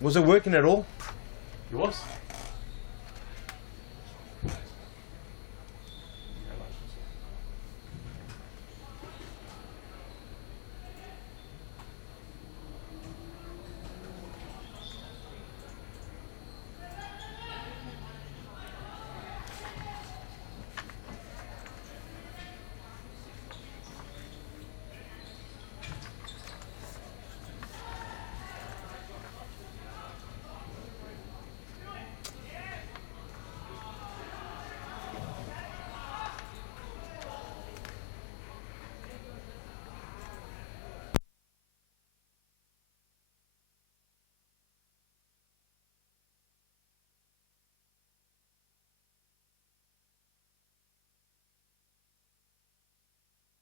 Was it working at all? It was.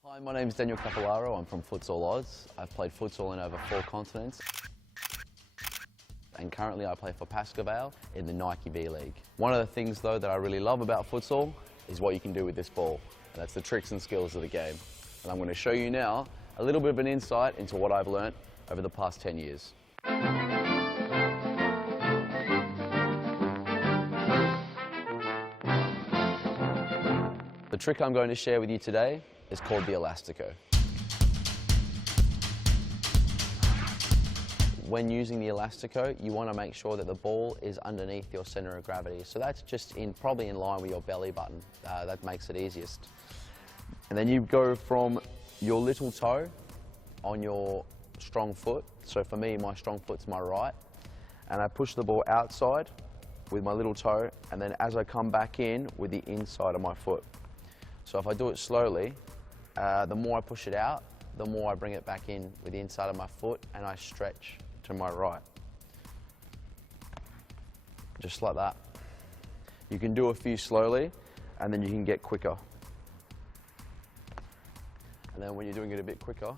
Hi, my name is Daniel Capolaro. I'm from Futsal Oz. I've played futsal in over 4 continents. And currently I play for Pascoe Vale in the Nike V League. One of the things though that I really love about futsal is what you can do with this ball. And that's the tricks and skills of the game. And I'm going to show you now a little bit of an insight into what I've learnt over the past 10 years. The trick I'm going to share with you today is called the Elastico. When using the Elastico, you want to make sure that the ball is underneath your center of gravity. So that's just probably in line with your belly button. That makes it easiest. And then you go from your little toe on your strong foot. So for me, my strong foot's my right. And I push the ball outside with my little toe, and then as I come back in with the inside of my foot. So if I do it slowly, the more I push it out, the more I bring it back in with the inside of my foot, and I stretch to my right. Just like that. You can do a few slowly, and then you can get quicker. And then when you're doing it a bit quicker,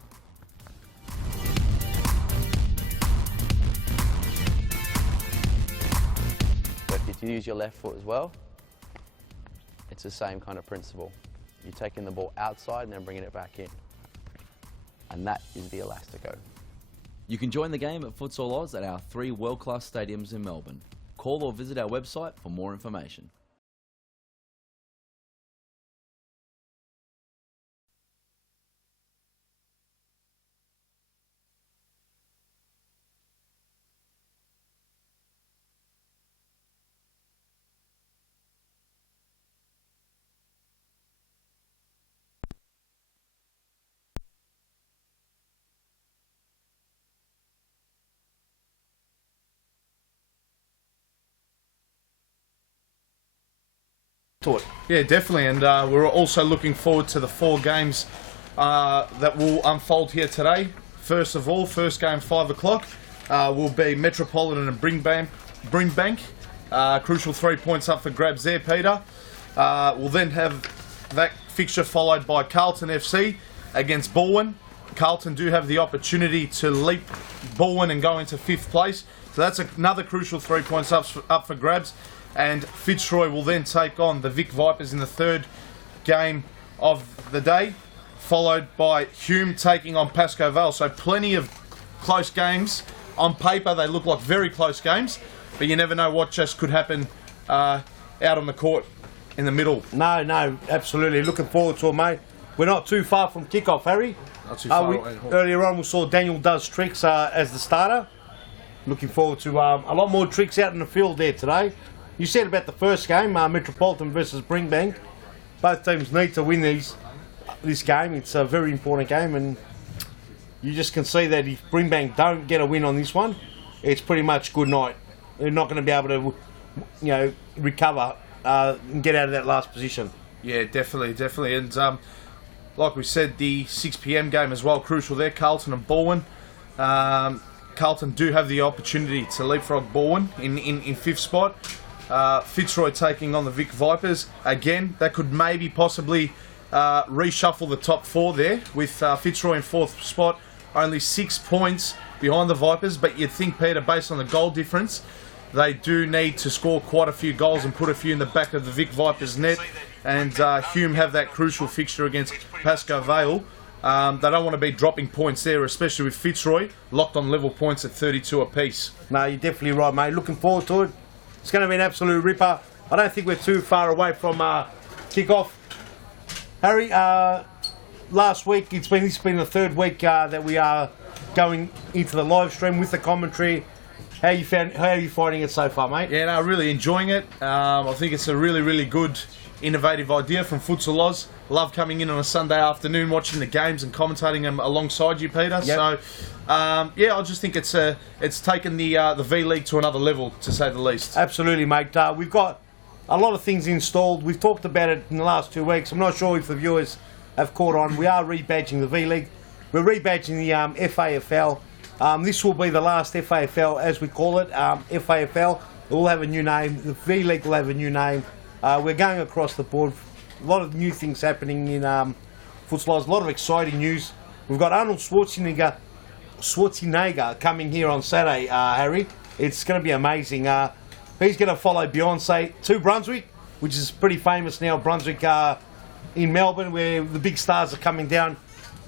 so if you use your left foot as well, it's the same kind of principle. You're taking the ball outside and then bringing it back in. And that is the Elastico. You can join the game at Futsal Oz at our 3 world-class stadiums in Melbourne. Call or visit our website for more information. Yeah, definitely, and we're also looking forward to the 4 games that will unfold here today. First of all, first game 5 o'clock will be Metropolitan and Brimbank. Crucial 3 points up for grabs there, Peter. We'll then have that fixture followed by Carlton FC against Balwyn. Carlton do have the opportunity to leap Balwyn and go into 5th place, so that's another crucial 3 points up for grabs. And Fitzroy will then take on the Vic Vipers in the 3rd game of the day, followed by Hume taking on Pascoe Vale. So plenty of close games. On paper, they look like very close games, but you never know what just could happen out on the court in the middle. No, absolutely. Looking forward to it, mate. We're not too far from kickoff, Harry. Not too far away. Earlier on, we saw Daniel does tricks as the starter. Looking forward to a lot more tricks out in the field there today. You said about the first game, Metropolitan versus Brimbank. Both teams need to win this game. It's a very important game, and you just can see that if Brimbank don't get a win on this one, it's pretty much good night. They're not going to be able to, recover and get out of that last position. Yeah, definitely. And like we said, the 6 p.m. game as well, crucial there, Carlton and Balwyn. Carlton do have the opportunity to leapfrog Balwyn in 5th spot. Fitzroy taking on the Vic Vipers. Again, that could maybe possibly reshuffle the top 4 there, with Fitzroy in 4th spot, only 6 points behind the Vipers. But you'd think, Peter, based on the goal difference, they do need to score quite a few goals and put a few in the back of the Vic Vipers net. And Hume have that crucial fixture against Pascoe Vale They don't want to be dropping points there, especially with Fitzroy locked on level points at 32 apiece. No, you're definitely right, mate. Looking forward to it. It's going to be an absolute ripper. I don't think we're too far away from kick-off. Harry, last week, this has been the third week that we are going into the live stream with the commentary. How are you finding it so far, mate? Yeah, no, really enjoying it. I think it's a really, really good, innovative idea from Futsal Oz. Love coming in on a Sunday afternoon, watching the games and commentating them alongside you, Peter. Yep. So, yeah, I just think it's taken the V-League to another level, to say the least. Absolutely, mate. We've got a lot of things installed. We've talked about it in the last 2 weeks. I'm not sure if the viewers have caught on. We are rebadging the V-League. We're rebadging the FAFL. This will be the last FAFL, as we call it. FAFL, it will have a new name. The V-League will have a new name. We're going across the board. A lot of new things happening in Futsal Oz. A lot of exciting news. We've got Arnold Schwarzenegger coming here on Saturday, Harry. It's going to be amazing. He's going to follow Beyonce to Brunswick, which is pretty famous now, Brunswick in Melbourne, where the big stars are coming down.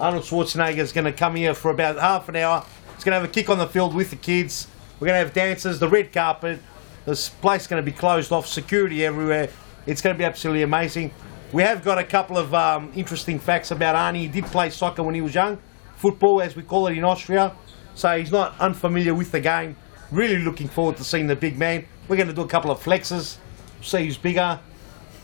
Arnold Schwarzenegger is going to come here for about half an hour. He's going to have a kick on the field with the kids. We're going to have dancers, the red carpet. This place is going to be closed off, security everywhere. It's going to be absolutely amazing. We have got a couple of interesting facts about Arnie. He did play soccer when he was young, football as we call it in Austria. So he's not unfamiliar with the game. Really looking forward to seeing the big man. We're going to do a couple of flexes, see who's bigger.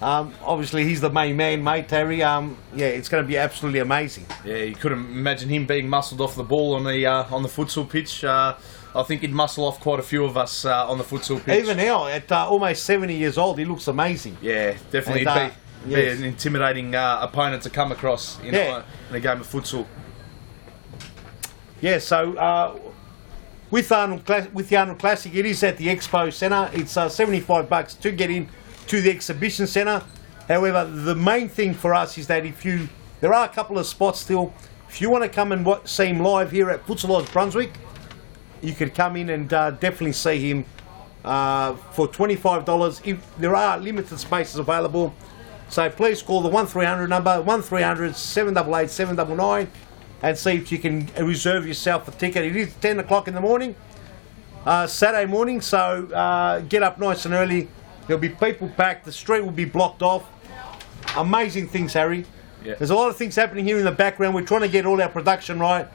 Obviously, he's the main man, mate, Terry. Yeah, it's going to be absolutely amazing. Yeah, you couldn't imagine him being muscled off the ball on the futsal pitch. I think he'd muscle off quite a few of us on the futsal pitch. Even now, at almost 70 years old, he looks amazing. Yeah, definitely. And, Be an intimidating opponent to come across in a game of futsal. Yeah, so with the Arnold Classic, it is at the Expo Centre. It's $75 to get in to the exhibition centre. However, the main thing for us is that there are a couple of spots still. If you want to come and see him live here at Futsal Oz Brunswick, you could come in and definitely see him for $25. If there are limited spaces available, so please call the 1300 number, 1300 788 799, and see if you can reserve yourself a ticket. It is 10 o'clock in the morning, Saturday morning, so get up nice and early. There'll be people packed, the street will be blocked off. Amazing things, Harry. Yeah. There's a lot of things happening here in the background. We're trying to get all our production right.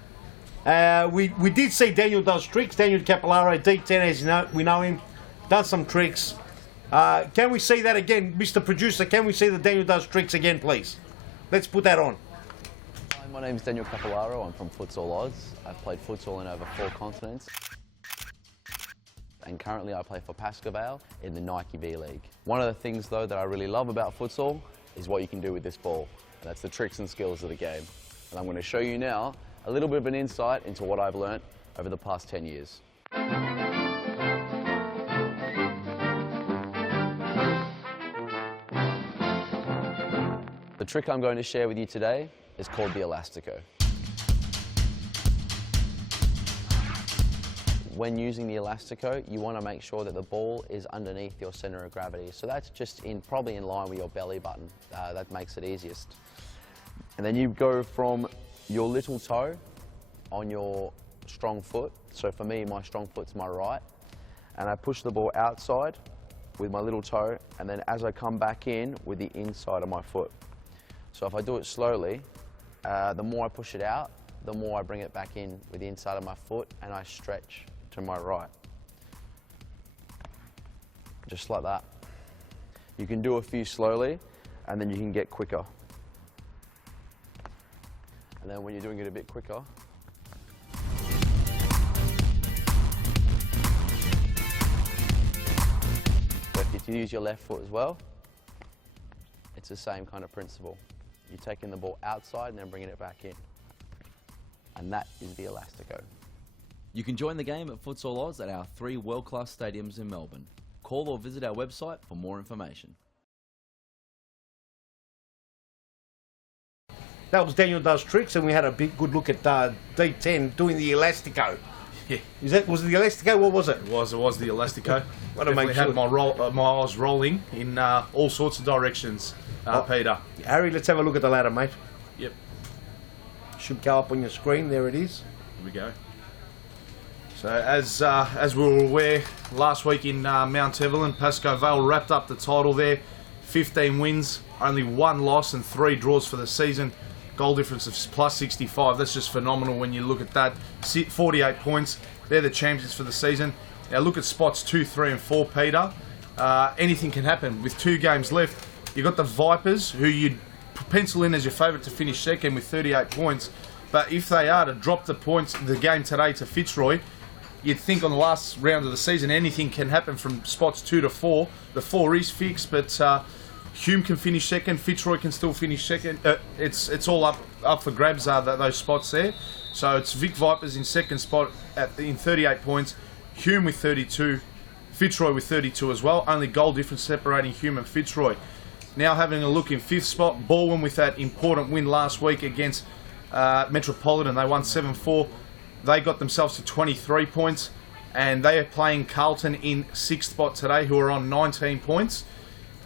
We did see Daniel does tricks, Daniel Capillaro, D10 as we know him, done some tricks. Can we see that again, Mr. Producer? Can we see the Daniel does tricks again, please? Let's put that on. Hi, my name is Daniel Capillaro. I'm from Futsal Oz. I've played futsal in over 4 continents. And currently I play for Pascoe in the Nike V-League. One of the things though that I really love about futsal is what you can do with this ball. And that's the tricks and skills of the game. And I'm going to show you now a little bit of an insight into what I've learnt over the past 10 years. The trick I'm going to share with you today is called the Elastico. When using the Elastico, you want to make sure that the ball is underneath your centre of gravity. So that's just probably in line with your belly button. That makes it easiest. And then you go from your little toe on your strong foot. So for me, my strong foot's my right. And I push the ball outside with my little toe, and then as I come back in with the inside of my foot. So if I do it slowly, the more I push it out, the more I bring it back in with the inside of my foot, and I stretch to my right. Just like that. You can do a few slowly, and then you can get quicker. And then when you're doing it a bit quicker, if you use your left foot as well, it's the same kind of principle. You're taking the ball outside and then bringing it back in. And that is the Elastico. You can join the game at Futsal Oz at our 3 world-class stadiums in Melbourne. Call or visit our website for more information. That was Daniel Does Tricks, and we had a good look at D10 doing the Elastico. Yeah. Was it the Elastico? What was it? It was the Elastico. What to make Definitely sure. had my eyes rolling in all sorts of directions, Peter. Harry, let's have a look at the ladder, mate. Yep. Should go up on your screen. There it is. Here we go. So as we were aware, last week in Mount Evelyn, Pascoe Vale wrapped up the title there. 15 wins, only 1 loss and 3 draws for the season. Goal difference of plus 65. That's just phenomenal when you look at that. 48 points. They're the champions for the season. Now look at spots 2, 3 and 4, Peter. Anything can happen. With 2 games left, you've got the Vipers, who you'd pencil in as your favourite to finish second with 38 points. But if they are to drop the game today to Fitzroy, you'd think on the last round of the season anything can happen from spots 2 to 4. The 4 is fixed, but Hume can finish second, Fitzroy can still finish second. It's all up for grabs, those spots there. So it's Vic Vipers in second spot in 38 points, Hume with 32, Fitzroy with 32 as well. Only goal difference separating Hume and Fitzroy. Now having a look in 5th spot, Baldwin with that important win last week against Metropolitan. They won 7-4. They got themselves to 23 points, and they are playing Carlton in 6th spot today, who are on 19 points.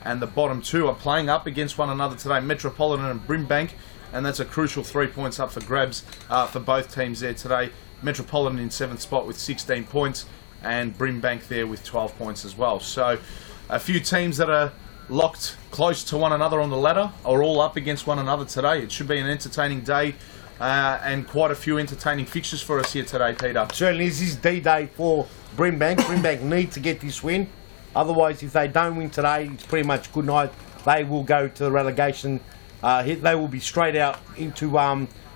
And the bottom 2 are playing up against one another today, Metropolitan and Brimbank, and that's a crucial 3 points up for grabs for both teams there today. Metropolitan in 7th spot with 16 points, and Brimbank there with 12 points as well. So a few teams that are locked close to one another on the ladder are all up against one another today. It should be an entertaining day and quite a few entertaining fixtures for us here today, Peter. Certainly is D-Day for Brimbank. Brimbank need to get this win. Otherwise, if they don't win today, it's pretty much good night. They will go to the relegation. They will be straight out into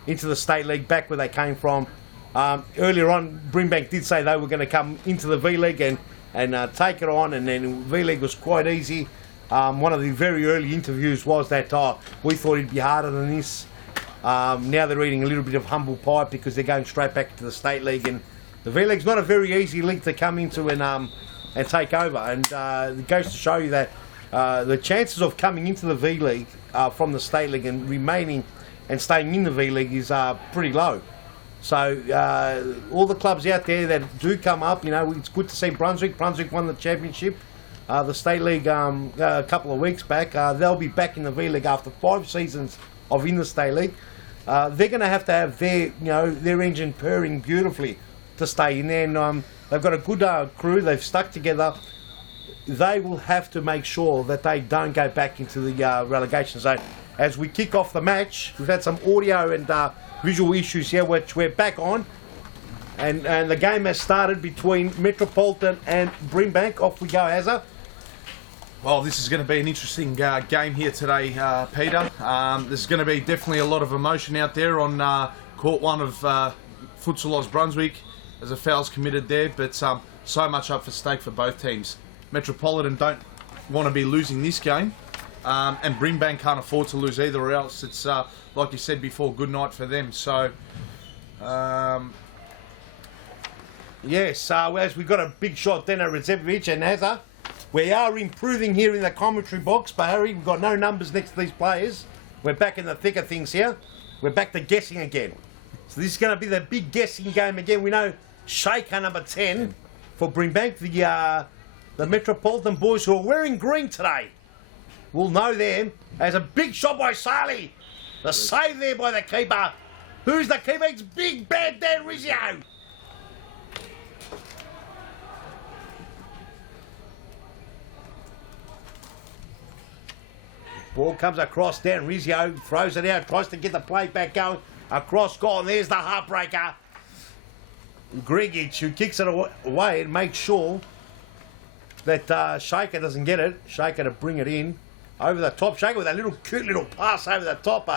the State League, back where they came from. Earlier on, Brimbank did say they were going to come into the V-League and take it on, and then V-League was quite easy. One of the very early interviews was that we thought it'd be harder than this. Now they're eating a little bit of humble pie because they're going straight back to the State League, and the V-League's not a very easy league to come into and take over. And it goes to show you that the chances of coming into the V-League from the State League and remaining and staying in the V-League is pretty low. So all the clubs out there that do come up, it's good to see Brunswick. Brunswick won the championship, the State League a couple of weeks back. They'll be back in the V-League after 5 seasons of in the State League. They're going to have their engine purring beautifully to stay in there. And they've got a good crew. They've stuck together. They will have to make sure that they don't go back into the relegation zone. As we kick off the match, we've had some audio and visual issues here, which we're back on. And the game has started between Metropolitan and Brimbank. Off we go, Hazza. Well, this is going to be an interesting game here today, Peter. There's going to be definitely a lot of emotion out there on Court 1 of Futsal Oz Brunswick, as a foul's committed there, but so much up for stake for both teams. Metropolitan don't want to be losing this game, and Brimbank can't afford to lose either, or else it's, like you said before, good night for them. So, yes, as we've got a big shot, Deno Redzepovic and Hazza. We are improving here in the commentary box, but Harry, we've got no numbers next to these players. We're back in the thick of things here. We're back to guessing again. So this is going to be the big guessing game again. We know Shaker number 10 for Brimbank, the Metropolitan boys who are wearing green today. We'll know them as a big shot by Sali. The save there by the keeper. Who's the keeper? It's Big Bad Dan Rizzio. Ball comes across, Dan Rizzio throws it out, tries to get the play back going. Across goal, and there's the heartbreaker. Grigic, who kicks it away and makes sure that Shaker doesn't get it. Shaker to bring it in. Over the top, Shaker with a cute little pass over the top.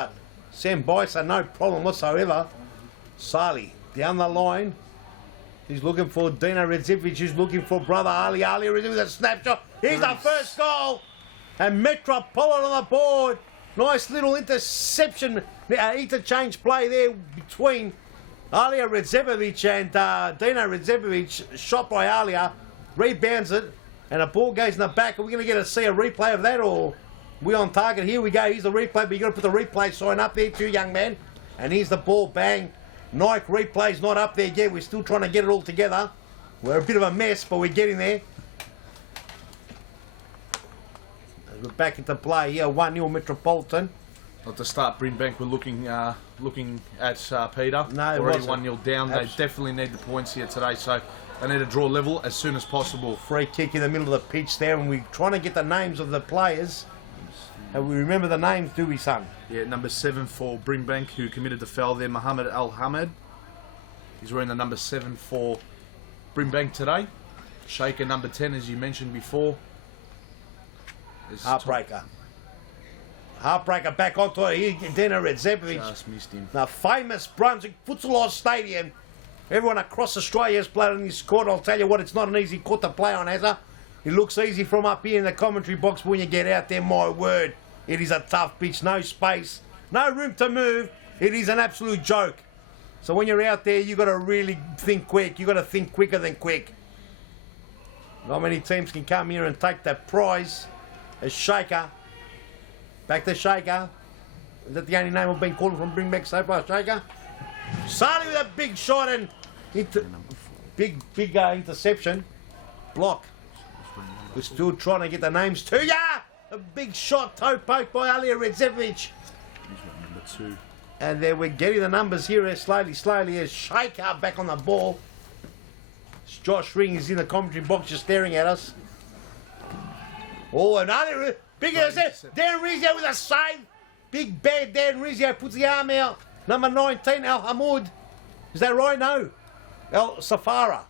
Sam Bison, no problem whatsoever. Sali down the line. He's looking for Dino Redzepovic, who's looking for brother Ali. Ali with a snapshot. Here's the first goal. And Metropolitan on the board. Nice little interception, interchange play there between Alia Redzepovic and Dino Redzepovic. Shot by Alia, rebounds it, and a ball goes in the back. Are we going to see a replay of that, or we on target? Here we go. Here's the replay, but you've got to put the replay sign up there too, young man. And here's the ball, bang. Nike replay's not up there yet. We're still trying to get it all together. We're a bit of a mess, but we're getting there. We're back into play here, 1-0 Metropolitan. At the start, Brimbank were looking looking at Peter. No, it already wasn't. 1-0 down. They definitely need the points here today, so they need to draw level as soon as possible. Free kick in the middle of the pitch there, and we're trying to get the names of the players. And we remember the names, do we, son? Yeah, number 7 for Brimbank, who committed the foul there, Mohammed Al Hamed. He's wearing the number 7 for Brimbank today. Shaker number 10, as you mentioned before. Heartbreaker. Heartbreaker back onto it. Here, Dino Redzepovic. Just missed him. The famous Brunswick Futsal Stadium. Everyone across Australia has played on this court. I'll tell you what, it's not an easy court to play on, Hazza. It looks easy from up here in the commentary box, but when you get out there, my word, it is a tough pitch. No space, no room to move. It is an absolute joke. So when you're out there, you got to really think quick. You got to think quicker than quick. Not many teams can come here and take that prize. As Shaker, back to Shaker. Is that the only name I've been called from Bringback so far, Shaker? Sali with a big shot and big interception. Block. We're still trying to get the names to ya. A big shot, toe poke by Alia Redzepovic. Number 2. And then we're getting the numbers here slowly as Shaker back on the ball. Josh Ring is in the commentary box just staring at us. Oh, another big intercept. Dan Rizzo with a save. Big bad Dan Rizzo puts the arm out. Number 19, Al Hamoud. Is that right? No. El Safara.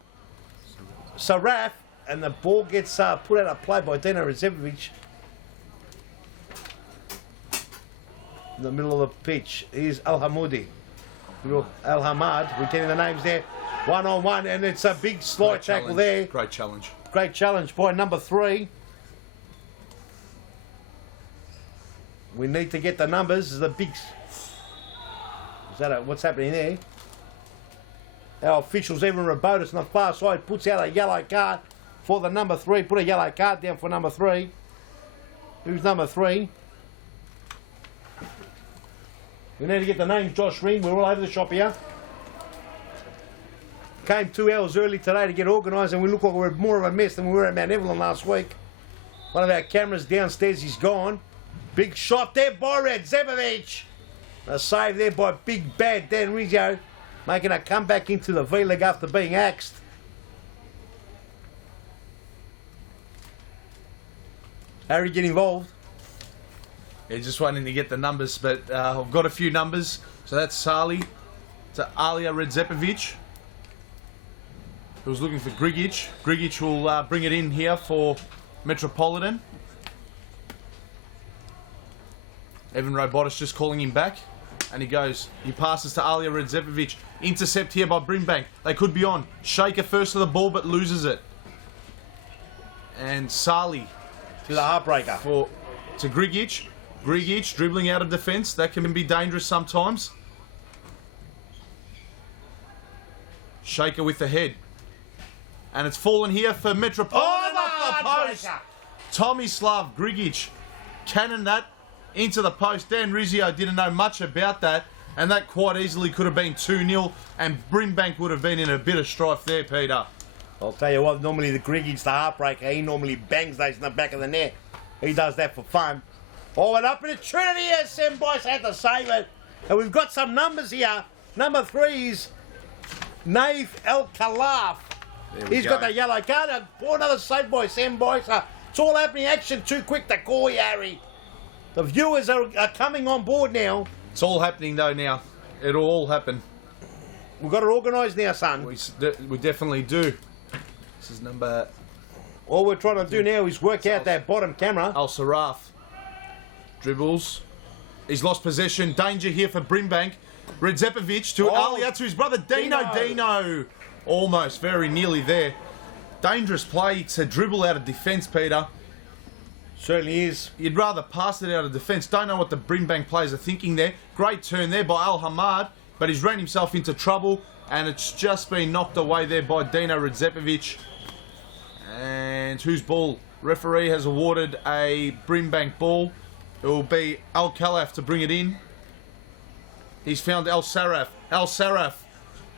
Saraf. And the ball gets put out of play by Dino Redzepovic. In the middle of the pitch. Here's Al Hamoudi. Al Hamad. We're getting the names there. 1-on-1. And it's a big slide tackle there. Great challenge. Great challenge by number 3. We need to get the numbers. There's a big... Is that what's happening there? Our officials, Evan Rabotis on the far side, puts out a yellow card for the number 3. Put a yellow card down for number 3. Who's number 3? We need to get the names, Josh Ring. We're all over the shop here. Came 2 hours early today to get organised, and we look like we're more of a mess than we were at Mount Evelyn last week. One of our cameras downstairs is gone. Big shot there by Redzepovic. A save there by big bad Dan Rizzo, making a comeback into the V-League after being axed. Harry, get involved. Yeah, just waiting to get the numbers, but I've got a few numbers. So that's Sali to Alia Redzepovic, who's looking for Grigic. Grigic will bring it in here for Metropolitan. Evan Robotis just calling him back. And he passes to Alia Redzepovic. Intercept here by Brimbank. They could be on. Shaker first to the ball, but loses it. And Sali To the heartbreaker. to Grigic. Grigic dribbling out of defence. That can be dangerous sometimes. Shaker with the head. And it's fallen here for Metropolitan off the post. Tomislav Grigic cannon that into the post. Dan Rizzo didn't know much about that, and that quite easily could have been 2-0, and Brimbank would have been in a bit of strife there, Peter. I'll tell you what, normally the Grigic's the heartbreaker. He normally bangs those in the back of the net. He does that for fun. Oh, and up in the Trinity here, Sam Boyce had to save it. And we've got some numbers here. Number 3 is Naif El Khalaf. He's got the yellow card. Oh, another save by Sam Boyce. It's all happening. Action too quick to call you, Harry. The viewers are coming on board now. It's all happening though now. It'll all happen. We've got it organised now, son. We definitely do. This is number... All we're trying to do now is work out that bottom camera. Al Saraf. Dribbles. He's lost possession. Danger here for Brimbank. Redzepovic to Alia, to his brother Dino. Almost, very nearly there. Dangerous play to dribble out of defence, Peter. Certainly is. You'd rather pass it out of defence. Don't know what the Brimbank players are thinking there. Great turn there by Al Hamad, but he's ran himself into trouble, and it's just been knocked away there by Dino Redzepovic. And whose ball? Referee has awarded a Brimbank ball. It will be Al Khalaf to bring it in. He's found Al Saraf. Al Saraf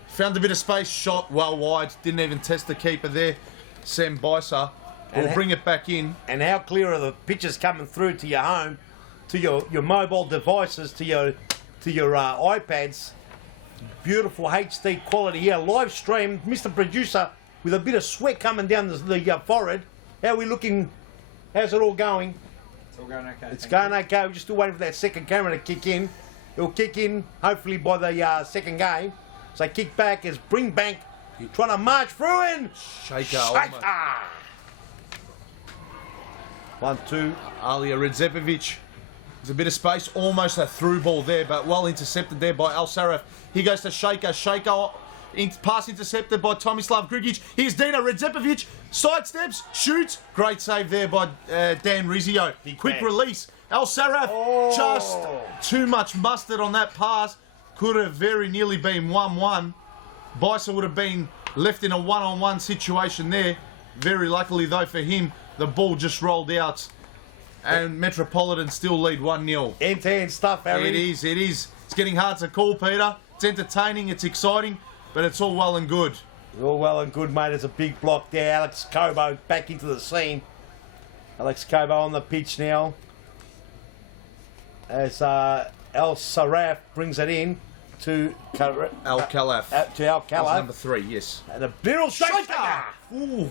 found a bit of space, shot well wide. Didn't even test the keeper there. Sam Bicer will bring it back in. And how clear are the pictures coming through to your home, to your mobile devices, to to your iPads. Beautiful HD quality here, live stream. Mr. Producer with a bit of sweat coming down the forehead. How are we looking? How's it all going? It's all going okay. It's going okay. We're just still waiting for that second camera to kick in. It'll kick in hopefully by the second game. So kick back as Bringbank trying to march through in. Shaker. Shaker. 1-2. Alia Redzepovic. There's a bit of space, almost a through ball there, but well intercepted there by Al Saraf. He goes to Shaker. Shaker, pass intercepted by Tomislav Grigic. Here's Dino Redzepovic. Sidesteps, shoots. Great save there by Dan Rizio. Quick man. release. Al Saraf, just too much mustard on that pass. Could have very nearly been 1-1. Bison would have been left in a one-on-one situation there. Very luckily, though, for him, the ball just rolled out. And Metropolitan still lead 1-0. End-to-end stuff, Harry. It is. It's getting hard to call, Peter. It's entertaining, it's exciting, but it's all well and good. All well and good, mate. It's a big block there. Alex Cobo back into the scene. Alex Cobo on the pitch now. As El Saraf brings it in to Al Khalaf. to Al That's Khalaf. number 3, yes. And a little shaker. Ooh.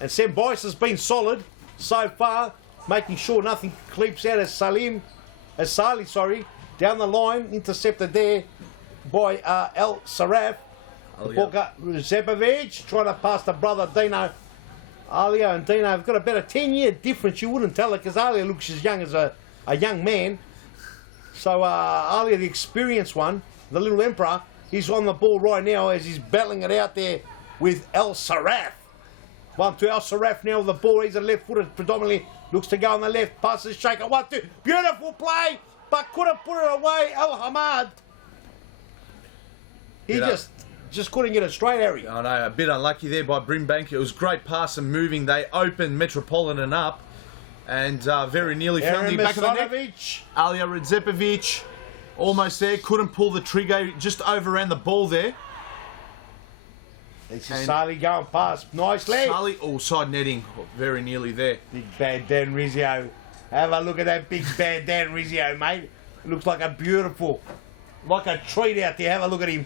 And Sam Boyce has been solid so far, making sure nothing creeps out as Salih, down the line, intercepted there by El Saraf. Zepovic trying to pass the brother Dino. Alia and Dino have got about a 10-year difference. You wouldn't tell it because Alia looks as young as a young man. So Alia, the experienced one, the little emperor, he's on the ball right now as he's battling it out there with El Saraf. 1-2, El Saraf now with the ball. He's a left-footed predominantly. Looks to go on the left. Passes Shaker. 1-2. Beautiful play, but could have put it away. El Hamad. He just couldn't get it straight, Harry. I know, a bit unlucky there by Brimbank. It was great pass and moving. They opened Metropolitan up and very nearly found the back of the net. Alia Redzepovic almost there. Couldn't pull the trigger. Just overran the ball there. This is Salih going past nicely. Salih, side netting. Very nearly there. Big bad Dan Rizio. Have a look at that big bad Dan Rizio, mate. It looks like a beautiful, like a treat out there. Have a look at him.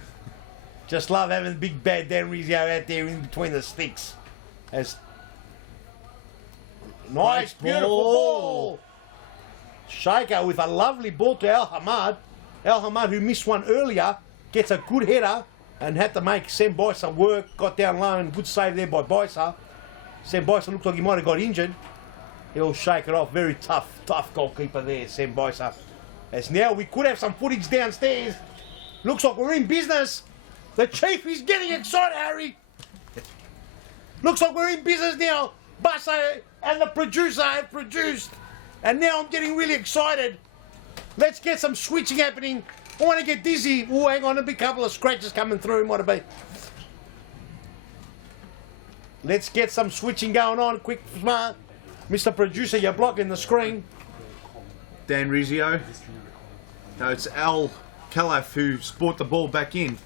Just love having big bad Dan Rizio out there in between the sticks. As nice, beautiful ball. Shaker with a lovely ball to Al Hamad. Al Hamad, who missed one earlier, gets a good header and had to make Sam Boysa work. Got down low and good save there by Boysa. Sam Boysa looked like he might have got injured. He'll shake it off. Very tough goalkeeper there, Sam Boysa. As now we could have some footage downstairs. Looks like we're in business. The chief is getting excited, Harry. Looks like we're in business now. Basso and the producer have produced. And now I'm getting really excited. Let's get some switching happening. I want to get dizzy. Oh, hang on, a big couple of scratches coming through. Might have been. Let's get some switching going on. Quick, smart. Mr. Producer, you're blocking the screen. Dan Rizio. No, it's Al Khalaf who's brought the ball back in.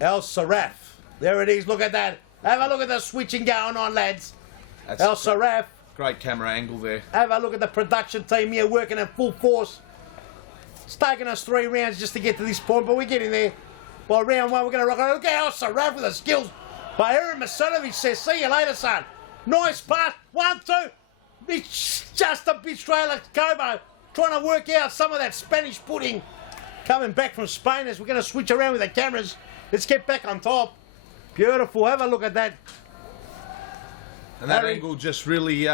El Saraf. There it is. Look at that. Have a look at the switching going on, lads. That's El Saraf. Great camera angle there. Have a look at the production team here working at full force. It's taken us 3 rounds just to get to this point, but we're getting there. By round 1, we're going to rock it. Look at El Saraf with the skills. But Aaron Masanovic says, see you later, son. Nice pass. 1-2. It's just a bit straight like Cobo. Trying to work out some of that Spanish pudding. Coming back from Spain as we're going to switch around with the cameras. Let's get back on top. Beautiful. Have a look at that. And that Harry, angle just really...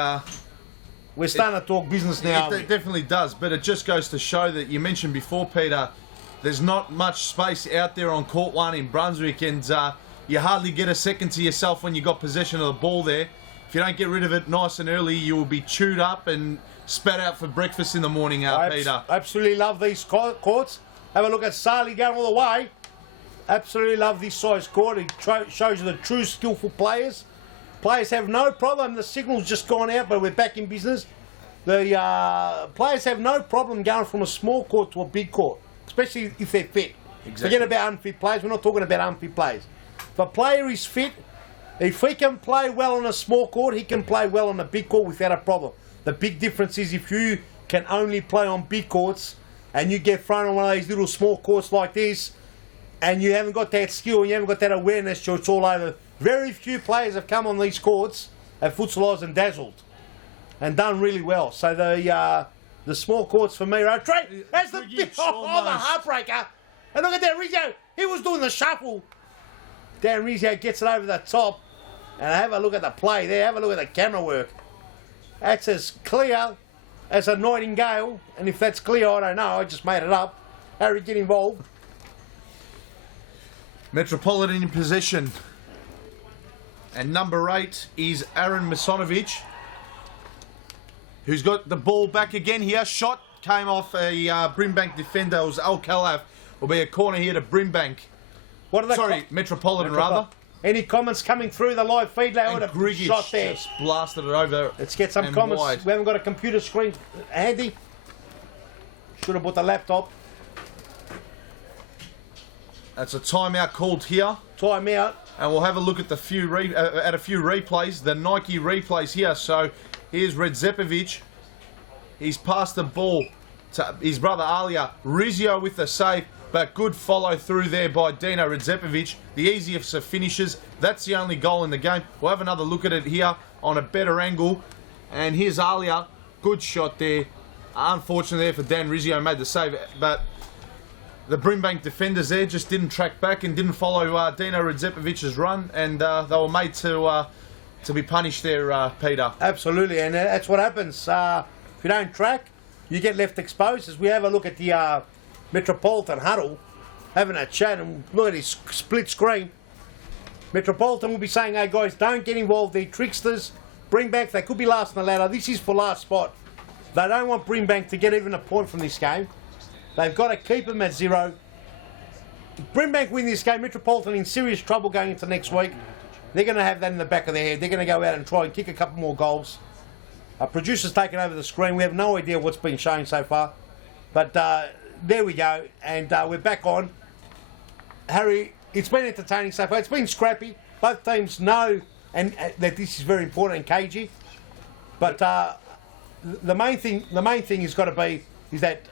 we're starting to talk business now. It definitely does, but it just goes to show that you mentioned before, Peter, there's not much space out there on court 1 in Brunswick, and you hardly get a second to yourself when you got possession of the ball there. If you don't get rid of it nice and early, you will be chewed up and spat out for breakfast in the morning, Peter. Absolutely love these courts. Have a look at Salih going all the way. Absolutely love this size court. It shows you the true skillful players. Players have no problem. The signal's just gone out, but we're back in business. The players have no problem going from a small court to a big court, especially if they're fit. Exactly. Forget about unfit players. We're not talking about unfit players. If a player is fit, if he can play well on a small court, he can play well on a big court without a problem. The big difference is if you can only play on big courts, and you get thrown on one of these little small courts like this, and you haven't got that skill and you haven't got that awareness, so it's all over. Very few players have come on these courts at Futsal Oz and dazzled and done really well. So the small courts for me are great. That's the the heartbreaker. And look at that, Rizzo. He was doing the shuffle. Dan Rizzo gets it over the top. And have a look at the play there. Have a look at the camera work. That's as clear as a nightingale. And if that's clear, I don't know. I just made it up. Harry, get involved. Metropolitan in possession. And number 8 is Aaron Misonovic, who's got the ball back again here. Shot came off a Brimbank defender. It was Al Khalaf. Will be a corner here to Brimbank. What are they? Sorry, Metropolitan rather. Any comments coming through the live feed? They And would have Grigic shot there. just blasted it over. Let's get some and comments. wide. We haven't got a computer screen handy. Should have bought the laptop. That's a timeout called here. Time out. And we'll have a look at the few at a few replays, the Nike replays here. So here's Redzepovic. He's passed the ball to his brother Alia. Rizio with the save, but good follow through there by Dino Redzepovic. The easiest of finishes. That's the only goal in the game. We'll have another look at it here on a better angle. And here's Alia. Good shot there. Unfortunately there for Dan Rizio, made the save, but the Brimbank defenders there just didn't track back and didn't follow Dino Redzepovic's run, and they were made to be punished there, Peter. Absolutely, and that's what happens. If you don't track, you get left exposed. As we have a look at the Metropolitan huddle, having a chat, and look at his split screen. Metropolitan will be saying, hey guys, don't get involved. They're tricksters. Brimbank, they could be last on the ladder. This is for last spot. They don't want Brimbank to get even a point from this game. They've got to keep them at 0. Brimbank win this game. Metropolitan in serious trouble going into next week. They're going to have that in the back of their head. They're going to go out and try and kick a couple more goals. Producer's taken over the screen. We have no idea what's been shown so far. But there we go. And we're back on. Harry, it's been entertaining so far. It's been scrappy. Both teams know and that this is very important and cagey. But the main thing has got to be is that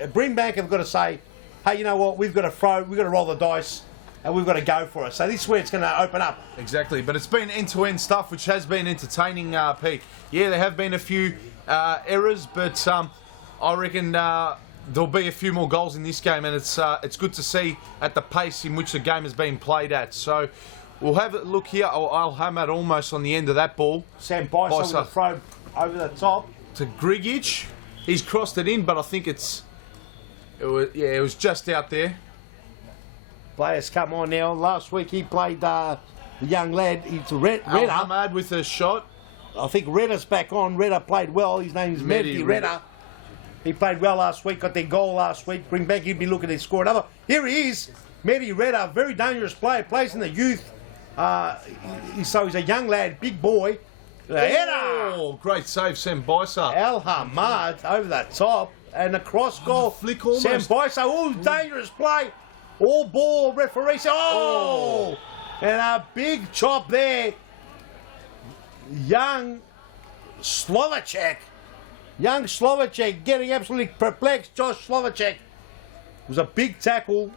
Brimbank have got to say, hey, you know what, we've got to roll the dice, and we've got to go for it. So this is where it's going to open up. Exactly, but it's been end-to-end stuff, which has been entertaining, Pete. Yeah, there have been a few errors, but I reckon there'll be a few more goals in this game, and it's good to see at the pace in which the game has been played at. So we'll have a look here. I'll hammer almost on the end of that ball. Sam Bison with a throw over the top. To Grigic. He's crossed it in, but I think it was just out there. Players come on now. Last week he played the young lad. It's Redder. Al-Hamad with a shot. I think Redder's back on. Redder played well. His name is Mehdi Redder. He played well last week, got their goal last week. Bring back, he'd be looking to score another. Here he is, Mehdi Redder, very dangerous player, plays in the youth. So he's a young lad, big boy. Oh, great save, Sam Bisa. Al-Hamad over the top. And a cross goal. Flick almost. Sam Bisa, oh, dangerous play. All ball, referee said, oh! And a big chop there. Young Slovacek getting absolutely perplexed. Josh Slovacek. It was a big tackle.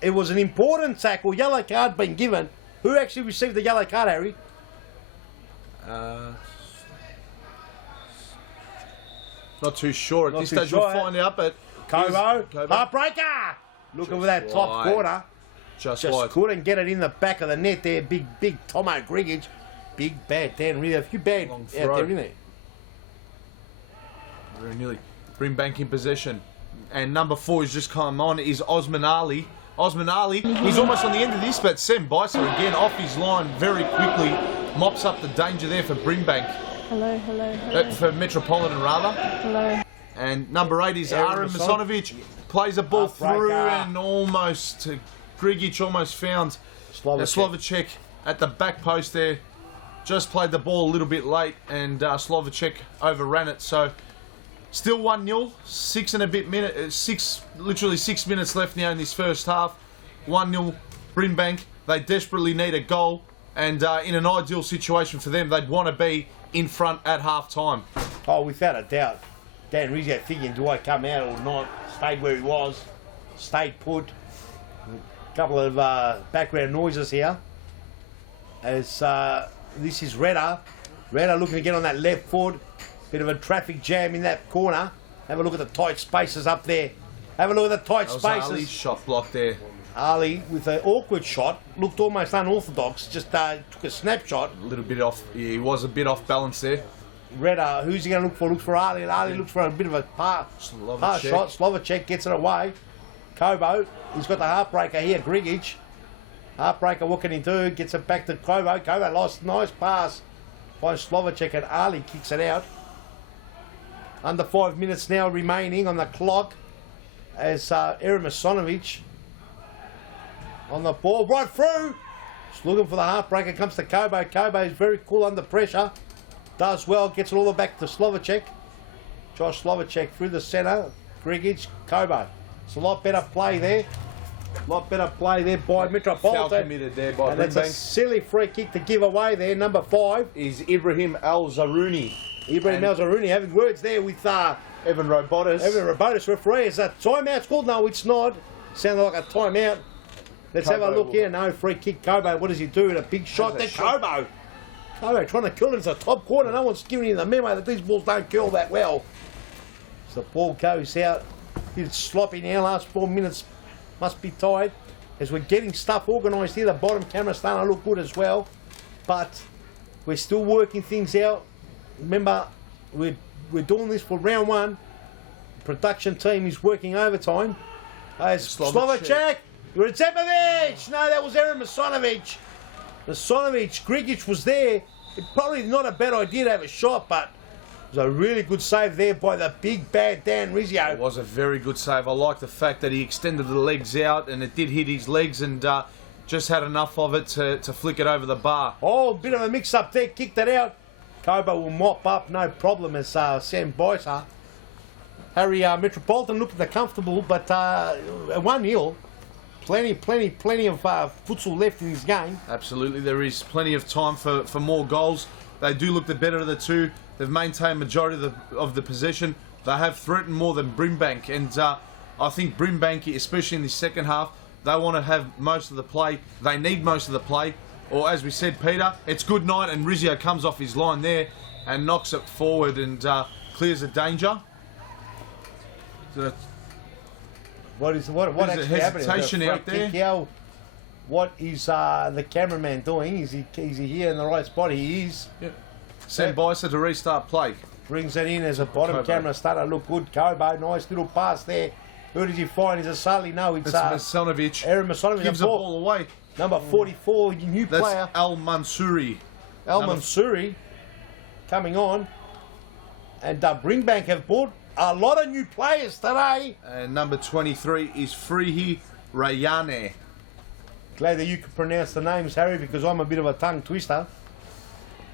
It was an important tackle. Yellow card being given. Who actually received the yellow card, Harry? Not too sure at Not this too stage. sure, We'll find out, but Kobo. Heartbreaker. Looking for that top wide. corner. just Just wide. couldn't get it in the back of the net there. Big Tomo Grigic. Big bad Dan. Really a few bad Long out throw. there, isn't it? Very nearly. Brimbank in possession. And number 4 is just come on, is Osman Ali. Osman Ali, he's almost on the end of this, but Sam Bisa again off his line very quickly. Mops up the danger there for Brimbank. Hello. For Metropolitan, rather. Hello. And number 8 is Aaron Aaron Misonovic. Misonovic. Plays a ball through Heartbreaker. and almost, Grigic almost found Slovacek at the back post there. Just played the ball a little bit late and Slovacek overran it. So still 1-0, literally 6 minutes left now in this first half. 1-0 Brimbank. They desperately need a goal, and in an ideal situation for them, they'd want to be in front at half time. Oh, without a doubt. Dan Rizzo thinking, do I come out or not? Stayed where he was. Stayed put. A couple of background noises here. As this is Redder. Redder looking to get on that left foot. Bit of a traffic jam in that corner. Have a look at the tight spaces up there. Have a look at the tight That was spaces. Ali's shot block there. Ali with an awkward shot. Looked almost unorthodox. Just took a snapshot. A little bit off. Yeah, he was a bit off balance there. Redder, who's he going to look for? Looks for Ali, and Ali looks for a bit of a pass Slovacek. shot. Slovacek gets it away. Kobo, he's got the heartbreaker here, Grigic. Heartbreaker, what can he do? Gets it back to Kobo. Kobo lost, nice pass by Slovacek, and Ali kicks it out. Under 5 minutes now remaining on the clock as Aaron Masanovic on the ball, right through. Just looking for the heartbreaker, comes to Kobo. Kobo is very cool under pressure. Does well, gets it all the way back to Slovacek. Josh Slovacek through the centre. Grigic, Kobo. It's a lot better play there. A lot better play there by Foul Metropolitan. committed there by And it's a Brimbank. silly free kick to give away there. Number 5. Is Ibrahim Al-Zarouni. Ibrahim Al-Zarouni having words there with Evan Robotis. Evan Robotis, referee. Is that timeout's called? No, it's not. Sounded like a timeout. Let's have a Kobo look will- here. No, free kick. Kobo, what does he do? A big shot there. There's a shot. Kobo. Kobo trying to curl it into the top corner. No one's giving him the memo that these balls don't curl that well. So the ball goes out. It's sloppy now. Last 4 minutes must be tied. As we're getting stuff organised here, the bottom camera's starting to look good as well. But we're still working things out. Remember, we're doing this for round 1. The production team is working overtime. As Slovacek, Redzepovic! No, that was Aaron Masanovic. Masanovic, Grigic was there. It probably not a bad idea to have a shot, but it was a really good save there by the big bad Dan Rizzo. It was a very good save. I like the fact that he extended the legs out and it did hit his legs and just had enough of it to flick it over the bar. Oh, bit of a mix-up there, kicked it out. Kobo will mop up, no problem, as Sam Beiser. Harry Metropolitan looked comfortable, but 1-0. Plenty of futsal left in this game. Absolutely, there is plenty of time for more goals. They do look the better of the two. They've maintained majority of the possession. They have threatened more than Brimbank, and I think Brimbank, especially in the second half, they want to have most of the play. They need most of the play. Or as we said, Peter, it's good night, and Rizzo comes off his line there and knocks it forward and clears the danger. So What There's actually a happening? hesitation Is there a out free kick there. here? What is the cameraman doing? Is he here in the right spot? He is. send Beiser to restart play. Brings it in as a bottom Kobo. camera starting to look good. Kobo, nice little pass there. Who does he find? Is it Sully? No, it's It's Masanovic. Aaron Masanovic. Gives the ball away. Number 44, new That's player. Al Mansouri. Al number- Mansouri coming on. And Bringbank have bought a lot of new players today. And number 23 is Frihi Rayane. Glad that you can pronounce the names, Harry, because I'm a bit of a tongue twister.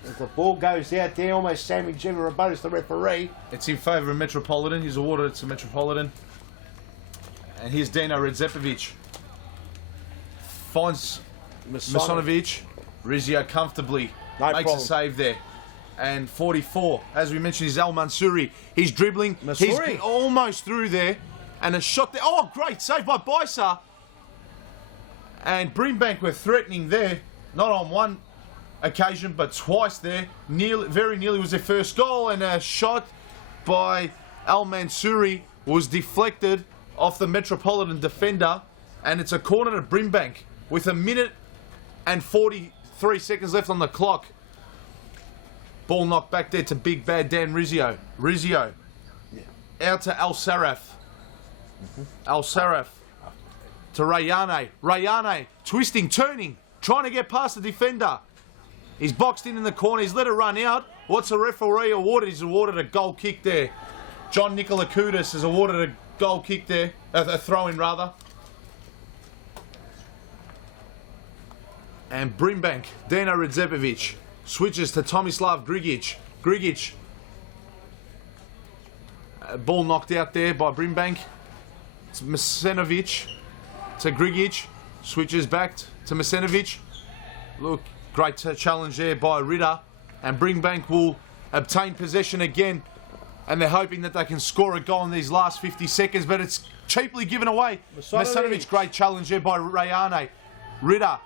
As the ball goes out there, almost Sammy Jever-Rabotis, the referee. It's in favour of Metropolitan. He's awarded it to Metropolitan. And here's Dino Redzepovic. Finds Masanovic. Rizzo comfortably No makes problem. a save there. And 44, as we mentioned, is Al Mansouri. He's dribbling. Mansouri. He's almost through there. And a shot there. Oh, great save by Beiser. And Brimbank were threatening there. Not on one occasion, but twice there. Very nearly was their first goal. And a shot by Al Mansouri was deflected off the Metropolitan defender. And it's a corner to Brimbank with 1 minute and 43 seconds left on the clock. Ball knocked back there to big bad Dan Rizzo. Rizzo. Out to Al Saraf. Al Saraf. To Rayane. Rayane twisting, turning, trying to get past the defender. He's boxed in the corner. He's let it run out. What's the referee awarded? He's awarded a goal kick there. John Nikolakoutis has awarded a goal kick there. A throw-in, rather. And Brimbank, Dino Redzepovic, switches to Tomislav Grigic. Grigic. Ball knocked out there by Brimbank. It's Masanovic to Grigic. Switches back to Masanovic. Look, great challenge there by Ritter. And Brimbank will obtain possession again. and they're hoping that they can score a goal in these last 50 seconds, but it's cheaply given away. Masanovic, great challenge there by Rayane. Ritter.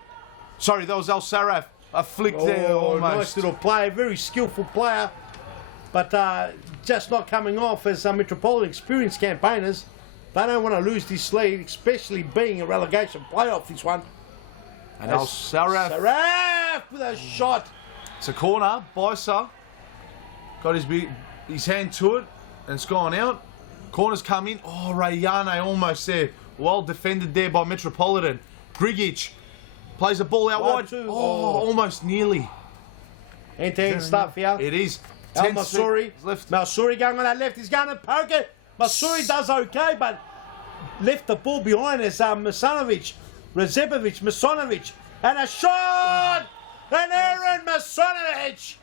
Sorry, that was El Saraf. A flick there almost. Nice little player, very skillful player, but just not coming off as Metropolitan experienced campaigners. They don't want to lose this lead, especially being a relegation playoff, this one. And El Saraf. Saraf with a shot. It's a corner. Bisa got his hand to it, and it's gone out. Corner's come in. Oh, Rayane almost there. Well defended there by Metropolitan. Grigic plays the ball out wide. Two. Almost nearly. Hand-to-hand stuff here. It is. El 10 Masuri. seconds left. Masuri going on that left. He's going to poke it. Masuri does okay, but left the ball behind as Masanovic, Masanovic, and a shot! And Aaron Masanovic!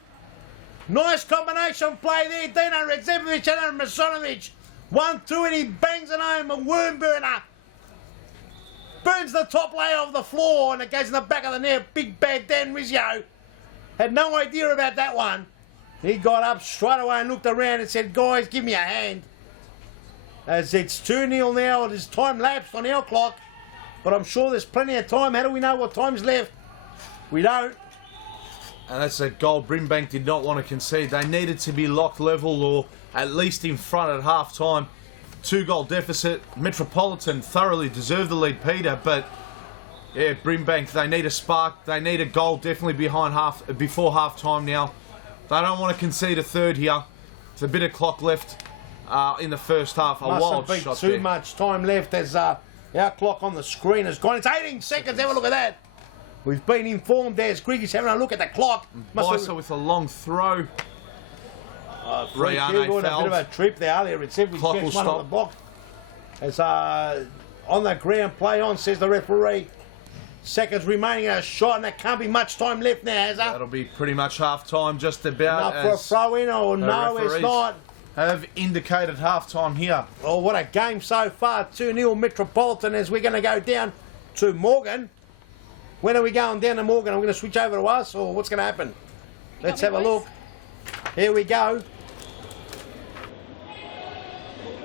Nice combination play there. Dino Redzepovic and Aaron Masanovic. 1-2 and he bangs it home. A worm burner. Burns the top layer of the floor and it goes in the back of the net. Big bad Dan Rizzio had no idea about that one. He got up straight away and looked around and said, guys, give me a hand. As it's 2-0 now, it is time lapsed on our clock. But I'm sure there's plenty of time. How do we know what time's left? We don't. And that's a goal Brimbank did not want to concede. They needed to be locked level or at least in front at half time. 2-goal deficit. Metropolitan thoroughly deserved the lead, Peter, but yeah, Brimbank, they need a spark. They need a goal definitely before half time now. They don't want to concede a third here. There's a bit of clock left in the first half. A wild Mustn't be shot too there. much time left as our clock on the screen has gone. It's 18 seconds. Have a look at that. We've been informed there's Griggy's having a look at the clock. Bisa with a long throw. Rayane A bit fouled. of a trip there. It's every Clock gets will one on the box. As on the ground, play on, says the referee. Seconds remaining in a shot, and there can't be much time left now, has there? That'll be pretty much half time, just about. Enough for a throw in, or the no, it's referees not. Have indicated half time here. Oh, what a game so far. 2-0 Metropolitan as we're going to go down to Morgan. When are we going down to Morgan? I'm going to switch over to us, or what's going to happen? Let's have a look. Here we go.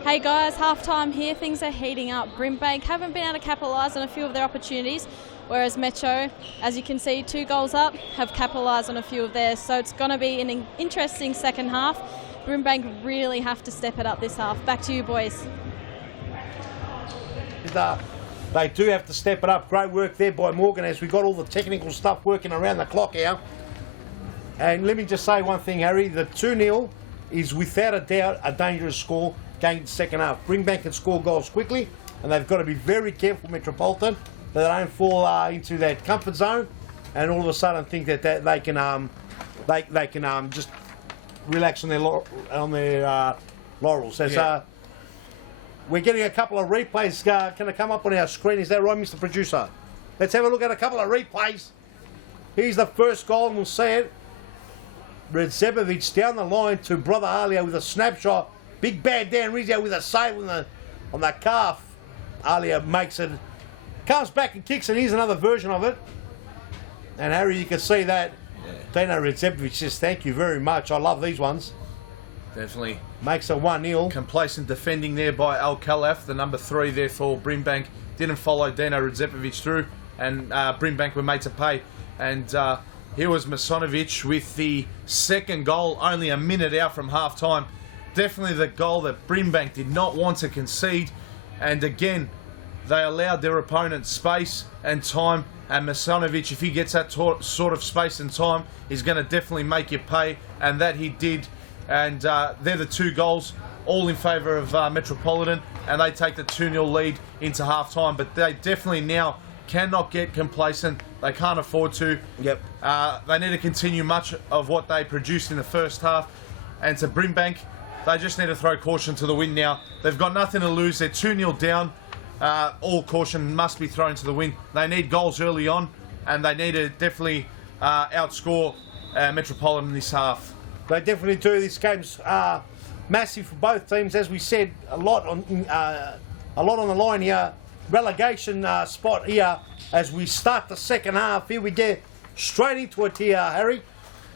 Hey guys, half-time here. Things are heating up. Brimbank haven't been able to capitalise on a few of their opportunities, whereas Metro, as you can see, 2 goals up, have capitalised on a few of theirs. So it's going to be an interesting second half. Brimbank really have to step it up this half. Back to you, boys. They do have to step it up. Great work there by Morgan as we got all the technical stuff working around the clock here. And let me just say one thing, Harry. The 2-0 is without a doubt a dangerous score going into the second half. Brimbank can score goals quickly, and they've got to be very careful, Metropolitan, that they don't fall into that comfort zone and all of a sudden think that they can just relax on their laurels. As, we're getting a couple of replays. Can it come up on our screen? Is that right, Mr. Producer? Let's have a look at a couple of replays. Here's the first goal, and we'll see it. Redzepovic down the line to Brother Alia with a snapshot. Big bad Dan Rizzio with a save on the calf. Alia makes it. Comes back and kicks it. Here's another version of it. And Harry, you can see that. Dino Redzepovic says, thank you very much. I love these ones. Definitely. Makes a 1-0. Complacent defending there by Al Khalaf, the number 3 there for Brimbank. Didn't follow Dino Redzepovic through, and Brimbank were made to pay. And here was Masanovic with the second goal, only a minute out from half time. Definitely the goal that Brimbank did not want to concede. And again, they allowed their opponent space and time. And Masanovic, if he gets that sort of space and time, is going to definitely make you pay. And that he did. And they're the 2 goals, all in favour of Metropolitan. And they take the 2-0 lead into half time. But they definitely now cannot get complacent. They can't afford to. Yep. They need to continue much of what they produced in the first half. And to Brimbank, they just need to throw caution to the wind now. They've got nothing to lose. They're 2-0 down. All caution must be thrown to the wind. They need goals early on, and they need to definitely outscore Metropolitan this half. They definitely do. This game's massive for both teams. As we said, a lot on the line here. Relegation spot here as we start the second half. Here we get straight into it here, Harry.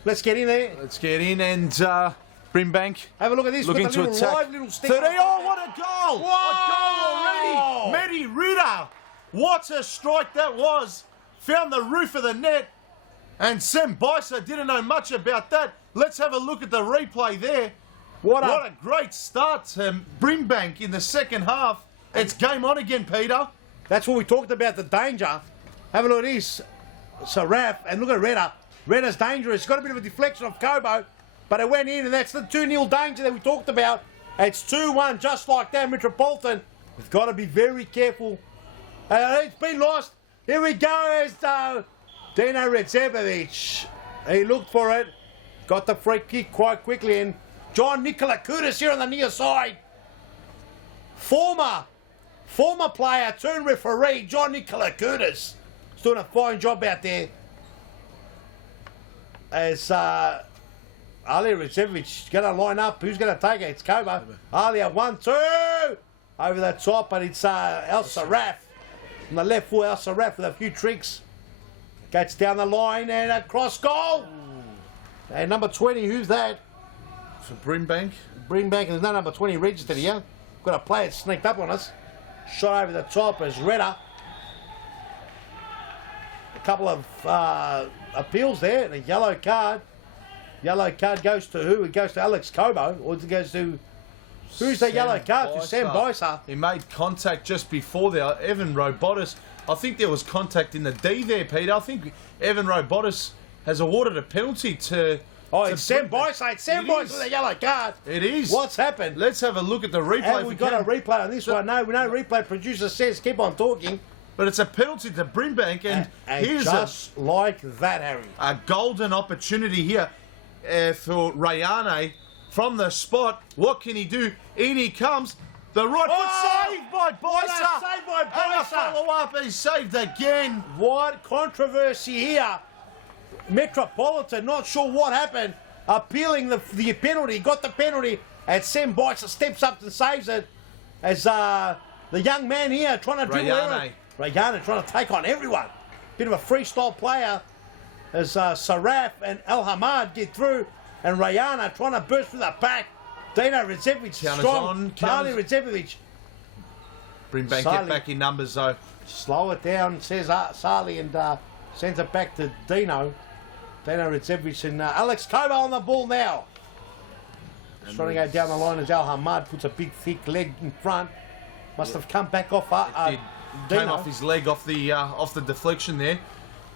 Let's get in there. Let's get in, and Brimbank. Have a look at this. Looking with the to little attack. live little stick. 30. Oh, what a goal! Whoa! A goal already. Matty Ritter. What a strike that was. Found the roof of the net. And Sam Bicer didn't know much about that. Let's have a look at the replay there. What a great start to Brimbank in the second half. It's game on again, Peter. That's what we talked about, the danger. Have a look at this. Saraf, and look at Redder. Redder's dangerous. Got a bit of a deflection of Cobo, but it went in, and that's the 2-0 danger that we talked about. It's 2-1, just like that, Metropolitan. We've got to be very careful. It's been lost. Here we go as Dino Redzepovic. He looked for it. Got the free kick quite quickly, and John Nikolakoutis here on the near side. Former player turned referee, John Nikolakoutis. He's doing a fine job out there. As Ali Redzepovic going to line up. Who's going to take it? It's Kobo. Ali at 1-2. Over the top, but it's El Saraf. On the left foot, El Saraf with a few tricks. Gets down the line and a cross goal. And number 20, who's that? For Brimbank. Brimbank, and there's no number 20 registered here. Got a player sneaked up on us. Shot over the top as Redder. A couple of appeals there, and a yellow card. Yellow card goes to who? It goes to Alex Cobo, or it goes to... Who's the yellow card? To Sam Bicer. He made contact just before there. Evan Robotis. I think there was contact in the D there, Peter. I think Evan Robotis has awarded a penalty to... Oh, it's Sam Bicer. It's Sam Bicer with a yellow card. It is. What's happened? Let's have a look at the replay. Have we got a replay on this one? No, replay producer says keep on talking. But it's a penalty to Brimbank, and here's just like that, Harry. A golden opportunity here for Rayane from the spot. What can he do? In he comes. The right foot saved by Bicer. Saved by And Bicer. a follow-up, he's saved again. What controversy here. Metropolitan, not sure what happened. Appealing the penalty, got the penalty, and Sam Bicer steps up and saves it. As the young man here trying to dribble everyone. Rayane trying to take on everyone. Bit of a freestyle player as Saraf and El Hamad get through, and Rayane trying to burst through the back. Dino Redzepovic strong. Sali Redzepovic. Brimbank get back in numbers though. Slow it down, says Sali, and sends it back to Dino. Dino Redzepovic and Alex Cobo on the ball now. He's trying to go down the line as El Hamad puts a big thick leg in front. Must have come back off Dino. Came off his leg off the deflection there.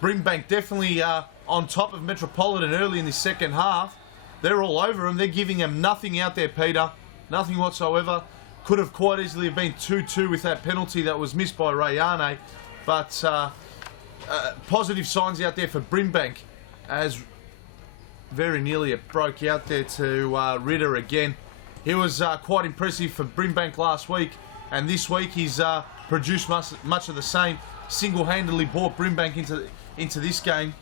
Brimbank definitely on top of Metropolitan early in the second half. They're all over him. They're giving him nothing out there, Peter. Nothing whatsoever. Could have quite easily have been 2-2 with that penalty that was missed by Rayane. But positive signs out there for Brimbank, as very nearly it broke out there to Ritter again. He was quite impressive for Brimbank last week, and this week he's produced much of the same. Single-handedly brought Brimbank into this game.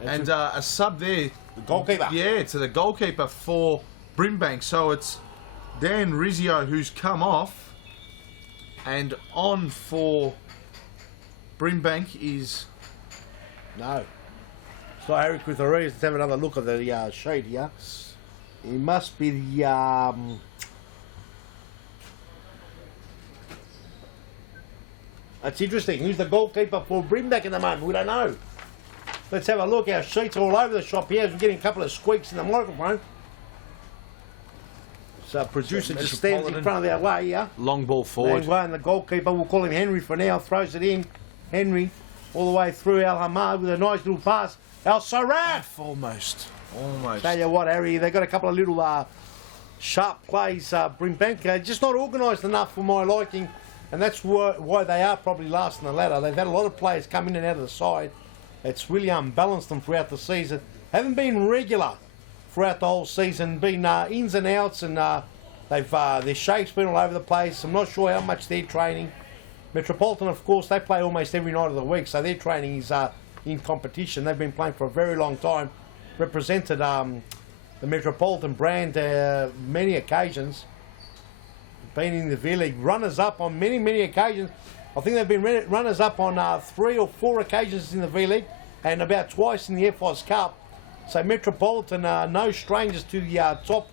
And a sub there. The goalkeeper. Yeah, to the goalkeeper for Brimbank. So it's Dan Rizzio who's come off, and on for Brimbank is... No. It's not Harry Kuthari. Let's have another look at the sheet here. He must be the... That's interesting. Who's the goalkeeper for Brimbank at the moment? We don't know. Let's have a look. Our sheets are all over the shop here as we're getting a couple of squeaks in the microphone. So producer just stands in front of our way here. Long ball forward. And the goalkeeper, we'll call him Henry for now, throws it in. Henry all the way through Al Hamad with a nice little pass. El Saraf! Almost. Tell you what, Harry, they've got a couple of little sharp plays, Brimbank. Just not organised enough for my liking, and that's why they are probably last in the ladder. They've had a lot of players come in and out of the side. It's really unbalanced them throughout the season. Haven't been regular throughout the whole season. Been ins and outs, and their shape's been all over the place. I'm not sure how much they're training. Metropolitan, of course, they play almost every night of the week, so their training is in competition. They've been playing for a very long time. Represented the Metropolitan brand many occasions. Been in the V-League runners-up on many occasions. I think they've been runners-up on 3 or 4 occasions in the V-League, and about twice in the FOS Cup. So Metropolitan are no strangers to the top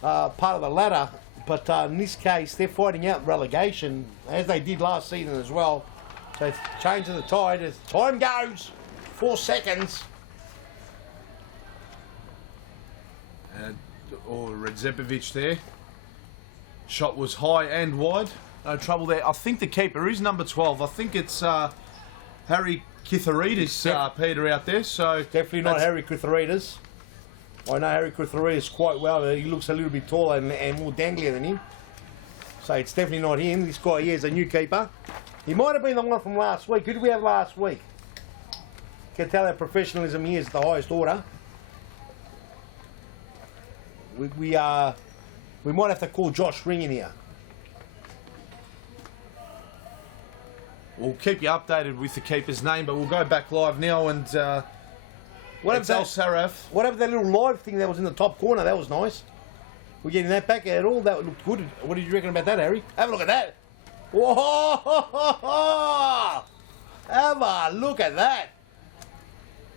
part of the ladder, but in this case they're fighting out relegation as they did last season as well. So it's changing the tide as time goes. 4 seconds. Redzepovic there. Shot was high and wide. No trouble there. I think the keeper is number 12. I think it's Harry Kitharidis, Peter, out there. So Definitely not Harry Kutharides. I know Harry Kutharides quite well. He looks a little bit taller and more danglier than him. So it's definitely not him. This guy here is a new keeper. He might have been the one from last week. Who did we have last week? Can tell our professionalism here is the highest order. We might have to call Josh Ring in here. we'll keep you updated with the keeper's name, but we'll go back live now and it's Al Saraf. What happened to that little live thing that was in the top corner? That was nice. We're getting that back at all. That looked good. What did you reckon about that, Harry? Have a look at that. Whoa! Have a look at that.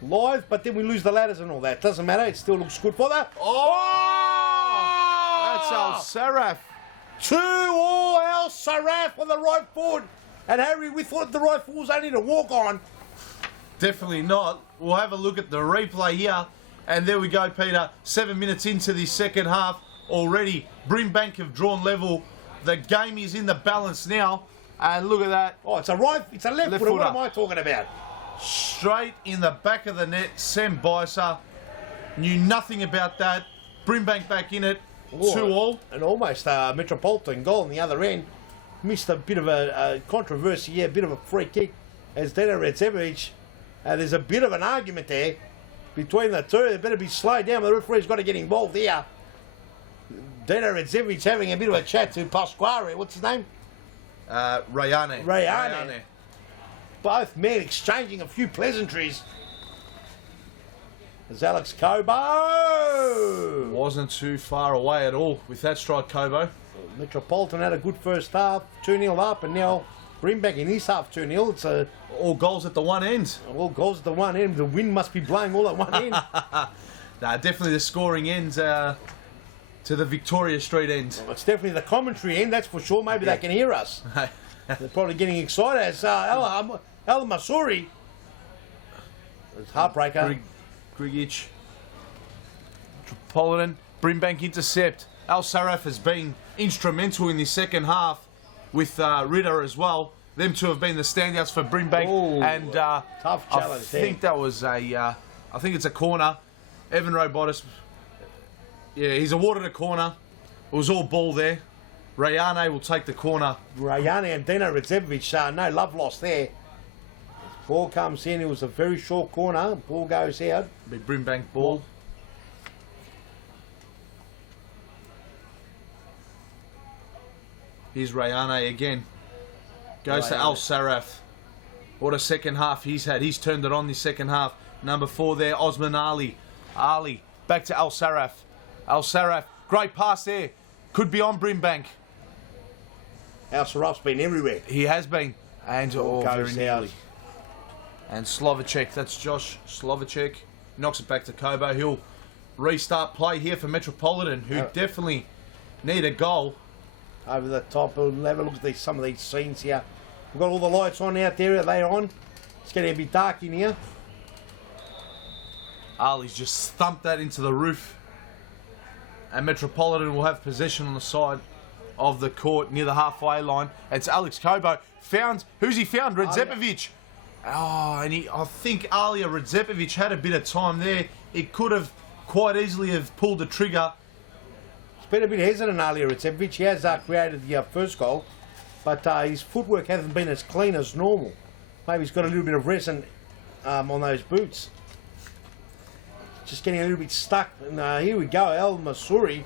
Live, but then we lose the ladders and all that. Doesn't matter. It still looks good for that. Oh! That's Al Saraf. 2 all Al Saraf on the right foot. And Harry, we thought the right foot was only to walk on. Definitely not. We'll have a look at the replay here. And there we go, Peter. 7 minutes into the second half already. Brimbank have drawn level. The game is in the balance now. And look at that. Oh, it's a right, it's a left footer. What am I talking about? Straight in the back of the net. Sam Bicer knew nothing about that. Brimbank back in it. 2 all. And almost a Metropolitan goal on the other end. Missed a bit of a controversy here, a bit of a free kick as Dino Redzepovic. There's a bit of an argument there between the two. They better be slowed down. The referee's got to get involved here. Dino Redzepovic having a bit of a chat to Pasquale. What's his name? Rayane. Both men exchanging a few pleasantries. There's Alex Cobo. Wasn't too far away at all with that strike, Cobo. Metropolitan had a good first half, 2-0 up, and now Brimbank in this half 2-0. It's all goals at the one end. All goals at the one end. The wind must be blowing all at one end. Nah, definitely the scoring end to the Victoria Street end. Well, it's definitely the commentary end, that's for sure. Maybe they can hear us. They're probably getting excited as El Masuri. It's heartbreaker. Grigic. Metropolitan. Brimbank intercept. Al Saraf has been instrumental in the second half with Ritter as well. Them two have been the standouts for Brimbank. Ooh, and tough challenge. I think that was I think it's a corner. Evan Robotis. Yeah, he's awarded a corner. It was all ball there. Rayane will take the corner. Rayane and Dino Redzepovic, no love lost there. Ball comes in. It was a very short corner. Ball goes out. Big Brimbank ball. Here's Rayane again. Goes to Al Saraf. What a second half he's had. He's turned it on this second half. Number 4 there, Osman Ali. Ali, back to Al Saraf. Al Saraf, great pass there. Could be on Brimbank. Al Saraf's been everywhere. He has been. And very nearly. out. And Slovacek, that's Josh Slovacek. Knocks it back to Kobo. He'll restart play here for Metropolitan, who definitely need a goal. Over the top. We'll have a look at some of these scenes here. We've got all the lights on out there. Are they on? It's getting a bit dark in here. Ali's just thumped that into the roof. And Metropolitan will have possession on the side of the court near the halfway line. It's Alex Kobo. Who's he found? Redzepovic. Oh, and I think Alia Redzepovic had a bit of time there. It could have quite easily have pulled the trigger. He's been a bit hesitant, Alia Redzepovic. He has created the first goal, but his footwork hasn't been as clean as normal. Maybe he's got a little bit of resin on those boots. Just getting a little bit stuck. And here we go, El Masuri.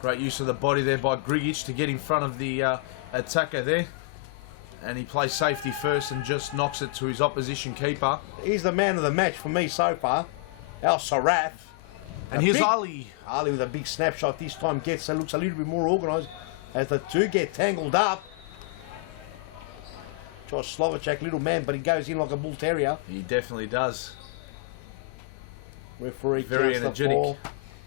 Great use of the body there by Grigic to get in front of the attacker there. And he plays safety first and just knocks it to his opposition keeper. He's the man of the match for me so far. Al Saraf. And here's Ali. Ali with a big snapshot this time looks a little bit more organised as the two get tangled up. Josh Slovacek, little man, but he goes in like a bull terrier. He definitely does. Referee Very counts the energetic. ball.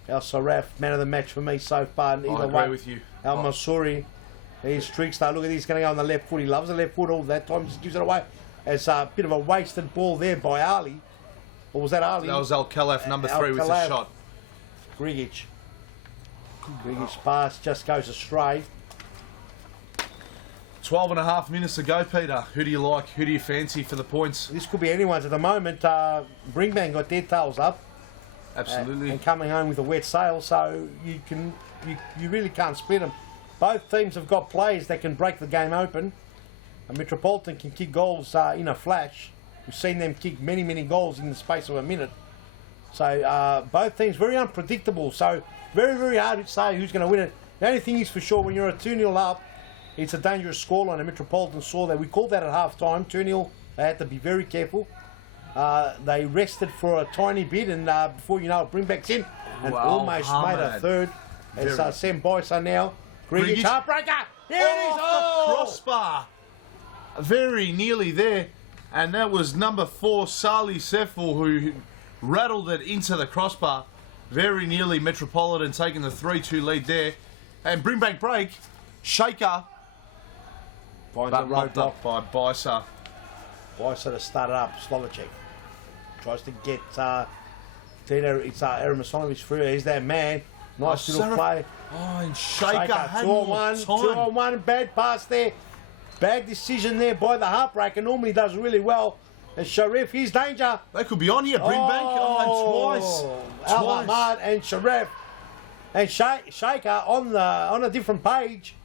Al Saraf, man of the match for me so far. Either I way, agree with you. Al Masuri, he's trickstar. Look at this, going to go on the left foot. He loves the left foot all that time. Just gives it away. It's a bit of a wasted ball there by Ali. Or was that Ali? That was Al Khalaf, number Al 3 with the Khalaf. shot. Grigic. Grigic's pass just goes astray. 12 and a half minutes to go, Peter. Who do you like? Who do you fancy for the points? This could be anyone's at the moment. Bringbang got their tails up. Absolutely. And coming home with a wet sail, so you really can't split them. Both teams have got players that can break the game open. And Metropolitan can kick goals in a flash. We've seen them kick many goals in the space of a minute. So both teams very unpredictable. So very hard to say who's going to win it. The only thing is for sure, when you're a 2-0 up, it's a dangerous scoreline. And Metropolitan saw that. We called that at half time. 2-0. They had to be very careful. They rested for a tiny bit, and before you know it, Bringback's in and Wow, almost made a Hamad. third. It's Sam Bison now. Grigic, Grigic. heartbreaker. There it is. Off the Oh! crossbar. Very nearly there. And that was number 4, Salih Seful, who rattled it into the crossbar. Very nearly Metropolitan taking the 3-2 lead there. And Bringback break. Shaker. Finds a But mopped roadblock. up by Bisa. Bison has started up. Slovacek tries to get Dino. It's Aaron Masonovic through. He's that man. Nice little Sarah- play. Oh, and Shaker had 2 more on 1. time. 2 on 1. Bad pass there. Bad decision there by the heartbreaker. Normally does really well. And Sharif, he's danger. They could be on here, Bringback. Oh, twice. Al Ahmad and Sharif. And Shaker on a different page.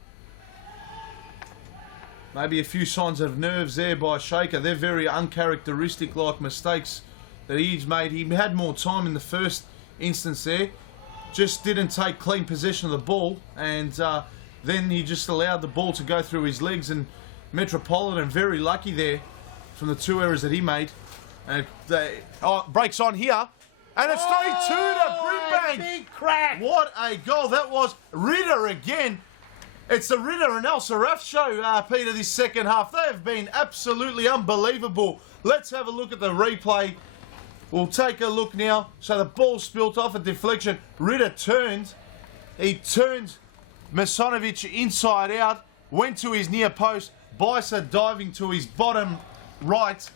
Maybe a few signs of nerves there by Shaker. They're very uncharacteristic like mistakes that he's made. He had more time in the first instance there. Just didn't take clean possession of the ball. And then he just allowed the ball to go through his legs. And Metropolitan very lucky there from the 2 errors that he made. And breaks on here. And it's 3-2 to Bringback. Big crack. What a goal that was. Ritter again. It's the Ritter and El Saraf show, Peter, this second half. They have been absolutely unbelievable. Let's have a look at the replay. We'll take a look now. So the ball spilt off a deflection. Ritter turned. He turned Masonovic inside out. Went to his near post. Bisa diving to his bottom right.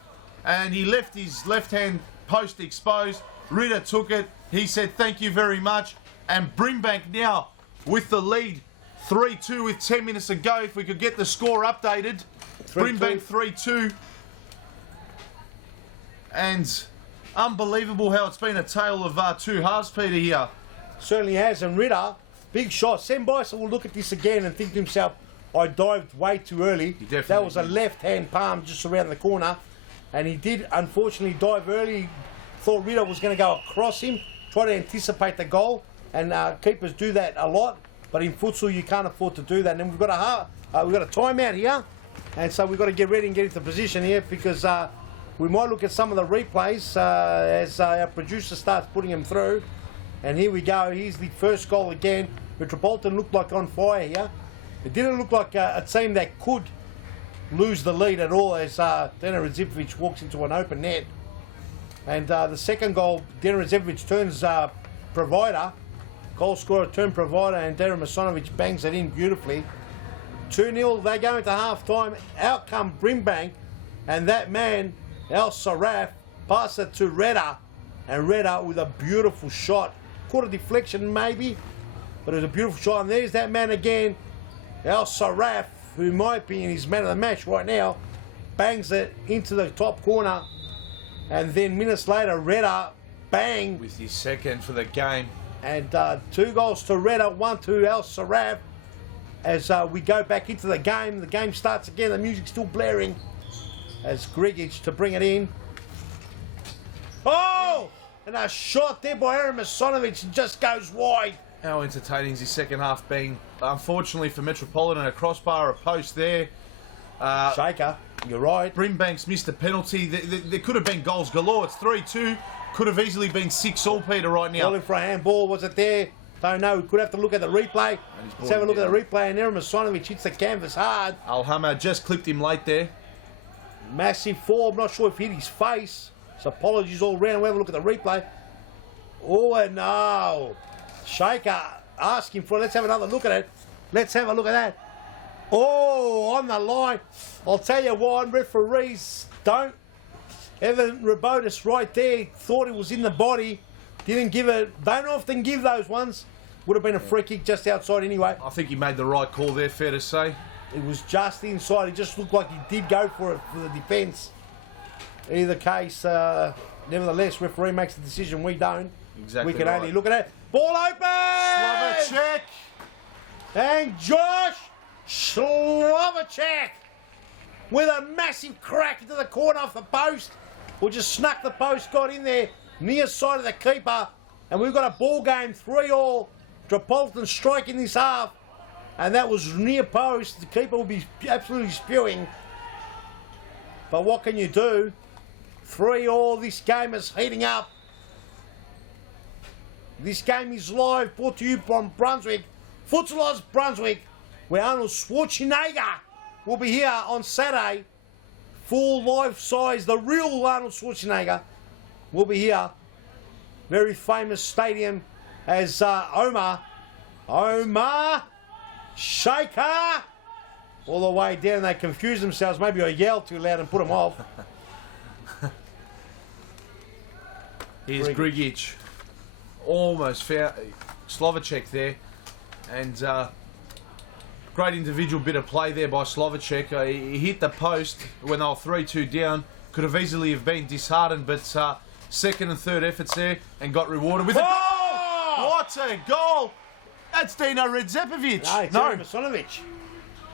And he left his left-hand post exposed. Ritter took it. He said, thank you very much. And Bringback now with the lead. 3-2 with 10 minutes to go. If we could get the score updated. 3-2. Bringback 3-2. And unbelievable how it's been a tale of 2 halves, Peter, here. Certainly has. And Ritter, big shot. Sam Bison will look at this again and think to himself, I dived way too early. definitely That was a did. left-hand palm just around the corner. And he did, unfortunately, dive early. Thought Ritter was going to go across him, try to anticipate the goal. And keepers do that a lot. But in futsal, you can't afford to do that. And then we've got a timeout here. And so we've got to get ready and get into position here because we might look at some of the replays as our producer starts putting them through. And here we go. Here's the first goal again. Metropolitan looked like on fire here. It didn't look like a team that could lose the lead at all as Dena Radzipovic walks into an open net. And the second goal, Dena Radzipovic turns provider. Goal scorer turned provider, and Dena Masonovic bangs it in beautifully. 2-0, they go into half-time. Out come Bringbank, and that man, El Saraf, passes it to Redder. And Redder with a beautiful shot. Caught a deflection maybe, but it was a beautiful shot. And there's that man again, El Saraf, who might be in his man of the match right now, bangs it into the top corner. And then minutes later, Redder, bang, With his second for the game. and 2 goals to Redder, 1 to El Saraf. As we go back into the game starts again. The music's still blaring. As Grigic to bring it in. Oh! And a shot there by Aaron Masonovic just goes wide. How entertaining is his second half being? Unfortunately for Metropolitan, a crossbar, a post there. Shaker, you're right. Brimbank's missed a penalty. There could have been goals galore. It's 3-2. Could have easily been 6-all, Peter, right now. Calling for a handball. Was it there? Don't know. We could have to look at the replay. Let's have a look at the replay. And Aaron Masonovic hits the canvas hard. Al-Hamad just clipped him late there. Massive fall. I'm not sure if it hit his face. So apologies all round. We'll have a look at the replay. Oh, and no. Shaker asking for it. Let's have another look at it. Let's have a look at that. Oh, on the line. I'll tell you why referees don't. Evan Rabotis right there thought it was in the body. Didn't give it. Don't often give those ones. Would have been a free kick just outside anyway. I think he made the right call there, fair to say. It was just inside. It just looked like he did go for it for the defence. Either case, nevertheless, referee makes the decision. We don't. Exactly. We can right. only look at it. Ball open! Slovacek! And Josh Slovacek with a massive crack into the corner off the post. Or just snuck the post, got in there, near side of the keeper. And we've got a ball game, 3-3. Trapolton striking this half. And that was near post. The keeper will be absolutely spewing. But what can you do? 3-3. This game is heating up. This game is live, brought to you from Brunswick, Futsal Oz Brunswick, where Arnold Schwarzenegger will be here on Saturday. Full life size, the real Arnold Schwarzenegger will be here. Very famous stadium as Omar Shaker, all the way down. They confuse themselves. Maybe I yelled too loud and put them off. Here's Grigic. Almost found Slovacek there. And great individual bit of play there by Slovacek. He hit the post when they were 3-2 down. Could have easily have been disheartened, but second and third efforts there and got rewarded with a goal! What a goal! That's Dino Redzepovic. No, it's Aaron Masonovic.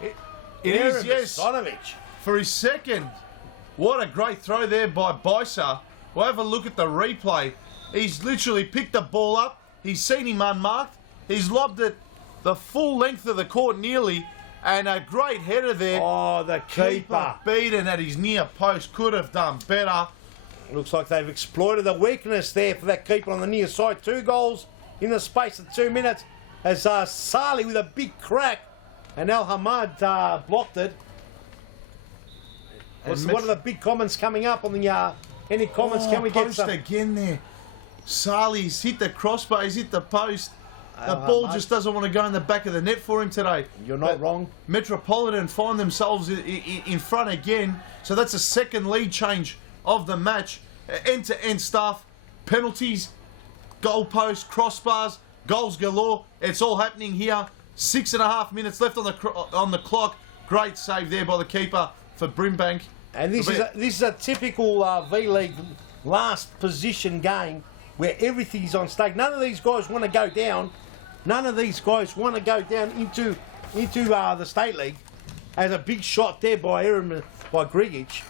It is, yes. Masonovic. For his second. What a great throw there by Bisa. We'll have a look at the replay. He's literally picked the ball up. He's seen him unmarked. He's lobbed it the full length of the court nearly. And a great header there. Oh, the keeper. Beaten at his near post. Could have done better. Looks like they've exploited the weakness there for that keeper on the near side. 2 goals in the space of 2 minutes. As Salih with a big crack. And Al Hamad blocked it. What are the big comments coming up on the... any comments? Can we get post some? again there. Salih's hit the crossbar. He's hit the post. The ball just doesn't want to go in the back of the net for him today. You're not wrong. Metropolitan find themselves in front again. So that's a second lead change of the match. End-to-end stuff. Penalties, goalposts, crossbars, goals galore. It's all happening here. 6.5 minutes left on the clock. Great save there by the keeper for Brimbank. And this is a typical V-League last position game where everything's on stake. None of these guys want to go down. None of these guys want to go down into the State League. As a big shot there by Grigic.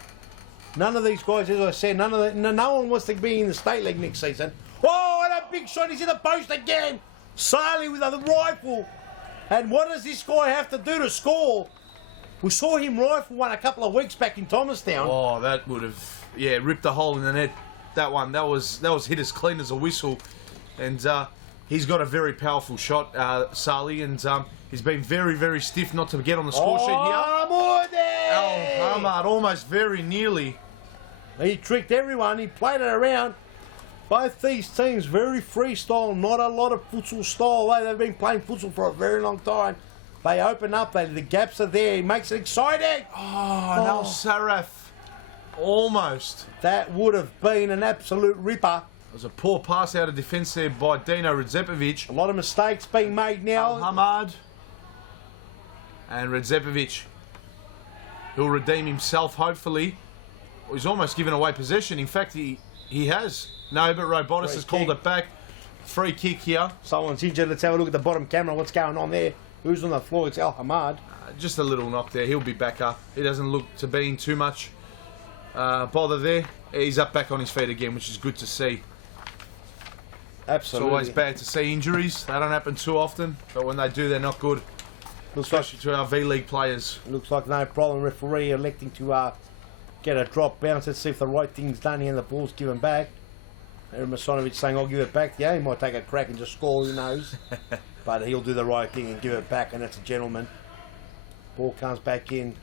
None of these guys, as I said, no one wants to be in the State League next season. Oh, and a big shot. He's in the post again. Salih with a rifle. And what does this guy have to do to score? We saw him rifle one a couple of weeks back in Thomastown. Oh, that would have, ripped a hole in the net. That was hit as clean as a whistle. And he's got a very powerful shot, Salih, and he's been very, very stiff not to get on the score sheet here. Al Hamad almost very nearly. He tricked everyone. He played it around. Both these teams very freestyle, not a lot of futsal style. They've been playing futsal for a very long time. They open up, the gaps are there. He makes it exciting. Oh, Al Saraf. Almost. That would have been an absolute ripper. It was a poor pass out of defence there by Dino Redzepovic. A lot of mistakes being made now. Al Hamad and Redzepovic. He'll redeem himself, hopefully. He's almost given away possession. In fact, he has. No, but Robotis has called it back. Free kick here. Someone's injured. Let's have a look at the bottom camera. What's going on there? Who's on the floor? It's Al Hamad. Just a little knock there. He'll be back up. He doesn't look to be in too much bother there. He's up back on his feet again, which is good to see. Absolutely. It's always bad to see injuries. They don't happen too often, but when they do, they're not good. Especially to our V-League players. Looks like no problem. Referee electing to get a drop bounce. Let's see if the right thing's done here and the ball's given back. Aaron Masonovic saying, I'll give it back. Yeah, he might take a crack and just score, who knows. But he'll do the right thing and give it back, and that's a gentleman. Ball comes back in.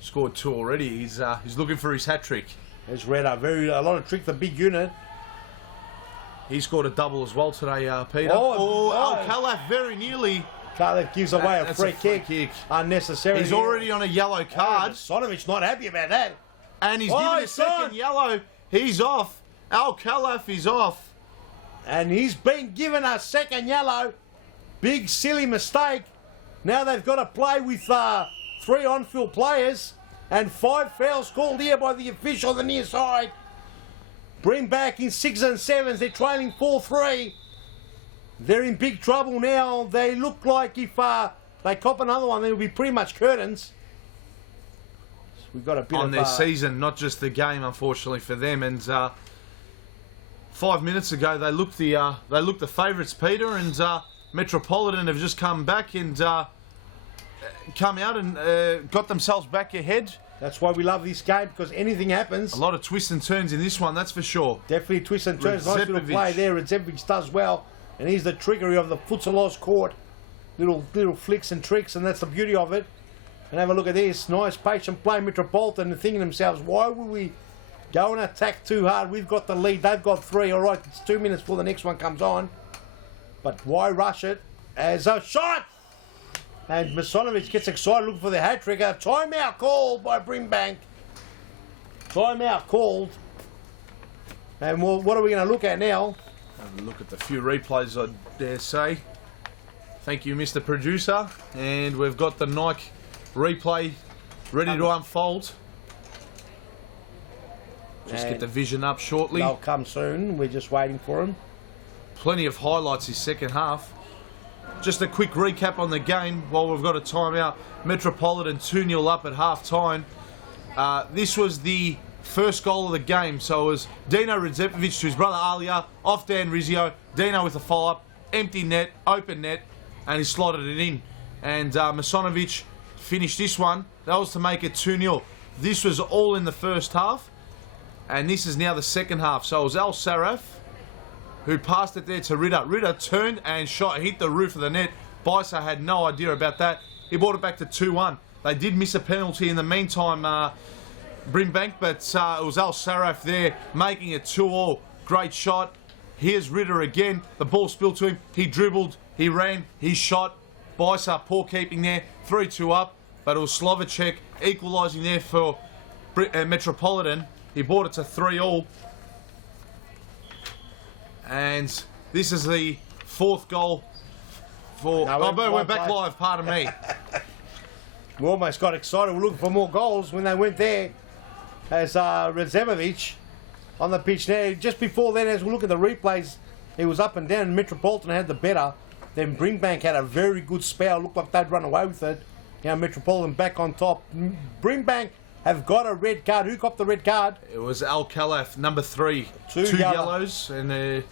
Scored 2 already. He's looking for his hat-trick. There's Redder. A lot of trick, the big unit. He scored a double as well today, Peter. Oh, Al-Khalaf very nearly. Cardiff gives away a That's free a free kick kick. unnecessarily. He's already on a yellow card, Sonovich not happy about that. and he's Oh, given a he's second gone. yellow. He's off. Al-Khalaf is off. And he's been given a second yellow. Big silly mistake. Now they've got to play with 3 on-field players and 5 fouls called here by the official on the near side. Bring back in 6 and 7s. They're trailing 4-3. They're in big trouble now. They look like if they cop another one, they'll be pretty much curtains. We've got a bit On of their season, not just the game, unfortunately for them. And 5 minutes ago, they looked the favourites, Peter, and Metropolitan have just come back and come out and got themselves back ahead. That's why we love this game, because anything happens. A lot of twists and turns in this one, that's for sure. Definitely twists and turns. Nice little Radzepovic. play there. Radzepovic does well. And he's the trickery of the Futsal Oz court. Little flicks and tricks, and that's the beauty of it. And have a look at this. Nice patient play. Metropolitan and thinking themselves, why would we go and attack too hard? We've got the lead. They've got 3. All right, it's 2 minutes before the next one comes on. But why rush it? As a shot! And Masanovic gets excited looking for the hat-trick. A timeout called by Brimbank. Timeout called. And what are we going to look at now? Have a look at the few replays, I dare say. Thank you, Mr. Producer. And we've got the Nike replay ready to unfold. Just get And the vision up shortly. they'll come soon. We're just waiting for them. Plenty of highlights this second half. Just a quick recap on the game while we've got a timeout. Metropolitan 2-0 up at half time. This was the first goal of the game. So it was Dino Radzepovic to his brother Alia, off Dan Rizio. Dino with a follow-up, empty net, open net, and he slotted it in. And Masanovic finished this one. That was to make it 2-0. This was all in the first half. And this is now the second half. So it was Al Saraf who passed it there to Ritter. Ritter turned and shot, hit the roof of the net. Bisa had no idea about that. He brought it back to 2-1. They did miss a penalty in the meantime, Brimbank, but it was Al Saraf there making it 2-2. Great shot. Here's Ritter again. The ball spilled to him. He dribbled, he ran, he shot. Bisa, poor keeping there. 3-2 up, but it was Slovacek equalising there for Metropolitan. He brought it to 3-3. And this is the 4th goal for... No, we're back live, pardon me. We almost got excited. We're looking for more goals when they went there. As Radzepovic on the pitch now. Just before then, as we look at the replays, he was up and down. Metropolitan had the better. Then Brimbank had a very good spell. Looked like they'd run away with it. Now Metropolitan back on top. Brimbank have got a red card. Who copped the red card? It was Al-Khalaf, number 3. Two yellows. And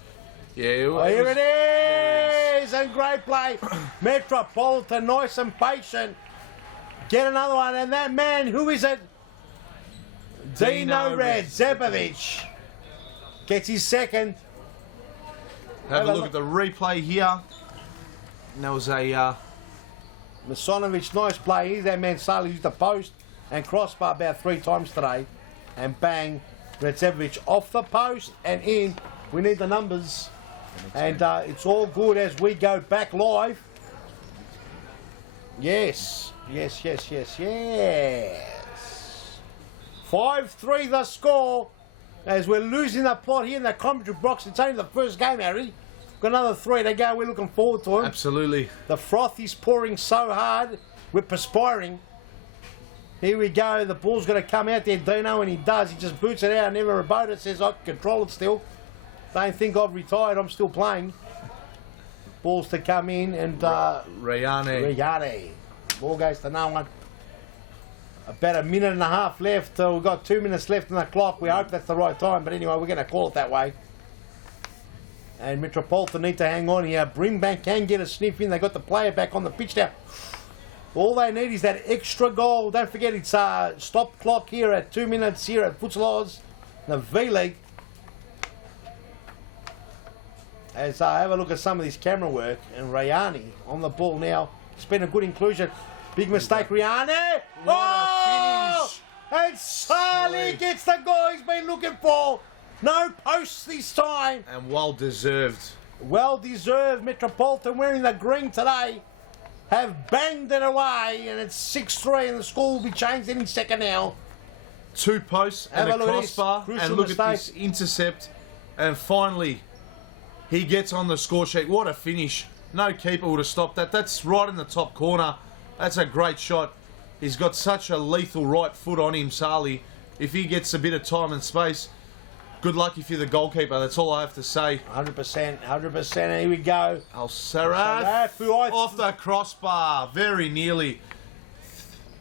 here it is! And great play. Metropolitan, nice and patient. Get another one. And that man, who is it? Dino Radzepovic gets his second. Have a look at the replay here. And there was a... Masanovic, nice play. Here's that man Salih used the post and crossbar about 3 times today. And bang, Radzepovic off the post and in. We need the numbers. And it's all good as we go back live. Yes. 5-3 the score. As we're losing the plot here in the commentary box. It's only the first game, Harry. Got another 3 to go. We're looking forward to them. Absolutely. The froth is pouring so hard. We're perspiring. Here we go. The ball's going to come out there, Dino, and he does. He just boots it out, never about it. Says, I can control it still. Don't think I've retired. I'm still playing. Balls to come in, and Rayane. Ball goes to no one. About a minute and a half left. We've got 2 minutes left on the clock. We hope that's the right time, but anyway, we're going to call it that way. And Metropolitan need to hang on here. Brimbank can get a sniff in. They got the player back on the pitch now. All they need is that extra goal. Don't forget it's stop clock here at 2 minutes here at Futsal Oz, the V-League. As I have a look at some of this camera work, and Rayani on the ball now. It's been a good inclusion. Big mistake, Rayani. What a finish. And Salih gets the goal he's been looking for. No posts this time. And well deserved. Well deserved. Metropolitan wearing the green today have banged it away, and it's 6-3, and the score will be changed any second now. 2 posts and Have a a look at this. crossbar, Crucial and look mistake. at this intercept, and finally he gets on the score sheet. What a finish. No keeper would have stopped that. That's right in the top corner. That's a great shot. He's got such a lethal right foot on him, Sali. If he gets a bit of time and space, good luck if you're the goalkeeper. That's all I have to say. 100%, 100%, and here we go. Al Saraf off the crossbar, very nearly.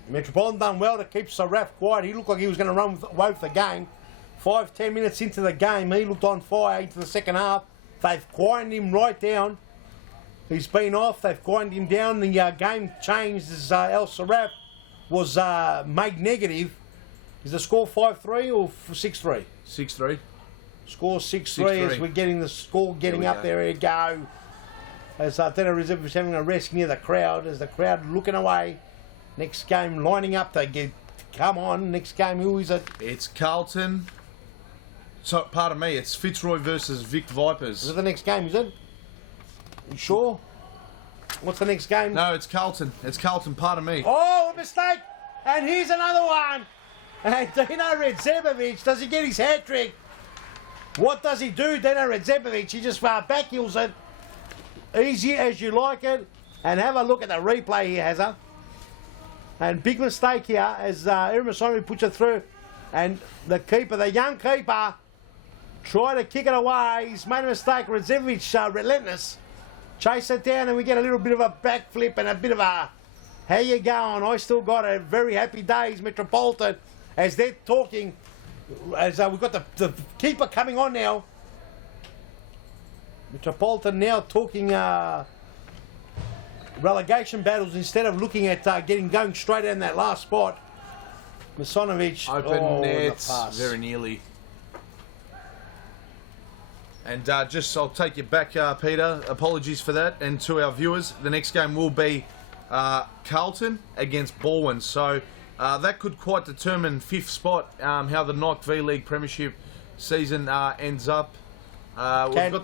Metropolitan done well to keep Saraf quiet. He looked like he was going to run away with the game. 5-10 minutes into the game, he looked on fire into the second half. They've quieted him right down. He's been off. They've quieted him down. The game changed as El Saraf was made negative. Is the score 5-3 or 6-3? 6-3. Score 6-3 as we're getting the score getting up there. Here we go. As Deno Reserve was having a rest near the crowd, as the crowd looking away. Next game lining up to get. Come on, next game, who is it? It's Carlton. So, pardon me, it's Fitzroy versus Vic Vipers. Is it the next game, is it? You sure? What's the next game? No, it's Carlton. It's Carlton, pardon me. Oh, a mistake! And here's another one! And Deno Redzepovic, does he get his hat trick? What does he do, Deno Redzepovic? He just backheels it. Easy as you like it. And have a look at the replay here, Hazza. And big mistake here as Iramasami puts it through. And the keeper, the young keeper, tried to kick it away. He's made a mistake. Redzepovic, relentless. Chase it down and we get a little bit of a backflip and a bit of a, how you going? I still got a very happy days, Metropolitan, as they're talking, as we've got the keeper coming on now. Metropolitan now talking relegation battles instead of looking at going straight in that last spot. Masanovic, Open the nets, pass. very nearly. And I'll take you back, Peter. Apologies for that. And to our viewers, the next game will be Carlton against Balwyn. So that could quite determine 5th spot, how the NOC V-League Premiership season ends up. Can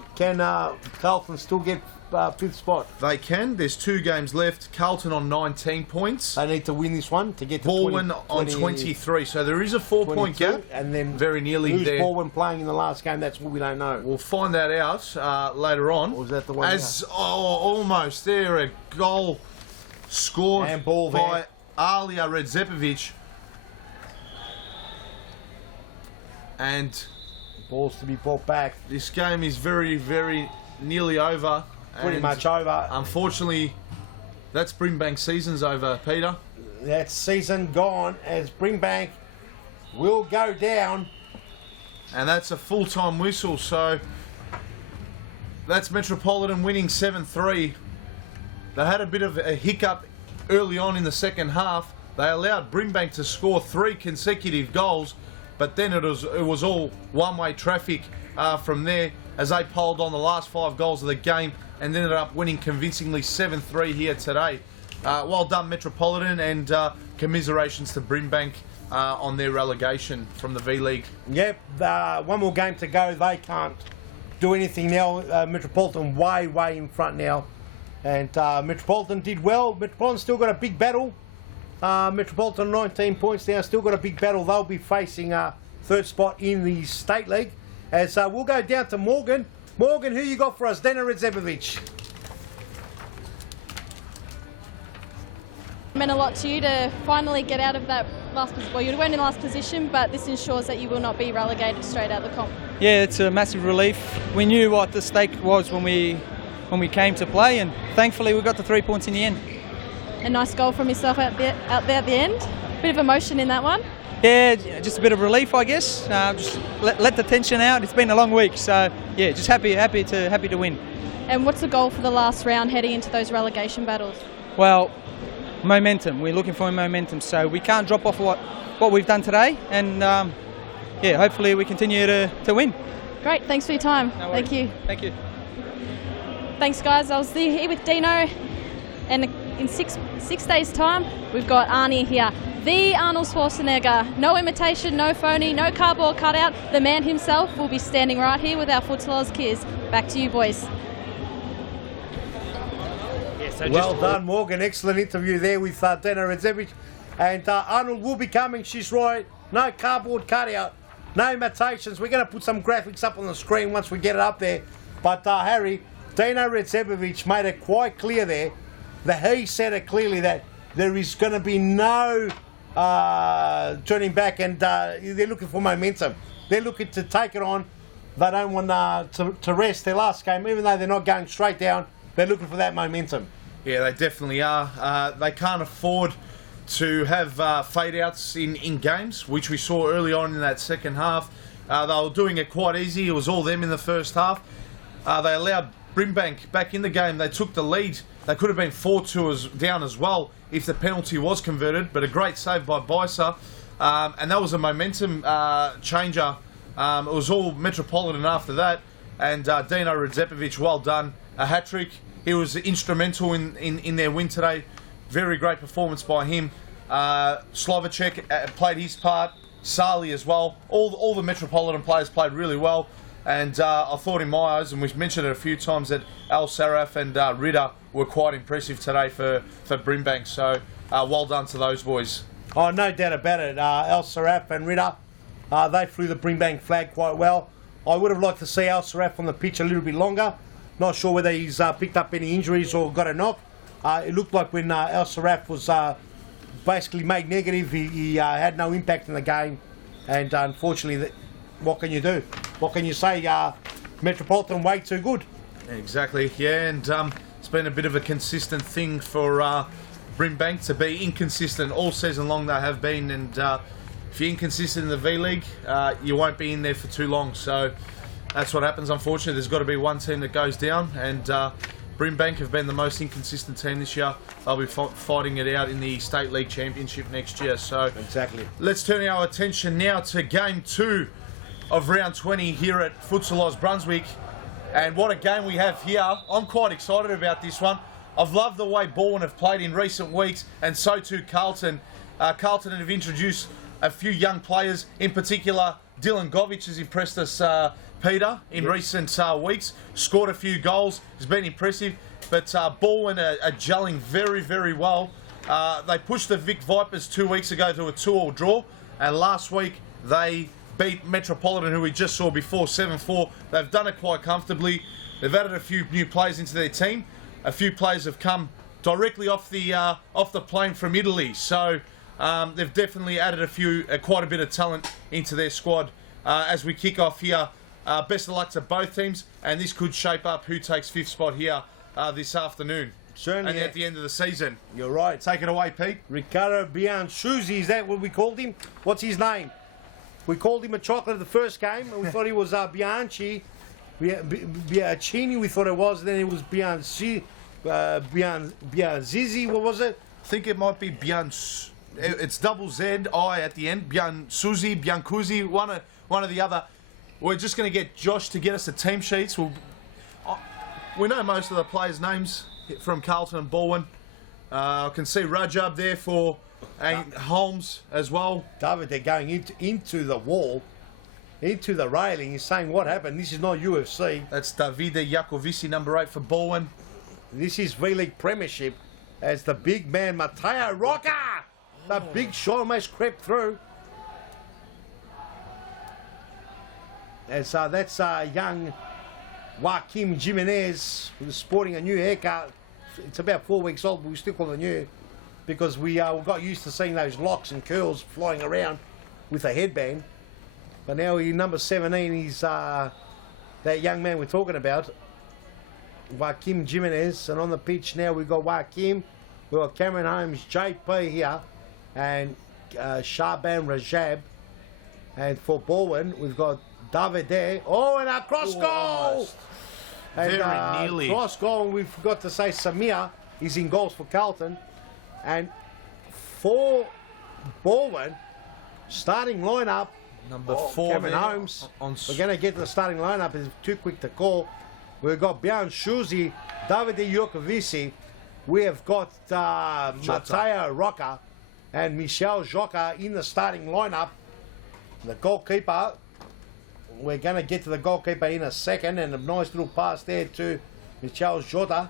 Carlton still get 5th spot? They can. There's 2 games left. Carlton on 19 points. They need to win this one to get to Balwyn on 23. So there is a 4-point gap. And then very nearly who's there. Balwyn playing in the last game? That's what we don't know. We'll find that out later on. Or was that the one? Almost there, a goal scored And ball by there. Alia Redzepovic. And Balls to be brought back. this game is very, very nearly over. Pretty And much over. Unfortunately, that's Brimbank season's over, Peter. That season gone as Brimbank will go down. And that's a full-time whistle, so that's Metropolitan winning 7-3. They had a bit of a hiccup early on in the second half. They allowed Brimbank to score 3 consecutive goals, but then it was all one-way traffic from there as they polled on the last 5 goals of the game and ended up winning convincingly 7-3 here today. Well done, Metropolitan, and commiserations to Brimbank on their relegation from the V-League. Yep, one more game to go. They can't do anything now. Metropolitan way in front now. And Metropolitan did well. Metropolitan still got a big battle. Metropolitan 19 points now, still got a big battle. They'll be facing 3rd spot in the State League. As we'll go down to Morgan. Morgan, who you got for us? Deno Redzepovic. It meant a lot to you to finally get out of that last position. Well, you weren't in last position, but this ensures that you will not be relegated straight out of the comp. Yeah, it's a massive relief. We knew what the stake was when we came to play, and thankfully we got the 3 points in the end. A nice goal from yourself out there at the end. Bit of emotion in that one. Yeah, just a bit of relief, I guess. Just let the tension out. It's been a long week, so yeah, just happy to win. And what's the goal for the last round heading into those relegation battles? Well, momentum. We're looking for momentum, so we can't drop off what we've done today, and yeah, hopefully we continue to win. Great, thanks for your time. No worries. Thank you. Thank you. Thanks, guys. I was here with Deno, and in six days' time, we've got Arnie here the Arnold Schwarzenegger. No imitation, no phony, no cardboard cutout. The man himself will be standing right here with our Futsal Oz kids. Back to you, boys. Well done, Morgan. Excellent interview there with Dana Redzevic. And Arnold will be coming, she's right. No cardboard cutout, no imitations. We're going to put some graphics up on the screen once we get it up there. But Harry, Dana Redzevic made it quite clear there that he said it clearly that there is going to be no turning back, and they're looking for momentum. They're looking to take it on. They don't want to rest their last game, even though they're not going straight down. They're looking for that momentum. Yeah, they definitely are. They can't afford to have fade-outs in games, which we saw early on in that second half. They were doing it quite easy. It was all them in the first half. They allowed Brimbank back in the game. They took the lead. They could have been 4-2 down as well if the penalty was converted, but a great save by Bisa. And that was a momentum changer. It was all Metropolitan after that. And Dino Redzepovic, well done. A hat-trick. He was instrumental in their win today. Very great performance by him. Slovacek played his part. Sali as well. All the Metropolitan players played really well. And I thought in my eyes, and we've mentioned it a few times, that Al Saraf and Ritter were quite impressive today for Brimbank. So well done to those boys. Oh, no doubt about it. Al Saraf and Ritter, they flew the Brimbank flag quite well. I would have liked to see Al Saraf on the pitch a little bit longer. Not sure whether he's picked up any injuries or got a knock. It looked like when Al Saraf was basically made negative, he had no impact in the game. And unfortunately, what can you do? What can you say? Metropolitan way too good. Exactly, yeah. And it's been a bit of a consistent thing for Brimbank to be inconsistent all season long. They have been. And if you're inconsistent in the V-League, you won't be in there for too long. So that's what happens, unfortunately. There's got to be one team that goes down, and Brimbank have been the most inconsistent team this year. They'll be fighting it out in the State League Championship next year. So exactly. Let's turn our attention now to Game 2 of Round 20 here at Futsal Oz Brunswick. And what a game we have here. I'm quite excited about this one. I've loved the way Bourne have played in recent weeks, and so too Carlton. Carlton have introduced a few young players. In particular, Dylan Govich has impressed us, Peter, in recent weeks. Scored a few goals, has been impressive. But Bourne are gelling very, very well. They pushed the Vic Vipers 2 weeks ago to a 2-2 draw. And last week, they beat Metropolitan, who we just saw before, 7-4. They've done it quite comfortably. They've added a few new players into their team. A few players have come directly off the plane from Italy. So they've definitely added quite a bit of talent into their squad. As we kick off here, best of luck to both teams, and this could shape up who takes 5th spot here this afternoon. Certainly. And at the end of the season. You're right. Take it away, Pete. Ricardo Bianchuzi, is that what we called him? What's his name? We called him a chocolate the first game, and we thought he was Bianchi. Bianchini, we thought it was, and then it was Bianzizi, what was it? I think it might be it's double Z-I at the end. Biansuzi, Biancuzi, one or the other. We're just going to get Josh to get us the team sheets. We know most of the players' names from Carlton and Baldwin. I can see Rajab there for Holmes as well. David, they're going into the wall, into the railing. He's saying, what happened? This is not UFC. That's Davide Jacovici, number 8 for Baldwin. This is V-League Premiership as the big man, Matteo Rocca. The big shot almost crept through. As that's young Joaquim Jimenez, who's sporting a new haircut. It's about 4 weeks old, but we still call it new because we got used to seeing those locks and curls flying around with a headband. But now number 17, he's that young man we're talking about, Joaquim Jimenez. And on the pitch now we've got Joaquim, we've got Cameron Holmes, JP here, and Shaban Rajab. And for Baldwin, we've got David there. Oh, and a cross goal! And, very nearly. Cross goal, and we forgot to say Samir is in goals for Carlton. And for Baldwin, starting lineup, number 4, Cameron Holmes. We're going to get to the starting lineup. It's too quick to call. We've got Bianshuzi, Davide Jokovici. We have got Matteo Rocca. And Michel Joca in the starting lineup. The goalkeeper, we're going to get to the goalkeeper in a second, and a nice little pass there to Michel Jota.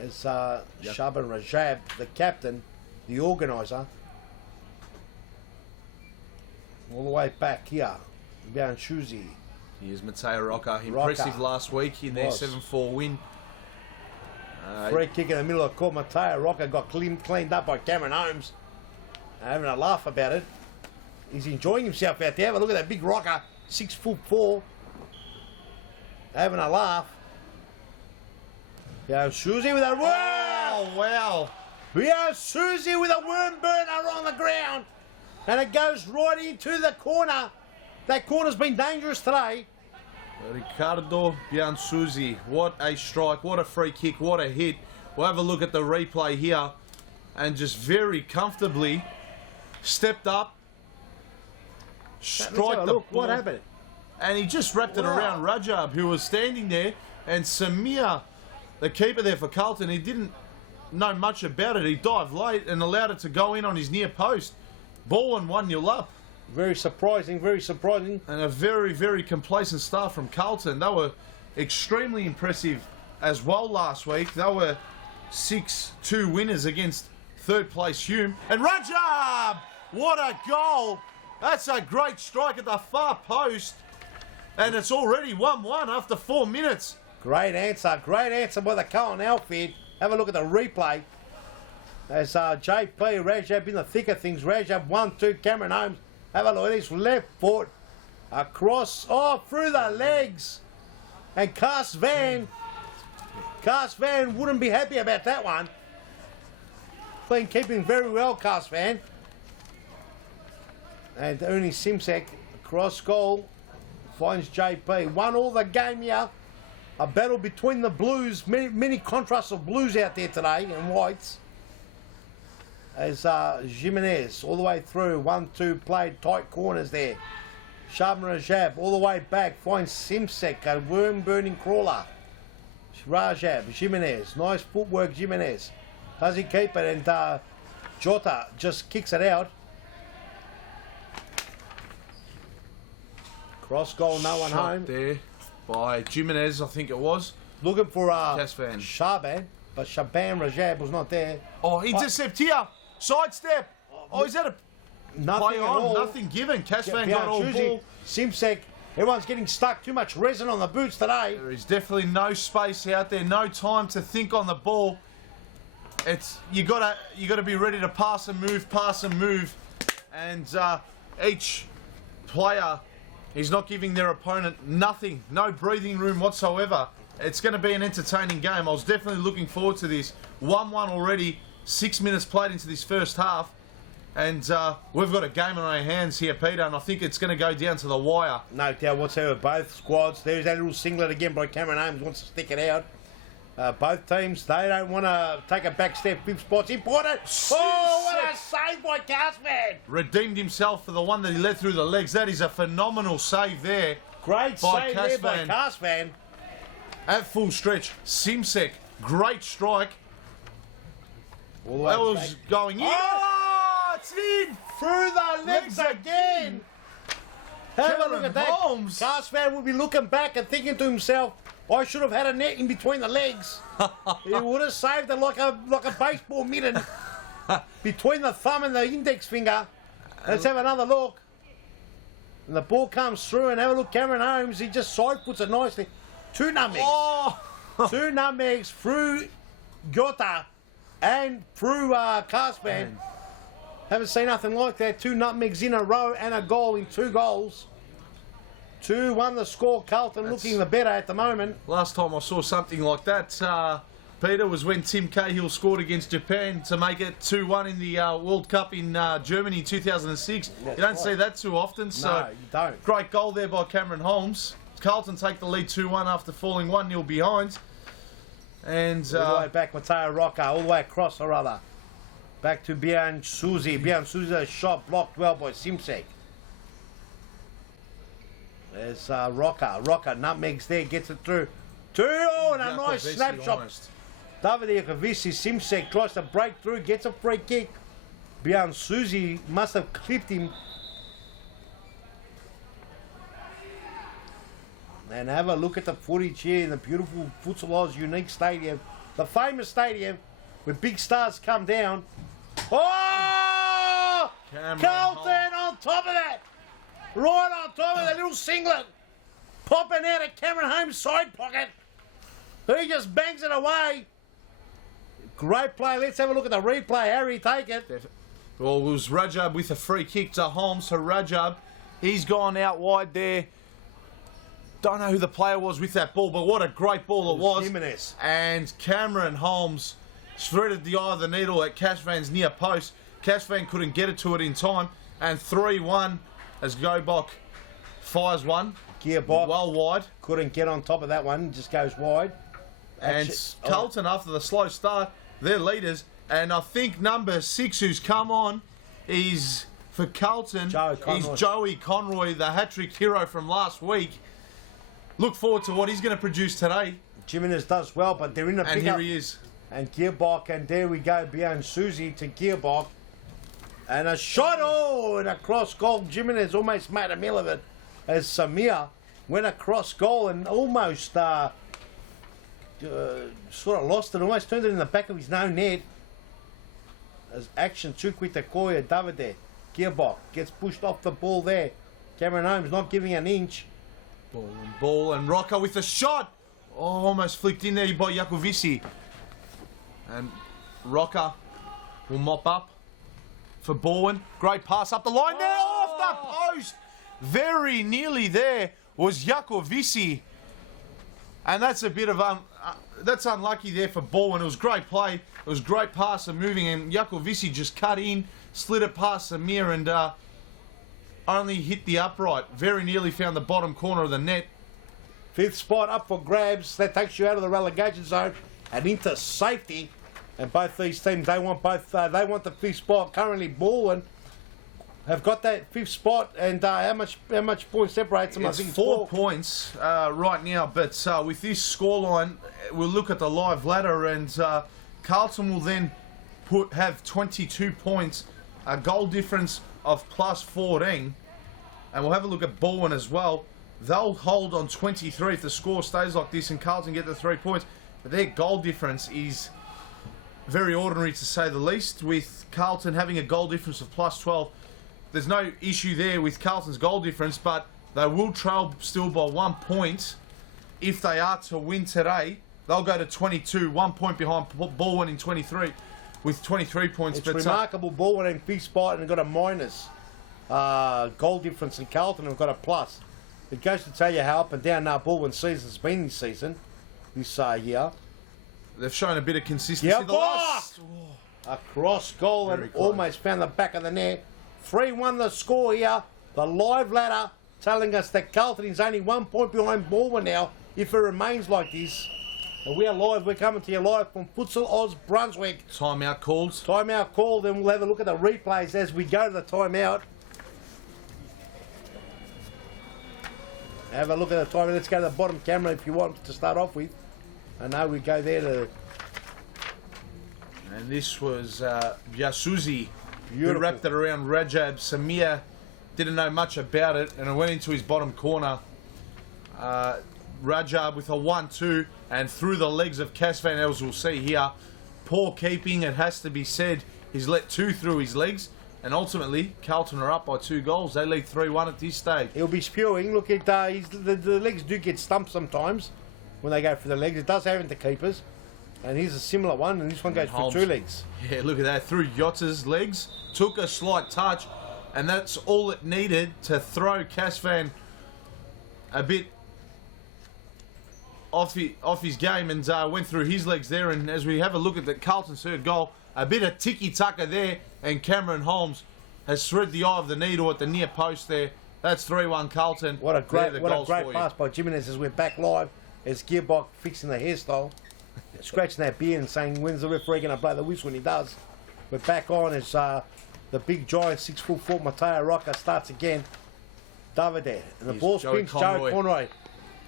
As Shaban Rajab, the captain, the organiser. All the way back here, Bianshuzi. Here's Mateo Rocca. Impressive last week in their 7-4 win. Free kick in the middle of the court. Mateo Rocca got cleaned up by Cameron Holmes. Having a laugh about it. He's enjoying himself out there. But look at that big Rocca, 6'4", having a laugh. Bianshuzi with a Wow! Bianshuzi with a worm burner on the ground. And it goes right into the corner. That corner's been dangerous today. Ricardo Bianshuzi, what a strike, what a free kick, what a hit. We'll have a look at the replay here and just very comfortably stepped up, strike the ball. What happened? And he just wrapped it around Rajab, who was standing there, and Samir, the keeper there for Carlton, he didn't know much about it. He dived late and allowed it to go in on his near post. Ball and 1-0 up. Very surprising, very surprising. And a very, very complacent start from Carlton. They were extremely impressive as well last week. They were 6-2 winners against third place Hume. And Rajab! What a goal! That's a great strike at the far post. And it's already 1-1 after 4 minutes. Great answer by the Carlton outfit. Have a look at the replay. As JP, Rajab in the thick of things. Rajab 1-2, Cameron Holmes. Have a look at his left foot. Across, through the legs. And Cass Van wouldn't be happy about that one. Been keeping very well, Cass Van. And Ernie Simsek, cross goal, finds JP. 1-1 the game here. A battle between the Blues. Many contrasts of Blues out there today and Whites. As Jimenez all the way through, 1-2 played, tight corners there. Shaban Rajab all the way back, finds Simsek, a worm burning crawler. Rajab, Jimenez, nice footwork, Jimenez. Does he keep it? And Jota just kicks it out. Cross goal, no one Shot home. there by Jimenez, I think it was. Looking for Casvan. Shaban, but Shaban Rajab was not there. Oh, intercept here. Sidestep. Oh, is that a Nothing play at on? all. Nothing given. Casvan got all ball. Simsek, everyone's getting stuck. Too much resin on the boots today. There is definitely no space out there. No time to think on the ball. It's you gotta be ready to pass and move, and each player is not giving their opponent nothing, no breathing room whatsoever. It's going to be an entertaining game. I was definitely looking forward to this. 1-1 already. 6 minutes played into this first half, and we've got a game on our hands here, Peter, and I think it's going to go down to the wire. No doubt whatsoever. Both squads. There's that little singlet again by Cameron Holmes. Wants to stick it out. Both teams, they don't want to take a back step. Fifth spot's important. Oh, what a save by Casvan. Redeemed himself for the one that he let through the legs. That is a phenomenal save there. Great by save there by Casvan. Casvan. At full stretch, Simsek, great strike. All the way That was back. going in. Oh, it's in! Through the legs again. Have a look Cameron at that. Holmes. Casvan would be looking back and thinking to himself, I should have had a net in between the legs. He would have saved it like a baseball mitten between the thumb and the index finger. Let's have another look. And the ball comes through, and have a look. Cameron Holmes, he just side puts it nicely. 2 nutmegs. Oh! 2 nutmegs through Jota and through Casvan. Haven't seen nothing like that. 2 nutmegs in a row and a goal in 2 goals. 2-1 the score. Carlton looking the better at the moment. Last time I saw something like that, Peter, was when Tim Cahill scored against Japan to make it 2-1 in the World Cup in Germany in 2006. That's you don't right. see that too often. So No, you don't. Great goal there by Cameron Holmes. Carlton take the lead 2-1 after falling 1-0 behind. And All the way back, Mateo Rocca, all the way across or other. Back to Bianshuzi. Bianshuzi, a shot blocked well by Simsek. There's Rocca. Rocca, nutmegs there, gets it through. 2 and a nice snapshot. David Iakovisi, Simsek tries to break through, gets a free kick. Beyond Susie must have clipped him. And have a look at the footage here in the beautiful Futsal Oz unique stadium. The famous stadium where big stars come down. Oh! Cameron Carlton on top of that. Right on top of that little singlet. Popping out of Cameron Holmes' side pocket. He just bangs it away. Great play. Let's have a look at the replay. Harry, take it. Well, it was Rajab with a free kick to Holmes. So Rajab, he's gone out wide there. Don't know who the player was with that ball, but what a great ball it was. Jimenez. And Cameron Holmes threaded the eye of the needle at Cashvan's near post. Cashvan couldn't get it to it in time. And 3-1 as Gobok fires one. Gearbox Well wide. couldn't get on top of that one. Just goes wide. And Carlton, after the slow start, they're leaders. And I think number 6 who's come on is, for Carlton, he's Joey Conroy, the hat-trick hero from last week. Look forward to what he's going to produce today. Jimenez does well, but they're in the And pickup. here he is. And Gearbox, and there we go, beyond Susie to Gearbox. And a shot, oh, and a cross goal. Jimenez almost made a meal of it as Samir went across goal and almost sort of lost it, almost turned it in the back of his own net. As action too quick to Koya, Davide. Gearbox gets pushed off the ball there. Cameron Holmes not giving an inch. Ball and Rocca with a shot. Oh, almost flicked in there by Jakovici. And Rocca will mop up for Bowen. Great pass up the line there, off the post. Very nearly there was Jakovici. And that's a bit of that's unlucky there for Bowen. It was great play. It was great pass and moving, and Jakovici just cut in, slid it past Samir, and only hit the upright. Very nearly found the bottom corner of the net. 5th spot up for grabs. That takes you out of the relegation zone and into safety. And both these teams, they want both. They want the 5th spot. Currently, Bowen have got that 5th spot. And how much points separates them? It's I think 4 points right now. But with this scoreline, we'll look at the live ladder, and Carlton will then have 22 points, a goal difference of plus 14, and we'll have a look at Bowen as well. They'll hold on 23 if the score stays like this and Carlton get the 3 points, but their goal difference is very ordinary to say the least, with Carlton having a goal difference of plus 12. There's no issue there with Carlton's goal difference, but they will trail still by 1 point. If they are to win today, they'll go to 22, 1 point behind Bowen in 23 with 23 points. It's remarkable. Bowen in 5th spot and got a minus goal difference, and Carlton have got a plus. It goes to tell you how up and down Bowen's season's been this season, this year. They've shown a bit of consistency. Yeah, The last- a cross goal Very and close. almost found the back of the net. 3-1 the score here. The live ladder telling us that Carlton is only 1 point behind Bowen now if it remains like this. And we are live. We're coming to you live from Futsal Oz Brunswick. Timeout called. Timeout called, and we'll have a look at the replays as we go to the timeout. Have a look at the timeout. Let's go to the bottom camera if you want to start off with. I know we go there to... And this was Yasuzi, who Beautiful. wrapped it around Rajab. Samir didn't know much about it, and it went into his bottom corner. Rajab with a 1-2, and through the legs of Casvan, as we'll see here. Poor keeping, it has to be said. He's let 2 through his legs, and ultimately, Carlton are up by 2 goals. They lead 3-1 at this stage. He'll be spewing. Look at the legs do get stumped sometimes when they go for the legs. It does happen to keepers. And here's a similar one, and this one goes for Holmes. 2 legs. Yeah, look at that. Through Yotta's legs, took a slight touch, and that's all it needed to throw Casvan a bit off his game, and went through his legs there. And as we have a look at the Carlton's 3rd goal, a bit of tiki-taka there, and Cameron Holmes has threaded the eye of the needle at the near post there. That's 3-1 Carlton. What a great, They're the what a goals great for you. pass by Jimenez as we're back live. As Gearbox fixing the hairstyle, scratching that beard and saying, when's the referee going to blow the whistle? And he does. We're back on as the big giant 6'4" Mateo Rocca starts again. Davide. And the Here's ball Joey spins. Conroy. Joe Conroy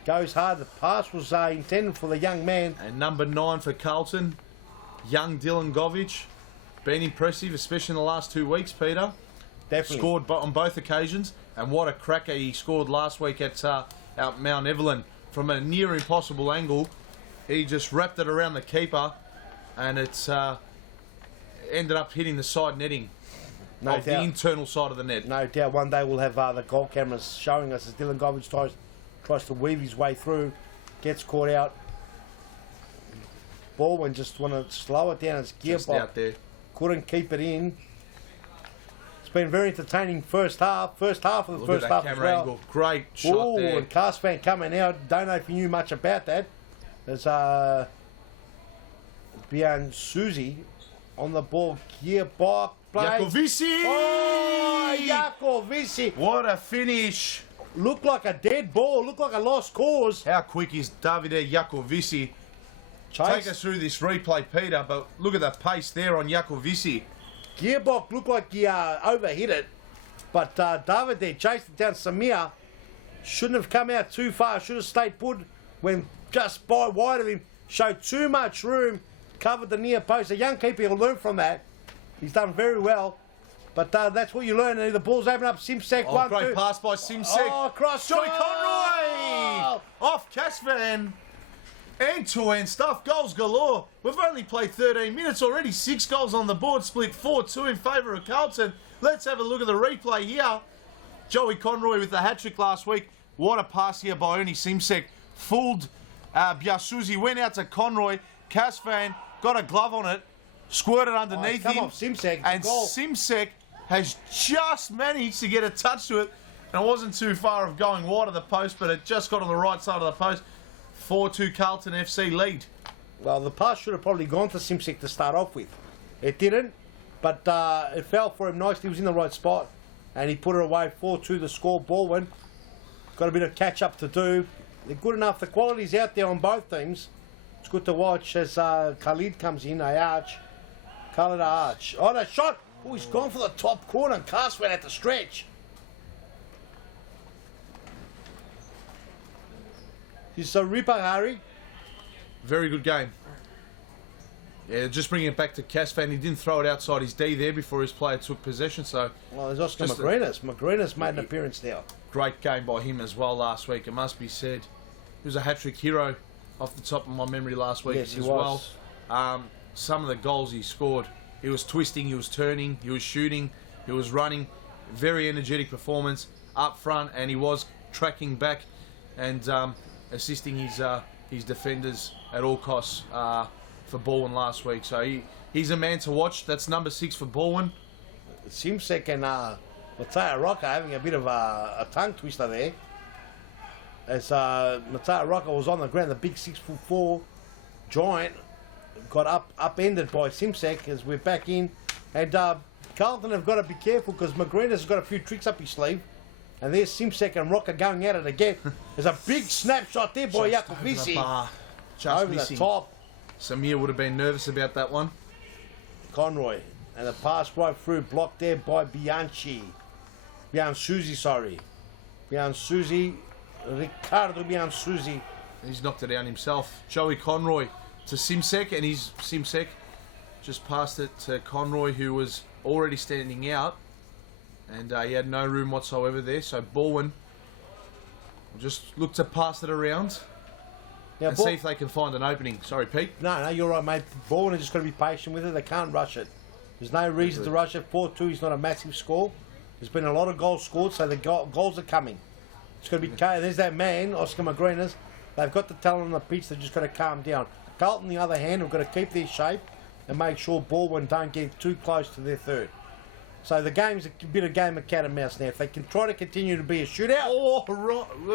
goes hard. The pass was intended for the young man. And number 9 for Carlton, young Dylan Govic. been impressive, especially in the last 2 weeks, Peter. Definitely. Scored on both occasions, and what a cracker he scored last week at Mount Evelyn from a near impossible angle. He just wrapped it around the keeper, and it's ended up hitting the side netting No of the doubt. internal side of the net. No doubt one day we'll have the goal cameras showing us as Dylan Govich tries to weave his way through, gets caught out. Baldwin just wanted to slow it down. His Just gearbox out there. couldn't keep it in. It's been very entertaining first half. First half of the Look first at that half as camera well. angle. Great shot Ooh, there. and Carspan coming out. Don't know if you knew much about that. There's Bian Susie on the ball. Gearbox play. Jacovici! Oh, Jacovici. What a finish! Looked like a dead ball. Looked like a lost cause. How quick is Davide Jacovici? Chase. Take us through this replay, Peter, but look at the pace there on Jacovici. Gearbox looked like he overhit it. But David there chased it down. Samir shouldn't have come out too far. Should have stayed put when just by wide of him. Showed too much room. Covered the near post. A young keeper will learn from that. He's done very well. But that's what you learn. The ball's open up. Simsek Oh, one, great two. pass by Simsek. Oh, cross. Joey goal! Conroy! Off Casvan. End-to-end stuff. Goals galore. We've only played 13 minutes already. 6 goals on the board. Split 4-2 in favour of Carlton. Let's have a look at the replay here. Joey Conroy with the hat-trick last week. What a pass here by Ernie Simsek. Fooled Biasuzi. Went out to Conroy. Casvan got a glove on it. Squirted underneath come him. on, Simsek. And Goal. Simsek has just managed to get a touch to it. And it wasn't too far of going wide of the post, but it just got on the right side of the post. 4-2 Carlton FC lead. Well, the pass should have probably gone to Simsek to start off with. It didn't, but it fell for him nicely. He was in the right spot, and he put it away. 4-2 the score. Baldwin got a bit of catch-up to do. They're good enough. The quality's out there on both teams. It's good to watch as Khalid comes in. Khalid Arch. Oh, that shot. Oh, he's gone for the top corner. And Cast went at the stretch. He's a ripper, Harry. Very good game. Yeah, just bringing it back to Casvan. He didn't throw it outside his D there before his player took possession, so Well, there's Oscar Just a- Magrinas. Magrinas made an appearance now. great game by him as well last week, it must be said. He was a hat-trick hero off the top of my memory last week Yes, he as was. well. Some of the goals he scored, he was twisting, he was turning, he was shooting, he was running. Very energetic performance up front, and he was tracking back and assisting his defenders at all costs for Baldwin last week. So he's a man to watch. That's number 6 for Baldwin. Simsek and Mateo Rocca having a bit of a tongue twister there. As Mateo Rocca was on the ground, the big 6'4" giant got upended by Simsek as we're back in. And Carlton have got to be careful because Magrinas has got a few tricks up his sleeve. And there's Simsek and Rocca going at it again. There's a big snapshot there by Just over the Jacovici. bar. Just Over missing. the top. Samir would have been nervous about that one. Conroy. And the pass right through, blocked there by Biansuzi, sorry. Ricardo Biansuzi. He's knocked it down himself. Joey Conroy to Simsek, and Simsek just passed it to Conroy, who was already standing out. And he had no room whatsoever there. So Baldwin will just look to pass it around Now, and see if they can find an opening. Sorry, Pete. No, you're right, mate. Baldwin has just got to be patient with it. They can't rush it. There's no reason to rush it. 4-2 is not a massive score. There's been a lot of goals scored, so the goals are coming. It's going to be. There's that man, Oscar Magrinas. They've got the talent on the pitch. They've just got to calm down. Carlton, on the other hand, have got to keep their shape and make sure Baldwin don't get too close to their third. So the game's a bit of game of cat and mouse now. If they can try to continue to be a shootout, Oh,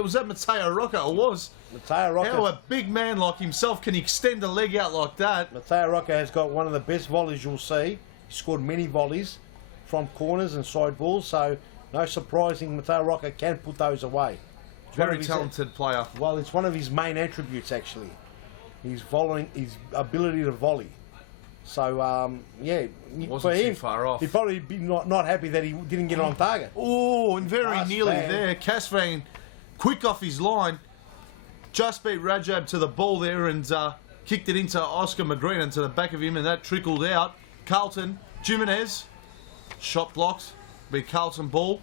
was that Mateo Rocca? It was. Mateo How Rocca. a big man like himself can extend a leg out like that. Mateo Rocca has got one of the best volleys you'll see. He scored many volleys from corners and side balls, so no surprising Mateo Rocca can put those away. It's one Very of his- talented player. Well, it's one of his main attributes actually. His ability to volley. So yeah, Wasn't for too him, far off. he'd probably be not happy that he didn't get on target. Oh, and very Casvan. nearly there. Casvan, quick off his line, just beat Rajab to the ball there and kicked it into Oscar Magrinas to the back of him, and that trickled out. Carlton Jimenez, shot blocked, be Carlton ball.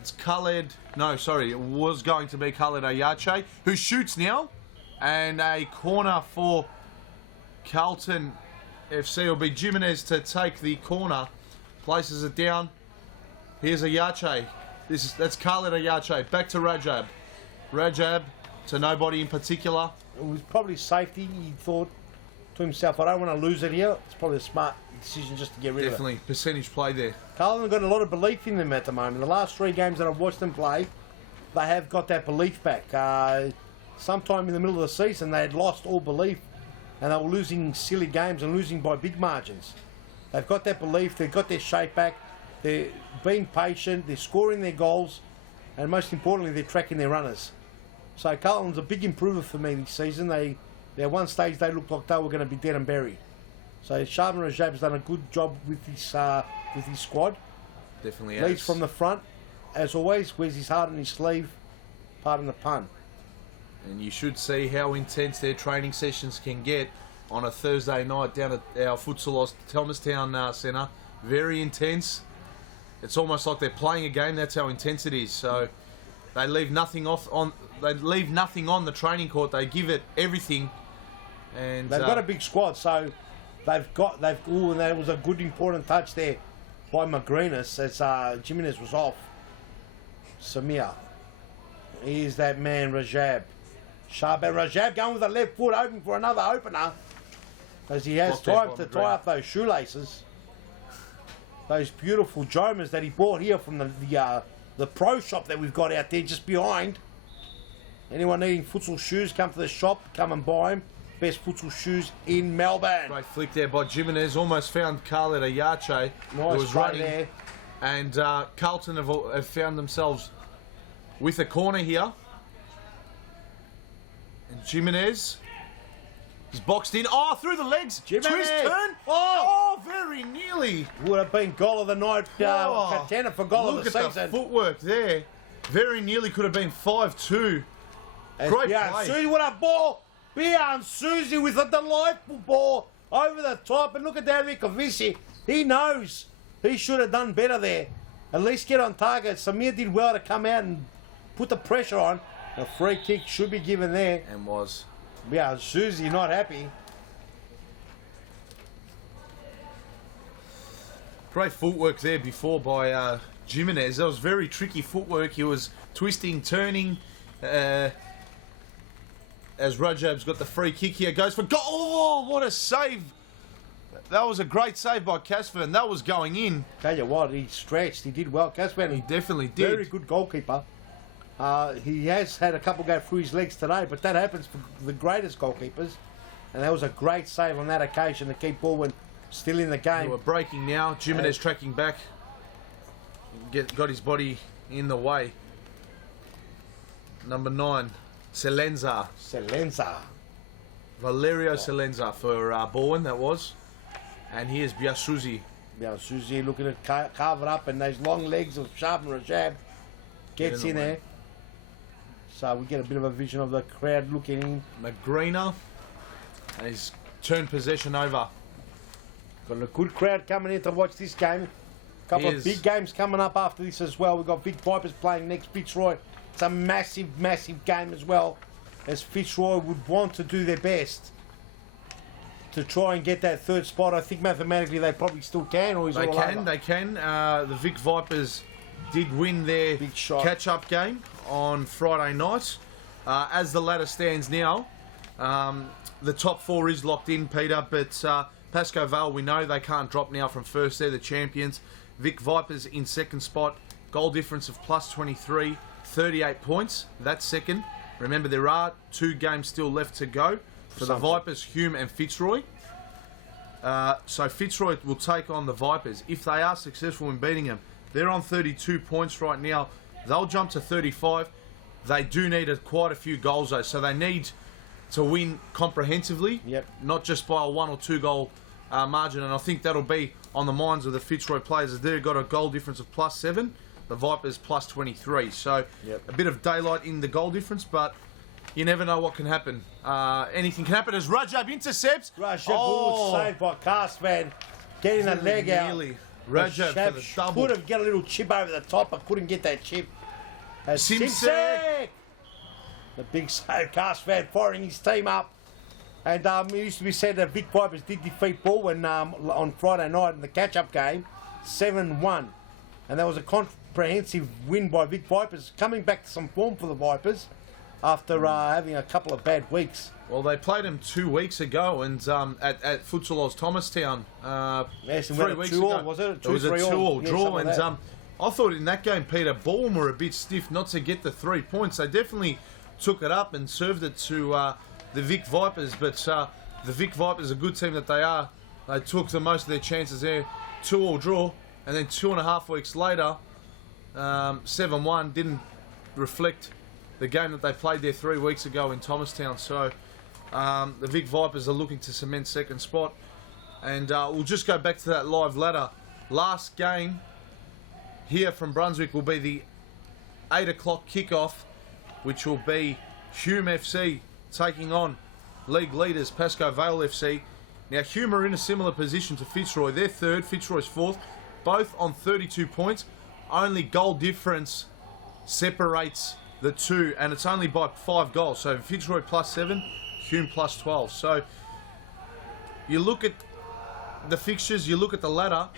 It's Khaled, no, sorry, it was going to be Khaled Ayache, who shoots now. And a corner for Carlton FC will be Jimenez to take the corner. Places it down. Here's Ayache. That's Khaled Ayache. Back to Rajab. Rajab to nobody in particular. It was probably safety. He thought to himself, I don't want to lose it here. It's probably a smart decision just to get rid of it. Definitely percentage play there. Carlton got a lot of belief in them at the moment. The last 3 games that I've watched them play, they have got that belief back. Sometime in the middle of the season, they had lost all belief and they were losing silly games and losing by big margins. They've got that belief, they've got their shape back, they're being patient, they're scoring their goals, and most importantly, they're tracking their runners. So Carlton's a big improver for me this season. At one stage, they looked like they were going to be dead and buried. So Shaban Rajab's done a good job with his squad. Definitely has. Leads from the front, as always, wears his heart on his sleeve, pardon the pun. And you should see how intense their training sessions can get on a Thursday night down at our Futsalos Thomastown Centre. Very intense. It's almost like they're playing a game. That's how intense it is. So they leave nothing on the training court. They give it everything. And they've got a big squad, so and that was a good important touch there by Magrinas as Jimenez was off. Samir. Here's that man Rajab. Shaban Rajab going with the left foot, open for another opener, as he has time to tie up those shoelaces. Those beautiful Jomas that he bought here from the pro shop that we've got out there just behind. Anyone needing futsal shoes, come to the shop, come and buy them. Best futsal shoes in Melbourne. Great flick there by Jimenez. Almost found Khaled Ayache, who was running there. And Carlton have found themselves with a corner here. And Jimenez, he's boxed in. Oh, through the legs. Jimenez. Twist turn. Oh, very nearly. Would have been goal of the night, contender for goal of the season. Look at the footwork there. Very nearly could have been 5-2. Great play. Susie, what a ball. Bjorn Susie with a delightful ball over the top. And look at David Kovici. He knows he should have done better there. At least get on target. Samir did well to come out and put the pressure on. A free kick should be given there. And was. Yeah, Susie not happy. Great footwork there before by Jimenez. That was very tricky footwork. He was twisting, turning. As Rajab's got the free kick here. Goes for goal. Oh, what a save. That was a great save by Casper, and that was going in. Tell you what, he stretched. He did well. Casper, He definitely did. very good goalkeeper. He has had a couple go through his legs today, but that happens for the greatest goalkeepers. And that was a great save on that occasion to keep Baldwin still in the game. We're breaking now. Jimenez tracking back. Got his body in the way. Number 9, Selenza. Valerio Selenza for Baldwin, that was. And here's Biasuzi. Susie looking to carve it up, and those long legs of Shaban Rajab gets in there. So we get a bit of a vision of the crowd looking in. Magrina. And he's turned possession over. Got a good crowd coming in to watch this game. A couple of big games coming up after this as well. We've got Vic Vipers playing next Fitzroy. It's a massive, massive game as well, as Fitzroy would want to do their best to try and get that third spot. I think mathematically they probably still can, or is it all over? They can. The Vic Vipers did win their catch-up game on Friday night. As the ladder stands now, the top 4 is locked in, Peter, but Pascoe Vale, we know they can't drop now from first. They're the champions. Vic Vipers in second spot, goal difference of plus 23, 38 points. That's second. Remember, there are 2 games still left to go for the Vipers, Hume and Fitzroy. So Fitzroy will take on the Vipers. If they are successful in beating them, they're on 32 points right now. They'll jump to 35. They do need quite a few goals though, so they need to win comprehensively, not just by a 1 or 2 goal margin. And I think that'll be on the minds of the Fitzroy players, as they've got a goal difference of plus 7. The Vipers plus 23. So a bit of daylight in the goal difference, but you never know what can happen. Anything can happen as Rajab intercepts. Rajab saved by Castman. getting a leg out. Nearly. Rajab for the double. Could have got a little chip over the top, but couldn't get that chip. As Simsek. The big cast fan firing his team up. And it used to be said that Vic Vipers did defeat Baldwin on Friday night in the catch-up game, 7-1. And that was a comprehensive win by Vic Vipers, coming back to some form for the Vipers after having a couple of bad weeks. Well, they played him 2 weeks ago, and at Futsal Oz Thomastown. Yes, and 3 went a weeks 2-all, ago. was it? It was a 2-all Yeah, draw, something and like that. I thought in that game, Peter, Baldwin were a bit stiff not to get the 3 points. They definitely took it up and served it to the Vic Vipers, but the Vic Vipers, a good team that they are, they took the most of their chances there. 2-all draw, and then 2.5 weeks later, 7-1 didn't reflect the game that they played there 3 weeks ago in Thomastown. So the Vic Vipers are looking to cement second spot, and we'll just go back to that live ladder. Last game here from Brunswick will be the 8 o'clock kickoff, which will be Hume FC taking on league leaders Pascoe Vale FC. Now Hume are in a similar position to Fitzroy. They're third, Fitzroy's fourth, both on 32 points. Only goal difference separates the two, and it's only by 5 goals. So Fitzroy +7, Hume +12. So you look at the fixtures, you look at the ladder,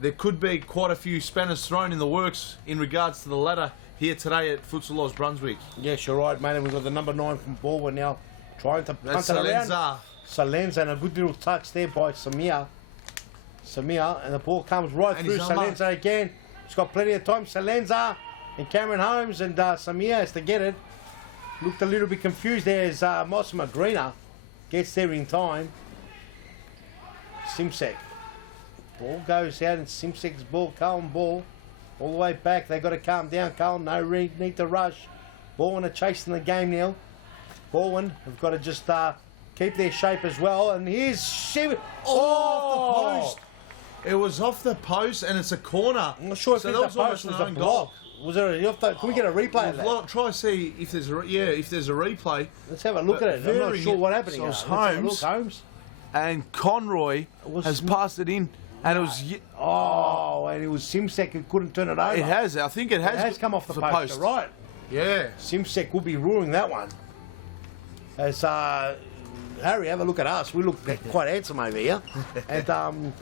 there could be quite a few spanners thrown in the works in regards to the ladder here today at Futsal Oz Brunswick. Yes, you're right, mate. And we've got the number 9 from Baldwin now trying to punt That's it around. Salenza. Salenza, and a good little touch there by Samir. And the ball comes right And through he's on mark. Salenza again. He's got plenty of time. Salenza and Cameron Holmes, and Samir has to get it. Looked a little bit confused there as Mossima Greener gets there in time. Simsek. Ball goes out, and Simsek's ball, Cullen ball, all the way back. They got to calm down, Cullen. No need to rush. Baldwin are chasing the game now. Baldwin have got to just keep their shape as well. And here's Shiv. Off the post. It was off the post, and it's a corner. I'm not sure if so it's that the was post almost or an was a own block. goal. Was there can we get a replay of that? Well, try to see if there's if there's a replay. Let's have a look at it. I'm not Very sure what happened so here. it's Let's have a Holmes. look, Holmes. And Conroy was has passed it in, and it was. Oh, and it was Simsek who couldn't turn it over. It has. I think it has. It has come off the post. You're right. Yeah. Simsek will be ruling that one. As Harry, have a look at us. We look quite handsome over here. And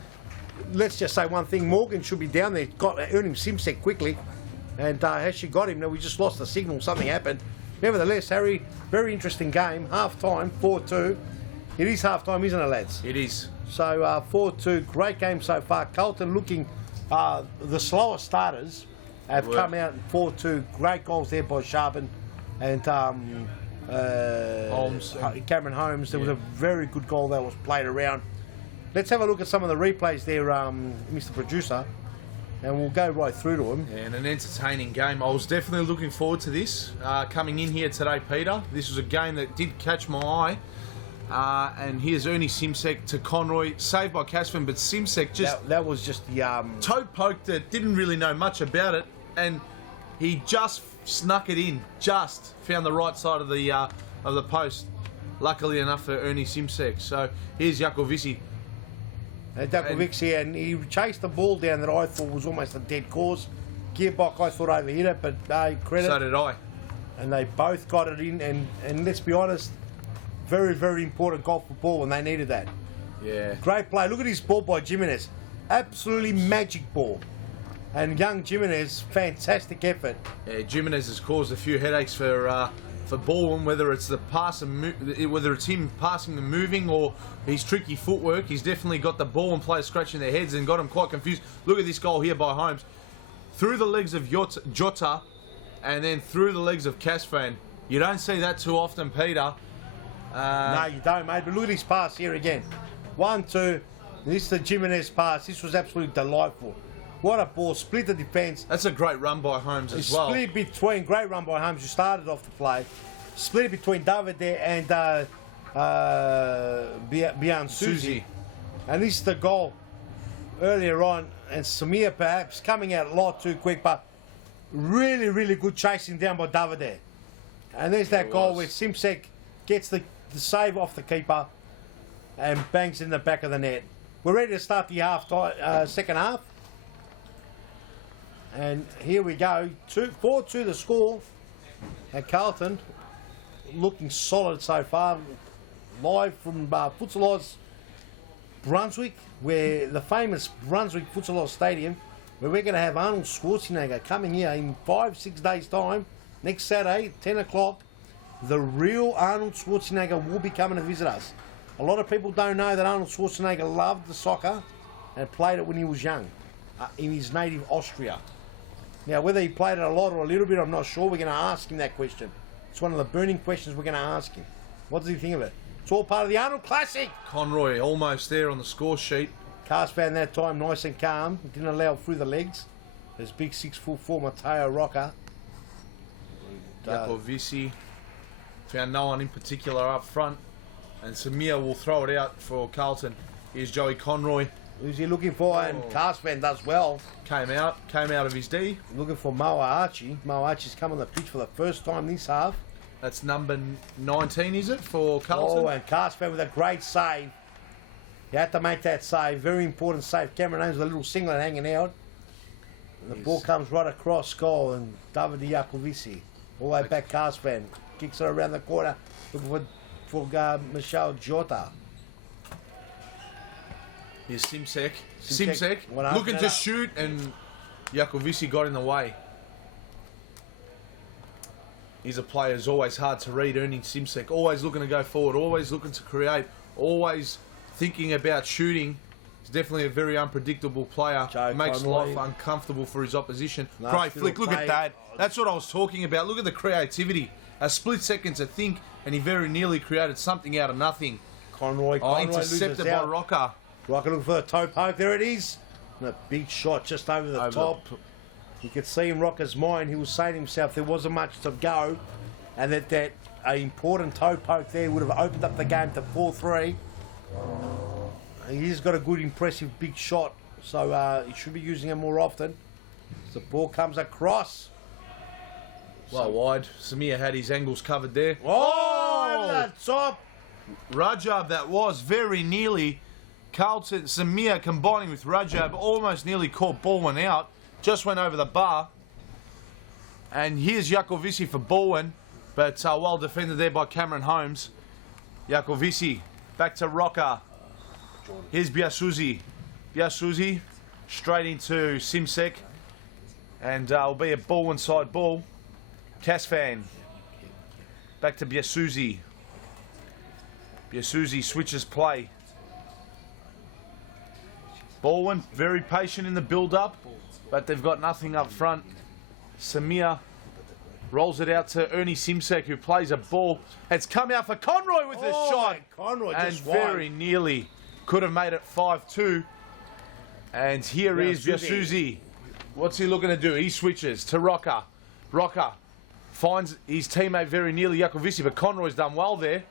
let's just say one thing. Morgan should be down there. Earn him Simsek quickly. And has she got him? No, we just lost the signal. Something happened. Nevertheless, Harry, very interesting game. Half time, 4-2. It is half time, isn't it, lads? It is. So 4-2, great game so far. Carlton looking the slower starters have come out in 4-2. Great goals there by Sharpen and Holmes. Cameron Holmes. There was a very good goal that was played around. Let's have a look at some of the replays there, Mr. Producer, and we'll go right through to them. Yeah, and an entertaining game. I was definitely looking forward to this. Coming in here today, Peter, this was a game that did catch my eye. And here's Ernie Simsek to Conroy, saved by Casfin, but Simsek just That was just the toe poked it, didn't really know much about it, and he just snuck it in, just found the right side of the post. Luckily enough for Ernie Simsek. So here's Jakovici. Dakovic here, and he chased the ball down that I thought was almost a dead course. Gearbox I thought overhit it, but credit. So did I. And they both got it in, and let's be honest, very, very important goal for ball when they needed that. Yeah. Great play. Look at his ball by Jimenez. Absolutely magic ball. And young Jimenez, fantastic effort. Yeah, Jimenez has caused a few headaches for Baldwin, whether it's the pass and whether it's him passing and moving or his tricky footwork. He's definitely got the ball and players scratching their heads and got them quite confused. Look at this goal here by Holmes. Through the legs of Jota and then through the legs of Casfan. You don't see that too often, Peter. No, you don't, mate. But look at his pass here again. 1-2. This is the Jimenez pass. This was absolutely delightful. What a ball. Split the defence. That's a great run by Holmes as well. Split between, great run by Holmes, who started off the play. Split between David there and Bian Suzy. And this is the goal earlier on. And Samir perhaps coming out a lot too quick, but really, really good chasing down by David there. And there's that goal where Simsek gets the save off the keeper and bangs in the back of the net. We're ready to start the second half. And here we go. 4-2 the score. And Carlton looking solid so far. Live from Futsal Oz, Brunswick, where the famous Brunswick Futsal Oz Stadium, where we're going to have Arnold Schwarzenegger coming here in 5-6 days' time. Next Saturday, 10 o'clock, the real Arnold Schwarzenegger will be coming to visit us. A lot of people don't know that Arnold Schwarzenegger loved the soccer and played it when he was young in his native Austria. Now, whether he played it a lot or a little bit, I'm not sure. We're going to ask him that question. It's one of the burning questions we're going to ask him. What does he think of it? It's all part of the Arnold Classic. Conroy almost there on the score sheet. Cast found that time nice and calm. Didn't allow through the legs. There's big 6'4" Matteo Rocca. Jakovisi found no one in particular up front. And Samir will throw it out for Carlton. Here's Joey Conroy. Who's he looking for? And Carspan does well. Came out of his D. Looking for Moa Archie. Moa Archie's come on the pitch for the first time this half. That's number 19, is it, for Carlton? Oh, and Carspan with a great save. You had to make that save. Very important save. Cameron Ames with a little singlet hanging out. And the ball comes right across goal, and David Jakovisi. All the way back, Carspan. Kicks it around the corner. Looking for Michelle Jota. Here's Simsek. Simsek, looking to shoot, and Jakovisi got in the way. He's a player who's always hard to read, Ernie Simsek. Always looking to go forward, always looking to create, always thinking about shooting. He's definitely a very unpredictable player. Makes life uncomfortable for his opposition. Great flick, look at that. That's what I was talking about. Look at the creativity. A split second to think, and he very nearly created something out of nothing. Conroy intercepted by Rocca. Rocca looking for the toe poke. There it is. And a big shot just over the top. You could see in Rocca's mind, he was saying to himself there wasn't much to go, and that an important toe poke there would have opened up the game to 4-3. He's got a good, impressive big shot, so he should be using it more often. The ball comes across. Well wide. Samir had his angles covered there. Oh, over the top. Rajab, that was very nearly. Carlton, Samir combining with Rajab, almost nearly caught Baldwin out. Just went over the bar. And here's Jakovisi for Baldwin, but well defended there by Cameron Holmes. Jakovisi back to Rocca. Here's Biasuzi. Biasuzi straight into Simsek. And will be a Baldwin side ball. Casfan back to Biasuzi. Biasuzi switches play. Baldwin very patient in the build-up, but they've got nothing up front. Samir rolls it out to Ernie Simsek, who plays a ball. It's come out for Conroy with a shot. Conroy and just very nearly could have made it 5-2. And here is Biasuzi. What's he looking to do? He switches to Rocca. Rocca finds his teammate very nearly, Jakovisi, but Conroy's done well there.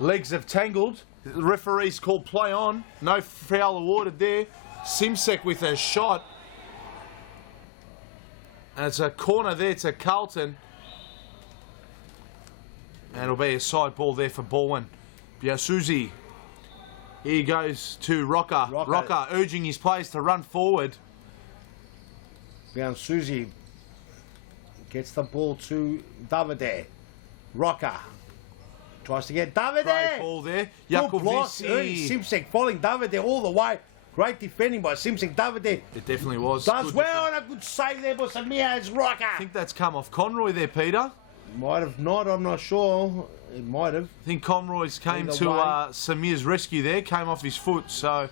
Legs have tangled. The referee's called play on. No foul awarded there. Simsek with a shot. And it's a corner there to Carlton. And it'll be a side ball there for Baldwin. Biasuzi. Here goes to Rocca. Rocca urging his players to run forward. Biasuzi gets the ball to Davide. Rocca tries to get Davide. Great ball there. Jakovisi. Simsek following Davide all the way. Great defending by Simsek. Davide It definitely was. does Good well, and a good save there by Samir Rocca. I think that's come off Conroy there, Peter. Might have not, I'm not sure. It might have. I think Conroy's came Either to way. Samir's rescue there, came off his foot, so...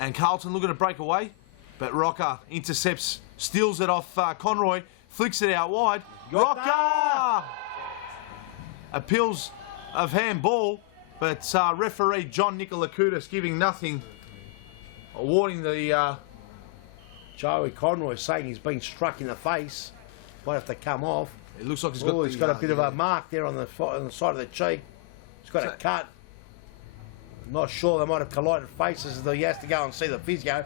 And Carlton looking to break away, but Rocca intercepts, steals it off Conroy, flicks it out wide. Rocca! Appeals of handball, but referee John Nicolakoutis giving nothing, awarding the... Joey Conroy saying he's been struck in the face. Might have to come off. It looks like he's Got a bit of a mark there on the side of the cheek. He's got a cut. Not sure, they might have collided faces. He has to go and see the physio.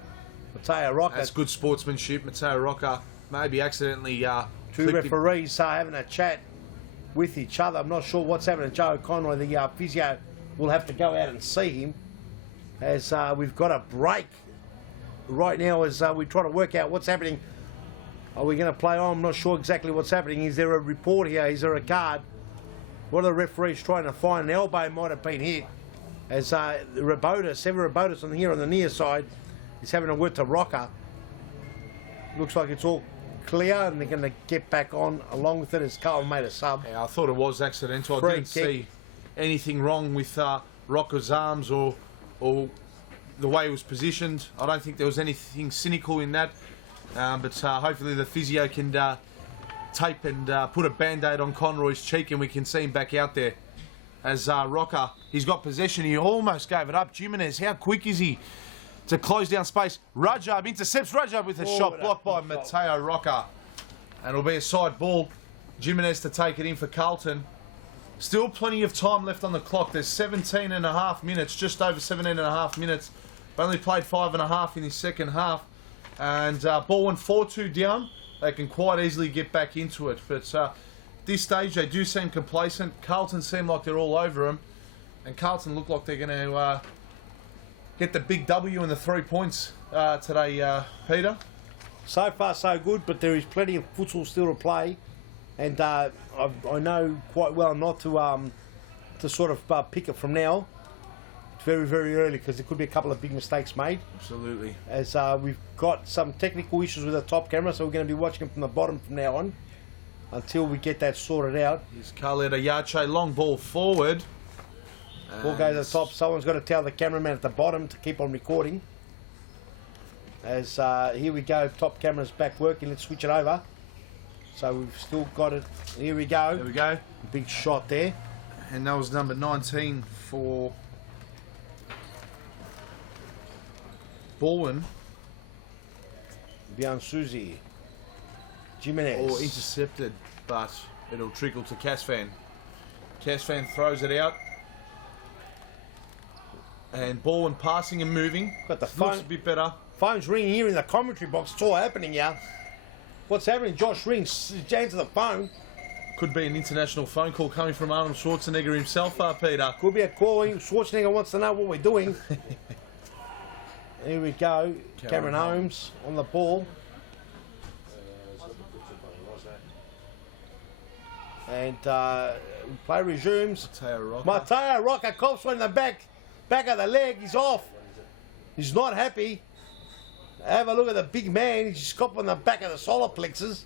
Matteo Rocca. That's good sportsmanship. Matteo Rocca maybe accidentally... Two referees having a chat with each other. I'm not sure what's happening to Joe Conroy. The physio will have to go out and see him. as we've got a break right now as we try to work out what's happening. Are we going to play on? I'm not sure exactly what's happening. Is there a report here? Is there a card? What are the referees trying to find? An elbow might have been hit as Rabotis, Sever Rabotis on here on the near side is having a word to Rocker. Looks like it's all clear and they're going to get back on along with it as Carl made a sub. Yeah, I thought it was accidental. Free I didn't kick. see anything wrong with Rocker's arms or the way he was positioned. I don't think there was anything cynical in that. But hopefully the physio can tape and put a band-aid on Conroy's cheek and we can see him back out there. As Rocker, he's got possession. He almost gave it up. Jimenez, how quick is he to close down space? Rajab intercepts Rajab with a shot blocked by Mateo Rocker. And it'll be a side ball. Jimenez to take it in for Carlton. Still plenty of time left on the clock. There's 17 and a half minutes, just over 17 and a half minutes. Only played 5.5 in his second half. And ball went 4-2 down. They can quite easily get back into it. But at this stage, they do seem complacent. Carlton seem like they're all over them. And Carlton look like they're going to get the big W and the 3 points today, Peter. So far so good, but there is plenty of futsal still to play. And I know quite well not to sort of pick it from now. Very, very early because there could be a couple of big mistakes made. Absolutely. As we've got some technical issues with the top camera, so we're going to be watching them from the bottom from now on until we get that sorted out. Here's Khaled Ayache, long ball forward. Ball goes to the top. Someone's got to tell the cameraman at the bottom to keep on recording. As here we go, top camera's back working. Let's switch it over. So we've still got it. Here we go. There we go. Big shot there. And that was number 19 for Bowen. Bian Suzy. Jimenez. Or intercepted, but it'll trickle to Casfan. Casfan throws it out. And Bowen passing and moving. Got the Looks phone. a bit better. Phone's ringing here in the commentary box. It's all happening here. What's happening? Josh rings. Answer the phone. Could be an international phone call coming from Arnold Schwarzenegger himself, Peter. Could be a call. Schwarzenegger wants to know what we're doing. Here we go. Cameron Holmes on the ball. And play resumes. Mateo Rocker. Mateo Rocker cops one in the back of the leg. He's off. He's not happy. Have a look at the big man. He's just copped on the back of the solar plexus.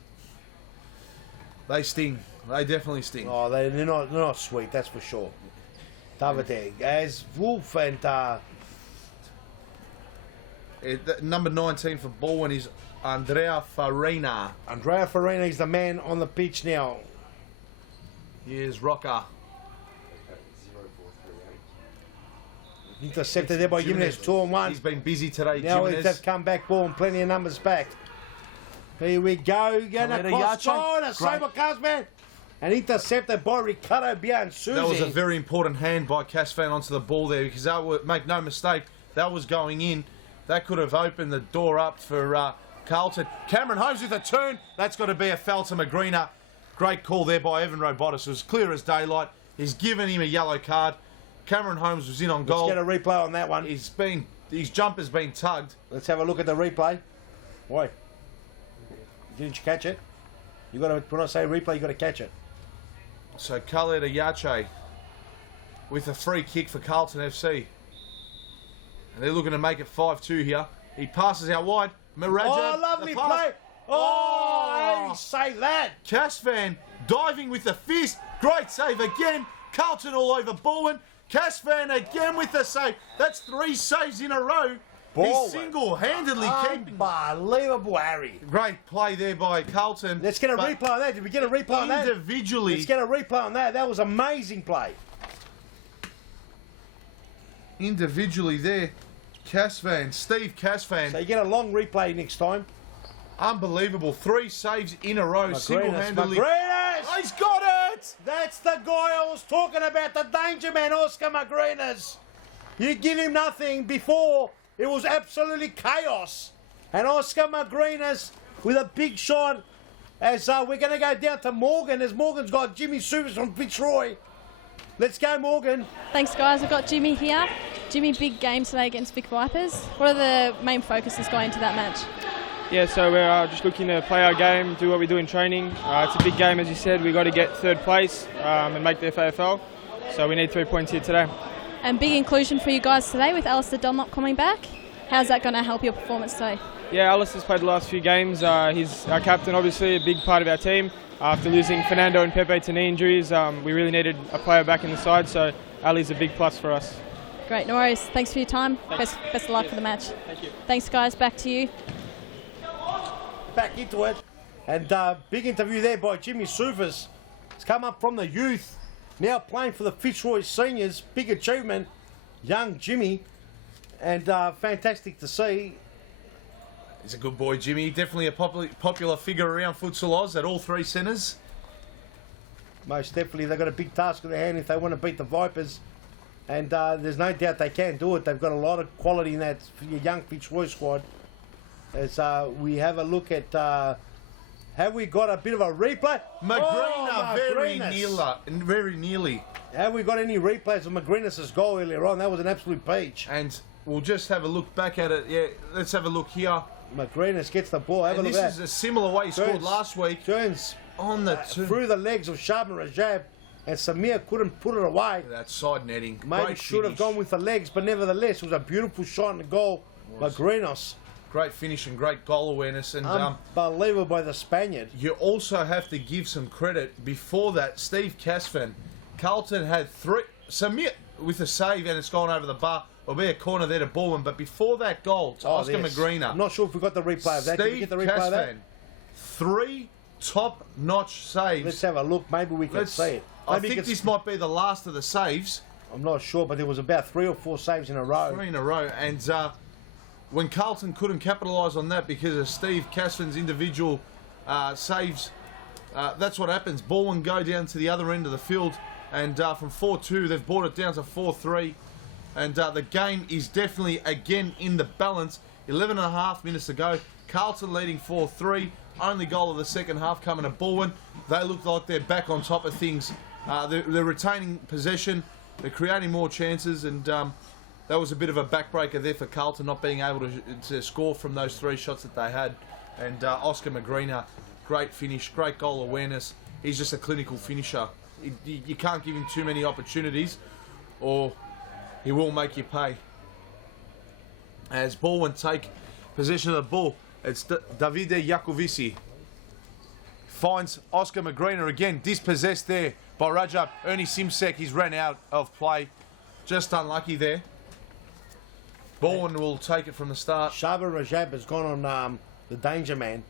They sting. They definitely sting. Oh, they're not sweet, that's for sure. Davide as Wolf and Number 19 for Bowen is Andrea Farina. Andrea Farina is the man on the pitch now. Here's Rocker. Intercepted there by Jimenez, 2-1. He's been busy today, Now it's Jimenez. that comeback ball and plenty of numbers back. Here we go. Going across. Oh, the Sabre Casman. And intercepted by Ricardo Biansuzi. That was a very important hand by Casfan onto the ball there because that would make no mistake, that was going in. That could have opened the door up for Carlton. Cameron Holmes with a turn. That's got to be a foul to Magrina. Great call there by Evan Robotis. It was clear as daylight. He's given him a yellow card. Cameron Holmes was in on goal. Let's get a replay on that one. His jumper's been tugged. Let's have a look at the replay. Why? Didn't you catch it? You got to, when I say replay, you got to catch it. So Khaled Ayache with a free kick for Carlton FC. And they're looking to make it 5-2 here. He passes out wide. Maraja. Oh, lovely play. Oh, how do you say that? Casfan diving with the fist. Great save again. Carlton all over Bowen. Casfan again with the save. That's 3 saves in a row. Bowen. He's single-handedly keeping. Unbelievable, Harry. Great play there by Carlton. Let's get a But replay on that. Did we get a replay on that? individually, Let's get a replay on that. That was amazing play. individually there, Casfan, Steve Casfan. So you get a long replay next time. Unbelievable. 3 saves in a row, single-handedly. Magrinas! Oh, he's got it! That's the guy I was talking about, the danger man, Oscar Magrinas. You give him nothing before. It was absolutely chaos. And Oscar Magrinas with a big shot as we're going to go down to Morgan as Morgan's got Jimmy Supers from Fitzroy. Let's go, Morgan. Thanks, guys. We've got Jimmy here. Jimmy, big game today against Vic Vipers. What are the main focuses going into that match? Yeah, so we're just looking to play our game, do what we do in training. It's a big game, as you said. We've got to get third place and make the FAFL. So we need 3 points here today. And big inclusion for you guys today with Alistair Dunlop coming back. How's that going to help your performance today? Yeah, Alistair's played the last few games. He's our captain, obviously, a big part of our team. After losing Fernando and Pepe to knee injuries, we really needed a player back in the side, so Ali's a big plus for us. Great, no worries. Thanks for your time. Best of luck for the match. Thank you. Thanks, guys. Back to you. Back into it. And big interview there by Jimmy Soufas. He's come up from the youth, now playing for the Fitzroy Seniors. Big achievement, young Jimmy. And fantastic to see. He's a good boy, Jimmy. Definitely a popular figure around Futsal Oz at all three centres. Most definitely, they've got a big task in their hand if they want to beat the Vipers. And there's no doubt they can do it. They've got a lot of quality in that young Fitzroy squad. As we have a look at, have we got a bit of a replay? Very nearly. Have we got any replays of Magrinas' goal earlier on? That was an absolute peach. And we'll just have a look back at it. Yeah, let's have a look here. Magrinas gets the ball. Have a And look this at is that. a similar way he scored last week. Turns On the through the legs of Shaban Rajab, and Samir couldn't put it away. that side netting. Maybe Great should have finish. gone with the legs, but nevertheless, it was a beautiful shot in the goal by Magrinos. Great finish and great goal awareness. And Unbelievable by the Spaniard. you also have to give some credit. Before that, Steve Casfan, Carlton had three. Samir with a save, and it's gone over the bar. There'll be a corner there to Baldwin. But before that goal, to Oscar yes. Magrina. I'm not sure if we got the replay of that. Did we Steve get the replay of that? Casfan, 3 top-notch saves. Let's have a look. Maybe we can see it. I Maybe think this might be the last of the saves. I'm not sure, but there was about 3 or 4 saves in a row. 3 in a row. And when Carlton couldn't capitalise on that because of Steve Casfan's individual saves, that's what happens. Baldwin go down to the other end of the field, and from 4-2, they've brought it down to 4-3. And the game is definitely, again, in the balance. 11 and a half minutes to go. Carlton leading 4-3. Only goal of the second half coming to Baldwin. They look like they're back on top of things. They're retaining possession. They're creating more chances, and that was a bit of a backbreaker there for Carlton, not being able to score from those 3 shots that they had. And Oscar Magrina, great finish, great goal awareness. He's just a clinical finisher. You can't give him too many opportunities, or he will make you pay. As Baldwin take possession of the ball, it's Davide Iacovici. Finds Oscar Magrina again, dispossessed there by Rajab. Ernie Simsek, he's ran out of play. Just unlucky there. Baldwin will take it from the start. Shaban Rajab has gone on the danger man.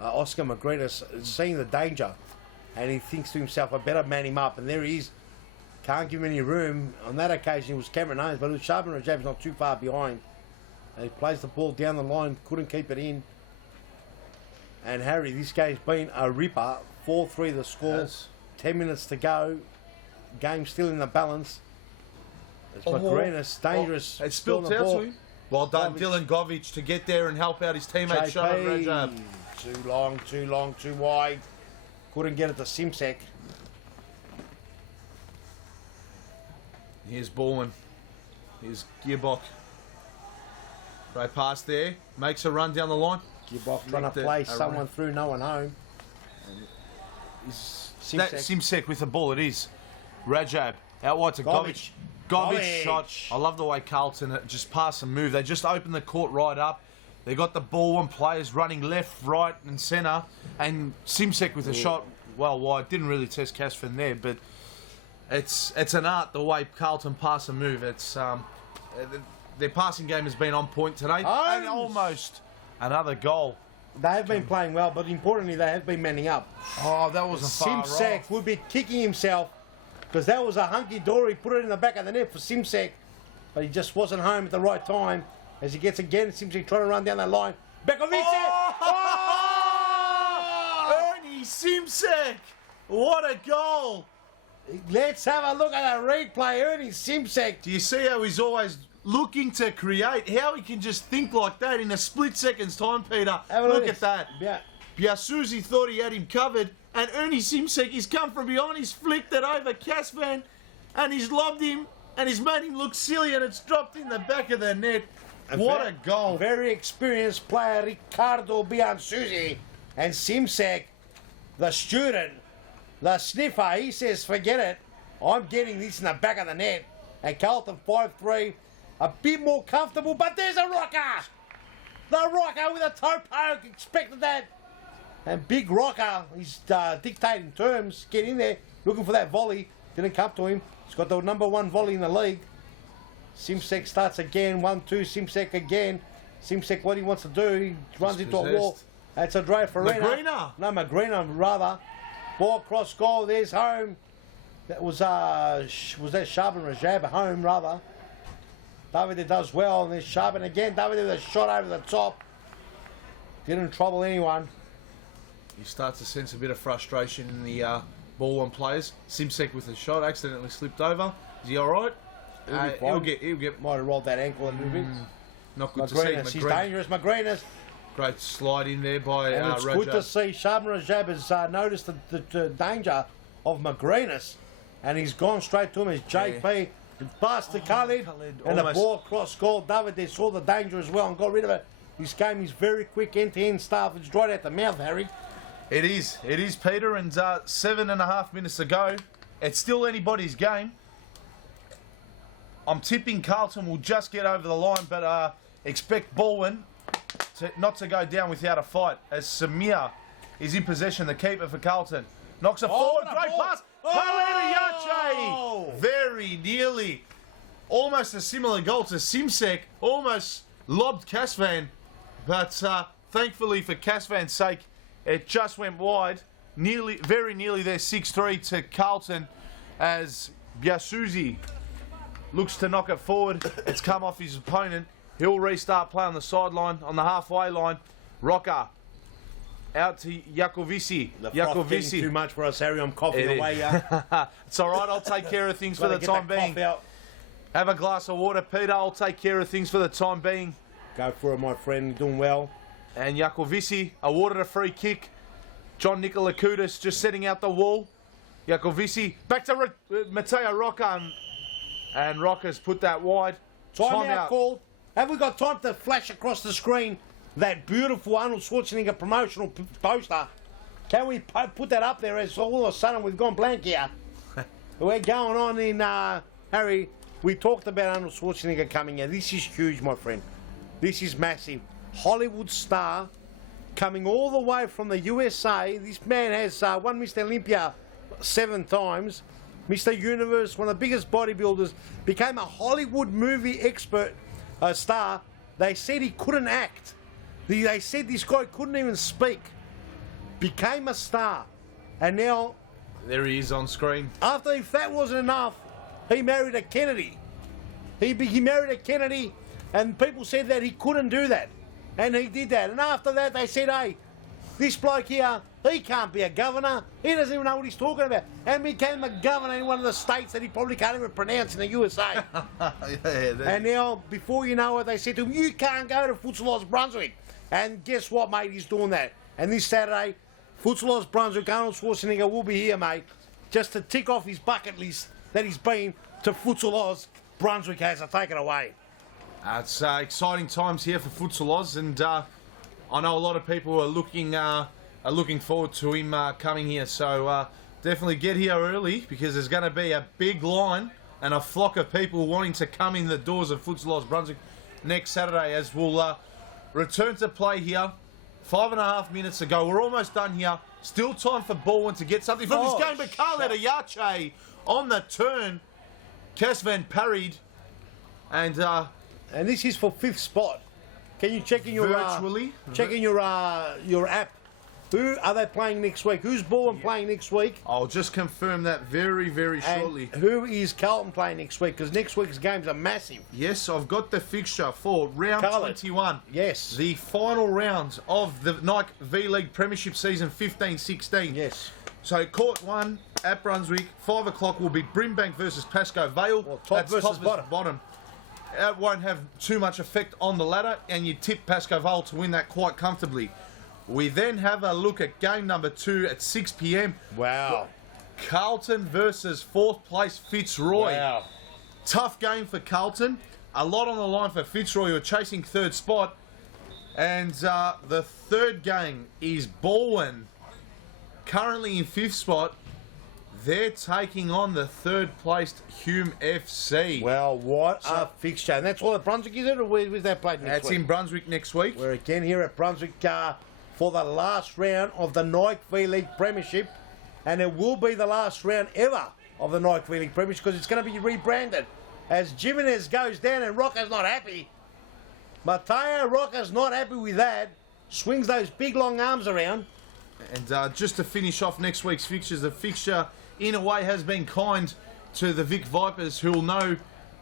Oscar Magrinas seeing the danger, and he thinks to himself, I better man him up. And there he is. Can't give him any room. On that occasion, it was Cameron Haynes, but it was Shaban Rajab's not too far behind. And he plays the ball down the line, couldn't keep it in. And Harry, this game's been a ripper. 4-3 the score. Yes. 10 minutes to go. Game still in the balance. It's Magrinas, dangerous. It's spilled still out on the to ball. him. Well done, Govic. Dylan Govic, to get there and help out his teammate, Shaban Rajab. Too long, too wide. Couldn't get it to Simsek. Here's Baldwin. Here's Gearbock. Great pass there. Makes a run down the line. Gibok trying to Nicked it play around. someone through, no one home. That Simsek with the ball, it is. Rajab out wide to Govic. Govic shot. I love the way Carlton just pass and move. They just open the court right up. They got the ball and players running left, right, and centre. And Simsek with a shot well wide. Didn't really test Casfan there, but it's an art the way Carlton pass and move. It's their passing game has been on point today, and almost another goal. They have been playing well, but importantly, they have been manning up. Oh, that was a far Simsek off. would be kicking himself because that was a hunky-dory. Put it in the back of the net for Simsek, but he just wasn't home at the right time. As he gets again, Simsek trying to run down that line. Bekovic! Ernie Simsek! What a goal! Let's have a look at the replay. Ernie Simsek. Do you see how he's always looking to create? How he can just think like that in a split second's time, Peter. Have a Look at that. Yeah. Biasuzi thought he had him covered, and Ernie Simsek, he's come from behind, he's flicked it over Casvan. and he's lobbed him, and he's made him look silly, and it's dropped in the back of the net. What a goal. Very experienced player, Ricardo Biansuzi. And Simsek, the student, the sniffer, he says, forget it. I'm getting this in the back of the net. And Carlton 5-3, a bit more comfortable, but there's a rocker! The rocker with a toe poke, expected that. And Big Rocker, he's dictating terms, get in there, looking for that volley. Didn't come to him. He's got the #1 volley in the league. Simsek starts again, 1-2, Simsek again. Simsek, what he wants to do, he runs into a wall. That's a drive for Magrina. No, Magrina, rather. Ball cross goal, there's home. That was that Shaban Rajab, home, rather. David does well, and there's Shaban again. David with a shot over the top. Didn't trouble anyone. You start to sense a bit of frustration in the ball on players. Simsek with a shot, accidentally slipped over. Is he alright? He'll get. Might have rolled that ankle a little bit. Not good Magrinas, to see. he's dangerous, Magrinas. Great slide in there by And it's good to see Shaban Rajab has noticed the danger of Magrinas, and he's gone straight to him as JP. Past to Khalid, and the ball cross goal. David, they saw the danger as well and got rid of it. This game is very quick, end-to-end stuff. It's right at the mouth, Harry. It is, Peter, and 7.5 minutes to go. It's still anybody's game. I'm tipping Carlton will just get over the line, but expect Baldwin not to go down without a fight, as Samir is in possession, the keeper for Carlton. Knocks it forward, great pass. Khalid Yache, very nearly. Almost a similar goal to Simsek, almost lobbed Casvan, but thankfully for Casvan's sake, it just went wide. Very nearly there, 6-3 to Carlton, as Biasuzi looks to knock it forward. It's come off his opponent. He'll restart play on the sideline, on the halfway line. Rocker out to Jakovisi. Jakovisi. Too much for us, Harry. I'm coughing away. It's all right. I'll take care of things for the time being. Have a glass of water, Peter. I'll take care of things for the time being. Go for it, my friend. You're doing well. And Jakovisi awarded a free kick. John Nikolakudis just setting out the wall. Jakovisi back to Mateo Rocca, and Rocca's put that wide. Time out called. Have we got time to flash across the screen that beautiful Arnold Schwarzenegger promotional poster? Can we put that up there as all of a sudden we've gone blank here? We're going on in, Harry, we talked about Arnold Schwarzenegger coming in. This is huge, my friend. This is massive. Hollywood star coming all the way from the USA. This man has won Mr. Olympia 7 times. Mr. Universe, one of the biggest bodybuilders, became a Hollywood movie expert star. They said he couldn't act. They said this guy couldn't even speak. Became a star. And now... there he is on screen. After, if that wasn't enough, he married a Kennedy. He married a Kennedy, and people said that he couldn't do that. And he did that. And after that, they said, hey, this bloke here, he can't be a governor. He doesn't even know what he's talking about. And became a governor in one of the states that he probably can't even pronounce in the USA. And now, before you know it, they said to him, you can't go to Futsalos Brunswick. And guess what, mate? He's doing that. And this Saturday, Futsalos Brunswick, Arnold Schwarzenegger will be here, mate, just to tick off his bucket list that he's been to Futsalos Brunswick has to take it away. It's exciting times here for Futsalos, and I know a lot of people are looking forward to him coming here. So definitely get here early, because there's going to be a big line and a flock of people wanting to come in the doors of Futsalos Brunswick next Saturday, as we'll return to play here. 5.5 minutes ago. We're almost done here. Still time for Baldwin to get something from this game, but Khaled Ayache on the turn. Casvan parried, and this is for 5th spot. Can you check in your your app? Who are they playing next week? Who's Baldwin playing next week? I'll just confirm that very, very shortly. And who is Carlton playing next week? Because next week's games are massive. Yes, I've got the fixture for round 21. Yes. The final round of the Nike V-League Premiership season 15-16. Yes. So Court 1 at Brunswick. 5 o'clock will be Brimbank versus Pascoe Vale. Well, top versus bottom. It won't have too much effect on the ladder, and you tip Pascoe Vale to win that quite comfortably. We then have a look at game number 2 at 6 p.m. Wow. Carlton versus 4th place Fitzroy. Wow. Tough game for Carlton. A lot on the line for Fitzroy, who are chasing 3rd spot. And the 3rd game is Balwyn, currently in 5th spot. They're taking on the 3rd placed Hume FC. Well, what a fixture. And that's all at Brunswick, is it? Or where's that played next That's week? in Brunswick next week. We're again here at Brunswick for the last round of the Nike V-League Premiership. And it will be the last round ever of the Nike V-League Premiership because it's going to be rebranded. As Jimenez goes down and Rocca's not happy. Mateo Rocca's not happy with that. Swings those big long arms around. And just to finish off next week's fixtures, the fixture in a way has been kind to the Vic Vipers, who will know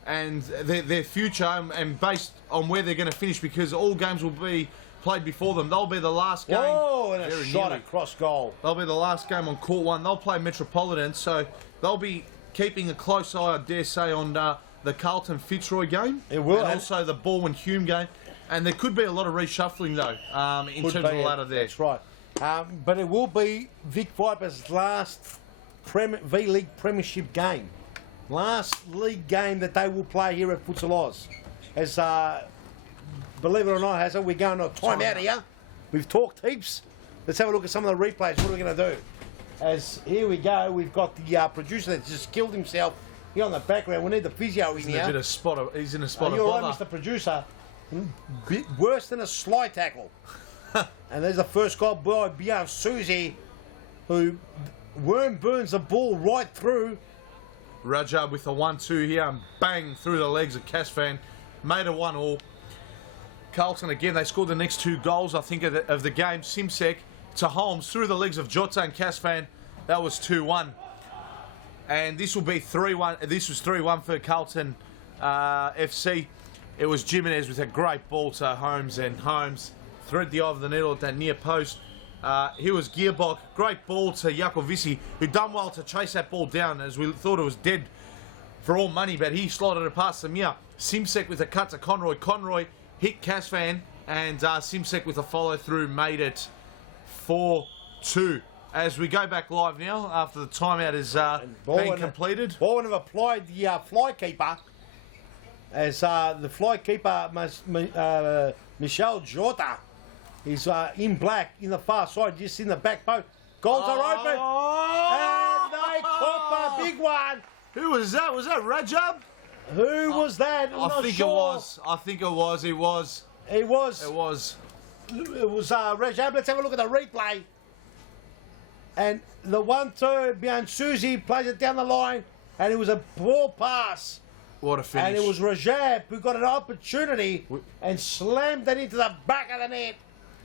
and their future and based on where they're going to finish, because all games will be played before them. They'll be the last game. Oh, and a Very shot nearly. across goal. They'll be the last game on court 1. They'll play Metropolitan, so they'll be keeping a close eye, I dare say, on the Carlton Fitzroy game. It will, and and- also the Balwyn Hume game. And there could be a lot of reshuffling though, in Could terms of be the it. ladder there. That's right. But it will be Vic Vipers' last V-League Premiership game. Last league game that they will play here at Futsal Oz. As, believe it or not, Hazard, we're going to a time out here. We've talked heaps. Let's have a look at some of the replays. What are we going to do? As here we go, we've got the producer that's just killed himself here on the background. We need the physio in He's in here. a bit of spot of, he's in a spot Are of you all right, bother. Mr. Producer? Bit worse than a sly tackle. And there's the first goal by Bjorn Susie, who worm burns the ball right through. Rajab with a 1-2 here and bang through the legs of Casfan. Made a 1-all. Carlton again, they scored the next 2 goals, I think, of the game. Simsek to Holmes through the legs of Jota and Casfan. That was 2-1. And this will be 3-1. This was 3-1 for Carlton FC. It was Jimenez with a great ball to Holmes, and Holmes thread the eye of the needle at that near post. Here was Gearbock, great ball to Jakovici, who done well to chase that ball down, as we thought it was dead for all money, but he slotted it past Samir. Simsek with a cut to Conroy. Conroy hit Casfan, and Simsek with a follow through made it 4-2. As we go back live now, after the timeout is being completed. Bowen have applied the fly keeper. As the fly keeper, Michel Jota, is in black in the far side, just in the back post. Goals are open. And they caught a big one. Who was that? Was that Rajab? Who was that? I'm I not think sure. it was. I think it was. It was. It was. It was. It was Rajab. Let's have a look at the replay. And the 1-2 behind Susie plays it down the line, and it was a ball pass. What a finish. And it was Rajab who got an opportunity and slammed it into the back of the net.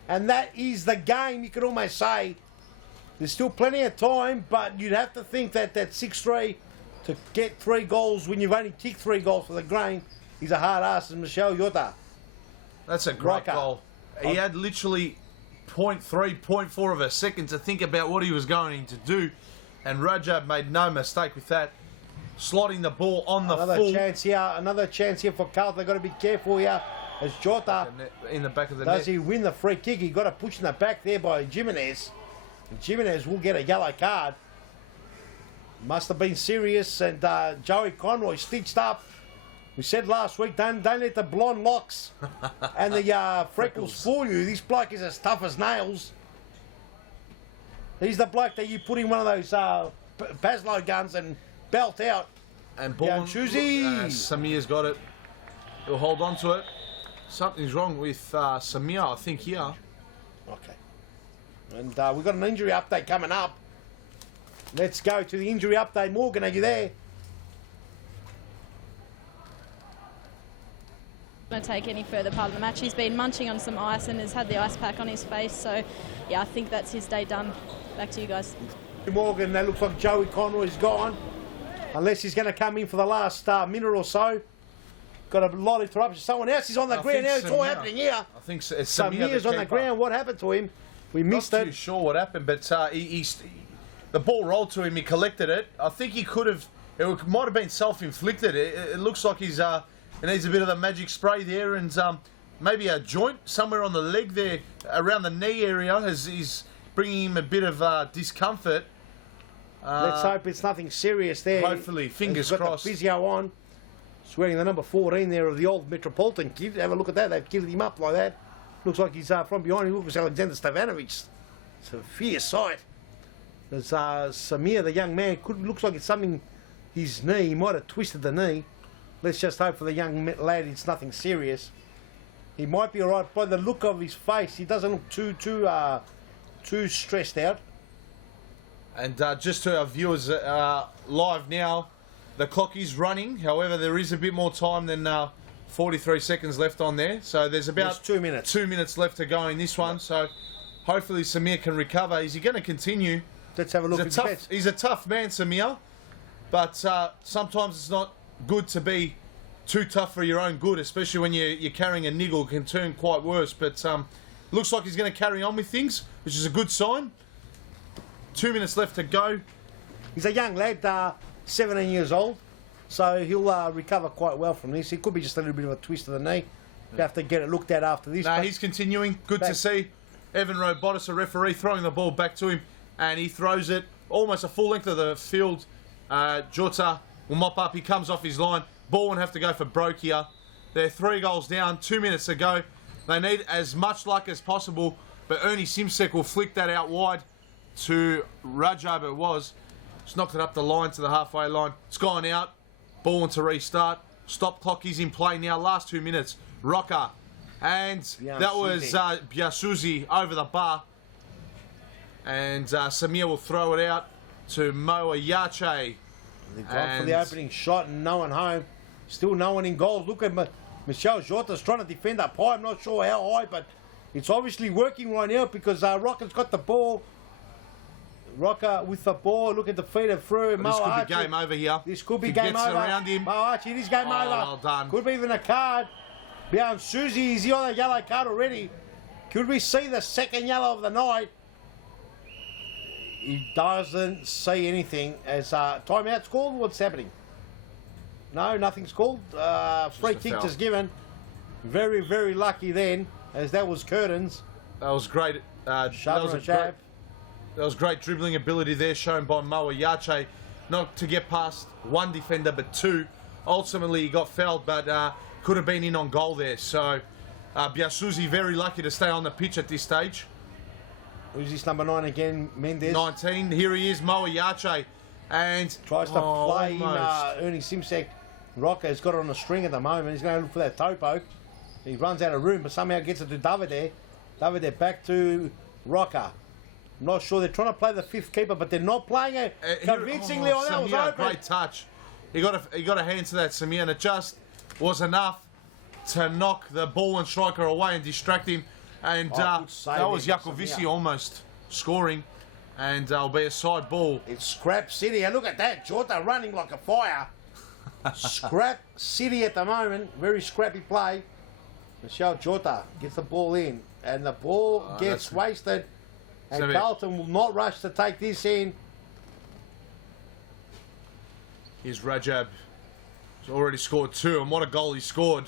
And that is the game, you could almost say. There's still plenty of time, but you'd have to think that 6-3 to get 3 goals when you've only kicked 3 goals for the grain is a hard ass, as Michel Jota. That's a great Rocker. goal. He had literally 0.3, 0.4 of a second to think about what he was going to do, and Rajab made no mistake with that, slotting the ball on the full Another chance here for Carlton. They've got to be careful here as Jota, in the back of the does net. he win the free kick? He got a push in the back there by Jimenez. And Jimenez will get a yellow card. Must have been serious, and Joey Conroy stitched up. We said last week, don't let the blonde locks and the freckles fool you. This bloke is as tough as nails. He's the bloke that you put in one of those Paslow guns and belt out. And Yeah, ball, Chuzi. Samir's got it. He'll hold on to it. Something's wrong with Samir, I think, here. Okay. And we've got an injury update coming up. Let's go to the injury update. Morgan, are you there? Going to take any further part of the match. He's been munching on some ice and has had the ice pack on his face. So, yeah, I think that's his day done. Back to you guys. Morgan, that looks like Joey Conroy's gone. Unless he's going to come in for the last minute or so. Got a lot of interruptions. Someone else is on the I ground think now. It's all Samir. happening here. I think it's Samir, Samir's on the keeper. ground. What happened to him? We missed Not too it. sure what happened, but the ball rolled to him. He collected it. I think he could have. It might have been self-inflicted. It looks like he's. He needs a bit of the magic spray there, and maybe a joint somewhere on the leg there, around the knee area, is bringing him a bit of discomfort. Let's hope it's nothing serious there. Hopefully, fingers He's got crossed. the physio on. He's wearing the number 14 there of the old Metropolitan kid. Have a look at that. They've kitted him up like that. Looks like he's from behind. He looks like Alexander Stevanovic. It's a fierce sight. There's Samir, the young man. Looks like it's something. His knee. He might have twisted the knee. Let's just hope for the young lad it's nothing serious. He might be all right by the look of his face. He doesn't look too stressed out. And just to our viewers live now, the clock is running. However, there is a bit more time than 43 seconds left on there. So there's about Just 2 minutes. 2 minutes left to go in this one. So hopefully Samir can recover. Is he going to continue? Let's have a look at his bets. He's a tough man, Samir. But sometimes it's not good to be too tough for your own good, especially when you're carrying a niggle. It can turn quite worse. But looks like he's going to carry on with things, which is a good sign. 2 minutes left to go. He's a young lad, 17 years old, so he'll recover quite well from this. It could be just a little bit of a twist of the knee. You have to get it looked at after this. No, he's continuing. Good to see. Evan Robotis, a referee, throwing the ball back to him, and he throws it almost a full length of the field. Jota will mop up. He comes off his line. Ball won't have to go for Broke here. They're 3 goals down, 2 minutes to go. They need as much luck as possible, but Ernie Simsek will flick that out wide to Rajab. It was. Just knocked it up the line to the halfway line. It's gone out. Ball wants to restart. Stop clock is in play now. Last 2 minutes. Rocker. And that was Biasuzi over the bar. And Samir will throw it out to Moa Yache. They've gone for the opening shot and no one home. Still no one in goal. Look at Michel Jota's trying to defend up high. I'm not sure how high, but it's obviously working right now because Rocker's got the ball. Rocker with the ball. Look at the feet of through. This could be game over here. This could be He game gets over. around him. Mo Archie, it is game over. Well done. Could be even a card. Beyond Susie, is he on a yellow card already? Could we see the second yellow of the night? He doesn't see anything as timeout's called. What's happening? No, nothing's called. Free kick foul. just given. Very, very lucky then, as that was curtains. That was great. That was great dribbling ability there shown by Moa Yache. Not to get past one defender, but two. Ultimately, he got fouled, but could have been in on goal there. So, Biasuzi very lucky to stay on the pitch at this stage. Who's this number 9 again? Mendes. 19. Here he is, Moa Yache. And Tries to play in almost. Ernie Simsek. Rocker's got it on a string at the moment. He's going to look for that toe poke. He runs out of room, but somehow gets it to Davide. Davide back to Rocker. Not sure. They're trying to play the fifth keeper, but they're not playing it convincingly. Oh, that was Samir, open. great touch. He got a hand to that, Samir, and it just was enough to knock the ball and striker away and distract him. And good save that was there, Jacovici Samir. almost scoring. And it'll be a side ball. It's Scrap City. And look at that. Jota running like a fire. Scrap City at the moment. Very scrappy play. Michel Jota gets the ball in. And the ball gets wasted. And Samir. Carlton will not rush to take this in. Here's Rajab. He's already scored 2, and what a goal he scored.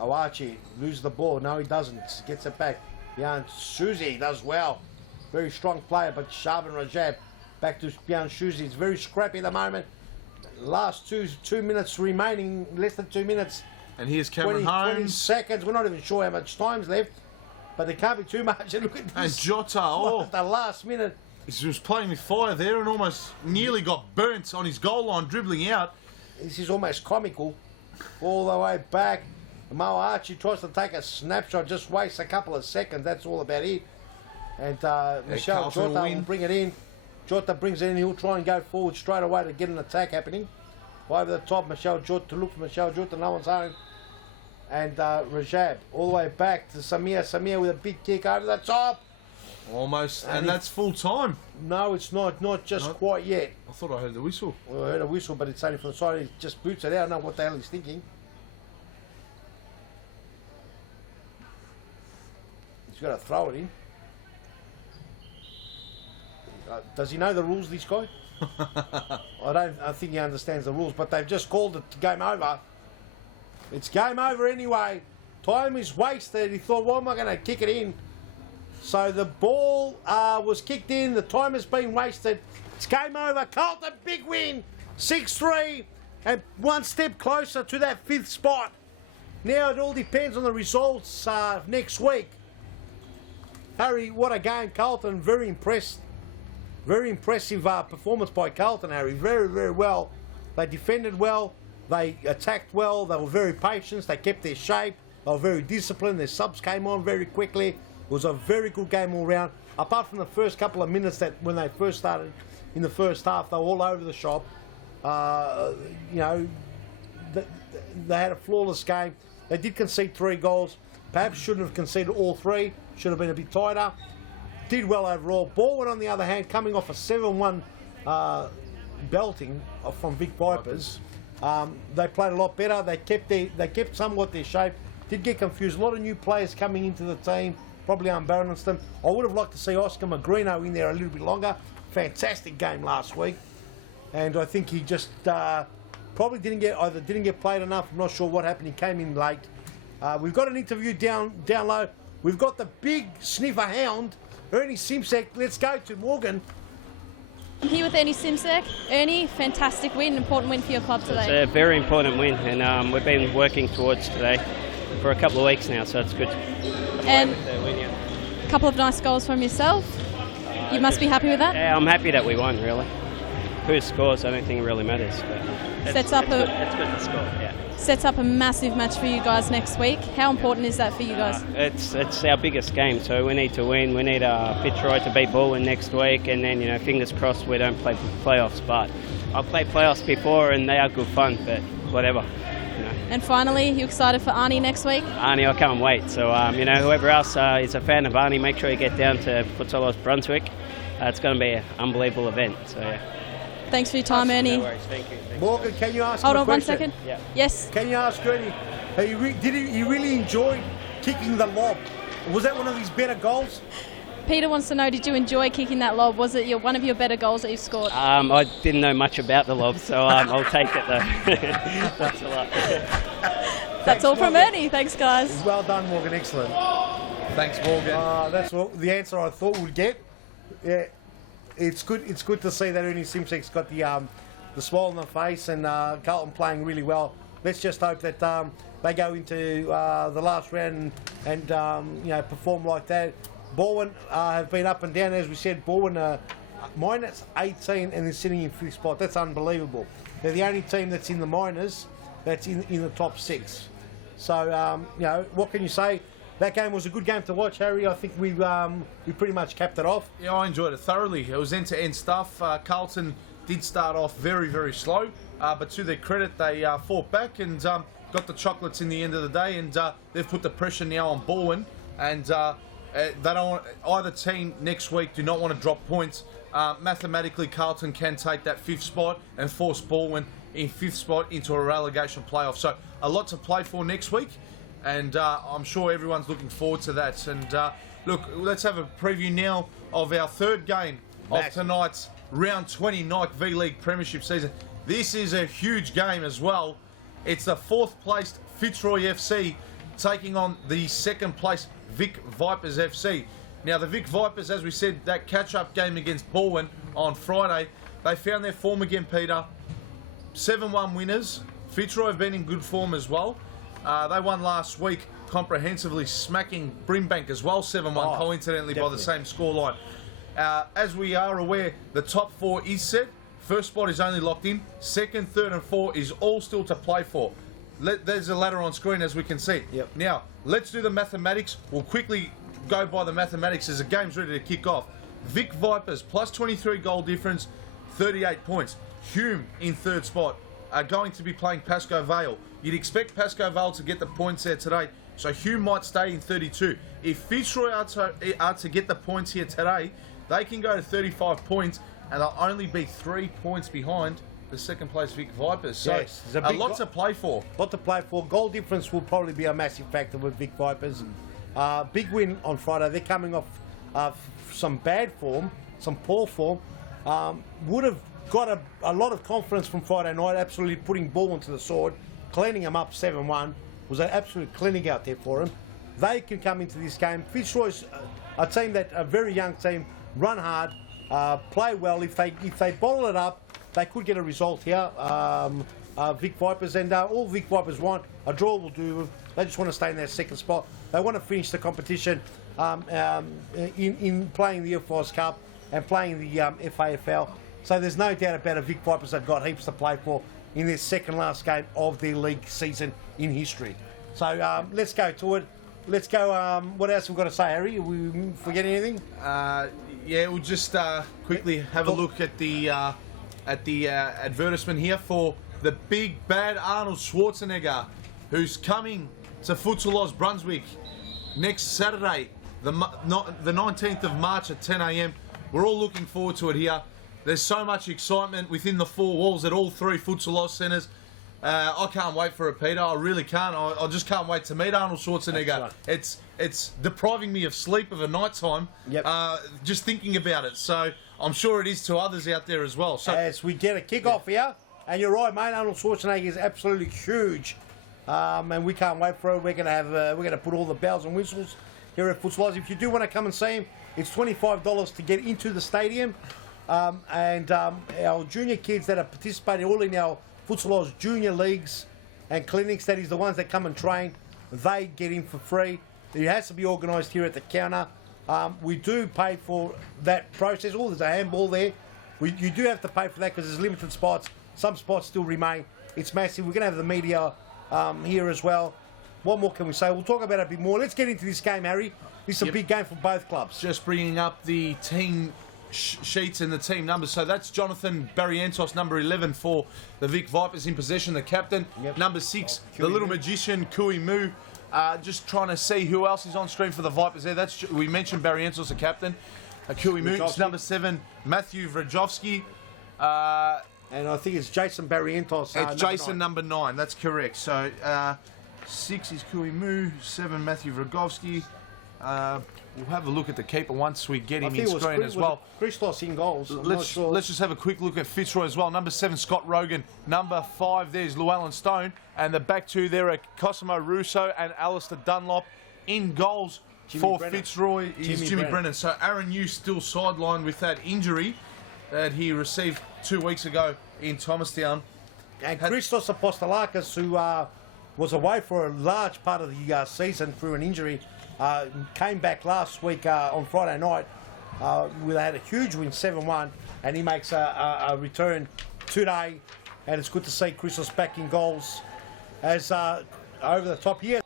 Awachi loses the ball. No, he doesn't. Gets it back. Bian Suzy does well. Very strong player, but Sharvin Rajab back to Bian Suzy. It's very scrappy at the moment. Last 2 minutes remaining, less than 2 minutes. And here's Cameron 20 Holmes. seconds. We're not even sure how much time's left, but there can't be too much. And look at And this. Jota, At the last minute. he was playing with fire there and almost nearly got burnt on his goal line, dribbling out. This is almost comical. All the way back. Mo Archie tries to take a snapshot, just wastes a couple of seconds. That's all about it. And Michel Carlton will Jota win. will bring it in. Jota brings it in. He'll try and go forward straight away to get an attack happening. Over the top, Michel Jota to look for Michel Jota. No one's home. And Rajab all the way back to Samir. Samir with a big kick over the top. Almost, And and he- that's full time. No, it's not. Not just quite yet. I thought I heard the whistle. Well, I heard a whistle, but it's only from the side. He just boots it out. I don't know what the hell he's thinking. He's got to throw it in. Does he know the rules, this guy? I think he understands the rules, but they've just called it game over. It's game over anyway. Time is wasted. He thought, why am I going to kick it in? So the ball was kicked in. The time has been wasted. It's game over. Carlton, big win. 6-3 and one step closer to that 5th spot. Now it all depends on the results next week. Harry, what a game. Carlton, very impressed. Very impressive performance by Carlton, Harry. Very, very well. They defended well. They attacked well. They were very patient. They kept their shape. They were very disciplined. Their subs came on very quickly. It was a very good game all round. Apart from the first couple of minutes that when they first started in the first half, they were all over the shop. You know, they had a flawless game. They did concede 3 goals. Perhaps shouldn't have conceded all 3. Should have been a bit tighter. Did well overall. Baldwin, on the other hand, coming off a 7-1 belting from Vic Vipers. They played a lot better. They kept somewhat their shape. Did get confused. A lot of new players coming into the team, probably unbalanced them. I would have liked to see Oscar Magrino in there a little bit longer. Fantastic game last week, and I think he just probably didn't get played enough. I'm not sure what happened. He came in late. We've got an interview down low. We've got the big sniffer hound, Ernie Simsek. Let's go to Morgan. I'm here with Ernie Simsek. Ernie, fantastic win, important win for your club today. It's a very important win, and we've been working towards today for a couple of weeks now, so it's good. And a couple of nice goals from yourself. You must be happy with that? Yeah, I'm happy that we won, really. Who scores, I don't think it really matters. But it's good to score, yeah. Sets up a massive match for you guys next week. How important is that for you guys? It's our biggest game, so we need to win. We need Fitzroy to beat Baldwin next week, and then, you know, fingers crossed we don't play playoffs. But I've played playoffs before, and they are good fun, but whatever. You know. And finally, you excited for Arnie next week? Arnie, I can't wait. So, you know, whoever else is a fan of Arnie, make sure you get down to Futsalos Brunswick. It's going to be an unbelievable event. So, yeah. Thanks for your time, Ernie. No worries. Thank you. Morgan, can you ask Hold him a on 1 question? second. Yeah. Yes. Can you ask Ernie, did he really enjoy kicking the lob? Was that one of his better goals? Peter wants to know, did you enjoy kicking that lob? Was it one of your better goals that you've scored? I didn't know much about the lob, so I'll take it though. Thanks a lot. That's all from Ernie. Thanks, guys. Well done, Morgan. Excellent. Thanks, Morgan. That's the answer I thought we'd get. Yeah, it's good. It's good to see that Ernie Simsek's got the smile on the face, and Carlton playing really well. Let's just hope that they go into the last round and you know, perform like that. Baldwin have been up and down, as we said. Baldwin minus 18 and they're sitting in 5th spot. That's unbelievable. They're the only team that's in the minors that's in the top 6. So you know, what can you say? That game was a good game to watch, Harry. I think we pretty much capped it off. Yeah, I enjoyed it thoroughly. It was end-to-end stuff. Carlton did start off very, very slow, but to their credit, they fought back and got the chocolates in the end of the day, and they've put the pressure now on Baldwin, and they don't want, either team next week do not want to drop points. Mathematically, Carlton can take that 5th spot and force Baldwin in 5th spot into a relegation playoff. So a lot to play for next week, and I'm sure everyone's looking forward to that. And look, let's have a preview now of our 3rd game of tonight's round 20 Nike V-League Premiership season. This is a huge game as well. It's the 4th placed Fitzroy FC taking on the 2nd place Vic Vipers FC. Now the Vic Vipers, as we said, that catch-up game against Baldwin on Friday, they found their form again, Peter. 7-1 winners. Fitzroy have been in good form as well. They won last week comprehensively, smacking Brimbank as well, 7-1, coincidentally by the same scoreline. As we are aware, the top 4 is set. 1st spot is only locked in. 2nd, 3rd and 4 is all still to play for. There's a ladder on screen, as we can see. Yep. Now, let's do the mathematics. We'll quickly go by the mathematics as the game's ready to kick off. Vic Vipers, plus 23 goal difference, 38 points. Hume in 3rd spot are going to be playing Pascoe Vale. You'd expect Pascoe Vale to get the points there today, so Hume might stay in 32. If Fitzroy are to get the points here today, they can go to 35 points, and they'll only be 3 points behind the 2nd place Vic Vipers. So yes, a lot to play for. Lot to play for. Goal difference will probably be a massive factor with Vic Vipers. Big win on Friday. They're coming off some bad form, some poor form. Would have got a lot of confidence from Friday night, absolutely putting Baldwin to the sword, cleaning them up 7-1. Was an absolute clinic out there for them. They can come into this game. Fitzroy's a team that a very young team, run hard, play well. If they bottle it up, they could get a result here. Vic Vipers, and all Vic Vipers want, a draw will do. They just want to stay in their second spot. They want to finish the competition in playing the FOS Cup and playing the FAFL. So there's no doubt about it. Vic Vipers have got heaps to play for in their second last game of their league season in history. So let's go to it. Let's go. What else have we got to say, Harry? Are we forgetting anything? Yeah, we'll just quickly have a look at the advertisement here for the big bad Arnold Schwarzenegger, who's coming to Futsal Oz Brunswick next Saturday, the 19th of March at 10 a.m. We're all looking forward to it here. There's so much excitement within the four walls at all three Futsal Oz centres. I can't wait for it, Peter. I really can't. I just can't wait to meet Arnold Schwarzenegger. Right. It's depriving me of sleep of a night time. Yep. Just thinking about it. So I'm sure it is to others out there as well. So as we get a kick-off here, and you're right, mate. Arnold Schwarzenegger is absolutely huge, and we can't wait for it. We're gonna put all the bells and whistles here at Futsal Oz. If you do want to come and see him, it's $25 to get into the stadium, and our junior kids that are participating all in our Futsal Oz junior leagues and clinics, that is the ones that come and train, they get in for free. It has to be organised here at the counter. We do pay for that process. Oh, there's a handball there. You do have to pay for that because there's limited spots. Some spots still remain. It's massive. We're going to have the media here as well. What more can we say? We'll talk about it a bit more. Let's get into this game, Harry. This is a big game for both clubs. just bringing up the team sheets and the team numbers. So that's Jonathan Barrientos, number 11 for the Vic Vipers in possession, the captain. Yep. Number 6, Kui the little Mu. magician, Kui Mu. Just trying to see who else is on screen for the Vipers there. We mentioned Barrientos, the captain. Kui Mu. It's number 7, Matthew Vrajovski. And I think it's Jason Barrientos. It's Jason, number 9. That's correct. So 6 is Kui Mu, 7 Matthew Vrajovski. We'll have a look at the keeper once we get him in screen as well. Christos in goals. Let's just have a quick look at Fitzroy as well. Number 7, Scott Rogan. Number 5, there's Llewellyn Stone. And the back two there are Cosimo Russo and Alistair Dunlop. In goals for Brennan. Fitzroy is Jimmy Brennan. So Aaron Hughes still sidelined with that injury that he received 2 weeks ago in Thomastown. And Christos Apostolakis, who was away for a large part of the season through an injury, came back last week on Friday night. We had a huge win, 7-1, and he makes a return today. And it's good to see Christos back in goals as over the top here.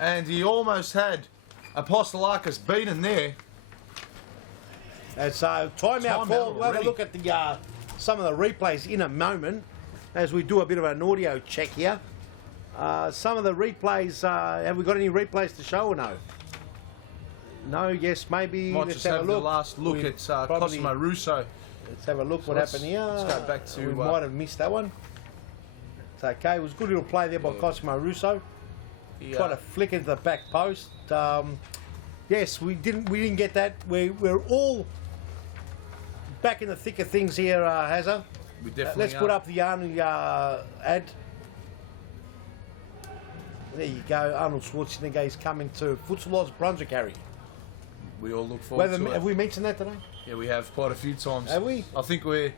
And he almost had Apostolakis beaten there. And so timeout call. We'll have a look at the some of the replays in a moment. as we do a bit of an audio check here. Some of the replays, have we got any replays to show or no? No, yes, maybe. Might Let's just have have a the look. last look We at probably- Cosimo Russo. Let's have a look what let's- happened here. let's go back to, We might have missed that one. It's okay. It was a good little play there by Cosimo Russo. Try to flick it to the back post. Yes, we didn't get that. We're all back in the thick of things here, Hazza. We definitely Let's put up the Arnold ad. There you go. Arnold Schwarzenegger is coming to Futsal Oz Brunswick, Harry. We all look forward to it. Have we mentioned that today? Yeah, we have quite a few times. Have we? I think we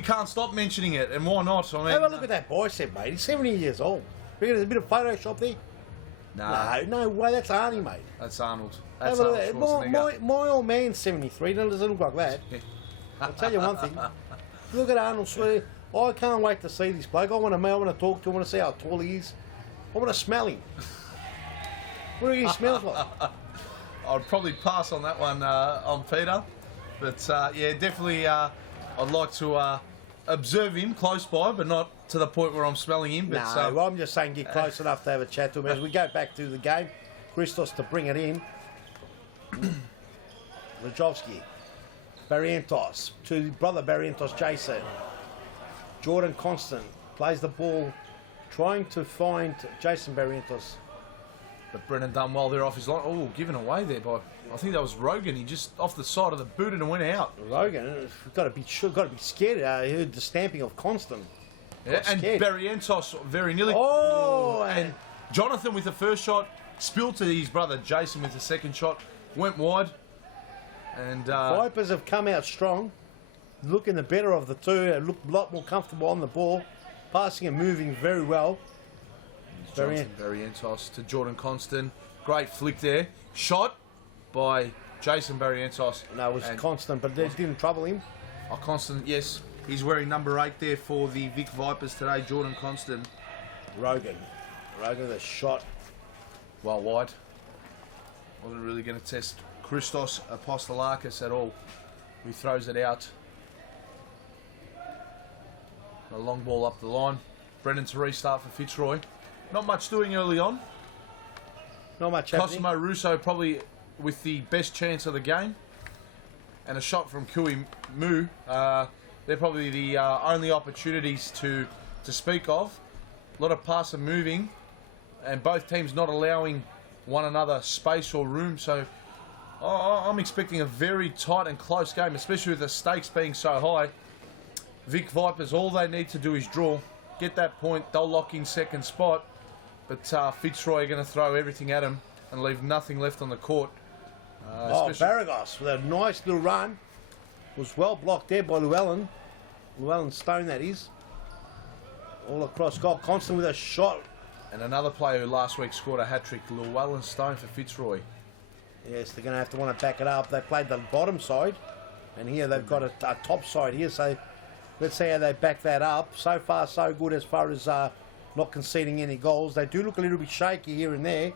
can't stop mentioning it, and why not? I mean, Have a look at that bicep, mate. He's 70 years old. Reckon there's a bit of Photoshop there? Nah, No way. That's Arnie, mate. that's Arnold. That's Have a Arnold look at that. Schwarzenegger. My old man's 73. Doesn't look like that. I'll tell you one thing. Look at Arnold Schwarzenegger. I can't wait to see this bloke. I want to talk to him. I want to see how tall he is. I want to smell him. What do you think he smells like? I'd probably pass on that one on Peter, but yeah, definitely I'd like to observe him close by, but not to the point where I'm smelling him. But No, I'm just saying get close enough to have a chat to him. As we go back to the game, Christos to bring it in. Rajovsky, Barrientos, to brother Barrientos, Jason. Jordan Constant plays the ball, trying to find Jason Barrientos. But Brennan done well there off his line. Oh, given away there by, I think that was Rogan. He just off the side of the boot and went out. Rogan, got to be scared. He heard the stamping of Constant. Yeah, and scared. Barrientos very nearly. Oh, and Jonathan with the first shot, spilled to his brother Jason with the second shot, went wide. And Vipers have come out strong, looking the better of the two, and look a lot more comfortable on the ball, passing and moving very well. Jonathan Barrientos to Jordan Constant. Great flick there. Shot by Jason Barrientos. No, it was And- Constant, but it didn't trouble him. Oh, Constant, yes. He's wearing number 8 there for the Vic Vipers today, Jordan Constant. Rogan, the shot. Well wide. Wasn't really going to test Christos Apostolakis at all. He throws it out. A long ball up the line. Brendan to restart for Fitzroy. Not much doing early on. Not much happening. Cosimo Russo probably with the best chance of the game. And a shot from Kui Mu. They're probably the only opportunities to speak of. A lot of pass and moving. And both teams not allowing one another space or room. So I'm expecting a very tight and close game, especially with the stakes being so high. Vic Vipers, all they need to do is draw. Get that point. They'll lock in second spot. But Fitzroy are going to throw everything at him and leave nothing left on the court. Baragos with a nice little run. Was well blocked there by Llewellyn. Llewellyn Stone, that is. All across goal. Constant with a shot. And another player who last week scored a hat-trick, Llewellyn Stone for Fitzroy. Yes, they're going to want to back it up. They played the bottom side. And here they've got a top side here. So let's see how they back that up. So far, so good as far as not conceding any goals. They do look a little bit shaky here and there.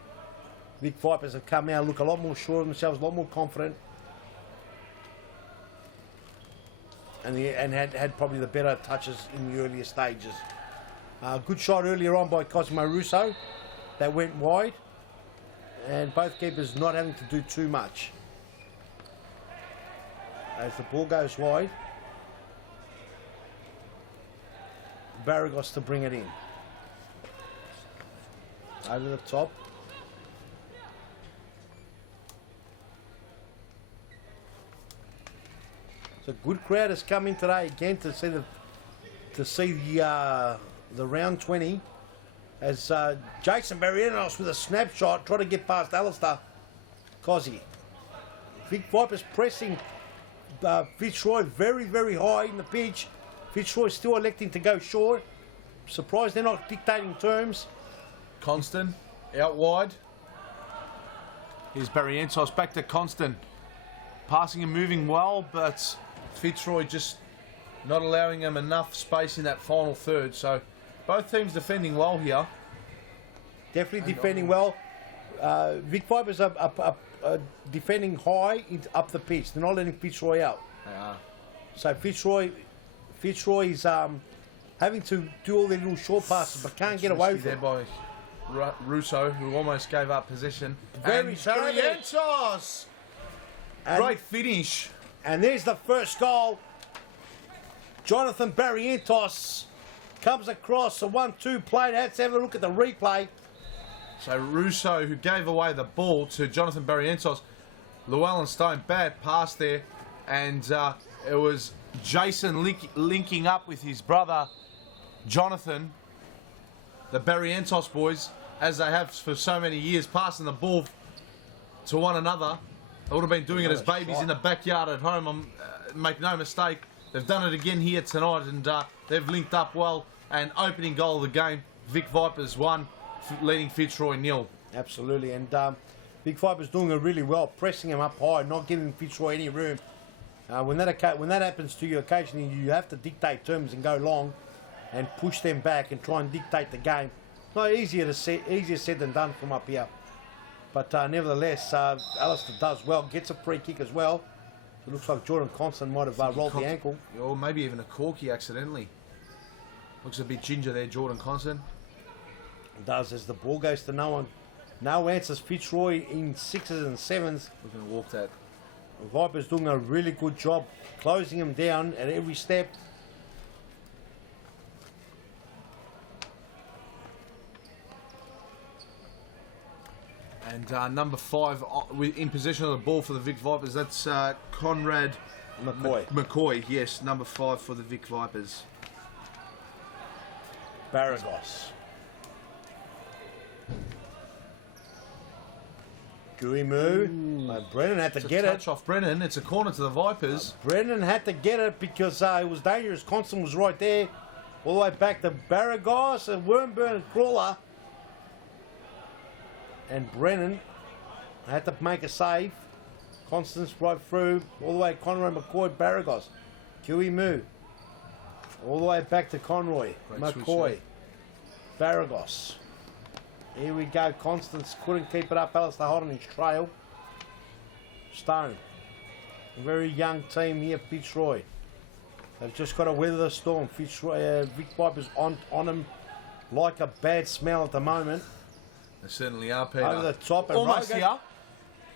Vic Vipers have come out, look a lot more sure of themselves, a lot more confident. And had probably the better touches in the earlier stages. Good shot earlier on by Cosimo Russo. That went wide. And both keepers not having to do too much. As the ball goes wide, Baragos to bring it in. Over the top. So a good crowd has come in today again to see the round 20 as Jason Barrientos with a snapshot trying to get past Alistair Cozzy. Vic Vipers pressing Fitzroy very, very high in the pitch. Fitzroy still electing to go short. Surprised they're not dictating terms. Constant out wide. Here's Barrientos back to Constant. Passing and moving well, but Fitzroy just not allowing him enough space in that final third. So both teams defending well here. Definitely defending well. Vic Vipers are defending high up the pitch. They're not letting Fitzroy out. They are. So Fitzroy is having to do all their little short passes but can't get away Risky from there it. by Russo, who almost gave up possession. Very and savage. Barrientos! Great finish. And there's the first goal. Jonathan Barrientos comes across a 1-2 play. Let's have a look at the replay. So Russo, who gave away the ball to Jonathan Barrientos. Llewellyn Stone, bad pass there. And it was Jason linking up with his brother Jonathan, the Barrientos boys, as they have for so many years, passing the ball to one another. They would have been doing it as babies in the backyard at home. Make no mistake, they've done it again here tonight, and they've linked up well. And opening goal of the game, Vic Vipers 1, leading Fitzroy 0. Absolutely, and Vic Vipers doing it really well, pressing him up high, not giving Fitzroy any room. When that happens to you occasionally, you have to dictate terms and go long and push them back and try and dictate the game. Not easier said than done from up here. But nevertheless, Alistair does well, gets a free kick as well. It looks like Jordan Constant might have rolled the ankle. Or maybe even a corky accidentally. Looks a bit ginger there, Jordan Constant. It does, as the ball goes to no one. No answers. Fitzroy in 6s and 7s. We're going to walk that. Vipers doing a really good job closing him down at every step. And number 5 in possession of the ball for the Vic Vipers. That's Conrad McCoy. Yes, number 5 for the Vic Vipers. Baragos. Guimu. Brennan had to get it. Touch off Brennan. It's a corner to the Vipers. Brennan had to get it because it was dangerous. Constant was right there. All the way back to Baragos and Wormburn Crawler. And Brennan had to make a save. Constance right through. All the way Conroy, McCoy, Baragos. Guimu. All the way back to Conroy. Great McCoy. Baragos. Here we go. Constance couldn't keep it up. Alistair hot on his trail. Stone. A very young team here, Fitzroy. They've just got to weather the storm. Fitzroy, Vic Vipers on them like a bad smell at the moment. They certainly are, Peter. Over the top and almost Rogan. here.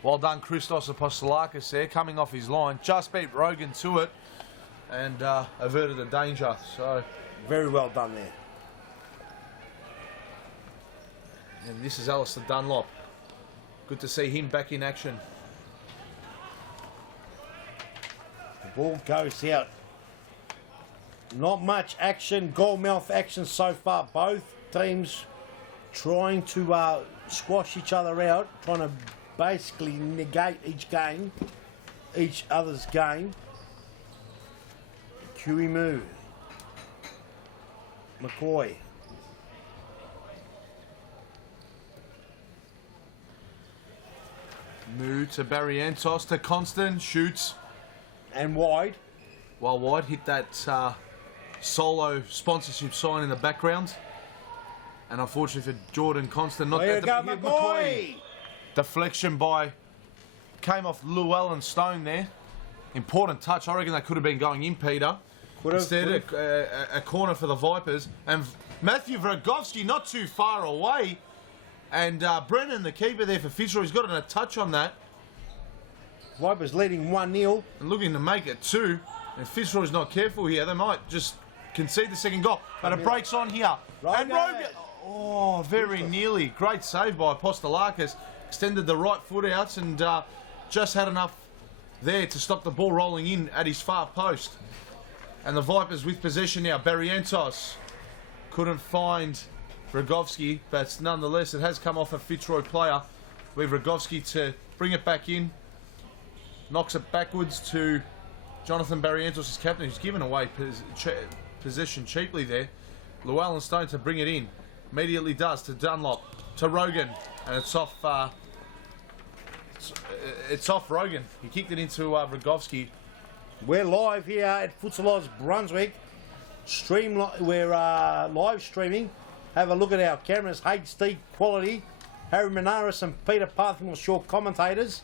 Well done, Christos Apostolakis there, coming off his line. Just beat Rogan to it and averted the danger. So very well done there. And this is Alistair Dunlop. Good to see him back in action. The ball goes out. Not much action, goalmouth action so far. Both teams trying to squash each other out, trying to basically negate each other's game. Guimu. McCoy. Move to Barrientos, to Constant, shoots. And wide. While wide, hit that solo sponsorship sign in the background. And unfortunately for Jordan Constant, not There that you go, McCoy. Deflection by, came off Llewellyn Stone there. Important touch. I reckon that could have been going in, Peter. Instead, a corner for the Vipers. And Matthew Vragovsky not too far away. And Brennan, the keeper there for Fitzroy, has gotten a touch on that. Vipers leading 1-0. And looking to make it 2. And Fitzroy's not careful here. They might just concede the second goal. But it breaks on here. And Rogan. Oh, very nearly. Great save by Apostolakis. Extended the right foot out and just had enough there to stop the ball rolling in at his far post. And the Vipers with possession now. Barrientos couldn't find Vragovsky, but nonetheless it has come off a Fitzroy player with Vragovsky to bring it back in. Knocks it backwards to Jonathan Barrientos, his captain, who's given away possession cheaply there. Llewellyn Stone to bring it in. Immediately does to Dunlop, to Rogan, and it's off. It's off Rogan. He kicked it into Vragovsky. We're live here at Futsal Oz Brunswick. We're live streaming. Have a look at our cameras, HD quality. Harry Menaris and Peter Partham, short commentators.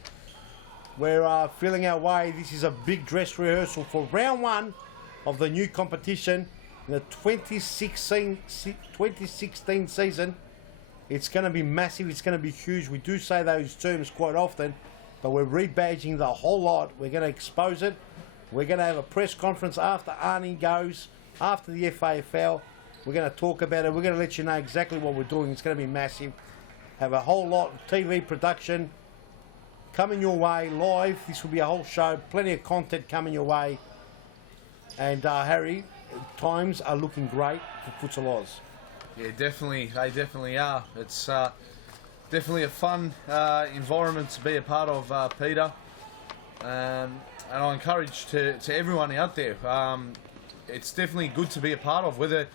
We're feeling our way. This is a big dress rehearsal for round 1 of the new competition. in the 2016 season. It's going to be massive. It's going to be huge. We do say those terms quite often, but we're rebadging the whole lot. We're going to expose it. We're going to have a press conference after Arnie goes, after the FAFL. We're going to talk about it. We're going to let you know exactly what we're doing. It's going to be massive. Have a whole lot of TV production coming your way live. This will be a whole show. Plenty of content coming your way. And Harry, times are looking great for Futsal Oz. Yeah, definitely. They definitely are. It's definitely a fun environment to be a part of, Peter. And I encourage to everyone out there. It's definitely good to be a part of. Whether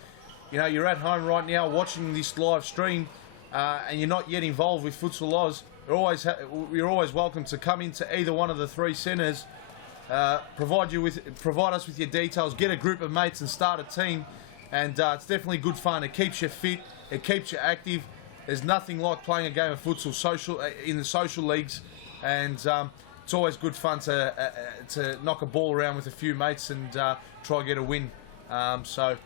you're at home right now watching this live stream and you're not yet involved with Futsal Oz, you're always welcome to come into either one of the 3 centres. Provide us with your details. Get a group of mates and start a team. And it's definitely good fun. It keeps you fit. It keeps you active. There's nothing like playing a game of futsal in the social leagues, and it's always good fun to knock a ball around with a few mates and try and get a win. So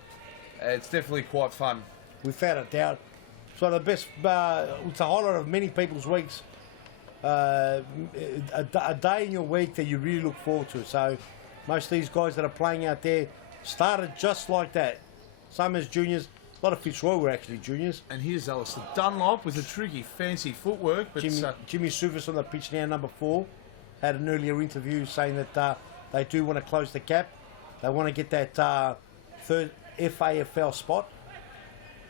it's definitely quite fun. Without a doubt. So the best. It's a highlight of many people's weeks. A day in your week that you really look forward to. So most of these guys that are playing out there started just like that. Some as juniors. A lot of Fitzroy were actually juniors. And here's Alistair Dunlop with a tricky, fancy footwork. But Jimmy Sufis on the pitch now, number 4. Had an earlier interview saying that they do want to close the gap. They want to get that third FAFL spot.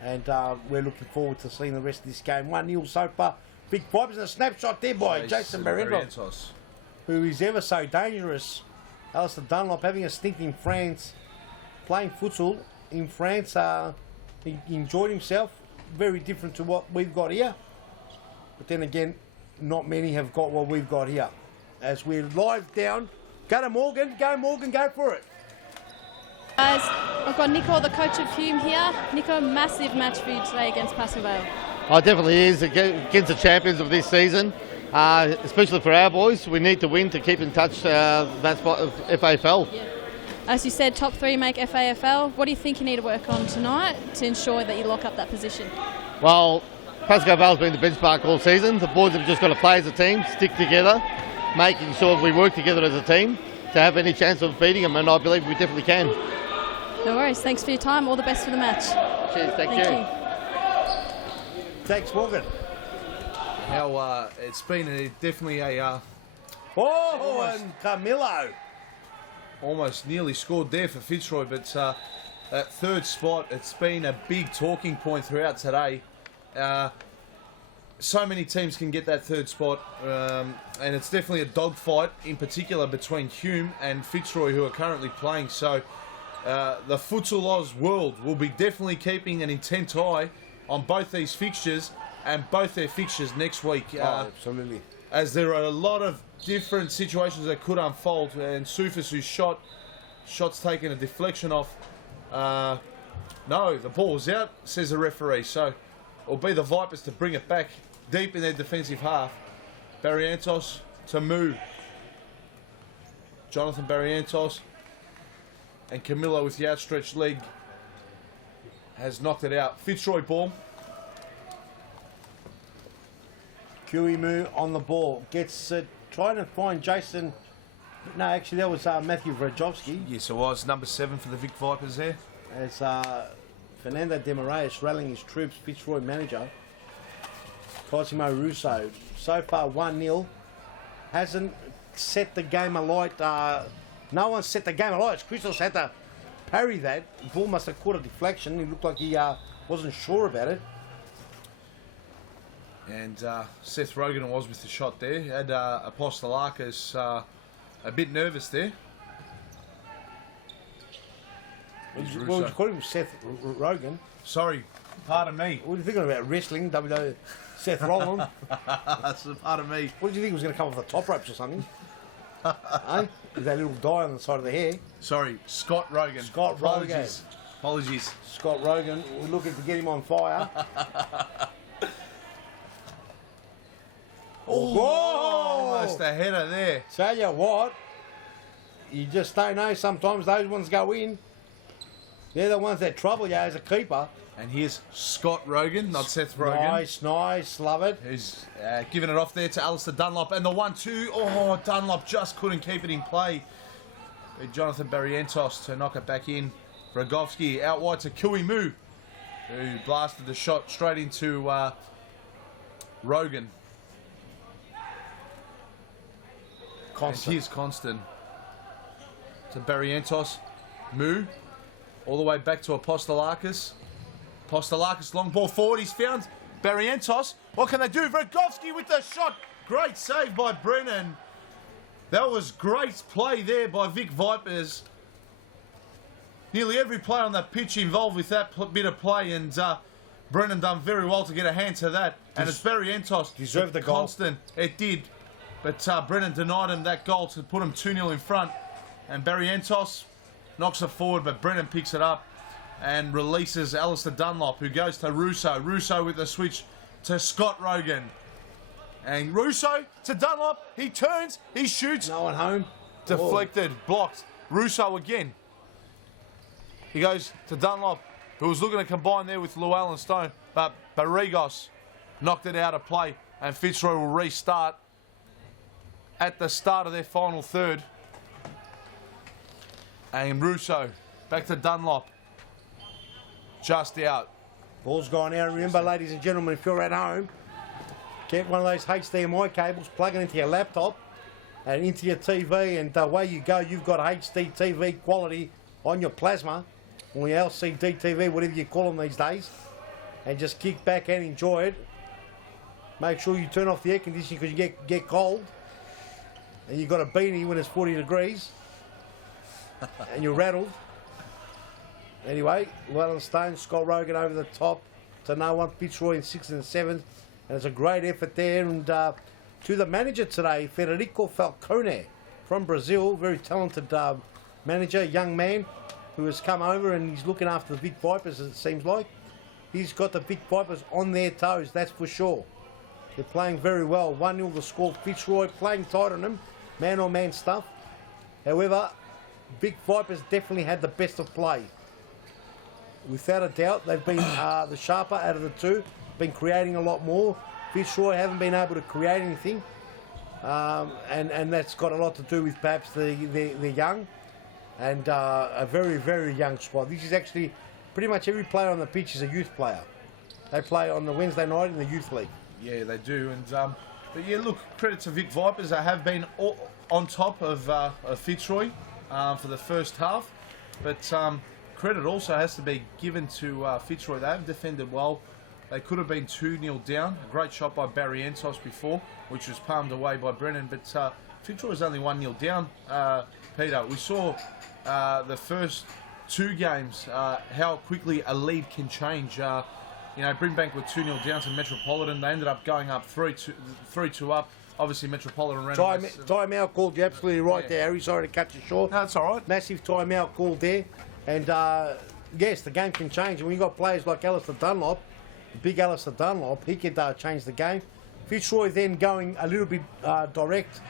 And we're looking forward to seeing the rest of this game. 1-0 so far. Big Vipers, and a snapshot there by Jason Barrientos, who is ever so dangerous. Alistair Dunlop having a stint in France, playing futsal in France. He enjoyed himself. Very different to what we've got here. But then again, not many have got what we've got here. As we're live down. Go to Morgan. Go Morgan, go for it. Guys, I've got Nico, the coach of Hume here. Nico, massive match for you today against Passion Vale. Oh, it definitely is against the champions of this season, especially for our boys. We need to win to keep in touch that spot of FAFL. Yeah. As you said, top 3 make FAFL. What do you think you need to work on tonight to ensure that you lock up that position? Well, Pasco Vale's been the benchmark all season. The boys have just got to play as a team, stick together, making sure we work together as a team to have any chance of beating them, and I believe we definitely can. No worries. Thanks for your time. All the best for the match. Cheers. Thank you. Thanks, Morgan. Now, it's been definitely a... and Camilo. Almost nearly scored there for Fitzroy, but that third spot, it's been a big talking point throughout today. So many teams can get that third spot, and it's definitely a dogfight, in particular between Hume and Fitzroy, who are currently playing. So the Futsal Oz world will be definitely keeping an intent eye on both these fixtures and both their fixtures next week. Absolutely. As there are a lot of different situations that could unfold, and Sufis, whose shot's taken a deflection off. No, the ball's out, says the referee. So it'll be the Vipers to bring it back deep in their defensive half. Barrientos to move. Jonathan Barrientos and Camilo with the outstretched leg has knocked it out. Fitzroy ball. Kiwimu on the ball. Gets trying to find Jason. No, actually that was Matthew Vrajovski. Yes, it was. Number 7 for the Vic Vipers there. As Fernando Demorais rallying his troops, Fitzroy manager. Cosimo Russo. So far 1-0. Hasn't set the game alight. No one set the game alight. Christos had to parry that. The ball must have caught a deflection. He looked like he wasn't sure about it. And Seth Rogan was with the shot there. Had Apostolakis a bit nervous there. What did you call him? Seth Rogan? Sorry, pardon me. What are you thinking about wrestling? WWE Seth Rollins? That's pardon me. What did you think he was going to come off the top ropes or something? Eh? With that little dye on the side of the hair. Sorry, Scott Rogan. Scott Rogan. Apologies. Scott Rogan. We're looking to get him on fire. Almost a header there. Tell you what, you just don't know. Sometimes those ones go in. They're the ones that trouble you as a keeper. And here's Scott Rogan, not Seth Rogan. Nice, love it. Who's giving it off there to Alistair Dunlop. And the 1-2. Oh, Dunlop just couldn't keep it in play. With Jonathan Barrientos to knock it back in. Rogovski out wide to Kui Mu, who blasted the shot straight into Rogan. Constant. And here's Constant. To Barrientos. Mu. All the way back to Apostolakis. Apostolakis, long ball forward. He's found Barrientos. What can they do? Rogovski with the shot. Great save by Brennan. That was great play there by Vic Vipers. Nearly every player on that pitch involved with that bit of play, and Brennan done very well to get a hand to that. And it's Barrientos. Deserved the goal. Constant. It did. But Brennan denied him that goal to put him 2-0 in front. And Barrientos knocks it forward, but Brennan picks it up and releases Alistair Dunlop, who goes to Russo. Russo with the switch to Scott Rogan. And Russo to Dunlop. He turns, he shoots. No one home. Deflected, blocked. Russo again. He goes to Dunlop, who was looking to combine there with Llewellyn Stone, but Barrigos knocked it out of play, and Fitzroy will restart at the start of their final third. And Russo back to Dunlop. Just out. Ball's gone out. Remember, ladies and gentlemen, if you're at home, get one of those HDMI cables, plug it into your laptop and into your TV, and away you go. You've got HD TV quality on your plasma, or your LCD TV, whatever you call them these days, and just kick back and enjoy it. Make sure you turn off the air conditioning because you get cold, and you've got a beanie when it's 40 degrees, and you're rattled. Anyway, Llewellyn Stone, Scott Rogan over the top to no one. Fitzroy in 6th and 7th. And it's a great effort there. And to the manager today, Federico Falcone from Brazil, very talented manager, young man who has come over and he's looking after the Vic Vipers, it seems like. He's got the Vic Vipers on their toes, that's for sure. They're playing very well. 1-0 the score. Fitzroy playing tight on them, man-on-man stuff. However, Vic Vipers definitely had the best of play. Without a doubt, they've been the sharper out of the two, been creating a lot more. Fitzroy haven't been able to create anything, and that's got a lot to do with perhaps the young and a very, very young squad. This is actually pretty much every player on the pitch is a youth player. They play on the Wednesday night in the youth league. Yeah, they do. And but yeah, look, credit to Vic Vipers. They have been on top of Fitzroy for the first half, but credit also has to be given to Fitzroy. They have defended well. They could have been 2-0 down. A great shot by Barrientos before, which was palmed away by Brennan. But Fitzroy was only 1-0 down, Peter. We saw the first two games how quickly a lead can change. Brimbank were 2-0 down to Metropolitan. They ended up going up 3-2 up. Obviously, Metropolitan ran away. Timeout called. You're absolutely right there, Harry. Sorry to cut you short. No, that's all right. Massive timeout called there. And yes, the game can change. And when you've got players like Alistair Dunlop, big Alistair Dunlop, he could change the game. Fitzroy then going a little bit direct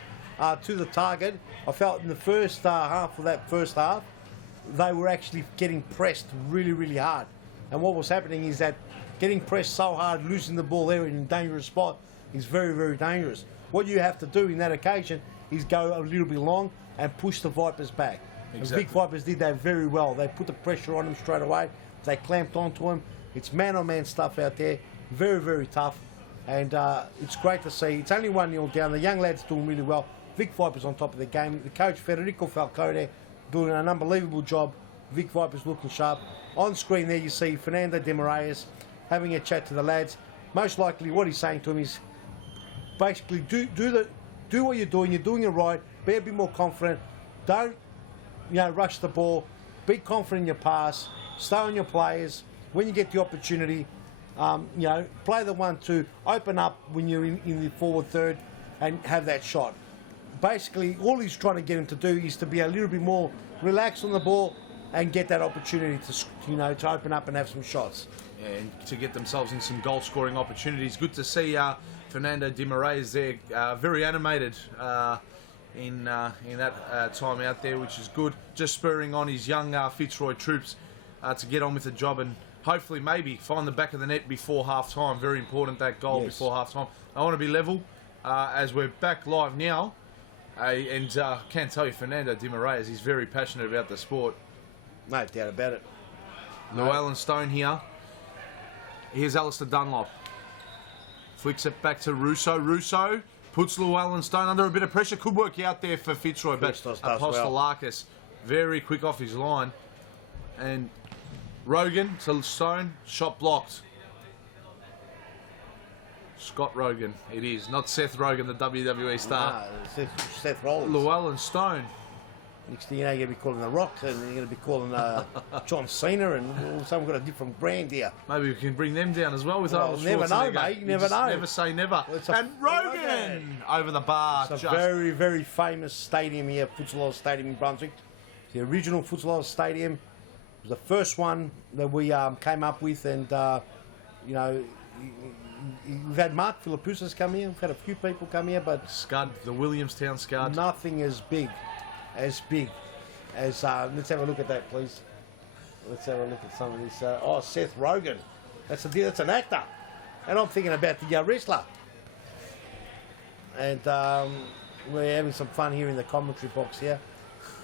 to the target. I felt in the first half of that first half, they were actually getting pressed really, really hard. And what was happening is that getting pressed so hard, losing the ball there in a dangerous spot is very, very dangerous. What you have to do in that occasion is go a little bit long and push the Vipers back. Exactly. The Vic Vipers did that very well. They put the pressure on them straight away. They clamped onto them. It's man-on-man stuff out there. Very, very tough. And it's great to see. It's only 1-0 down. The young lads doing really well. Vic Vipers on top of the game. The coach, Federico Falcone, doing an unbelievable job. Vic Vipers looking sharp. On screen there you see Fernando de Moraes having a chat to the lads. Most likely what he's saying to them is basically do what you're doing. You're doing it right. Be a bit more confident. Don't rush the ball. Be confident in your pass. Stay on your players. When you get the opportunity, play the 1-2. Open up when you're in the forward third and have that shot. Basically, all he's trying to get him to do is to be a little bit more relaxed on the ball and get that opportunity to open up and have some shots. Yeah, and to get themselves in some goal-scoring opportunities. Good to see Fernando de Moraes there, very animated in that time out there, which is good. Just spurring on his young Fitzroy troops. to get on with the job and hopefully maybe find the back of the net before half-time. Very important, that goal before half-time. I want to be level as we're back live now. And can't tell you, Fernando de Moraes, he's very passionate about the sport. No doubt about it. Llewellyn Stone here. Here's Alistair Dunlop. Flicks it back to Russo. Russo puts Llewellyn Stone under a bit of pressure. Could work out there for Fitzroy, but Apostolakis very quick off his line. And Rogan to Stone, shot blocked. Scott Rogan, it is. Not Seth Rogen, the WWE star. No, Seth Rollins. Llewellyn Stone. Next thing you know, you're going to be calling The Rock, and you're going to be calling John Cena, and all of a sudden we've got a different brand here. Maybe we can bring them down as well with Well, Arnold never know, Schwarzenegger. mate. You never know. Never say never. Well, And Rogan over the bar. It's a very, very famous stadium here, Futsalov Stadium in Brunswick. The original Futsalov Stadium was the first one that we came up with, and you know, we've had Mark Philippoussis come here. We've had a few people come here, but Scud, the Williamstown Scud. Nothing as big as let's have a look at that, please. Let's have a look at some of this. Seth Rogen. That's an actor, and I'm thinking about the wrestler. And we're having some fun here in the commentary box here.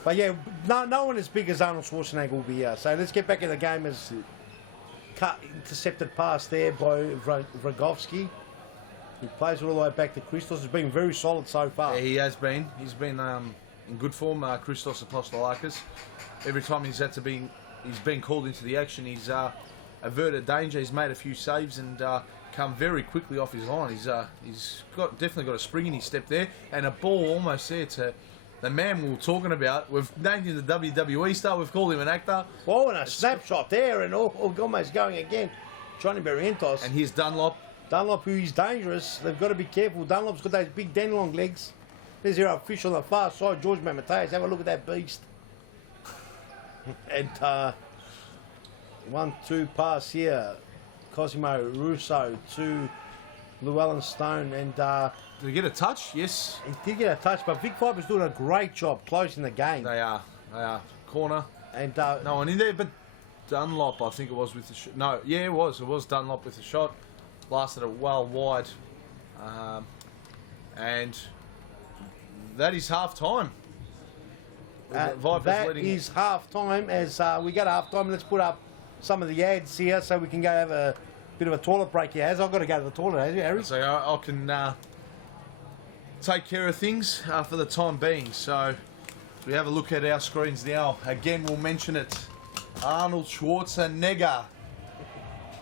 But yeah, no one as big as Arnold Schwarzenegger will be here. So let's get back in the game. As intercepted pass there by Vragovsky. He plays it all the way back to Christos. He's been very solid so far. Yeah, he has been. He's been in good form, Christos Apostolakis. Every time he's been called into the action, he's averted danger. He's made a few saves and come very quickly off his line. He's definitely got a spring in his step there, and a ball almost there to the man we were talking about. We've named him the WWE star. We've called him an actor. Oh, and a snapshot there, and almost going again. Johnny Barrientos. And here's Dunlop. Dunlop, who is dangerous. They've got to be careful. Dunlop's got those big Dandenong legs. There's our fish on the far side, George Mamateusz. Have a look at that beast. And 1-2 pass here. Cosimo Russo to Llewellyn Stone. And did he get a touch? Yes. He did get a touch, but Vic Viper's doing a great job closing the game. They are. Corner. And no one in there, but Dunlop, I think it was with the shot. No, yeah, it was. It was Dunlop with the shot. Blasted it well wide. And that is half time. That is half time. As we go to half time, let's put up some of the ads here so we can go have a bit of a toilet break here. I've got to go to the toilet, have you, Harry? So I can take care of things for the time being. So we have a look at our screens now. Again, we'll mention it. Arnold Schwarzenegger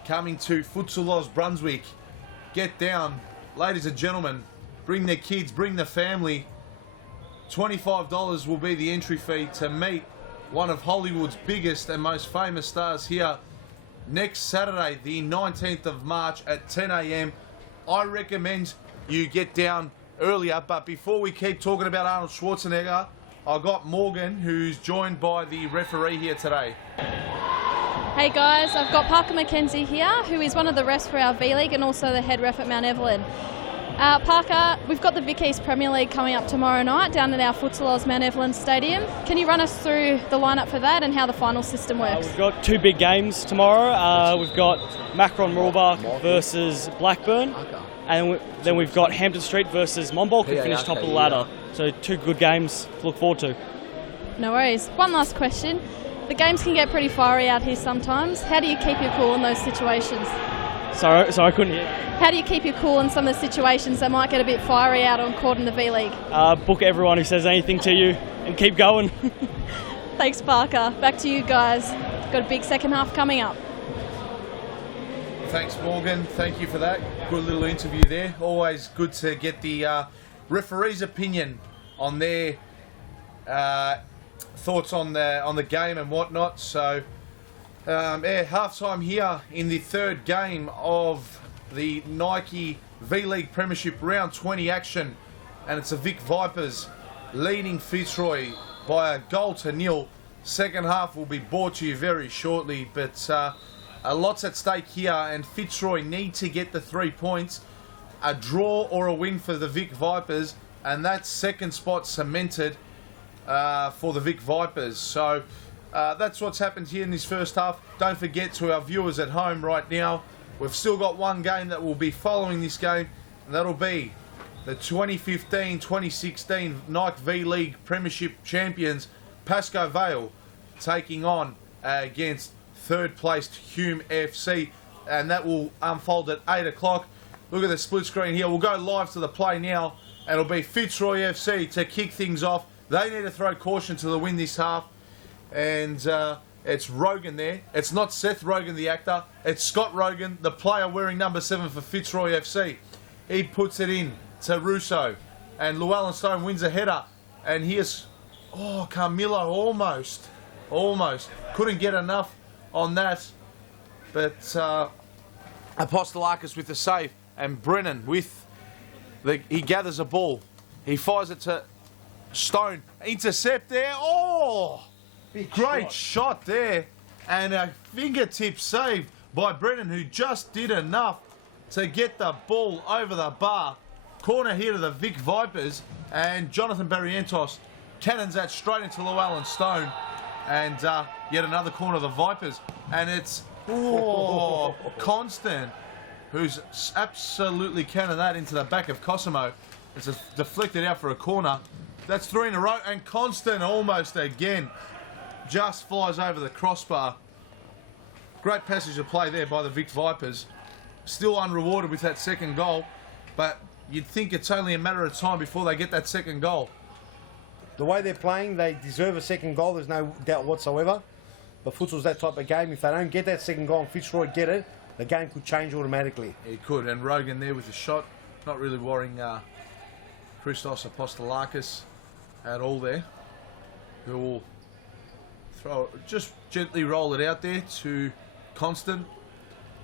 coming to Futsalos Brunswick. Get down, ladies and gentlemen. Bring their kids, bring the family. $25 will be the entry fee to meet one of Hollywood's biggest and most famous stars here next Saturday, the 19th of March at 10 a.m. I recommend you get down earlier, but before we keep talking about Arnold Schwarzenegger, I've got Morgan, who's joined by the referee here today. Hey guys, I've got Parker McKenzie here, who is one of the refs for our V-League and also the head ref at Mount Evelyn. Parker, we've got the Vic East Premier League coming up tomorrow night down at our Futsalos Mount Evelyn Stadium. Can you run us through the lineup for that and how the final system works? We've got two big games tomorrow. We've got Macron Moorabach versus Blackburn, and then we've got Hampton Street versus Monbulk, who finished top of the ladder. So two good games to look forward to. No worries. One last question. The games can get pretty fiery out here sometimes. How do you keep your cool in those situations? Sorry, I couldn't hear. How do you keep your cool in some of the situations that might get a bit fiery out on court in the V-League? Book everyone who says anything to you and keep going. Thanks, Parker. Back to you guys. Got a big second half coming up. Thanks, Morgan. Thank you for that. Good little interview there. Always good to get the referee's opinion on their thoughts on the game and whatnot. So, half-time here in the third game of the Nike V-League Premiership Round 20 action, and it's the Vic Vipers leading Fitzroy by a goal to nil. Second half will be brought to you very shortly, but a lot's at stake here, and Fitzroy need to get the 3 points, a draw or a win for the Vic Vipers, and that's second spot cemented for the Vic Vipers. So that's what's happened here in this first half. Don't forget, to our viewers at home right now, we've still got one game that will be following this game, and that'll be the 2015-2016 Nike V-League Premiership champions Pascoe Vale taking on against third-placed Hume FC, and that will unfold at 8 o'clock. Look at the split screen here. We'll go live to the play now, and it'll be Fitzroy FC to kick things off. They need to throw caution to the wind this half, and it's Rogan there. It's not Seth Rogan, the actor. It's Scott Rogan, the player wearing number 7 for Fitzroy FC. He puts it in to Russo, and Llewellyn Stone wins a header, and here's, Carmillo almost couldn't get enough on that, but Apostolakis with the save, and Brennan he gathers a ball, he fires it to Stone, intercept there, great shot there, and a fingertip save by Brennan, who just did enough to get the ball over the bar. Corner here to the Vic Vipers, and Jonathan Barrientos cannons that straight into Llewellyn Stone, and yet another corner of the Vipers, and it's Constant, who's absolutely cannon that into the back of Cosimo. It's deflected out for a corner. That's 3 in a row, and Constant almost again just flies over the crossbar. Great passage of play there by the Vic Vipers. Still unrewarded with that second goal, but you'd think it's only a matter of time before they get that second goal. The way they're playing, they deserve a second goal, there's no doubt whatsoever. But futsal's that type of game. If they don't get that second goal and Fitzroy get it, the game could change automatically. It could, and Rogan there with the shot, not really worrying Christos Apostolakis at all there, who will just gently roll it out there to Constant,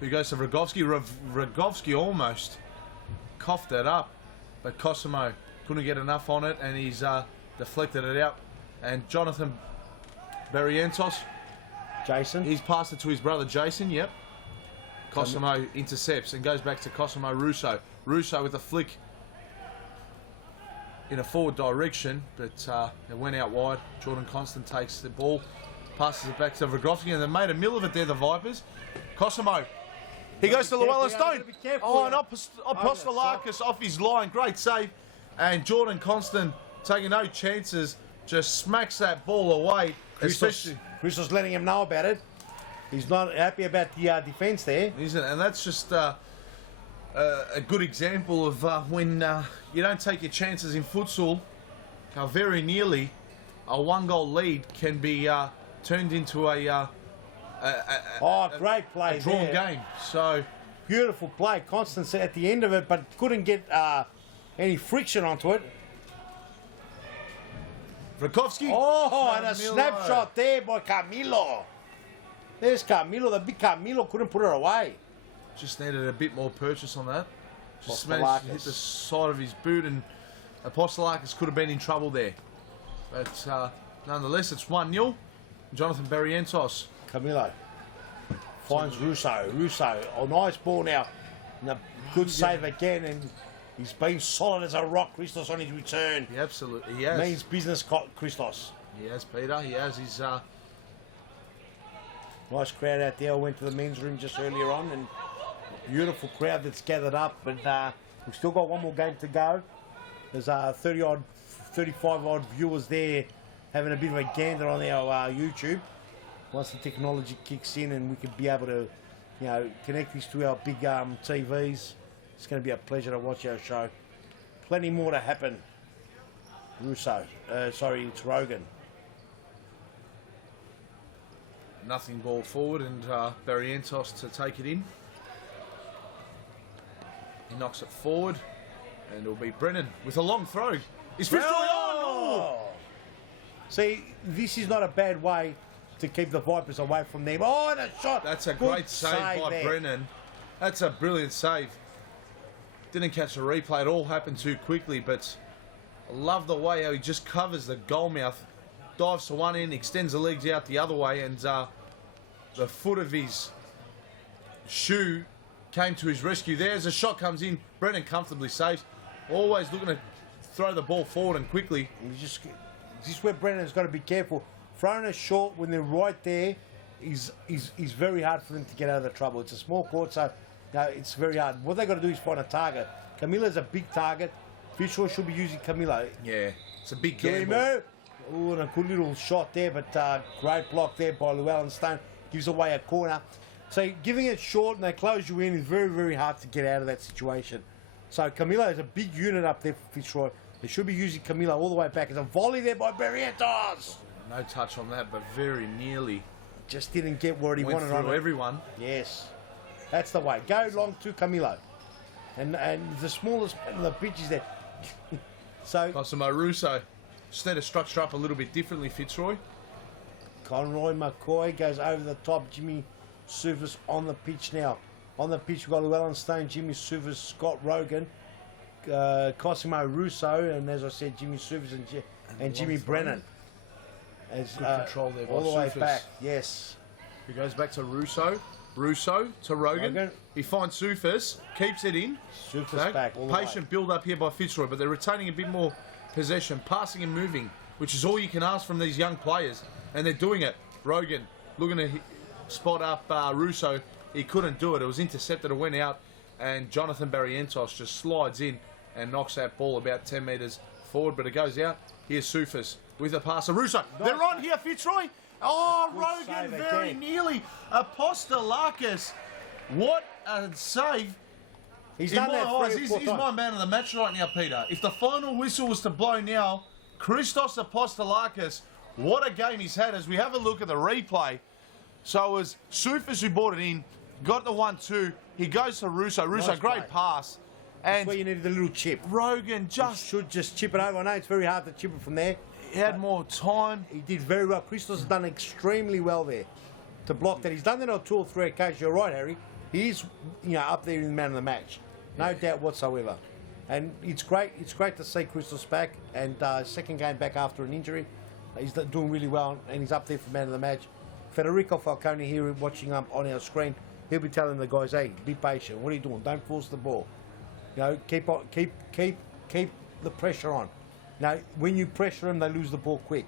who goes to Rogovski. Rogovski almost coughed it up, but Cosimo couldn't get enough on it, and he's deflected it out. And Jonathan Barrientos, he's passed it to his brother Jason, yep. Cosimo intercepts and goes back to Cosimo Russo. Russo with a flick in a forward direction, but it went out wide. Jordan Constant takes the ball, passes it back to Rogovski, and they made a mill of it there, the Vipers. Cosimo, he goes to Llewellyn Stone. And Apostolakis off his line, great save. And Jordan Constant, taking no chances, just smacks that ball away. Christos letting him know about it. He's not happy about the defence there. Isn't it? And that's just a good example of when you don't take your chances in futsal, how very nearly a one-goal lead can be turned into a great play, drawn game. So beautiful play. Constance at the end of it, but couldn't get any friction onto it. Vrakovsky. And a snapshot there by Carmillo. There's Carmillo. The big Carmillo couldn't put her away. Just needed a bit more purchase on that. Just managed to hit the side of his boot, and Apostolakis could have been in trouble there. But nonetheless, it's 1-0. Jonathan Barrientos. Camilo finds Russo. A nice ball now. And a good save again, and he's been solid as a rock, Christos, on his return. He absolutely has. Means business, Christos. He has, Peter. He has his... Nice crowd out there. I went to the men's room just earlier on, and beautiful crowd that's gathered up. But we've still got one more game to go. There's 35-odd viewers there having a bit of a gander on our YouTube. Once the technology kicks in and we can be able to, connect this to our big TVs, it's going to be a pleasure to watch our show. Plenty more to happen. It's Rogan. Nothing ball forward, and Barrientos to take it in. He knocks it forward, and it'll be Brennan with a long throw. Is Fitzroy on? See, this is not a bad way to keep the Vipers away from them. And a shot. That's a great save by Brennan. That's a brilliant save. Didn't catch the replay. It all happened too quickly, but I love the way how he just covers the goal mouth, dives to one end, extends the legs out the other way, and the foot of his shoe came to his rescue there. As the shot comes in, Brennan comfortably saves. Always looking to throw the ball forward and quickly. This is where Brennan's got to be careful. throwing a short when they're right there is very hard for them to get out of the trouble. It's a small court, so it's very hard. What they got to do is find a target. Camilla's a big target. Fitzroy should be using Camilla. Yeah, it's a big Gilliamo. gamble. Oh, and a good little shot there, but great block there by Llewellyn Stone. Gives away a corner. So giving it short and they close you in is very, very hard to get out of that situation. So Camilla is a big unit up there for Fitzroy. They should be using Camilla all the way back. There's a volley there by Barrientos. No touch on that, but very nearly Just didn't get where he went wanted through on it. everyone. Yes. That's the way. Go long to Camilo. And the smallest part of the pitch is there. So Cosimo Russo. Just need to structure up a little bit differently, Fitzroy. Conroy McCoy goes over the top. Jimmy Suvas on the pitch now. On the pitch, we've got Llewellyn Stone, Jimmy Suvas, Scott Rogan, Cosimo Russo, and as I said, Jimmy Suvas and Jimmy Brennan. As, Good control there by all the way Sufis. back, yes. He goes back to Russo. Russo to Rogan. He finds Sufis, keeps it in. Sufis back, all the way. Patient build up here by Fitzroy, but they're retaining a bit more possession, passing and moving, which is all you can ask from these young players, and they're doing it. Rogan looking to spot up Russo. He couldn't do it. It was intercepted. It went out, and Jonathan Barrientos just slides in and knocks that ball about 10 metres forward, but it goes out. Here's Sufis with a pass. Russo. They're on here, Fitzroy. Oh, Good Rogan save very again. nearly. Apostolakis. What a save. He's In done my that eyes, 3 or he's 4 my times. man of the match right now, Peter. If the final whistle was to blow now, Christos Apostolakis, what a game he's had as we have a look at the replay. So it was Sufis who brought it in, got the 1-2. He goes to Russo. Russo, Nice great play. pass. That's And where you needed the little chip. Rogan just Should just chip it over. I know it's very hard to chip it from there. had more time. He did very well. Christos has done extremely well there to block that. He's done that on 2 or 3 occasions. You're right, Harry. He is, up there in the man of the match, no doubt whatsoever. And it's great. It's great to see Christos back and second game back after an injury. He's doing really well and he's up there for man of the match. Federico Falcone here watching on our screen. He'll be telling the guys, "Hey, be patient. What are you doing? Don't force the ball. Keep the pressure on. Now, when you pressure them, they lose the ball quick.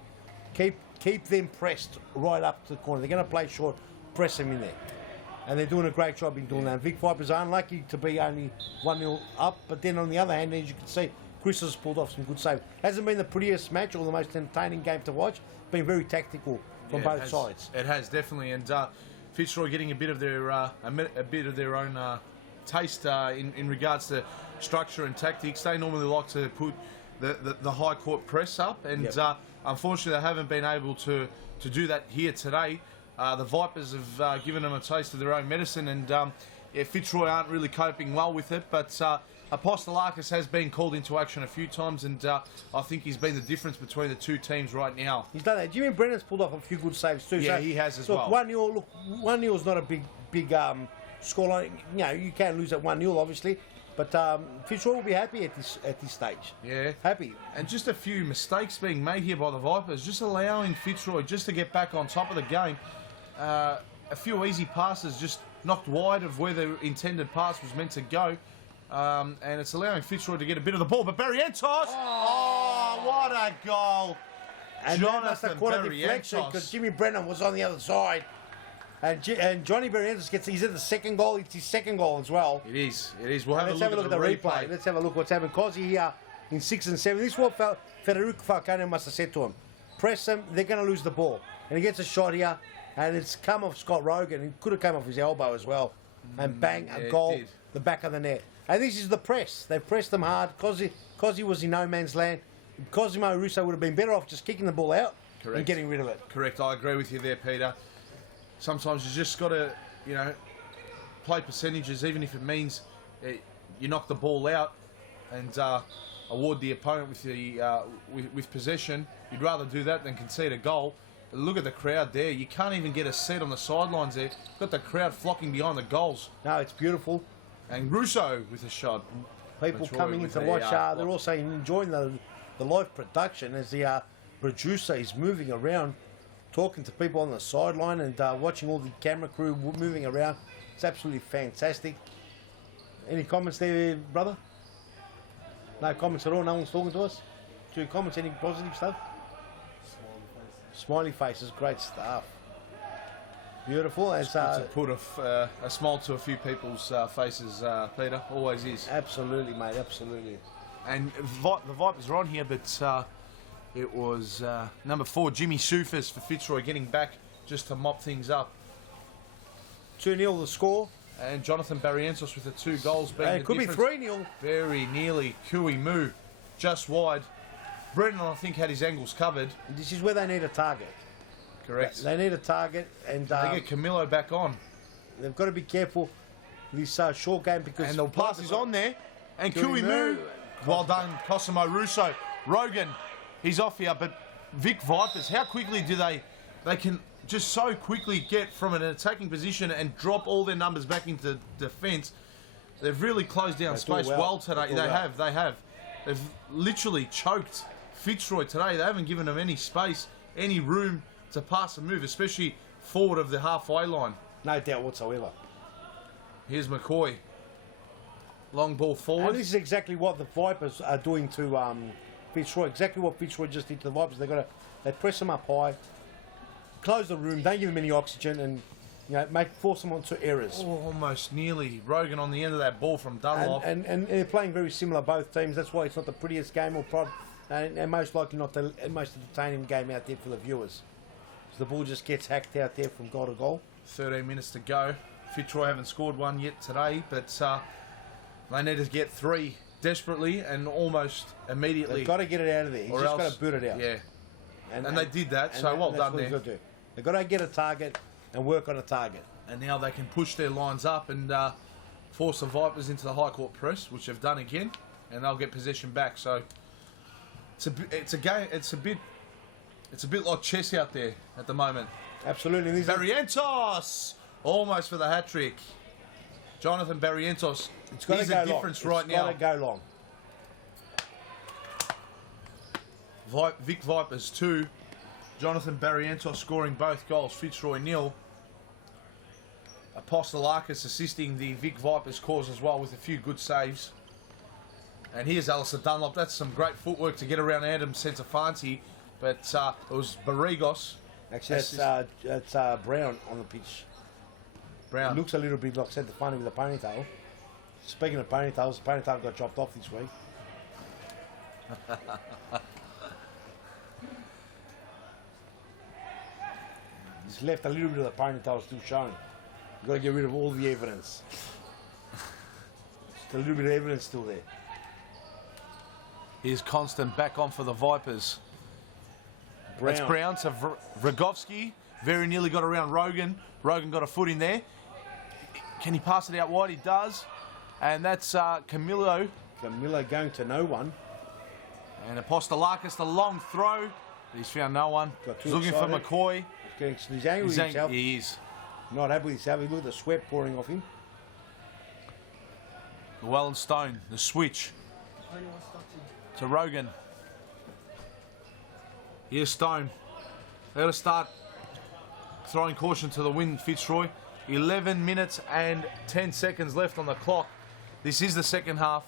Keep them pressed right up to the corner. They're going to play short, press them in there. And they're doing a great job in doing that. Vic Vipers are unlucky to be only 1-0 up, but then on the other hand, as you can see, Chris has pulled off some good saves. Hasn't been the prettiest match or the most entertaining game to watch. Been very tactical from both sides. It has definitely, and Fitzroy getting a bit of their own taste in regards to structure and tactics. They normally like to put the high court press up, and unfortunately they haven't been able to do that here today. The Vipers have given them a taste of their own medicine, and Fitzroy aren't really coping well with it, but Apostolakis has been called into action a few times, and I think he's been the difference between the two teams right now. He's done that. Jimmy Brennan's pulled off a few good saves too. Yeah, so, he has as look, well. 1-0. Look, 1-0 is not a big scoreline. You can lose at 1-0, obviously, but Fitzroy will be happy at this stage. Yeah, happy. And just a few mistakes being made here by the Vipers, just allowing Fitzroy just to get back on top of the game. A few easy passes just knocked wide of where the intended pass was meant to go. And it's allowing Fitzroy to get a bit of the ball. But Barrientos! Oh, what a goal! And that must have Jonathan caught a deflection because Barrientos. Jimmy Brennan was on the other side. And Johnny Barrientos he's at the second goal. It's his second goal as well. It is. We'll have Let's have a look at the replay. Let's have a look what's happened. Cozzy here in 6 and 7. This is what Federico Falcone must have said to him. Press them, they're going to lose the ball. And he gets a shot here, and it's come off Scott Rogan. It could have come off his elbow as well. And bang, a goal, the back of the net. And this is the press. They've pressed them hard. Cozzy was in no man's land. Cosimo Russo would have been better off just kicking the ball out and getting rid of it. Correct. I agree with you there, Peter. Sometimes you just got to, play percentages, even if it means you knock the ball out and award the opponent with possession. You'd rather do that than concede a goal. But look at the crowd there. You can't even get a seat on the sidelines there. Got the crowd flocking behind the goals. No, it's beautiful. And Russo with a shot. People coming in to watch. They're also enjoying the live production as the producer is moving around, talking to people on the sideline and watching all the camera crew moving around. It's absolutely fantastic. Any comments there, brother? No comments at all? No one's talking to us? 2 comments? Any positive stuff? Smiley faces, great stuff. Beautiful. As, To put a smile to a few people's faces, Peter. Always is. absolutely, mate, absolutely. And the Vipers are on here, but it was number 4, Jimmy Soufas for Fitzroy, getting back just to mop things up. 2-0 the score. And Jonathan Barrientos with the 2 goals being It the could be difference. 3-0. Very nearly. Kui Mu, just wide. Brennan, I think, had his angles covered. This is where they need a target. Correct. They need a target, and They get Camillo back on. they've got to be careful this short game because... And the pass is on there. And Kui Kui Mu. Mu. Well done, Cosimo Russo. Rogan, he's off here, but Vic Vipers, how quickly do they can just so quickly get from an attacking position and drop all their numbers back into defence. They've really closed down They do space well today. They do They well. have. They've literally choked Fitzroy today. They haven't given them any space, any room to pass and move, especially forward of the halfway line. No doubt whatsoever. Here's McCoy. Long ball forward. And this is exactly what the Vipers are doing to Fitzroy. Exactly what Fitzroy just did to the Vipers. They press them up high, close the room, don't give them any oxygen, and force them onto errors. Oh, almost nearly. Rogan on the end of that ball from Dunlop. And they're playing very similar, both teams. That's why it's not the prettiest game, and most likely not the most entertaining game out there for the viewers. So the ball just gets hacked out there from goal to goal. 13 minutes to go. Fitzroy haven't scored one yet today, but they need to get 3 desperately and almost immediately. They've got to get it out of there. He's Or just got else- to boot it out. Yeah. And they did that, so well that's done what he's there. got to do. They've got to get a target and work on a target. And now they can push their lines up and force the Vipers into the high court press, which they've done again, and they'll get possession back. So it's a game. It's a bit like chess out there at the moment. Absolutely. These are- Barrientos almost for the hat trick. Jonathan Barrientos. It's got to He's go the difference long. right It's got now. to go long. Vic Vipers 2. Jonathan Barrientos scoring both goals. Fitzroy 0. Apostolakis assisting the Vic Vipers cause as well with a few good saves. And here's Alistair Dunlop. That's some great footwork to get around Adam Centofanti. But it was Barrigos. Actually, that's Brown on the pitch. Brown. It looks a little bit like Centofanti with a ponytail. Speaking of ponytails, the ponytail got chopped off this week. He's left a little bit of the ponytail still showing. You've got to get rid of all the evidence. Just a little bit of evidence still there. Here's Constant back on for the Vipers. That's Brown to Vragovsky. Very nearly got around Rogan. Rogan got a foot in there. Can he pass it out wide? He does. And that's Camillo. Camillo going to no one. And Apostolakis, the long throw. He's found no one. Got too He's looking for excited. McCoy. He's angry with himself. He is. Not happy with himself. Look at the sweat pouring off him. Llewellyn Stone, the switch. To Rogan. Here's Stone. They're going to start throwing caution to the wind, Fitzroy. 11 minutes and 10 seconds left on the clock. This is the second half.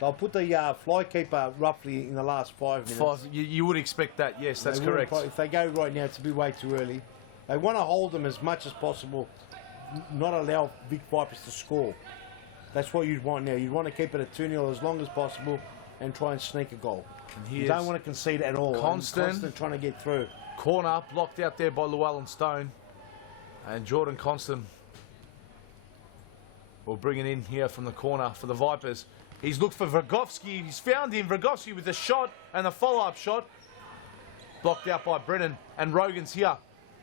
They'll put the fly keeper roughly in the last 5 minutes. You would expect that, yes, that's They wouldn't correct. If they go right now, it's a bit way too early. They want to hold them as much as possible, not allow Vic Vipers to score. That's what you'd want now. You'd want to keep it at 2-0 as long as possible and try and sneak a goal. You don't want to concede at all. Constant trying to get through. Corner blocked out there by Llewellyn Stone. And Jordan Constant will bring it in here from the corner for the Vipers. He's looked for Vragovsky. He's found him. Vragovsky with the shot and the follow-up shot. Blocked out by Brennan. And Rogan's here.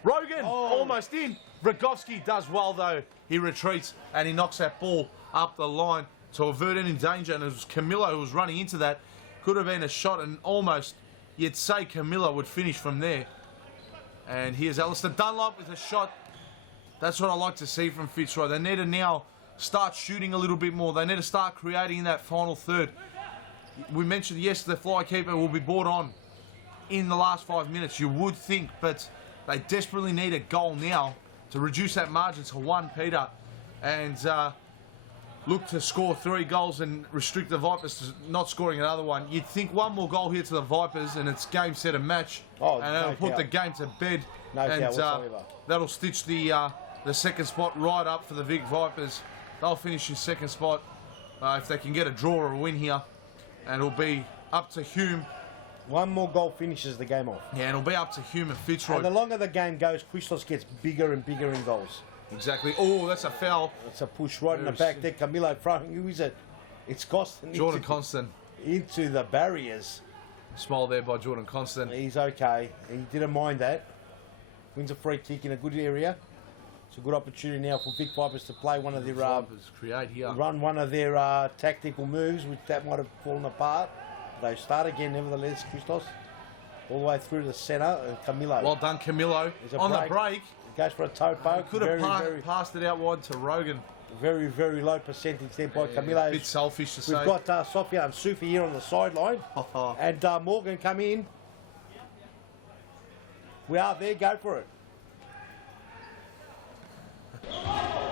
Rogan almost in. Vragovsky does well though. He retreats and he knocks that ball up the line to avert any danger. And it was Camillo who was running into that. Could have been a shot and almost you'd say Camillo would finish from there. And here's Alistair Dunlop with a shot. That's what I like to see from Fitzroy. They need to now start shooting a little bit more. They need to start creating in that final third. We mentioned, yes, the fly keeper will be brought on in the last 5 minutes, you would think, but they desperately need a goal now to reduce that margin to 1, Peter. And look to score 3 goals and restrict the Vipers to not scoring another one. You'd think one more goal here to the Vipers and it's game, set and match. Oh, and no that'll put doubt. the game to bed. No and doubt whatsoever. that'll stitch the second spot right up for the Vic Vipers. They'll finish in second spot if they can get a draw or a win here. And it'll be up to Hume. One more goal finishes the game off. Yeah, and it'll be up to Hume and Fitzroy. And the longer the game goes, Christos gets bigger and bigger in goals. Exactly. Oh, that's a foul. It's a push right in the back there. Camilo throwing, who is it? It's Costin. Jordan Constant. Into the barriers. Smile there by Jordan Constant. He's okay. He didn't mind that. Wins a free kick in a good area. It's a good opportunity now for Vic Vipers to play one of their Vipers create here. run one of their tactical moves, which that might have fallen apart. They start again, nevertheless, Christos. All the way through to the centre, and Camilo. Well done, Camilo. On the break. Goes for a toe poke. Could have passed it out wide to Rogan. Very, very low percentage there by Camilo. A bit selfish to say. We've got Sofia and Sufi here on the sideline. And Morgan come in. We are there, go for it.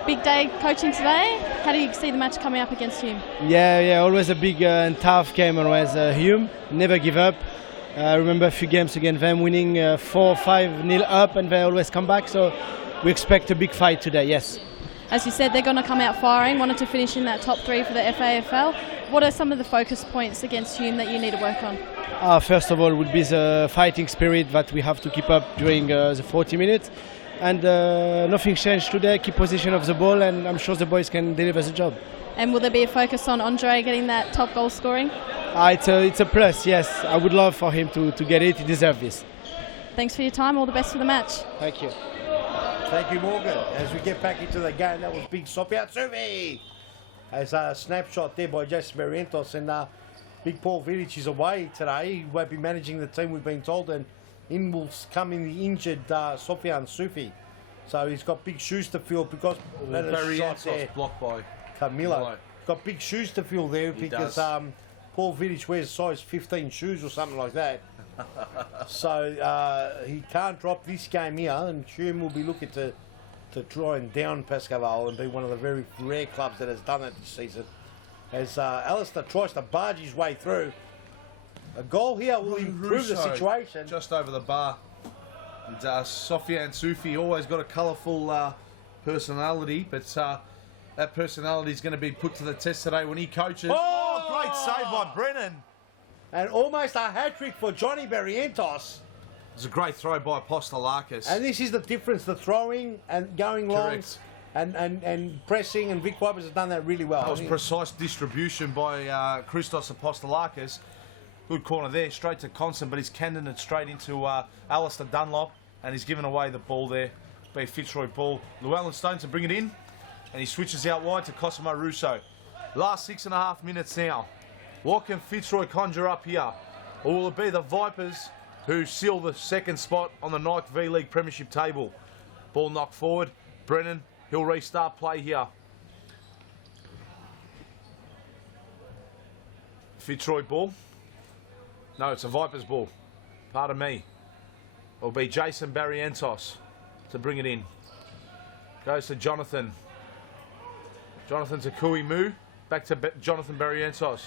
Big day coaching today. How do you see the match coming up against Hume? Yeah, always a big and tough game, always Hume. Never give up. I remember a few games against them winning 4-5-0 up, and they always come back. So we expect a big fight today, yes. As you said, they're going to come out firing, wanted to finish in that top 3 for the FAFL. What are some of the focus points against Hume that you need to work on? First of all, would be the fighting spirit that we have to keep up during the 40 minutes. And nothing changed today. Keep possession of the ball, and I'm sure the boys can deliver the job. And will there be a focus on Andre getting that top goal scoring? It's a plus, yes. I would love for him to get it. He deserves this. Thanks for your time. All the best for the match. Thank you. Thank you, Morgan. As we get back into the game, that was big Sofia Sufi. As a snapshot there by Jason Barrientos, and big Paul Vidic is away today. He won't be managing the team, we've been told, and in will come in the injured Sofia and Sufi. So he's got big shoes to fill because that is shot there. Blocked by Camilo. Got big shoes to fill there because Paul Vidic wears size 15 shoes or something like that. So he can't drop this game here, and Hume will be looking to try and down Pascal and be one of the very rare clubs that has done that this season. As Alistair tries to barge his way through. A goal here will improve the situation. Just over the bar. And Sofia and Sufi always got a colourful personality, but that personality is going to be put to the test today when he coaches. Oh, great save by Brennan. And almost a hat-trick for Johnny Barrientos. It's a great throw by Apostolakis. And this is the difference, the throwing and going long and pressing, and Vic Vipers have done that really well. That was precise distribution by Christos Apostolakis. Good corner there, straight to Constant, but he's cannoned it straight into Alistair Dunlop, and he's given away the ball there. Be a Fitzroy ball. Llewellyn Stone to bring it in, and he switches out wide to Cosimo Russo. Last 6.5 minutes now. What can Fitzroy conjure up here? Or will it be the Vipers who seal the second spot on the Nike V-League Premiership table? Ball knocked forward. Brennan, he'll restart play here. Fitzroy ball. No, it's a Vipers ball. Pardon me. It'll be Jason Barrientos to bring it in. Goes to Jonathan. Jonathan to Kui Mu. Back to Jonathan Barrientos.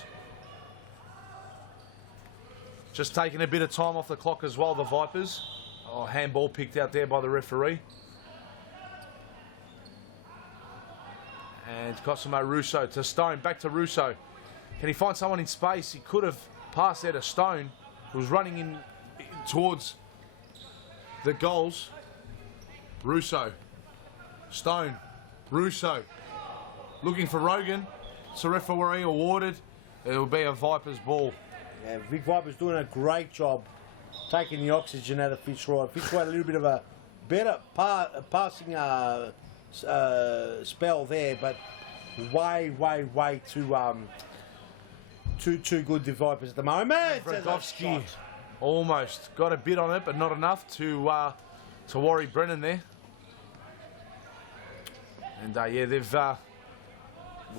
Just taking a bit of time off the clock as well, the Vipers. Oh, handball picked out there by the referee. And Cosimo Russo to Stone. Back to Russo. Can he find someone in space? He could have passed there to Stone, who was running in towards the goals. Russo. Stone. Russo. Looking for Rogan. It's a referee awarded. It'll be a Vipers ball. Yeah, Vic Vipers doing a great job taking the oxygen out of Fitzroy. Fitzroy had a little bit of a better passing spell there, but way too good, the Vipers at the moment. Brodowski almost got a bit on it, but not enough to worry Brennan there. And yeah, they've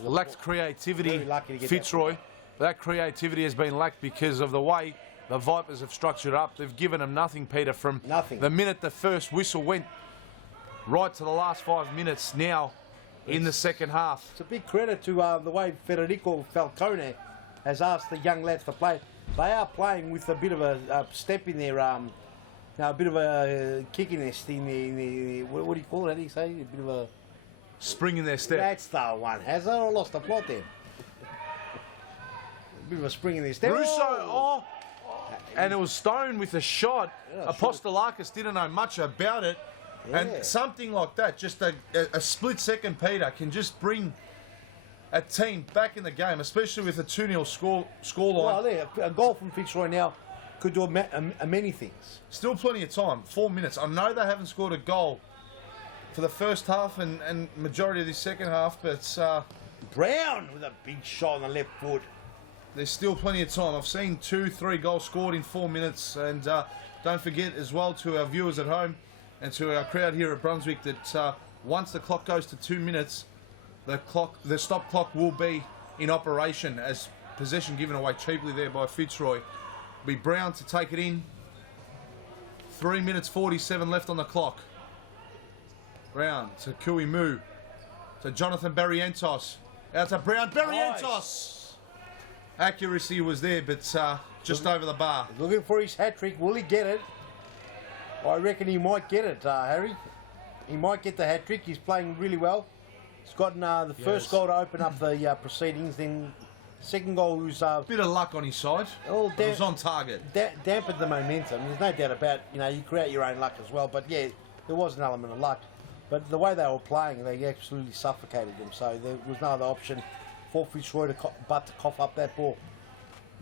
lacked creativity, Fitzroy. That creativity has been lacked because of the way the Vipers have structured up. They've given them nothing, Peter, from the minute the first whistle went right to the last 5 minutes. Now in the second half. It's a big credit to the way Federico Falcone has asked the young lads to play. They are playing with a bit of a step in their, a bit of a kickiness in the what do you call it? How do you say? A bit of a spring in their step. That's the one. Has I lost the plot then? A bit of a spring in their step. Russo, and it was Stone with a shot. Yeah, Apostolakis didn't know much about it. Yeah. And something like that, just a split second, Peter, can just bring a team back in the game, especially with a 2-0 scoreline. Well, there, a goal from Fitzroy now could do many things. Still plenty of time, 4 minutes. I know they haven't scored a goal for the first half and majority of the second half, but Brown with a big shot on the left foot. There's still plenty of time. I've seen 2-3 goals scored in 4 minutes, and don't forget as well to our viewers at home and to our crowd here at Brunswick that once the clock goes to 2 minutes, the stop clock will be in operation as possession given away cheaply there by Fitzroy. Be Brown to take it in. 3 minutes 47 left on the clock. Brown to Kui Mu to Jonathan Barrientos. Out to Brown. Barrientos! Nice. Accuracy was there, but just over the bar. Looking for his hat-trick. Will he get it? I reckon he might get it, Harry. He might get the hat-trick. He's playing really well. He's gotten the first goal to open up the proceedings. Then second goal was... bit of luck on his side. It was on target. Dampened the momentum. There's no doubt about, you create your own luck as well. But yeah, there was an element of luck. But the way they were playing, they absolutely suffocated them. So there was no other option for Fitzroy to cough up that ball.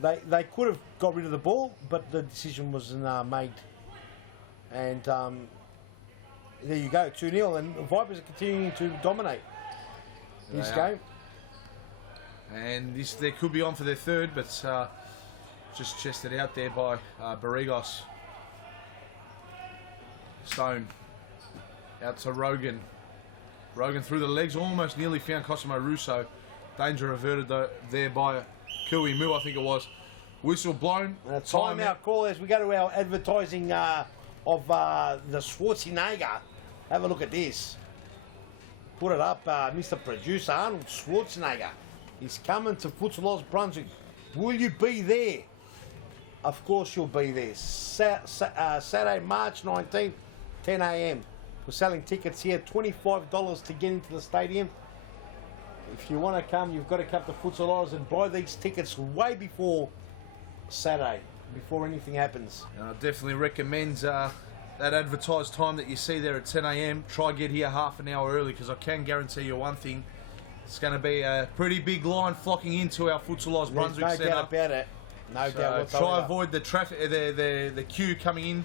They could have got rid of the ball, but the decision was made. And there you go, 2-0. And the Vipers are continuing to dominate this game. And they could be on for their third, but just chested out there by Barrigos. Stone out to Rogan. Rogan through the legs, almost nearly found Cosimo Russo. Danger averted there by Kui Mu, I think it was. Whistle blown. Timeout call as we go to our advertising of the Schwarzenegger. Have a look at this. Put it up, Mr. Producer Arnold Schwarzenegger. He's coming to Futsal Oz Brunswick. Will you be there? Of course you'll be there. Saturday, March 19th, 10 a.m. We're selling tickets here, $25 to get into the stadium. If you want to come, you've got to come to Futsal Oz and buy these tickets way before Saturday, before anything happens. I definitely recommend that advertised time that you see there at 10 a.m. Try get here half an hour early, because I can guarantee you one thing. It's going to be a pretty big line flocking into our Futsal Oz Brunswick Centre. No doubt about it. No doubt whatsoever. Try avoid the traffic, the queue coming in.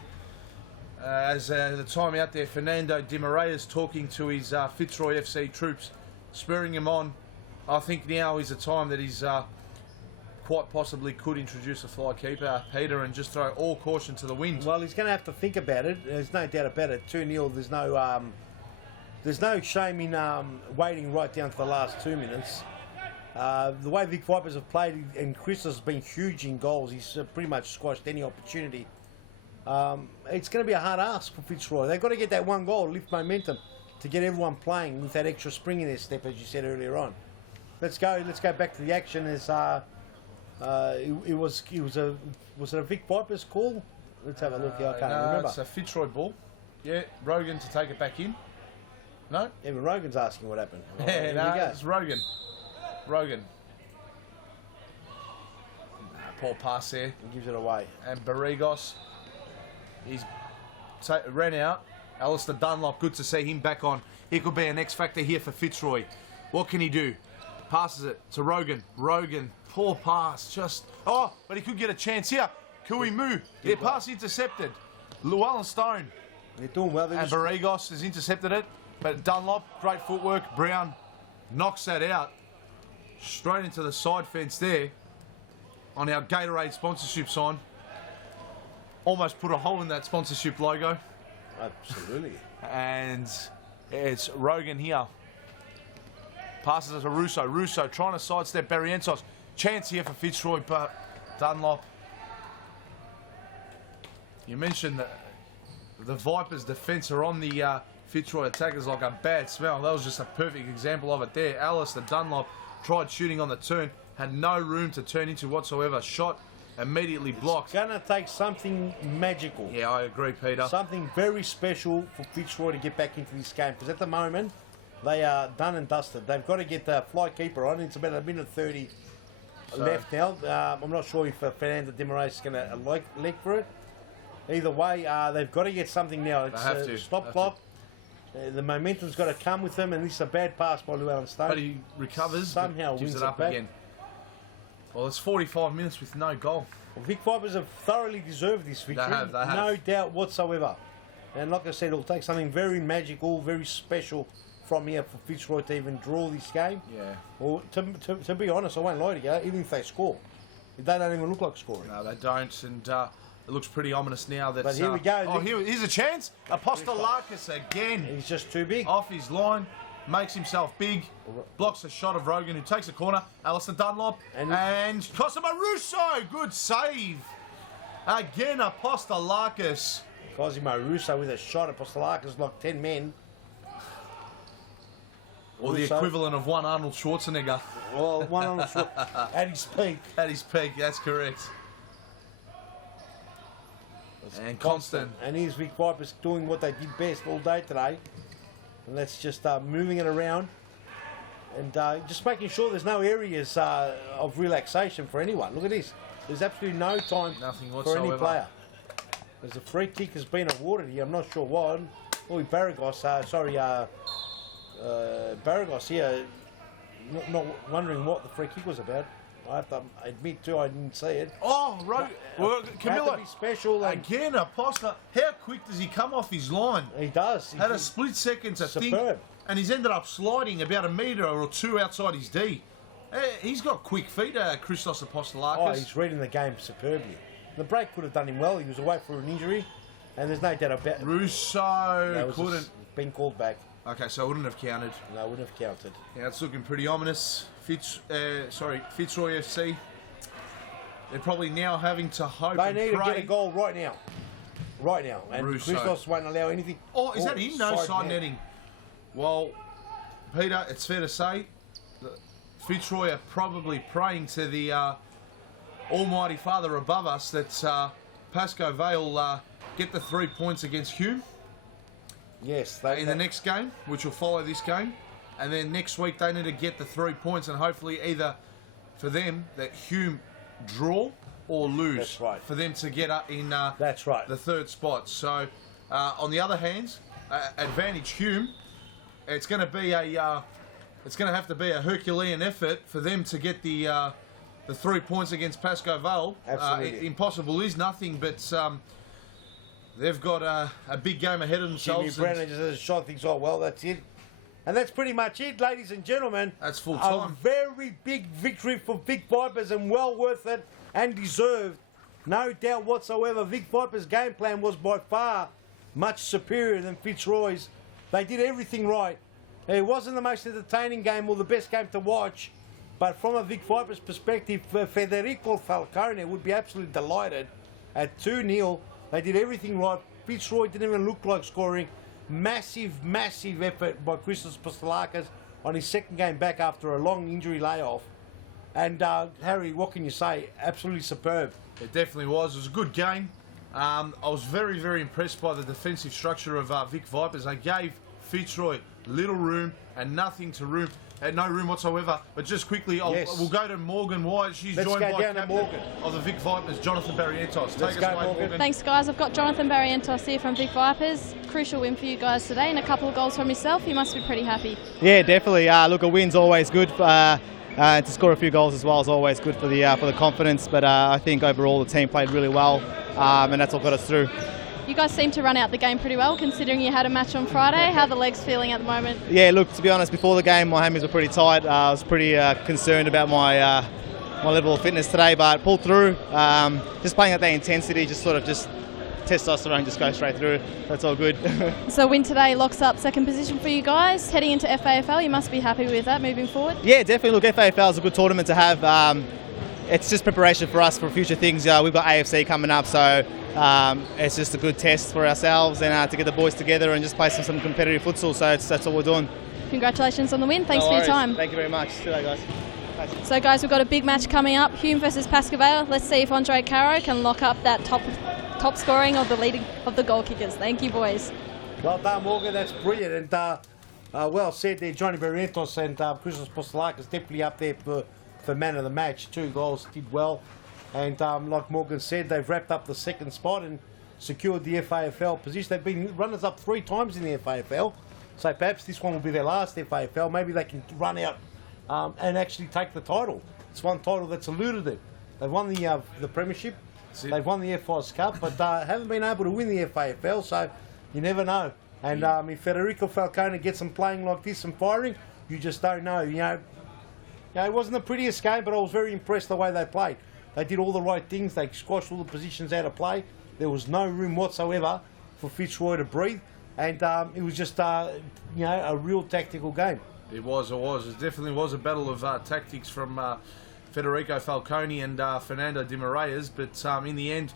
As the time out there, Fernando Di Maria is talking to his Fitzroy FC troops, spurring him on. I think now is the time that he's quite possibly could introduce a fly keeper, Peter, and just throw all caution to the wind. Well, he's going to have to think about it. There's no doubt about it. 2-0. There's no shame in waiting right down to the last 2 minutes. The way Vic Vipers have played, and Chris has been huge in goals. He's pretty much squashed any opportunity. It's going to be a hard ask for Fitzroy. They've got to get that one goal, lift momentum, to get everyone playing with that extra spring in their step, as you said earlier on. Let's go back to the action. As was it a Vic Vipers call? Let's have a look here. I can't remember. It's a Fitzroy ball. Yeah, Rogan to take it back in. No? Even Rogan's asking what happened. Yeah, no, it's Rogan. Poor pass there. He gives it away. And Barrigos, he's ran out. Alistair Dunlop, good to see him back on. He could be an X factor here for Fitzroy. What can he do? Passes it to Rogan. Rogan, poor pass. But he could get a chance here. Kui Mu, their pass intercepted. Llewellyn Stone. They're doing well. And Barrigos has intercepted it. But Dunlop, great footwork. Brown knocks that out. Straight into the side fence there. On our Gatorade sponsorship sign. Almost put a hole in that sponsorship logo. Absolutely. And it's Rogan here. Passes it to Russo. Russo trying to sidestep Barrientos. Chance here for Fitzroy, but Dunlop. You mentioned that the Vipers' defence are on the Fitzroy attackers like a bad smell. That was just a perfect example of it there. Alistair Dunlop tried shooting on the turn, had no room to turn into whatsoever. Shot immediately blocked. It's going to take something magical. Yeah, I agree, Peter. Something very special for Fitzroy to get back into this game, because at the moment they are done and dusted. They've got to get the fly keeper on. It's about a minute 30 left now. I'm not sure if Fernando de Moraes is going to leg for it. Either way, they've got to get something now. It's They have to. Stop clock. The momentum's got to come with them, and this is a bad pass by Llewellyn Stone. But he recovers, somehow gives wins it up back. again. Well, it's 45 minutes with no goal. Well, Vic Vipers have thoroughly deserved this victory. They have. No doubt whatsoever. And like I said, it'll take something very magical, very special from here for Fitzroy to even draw this game. Yeah. Well, to be honest, I won't lie to you, even if they score, they don't even look like scoring. No, they don't, and it looks pretty ominous now. That, But here we go. Oh, here's a chance. Apostolakis again. He's just too big. Off his line, makes himself big, blocks a shot of Rogan, who takes a corner. Alistair Dunlop and Cosimo Russo. Good save. Again, Apostolakis. Cosimo Russo with a shot. Apostolakis like 10 men. Or the Russo. equivalent of one Arnold Schwarzenegger. Well, one on the at his peak. At his peak, that's correct. And Constant. And here's Vic Vipers doing what they did best all day today. And that's just moving it around. And just making sure there's no areas of relaxation for anyone. Look at this. There's absolutely no time Nothing for any whatsoever. player. There's a free kick has been awarded here. I'm not sure why. Oh, Baragos, Baragos here, not wondering what the free kick was about. I have to admit too, I didn't see it. Oh, right. Well, Camilla, be special. again, Aposta. How quick does he come off his line? He does. Had a split second to think, Superb. and he's ended up sliding about a metre or two outside his D. He's got quick feet, Christos Apostolakis. Oh, he's reading the game superbly. The break could have done him well. He was away for an injury, and there's no doubt about it. Russo couldn't. Been called back. Okay, so it wouldn't have counted. No, it wouldn't have counted. Yeah, it's looking pretty ominous. Fitzroy FC. They're probably now having to hope They and need to pray. get a goal right now. Right now. And Russo. Christos won't allow anything. Oh, is that him? No, side net. netting. Well, Peter, it's fair to say that Fitzroy are probably praying to the Almighty Father above us that Pascoe Vale get the 3 points against Hume. Yes. In the next game, which will follow this game. And then next week they need to get the 3 points, and hopefully either for them that Hume draw or lose. That's right. For them to get up in That's right. the third spot. So on the other hand, advantage Hume. It's going to be it's going to have to be a Herculean effort for them to get the 3 points against Pascoe Vale. Absolutely. Impossible is nothing, but they've got a big game ahead of Jimmy themselves. Brennan just has shot things all well. That's it. And that's pretty much it, ladies and gentlemen. That's full A time. very big victory for Vic Vipers, and well worth it and deserved. No doubt whatsoever. Vic Vipers' game plan was by far much superior than Fitzroy's. They did everything right. It wasn't the most entertaining game or the best game to watch, but from a Vic Vipers perspective, Federico Falcone would be absolutely delighted. At 2-0, they did everything right. Fitzroy didn't even look like scoring. Massive effort by Christos Apostolakis on his second game back after a long injury layoff. And Harry, what can you say? Absolutely superb. It definitely was. It was a good game. I was very impressed by the defensive structure of Vic Vipers. They gave Fitzroy little room and nothing to room. Had no room whatsoever. But just quickly, we'll go to Morgan White. She's Let's joined go by down to captain Morgan. of the Vic Vipers, Jonathan Barrientos. Take Let's us go, away, Morgan. Thanks, guys. I've got Jonathan Barrientos here from Vic Vipers. Crucial win for you guys today, and a couple of goals from yourself. You must be pretty happy. Yeah, definitely. Look, a win's always good. To score a few goals as well is always good for the confidence. But I think overall the team played really well, and that's what got us through. You guys seem to run out the game pretty well, considering you had a match on Friday. How are the legs feeling at the moment? Yeah, look, to be honest, before the game my hammies were pretty tight. I was pretty concerned about my level of fitness today, but pulled through. Just playing at that intensity, just testosterone just goes straight through. That's all good. So win today locks up second position for you guys. Heading into FAFL, you must be happy with that moving forward. Yeah, definitely. Look, FAFL is a good tournament to have. it's just preparation for us for future things. We've got AFC coming up, so it's just a good test for ourselves and to get the boys together and just play some competitive futsal. So that's all we're doing. Congratulations on the win. Thanks for your time. Thank you very much. See you later, guys. Thanks. So guys, we've got a big match coming up, Hume versus Pascoe Vale. Let's see if Andre Caro can lock up that top scoring of the goal kickers. Thank you, boys. Well done, Morgan. That's brilliant. And well said there, Johnny Barrientos and Christos Postolakis definitely up there for man of the match. 2 goals, did well. And like Morgan said, they've wrapped up the second spot and secured the FAFL position. They've been runners-up 3 times in the FAFL. So perhaps this one will be their last FAFL. Maybe they can run out and actually take the title. It's one title that's eluded them. They've won the Premiership, they've won the FIS Cup, but haven't been able to win the FAFL, so you never know. And if Federico Falcone gets them playing like this and firing, you just don't know. You know, it wasn't the prettiest game, but I was very impressed the way they played. They did all the right things. They squashed all the positions out of play. There was no room whatsoever for Fitzroy to breathe, and it was just a real tactical game. It was. It definitely was a battle of tactics from Federico Falcone and Fernando Di Moraes, but in the end,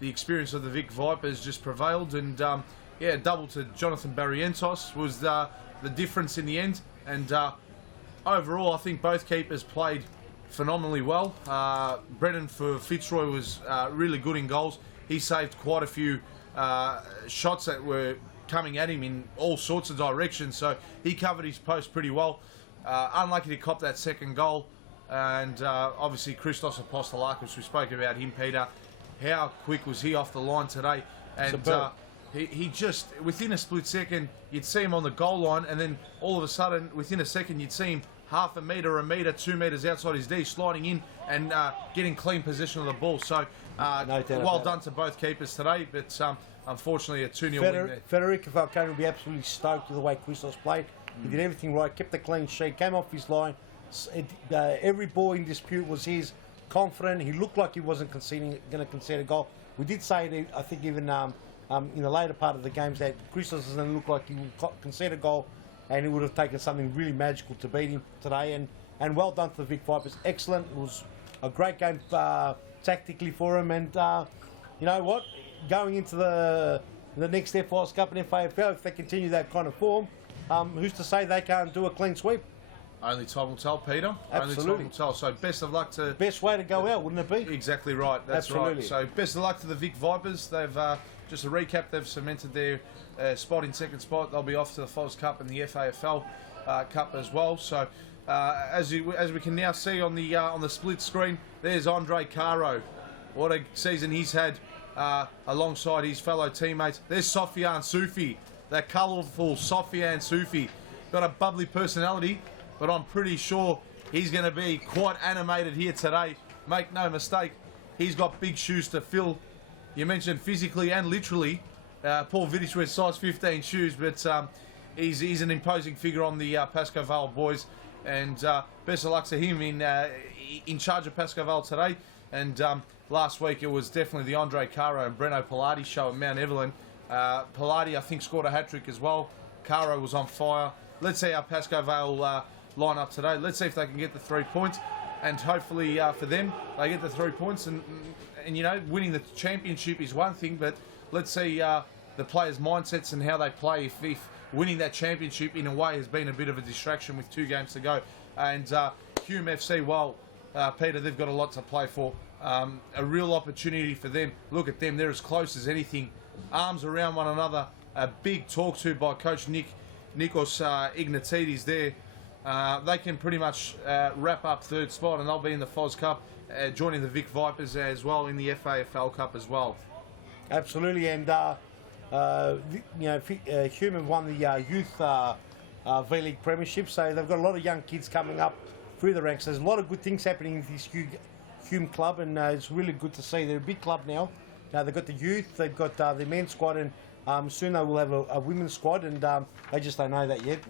the experience of the Vic Vipers just prevailed, and double to Jonathan Barrientos was the difference in the end, and overall, I think both keepers played phenomenally well. Brennan for Fitzroy was really good in goals. He saved quite a few shots that were coming at him in all sorts of directions, so he covered his post pretty well. Unlucky to cop that second goal, and obviously Christos Apostolakis, we spoke about him, Peter. How quick was he off the line today? And he just, within a split second, you'd see him on the goal line, and then all of a sudden, within a second, you'd see him half a metre, 2 metres outside his D, sliding in and getting clean possession of the ball. So well done to both keepers today, but unfortunately a 2-0 win there. Federico Falcone will be absolutely stoked with the way Christos played. He did everything right, kept the clean sheet, came off his line. Every ball in dispute was his, confident. He looked like he wasn't going to concede a goal. We did say, I think even in the later part of the games, that Christos doesn't look like he would concede a goal, and it would have taken something really magical to beat him today. And well done to the Vic Vipers. Excellent. It was a great game tactically for him. And you know what? Going into the next FIS Cup and FAFL, if they continue that kind of form, who's to say they can't do a clean sweep? Only time will tell, Peter. Absolutely. Only time will tell. So best of luck to... Best way to go out, wouldn't it be? Exactly right. That's Absolutely. right. So best of luck to the Vic Vipers. They've, just a recap, they've cemented their spot in second spot. They'll be off to the FOS Cup and the FAFL Cup as well. So as we can now see on the split screen, there's Andre Caro. What a season he's had alongside his fellow teammates. There's Sofiane Soufi, that colourful Sofiane Soufi. Got a bubbly personality, but I'm pretty sure he's going to be quite animated here today. Make no mistake, he's got big shoes to fill. You mentioned physically and literally. Paul Vidic wears size 15 shoes, but he's an imposing figure on the Pascoe Vale boys. And best of luck to him in charge of Pascoe Vale today. And last week it was definitely the Andre Caro and Breno Pilati show at Mount Evelyn. Pilati, I think, scored a hat-trick as well. Caro was on fire. Let's see how Pascoe Vale line up today. Let's see if they can get the 3 points, and hopefully for them they get the 3 points. And you know, winning the championship is one thing, but let's see the players' mindsets and how they play. If winning that championship in a way has been a bit of a distraction with 2 games to go. And Hume FC, well, Peter, they've got a lot to play for. A real opportunity for them. Look at them; they're as close as anything. Arms around one another. A big talk to by Coach Nikos Ignatidis there. They can pretty much wrap up 3rd spot, and they'll be in the FOS Cup, joining the Vic Vipers as well in the FAFL Cup as well. Absolutely, and Hume have won the youth V-League Premiership, so they've got a lot of young kids coming up through the ranks. There's a lot of good things happening in this Hume club, and it's really good to see. They're a big club now. They've got the youth, they've got the men's squad, and soon they will have a women's squad, and they just don't know that yet.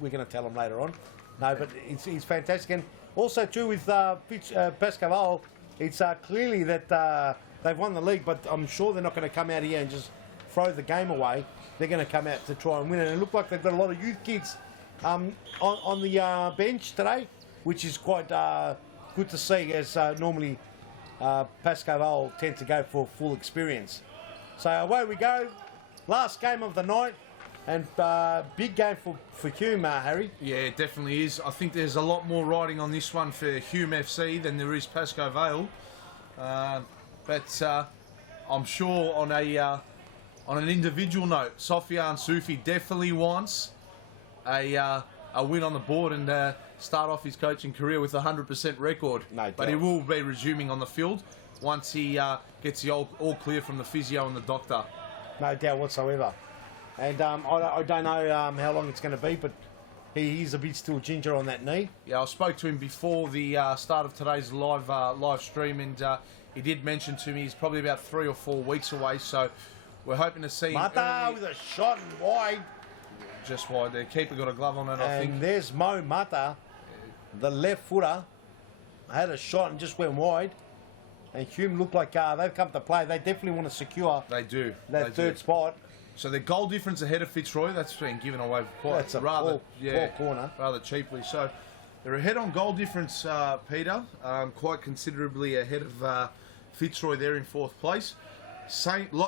We're going to tell them later on. No, but it's fantastic. And also, too, with Pascoe Vale, it's clearly that they've won the league, but I'm sure they're not going to come out here and just throw the game away. They're going to come out to try and win it. And it looked like they've got a lot of youth kids on the bench today, which is quite good to see, as normally Pascoe Vale tend to go for full experience. So away we go. Last game of the night, and big game for Hume, Harry. Yeah, it definitely is. I think there's a lot more riding on this one for Hume FC than there is Pascoe Vale. But I'm sure on an individual note, Sofiane Soufi definitely wants a win on the board and start off his coaching career with a 100% record. No doubt. But he will be resuming on the field once he gets the all clear from the physio and the doctor. No doubt whatsoever. And I don't know how long it's going to be, but he's a bit still ginger on that knee. Yeah, I spoke to him before the start of today's live stream, and he did mention to me he's probably about 3 or 4 weeks away. So we're hoping to see him Mata early. with a shot and wide. Just wide there. Keeper got a glove on it, I And think. there's Mo Mata, the left footer, had a shot and just went wide. And Hume looked like they've come to play. They definitely want to secure They do. that They third do. spot. So the goal difference ahead of Fitzroy, that's been given away quite That's a rather, poor corner. rather cheaply. So they're ahead on goal difference, Peter, quite considerably ahead of Fitzroy there in 4th place.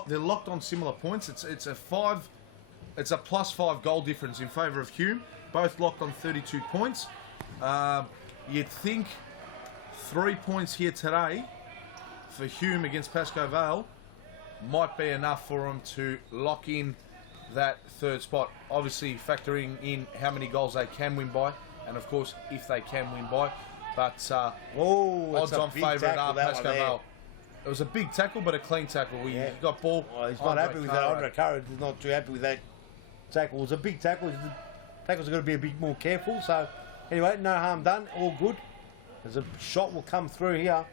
They're locked on similar points. It's a +5 goal difference in favour of Hume. Both locked on 32 points. You'd think 3 points here today for Hume against Pascoe Vale might be enough for them to lock in that 3rd spot. Obviously factoring in how many goals they can win by, and of course if they can win by. But odds on favourite are Pascoe Vale. It was a big tackle, but a clean tackle. He got ball. Well, he's not happy with that. Andre Curran is not too happy with that tackle. It was a big tackle. The tackles are going to be a bit more careful. So anyway, no harm done. All good. There's a shot will come through here.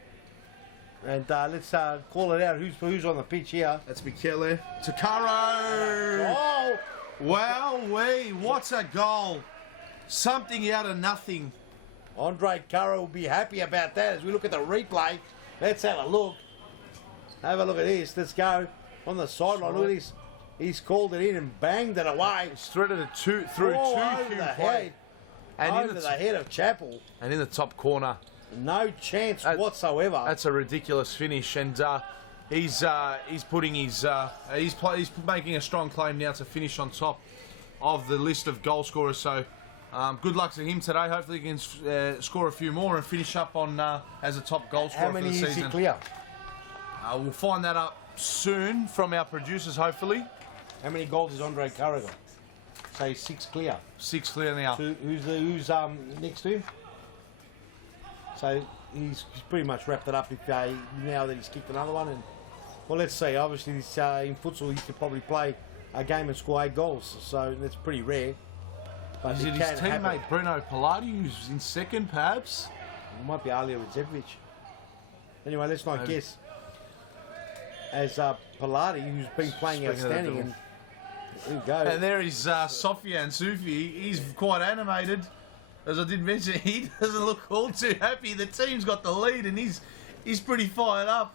And let's call it out. Who's on the pitch here? That's Michele Takaro. Oh! Wowee, what's a goal? Something out of nothing. Andre Curran will be happy about that as we look at the replay. Let's have a look. Have a look at this. Let's go on the sideline. Look at this. He's called it in and banged it away. He's threaded it through two over Hume the play. head. And over in the head of Chappell. And in the top corner. No chance whatsoever. That's a ridiculous finish, and he's putting his he's making a strong claim now to finish on top of the list of goal scorers. So good luck to him today. Hopefully he can score a few more and finish up on as a top goal scorer How many for the is season. he clear? We'll find that up soon from our producers, hopefully. How many goals is Andre Curran got? Say 6 clear. 6 clear now. So who's next to him? So he's pretty much wrapped it up if, now that he's kicked another one. And well, let's see. Obviously, this, in futsal, he could probably play a game and score 8 goals. So that's pretty rare. But Is it his teammate Bruno Pilati who's in second, perhaps? It might be Alia Radzevic. Anyway, let's not guess. As Pilati, who's been playing outstanding, and there you go. And there is Sofiane Soufi. He's quite animated. As I did mention, he doesn't look all too happy. The team's got the lead and he's pretty fired up.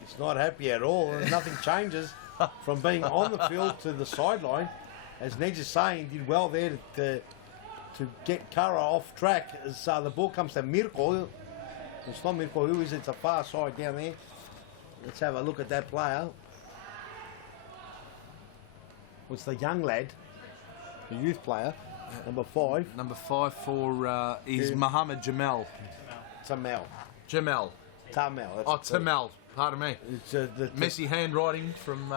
He's not happy at all. And nothing changes from being on the field to the sideline. As Nedge is saying, he did well there to get Curran off track. As the ball comes to Mirko. It's not Mirko, who is it? It's a far side down there. Let's have a look at that player. It's the young lad, the youth player, number 5. Number 5 for is Mohammed Jamal. Tamel. Jamal. Tamel. Tamel. Pardon me. It's the messy handwriting from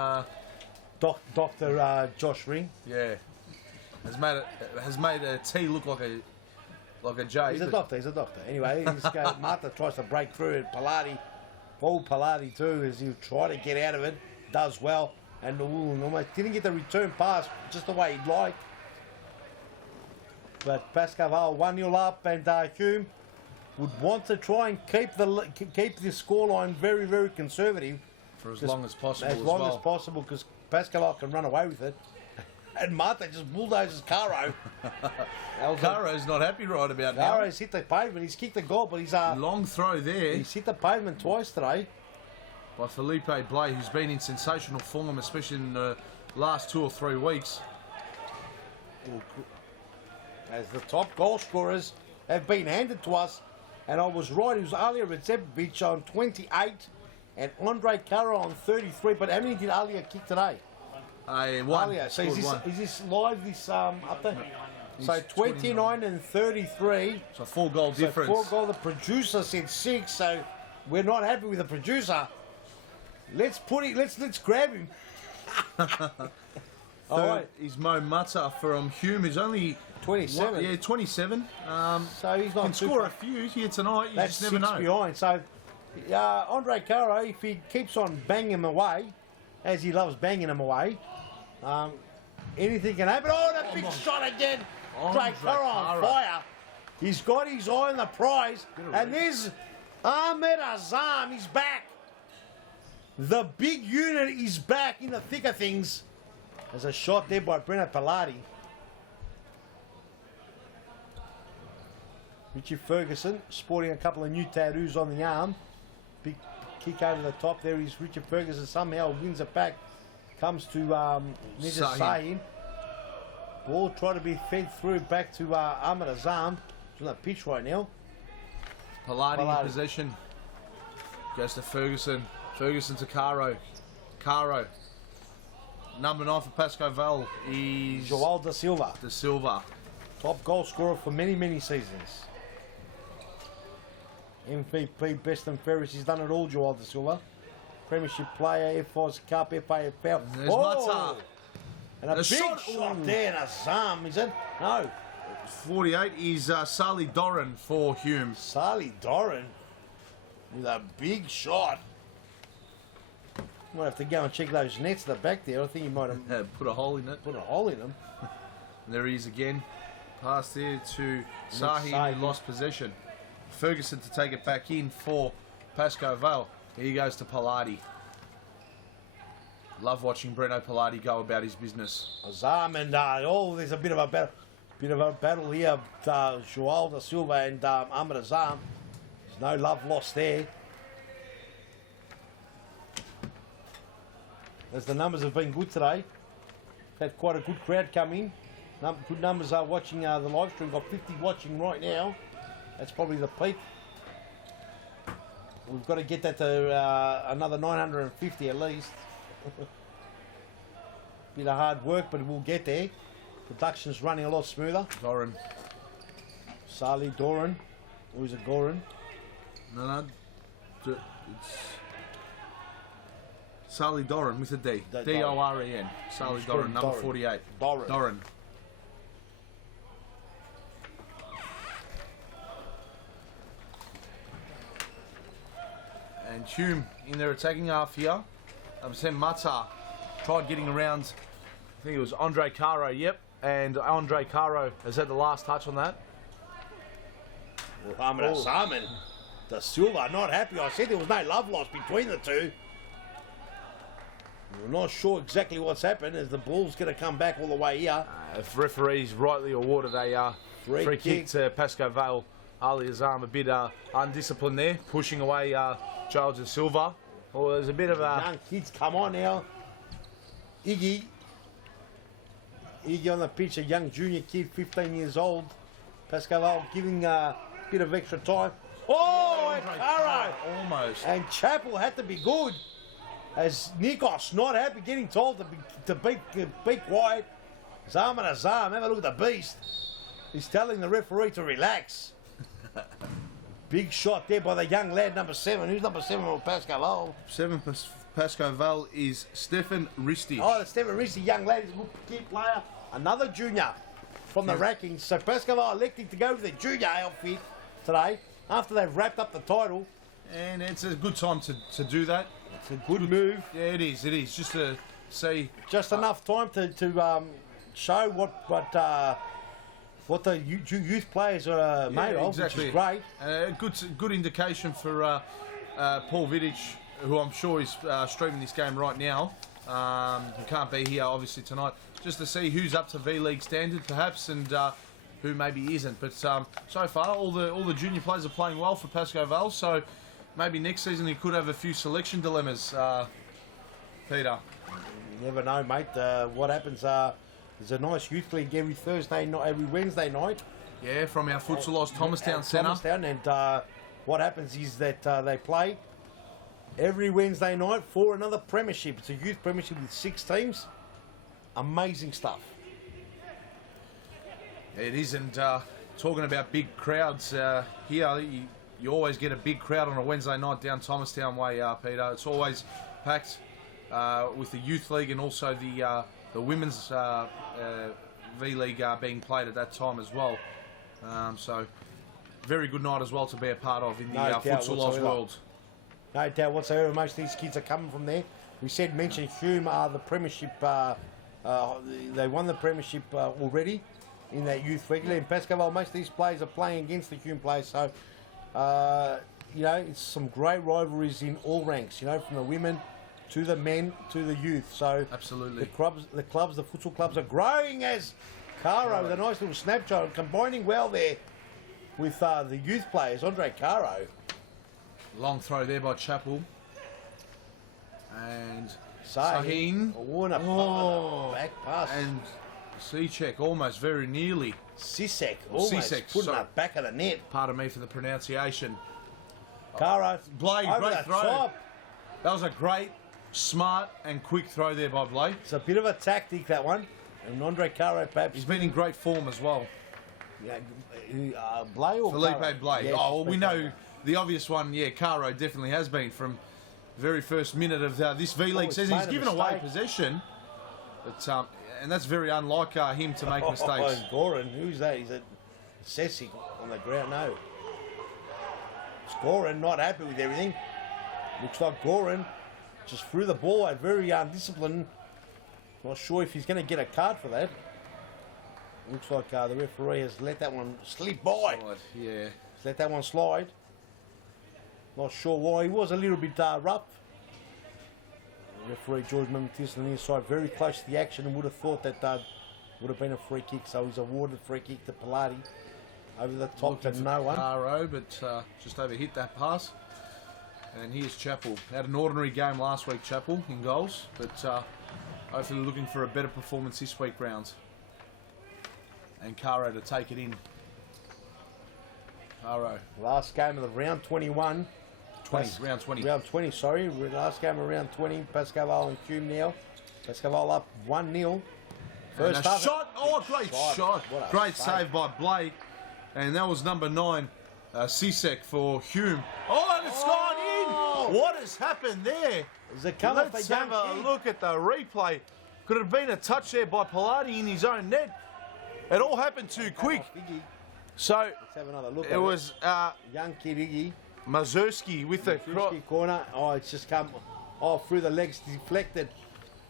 Dr. Josh Ring. Yeah. Has made a T look like a J. He's a doctor. Anyway, Martha tries to break through it. Paul Pilati too, as he'll try to get out of it, does well, and almost didn't get the return pass just the way he'd like. But Pascoe Vale 1-0 up, and Hume would want to try and keep the scoreline very, very conservative for as long as possible. As possible, because Pascoe Vale can run away with it. And Martha just bulldozes Caro. Caro's not happy right about now. Caro's hit the pavement. He's kicked the goal, but he's long throw there. He's hit the pavement twice today. By Felipe Blay, who's been in sensational form, especially in the last 2 or 3 weeks. As the top goal scorers have been handed to us And I was right, it was Alia Redzepovic on 28 and Andre Caro on 33. But how many did Alia kick today? One. Alia. So is this live, this update? So He's 29 and 33. So 4 goal difference. 4 goal. The producer said 6, so we're not happy with the producer. Let's put it. Let's grab him. All right. Is Mo Mata from Hume. He's only 27. Yeah, 27. So he's not can too score far. a few here tonight. You That's just never 6 know. behind. So Andre Caro, if he keeps on banging him away, as he loves banging him away, anything can happen. Oh, that big shot again. Andre Caro on fire. He's got his eye on the prize. And there's Ahmed Azam. He's back. The big unit is back in the thick of things. There's a shot there by Breno Pilati. Richie Ferguson sporting a couple of new tattoos on the arm. Big kick over the top. There is Richard Ferguson. Somehow wins it back. Comes to Nizar Sahin. Ball trying to be fed through back to Ahmed Azam. He's on the pitch right now. Pilati in possession. Goes to Ferguson. Ferguson to Caro. Caro. Number 9 for Pasco Val is Joel Da Silva. Da Silva. Top goal scorer for many, many seasons. MVP, best and fairest. He's done it all, Joel Da Silva. Premiership player, FOS Cup, FAFL. There's Mata. And a big shot there, and Azam, is it? No. 48 is Sali Doran for Hume. Sali Doran with a big shot. Might have to go and check those nets at the back there. I think he might have put a hole in it. Put a hole in them. And there he is again. Pass there to Sahi, who lost possession. Ferguson to take it back in for Pasco Val. Here he goes to Pilati. Love watching Breno Pilati go about his business. Azam and there's a bit of a battle here. Joel Da Silva and Ahmed Azam. There's no love lost there. As the numbers have been good today. Had quite a good crowd come in. Good numbers are watching the live stream. Got 50 watching right now. That's probably the peak. We've got to get that to another 950 at least. Bit of hard work, but we'll get there. Production's running a lot smoother. Doran. Sali Doran. Or is it Goran? No. It's Sali Doran with a D. D-O-R-E-N. Sali Doran, number 48. Doran. And Hume in their attacking half here. Sam Mata tried getting around, I think it was Andre Caro, yep. And Andre Caro has had the last touch on that. Ahmed Azam and Da Silva not happy. I said there was no love lost between the two. We're not sure exactly what's happened as the ball's going to come back all the way here. If referees rightly awarded a free kick to Pasco Vale, Ali Azam a bit undisciplined there, pushing away Joel Da Silva. Oh, there's a bit of a... Young kids, come on now. Iggy on the pitch, a young junior kid, 15 years old. Pasco Vale giving a bit of extra time. Oh, and Caro! Almost. And Chappell had to be good. As Nikos not happy, getting told to be quiet. Zaman Azam, have a look at the beast. He's telling the referee to relax. Big shot there by the young lad, number 7. Who's number 7 on Pasco Val? 7 Pasco Val is Stefan Ristich. Oh, the Stefan Ristich, young lad, is a good key player. Another junior from the rankings. So Pasco Val electing to go to the junior outfit today after they've wrapped up the title. And it's a good time to do that. It's a good move. Yeah, it is. Just to see... Just enough time to show what the youth players are made of, which is great. Good indication for Paul Vidic, who I'm sure is streaming this game right now. Who can't be here obviously tonight, just to see who's up to V-League standard perhaps, and who maybe isn't. But so far, all the junior players are playing well for Pasco Val. So maybe next season he could have a few selection dilemmas. Peter, you never know, mate. What happens? There's a nice youth league every Wednesday night. Yeah, from our Futsal Thomastown Centre. Thomastown, and what happens is that they play every Wednesday night for another premiership. It's a youth premiership with 6 teams. Amazing stuff. It is, and talking about big crowds here, you always get a big crowd on a Wednesday night down Thomastown way, Peter. It's always packed with the youth league and also the women's V-League are being played at that time as well. So, very good night as well to be a part of in the Futsal Oz world. No doubt whatsoever. Most of these kids are coming from there. We mentioned Hume are the premiership. They won the premiership already in that youth regular. In Pascoe, most of these players are playing against the Hume players. So, it's some great rivalries in all ranks. From the women to the men to the youth. So, absolutely, the futsal clubs are growing as Caro, with a nice little snapshot, combining well there with the youth players. Andre Caro. Long throw there by Chappell. And Sahin. Back pass. And Sisek almost very nearly. Sisek almost putting that back of the net. Pardon me for the pronunciation. Caro. Blade, over great the throw. Top. That was a great, smart and quick throw there by Blade. It's a bit of a tactic, that one. And Andre Caro perhaps. He's been in great form as well. Yeah, Blade or Felipe Caro? Blade. Yeah, well, we know the obvious one, Caro definitely has been from very first minute of this V-League season. He's given away possession, but and that's very unlike him to make mistakes. Goran, who's that? Is it Sessig on the ground? No. It's Goran, not happy with everything. Looks like Goran just threw the ball out, very undisciplined. Not sure if he's going to get a card for that. Looks like the referee has let that one slip by. Yeah. Let that one slide. Not sure why. He was a little bit rough. Referee George Mamathias on the inside, very close to the action, and would have thought that would have been a free kick. So he's awarded free kick to Pilati over the top to no one. Caro, but just overhit that pass. And here's Chappell. Had an ordinary game last week, Chappell, in goals, but hopefully looking for a better performance this week round. And Caro to take it in. Caro. Last game of the round 21. Round 20. Round 20, sorry. Last game of round 20. Pascoe and Hume now. Pascoe up 1-0. First half. Shot. Oh, great shot. Great save by Blake. And that was number 9, Sisek for Hume. Oh, and it's gone in. What has happened there? Let's have a look at the replay. Could have been a touch there by Pilati in his own net. It all happened too quick. So let's have another look. It was young kid Iggy Mazurski with the corner. Oh, it's just come through the legs, deflected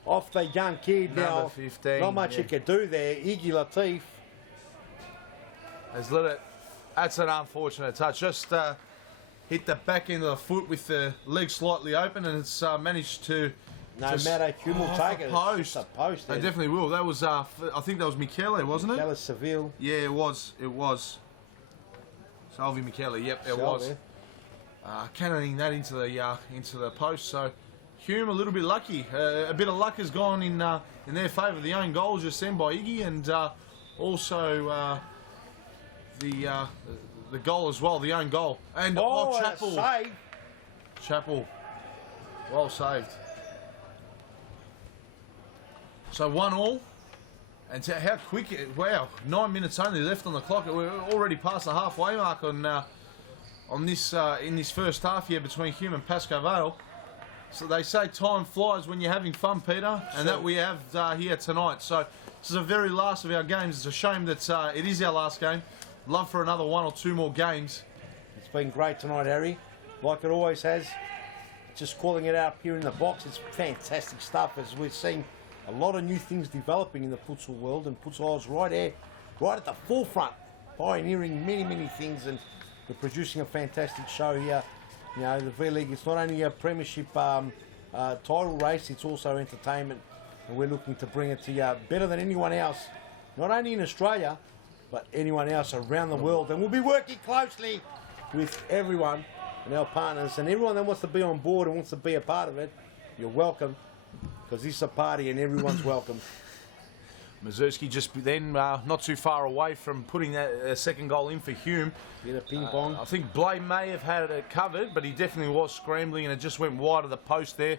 off the young kid. Number now 15, not much he could do there. Iggy Latif has let it. That's an unfortunate touch. Just hit the back end of the foot with the leg slightly open, and it's managed to. No matter, Hume will take it. Post. It's just a post. They definitely will. That was, I think that was Michele, wasn't it? Michele Seville. Yeah, it was. It was. Salvi Michele. Yep, it was. Cannoning that into the post. So Hume a little bit lucky. A bit of luck has gone in their favour. The own goal just sent by Iggy, and also the goal as well. The own goal. And Chappell. Save. Chappell. Well saved. So 1-1, and how quick! Wow, 9 minutes only left on the clock. We're already past the halfway mark on this in this first half here between Hume and Pascoe Vale. So they say time flies when you're having fun, Peter, and that we have here tonight. So this is the very last of our games. It's a shame that it is our last game. Love for another 1 or 2 more games. It's been great tonight, Harry, like it always has. Just calling it out here in the box, it's fantastic stuff as we're seeing. A lot of new things developing in the futsal world, and futsal is right at the forefront, pioneering many things, and we're producing a fantastic show here. You know, the V-League, it's not only a premiership title race, it's also entertainment, and we're looking to bring it to you better than anyone else, not only in Australia, but anyone else around the world. And we'll be working closely with everyone and our partners, and everyone that wants to be on board and wants to be a part of it, you're welcome. Because this is a party and everyone's welcome. Mazurski just then not too far away from putting that second goal in for Hume. Get a ping pong. I think Blade may have had it covered, but he definitely was scrambling and it just went wide of the post there.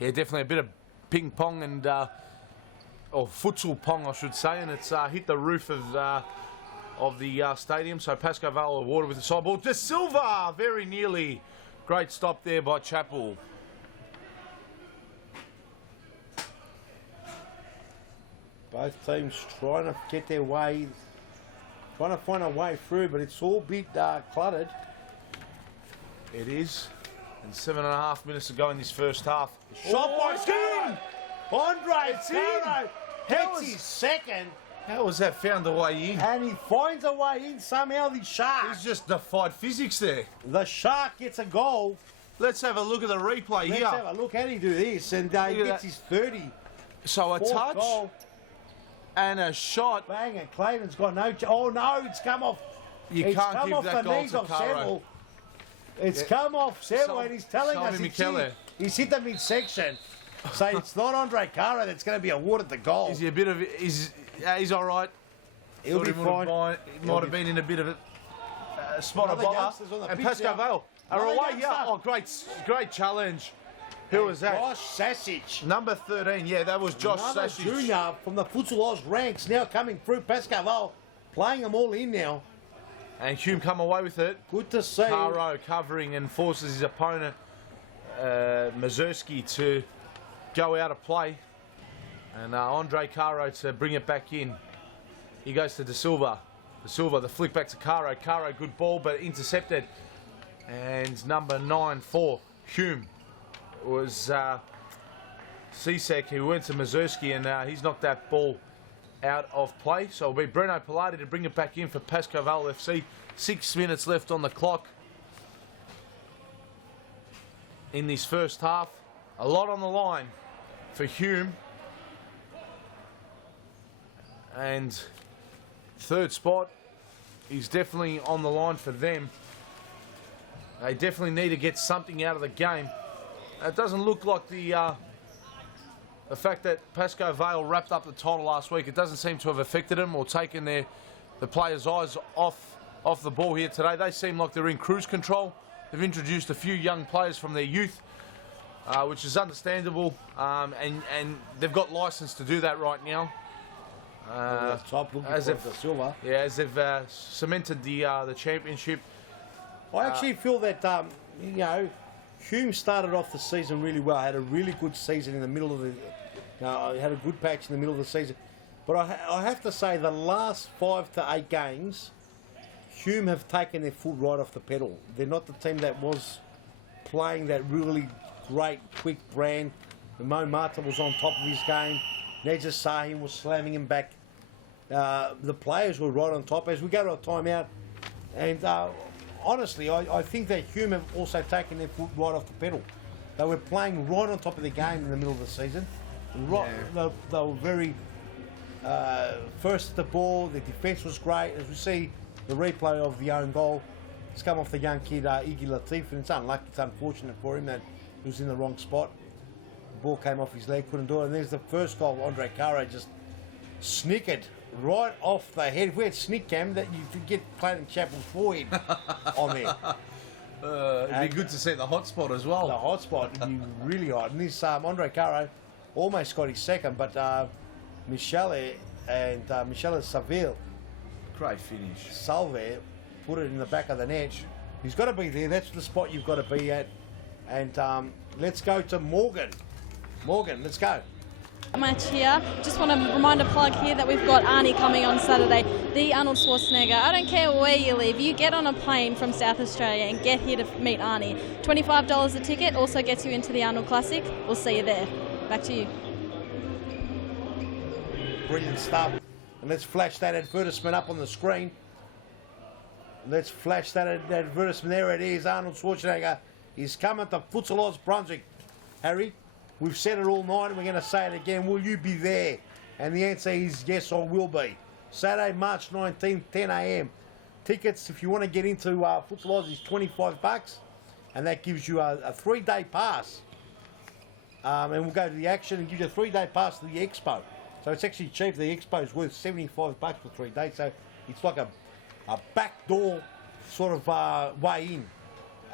Yeah, definitely a bit of ping pong and or futsal pong, I should say, and it's hit the roof of the stadium. So Pascoe Vale awarded with the side ball. De Silva, very nearly. Great stop there by Chappell. Both teams trying to get their way, trying to find a way through, but it's all a bit cluttered. It is. And 7.5 minutes to go in this first half. Shot by Skin! Andre Caro How gets his second. How was that found a way in? And he finds a way in somehow, the Shark. He's just defied physics there. The Shark gets a goal. Let's have a look at the replay here. Let's have a look. How do you do this? And he gets his 30. So a touch goal. and a shot. Bang, and Clayton's got no... Oh, no, it's come off. You can't give that goal to Caro. It's come off Seville, and he's telling us he's hit the midsection. So it's not Andre Caro that's going to be awarded the goal. Is he a bit of... He's all right. He'll be fine. He might have been in a bit of a spot of bother. And Pascoe Vale are away here. Oh, great challenge. Who was that? Josh Sasich. Number 13. Yeah, that was Josh Sasich. Junior from the Futsal Oz ranks now coming through. Pascoe Vale playing them all in now. And Hume come away with it. Good to see. Caro covering and forces his opponent, Mazurski, to go out of play. And Andre Caro to bring it back in. He goes to De Silva. De Silva, the flick back to Caro. Caro, good ball, but intercepted. And number 9 for Hume was Cesek, who went to Mazurski, and he's knocked that ball out of play. So it'll be Breno Pilati to bring it back in for Pascoe Vale FC. 6 minutes left on the clock in this first half. A lot on the line for Hume. And third spot is definitely on the line for them. They definitely need to get something out of the game. It doesn't look like the fact that Pascoe Vale wrapped up the title last week, it doesn't seem to have affected them or taken the players' eyes off the ball here today. They seem like they're in cruise control. They've introduced a few young players from their youth, which is understandable, and they've got license to do that right now. As they've cemented the championship. I actually feel that Hume started off the season really well. Had a really good season in the middle of the. Had a good patch in the middle of the season, but I have to say the last 5 to 8 games, Hume have taken their foot right off the pedal. They're not the team that was playing that really great quick brand. Mo Mata was on top of his game. Nejah Sahin was slamming him back. The players were right on top. As we go to a timeout, and honestly, I think that Hume have also taken their foot right off the pedal. They were playing right on top of the game in the middle of the season. Right, they were very first at the ball. The defence was great. As we see the replay of the own goal, it's come off the young kid Iggy Latif, and it's unlucky, it's unfortunate for him that he was in the wrong spot. The ball came off his leg, couldn't do it. And there's the first goal. Andre Caro just snickered right off the head. If we had snick cam, that you could get Clayton Chappell's forehead on there. It'd be good to see the hot spot as well. The hot spot would be really hot. And this Andre Caro almost got his second, but Michele and Michele Saville, great finish. Salve put it in the back of the net. He's got to be there. That's the spot you've got to be at. And let's go to Morgan. Morgan, let's go. Match here. Just want to remind a plug here that we've got Arnie coming on Saturday, the Arnold Schwarzenegger. I don't care where you live, you get on a plane from South Australia and get here to meet Arnie. $25 a ticket also gets you into the Arnold Classic. We'll see you there. Back to you. Brilliant stuff. And let's flash that advertisement up on the screen. Let's flash that advertisement. There it is. Arnold Schwarzenegger is coming to Futsal Oz Brunswick. Harry, we've said it all night and we're going to say it again. Will you be there? And the answer is yes, I will be. Saturday, March 19th, 10 a.m. Tickets, if you want to get into Futsal Oz, is $25. And that gives you a 3-day pass. And we'll go to the action and give you a 3-day pass to the expo. So it's actually cheap. The Expo's worth $75 for 3 days. So it's like a backdoor sort of way in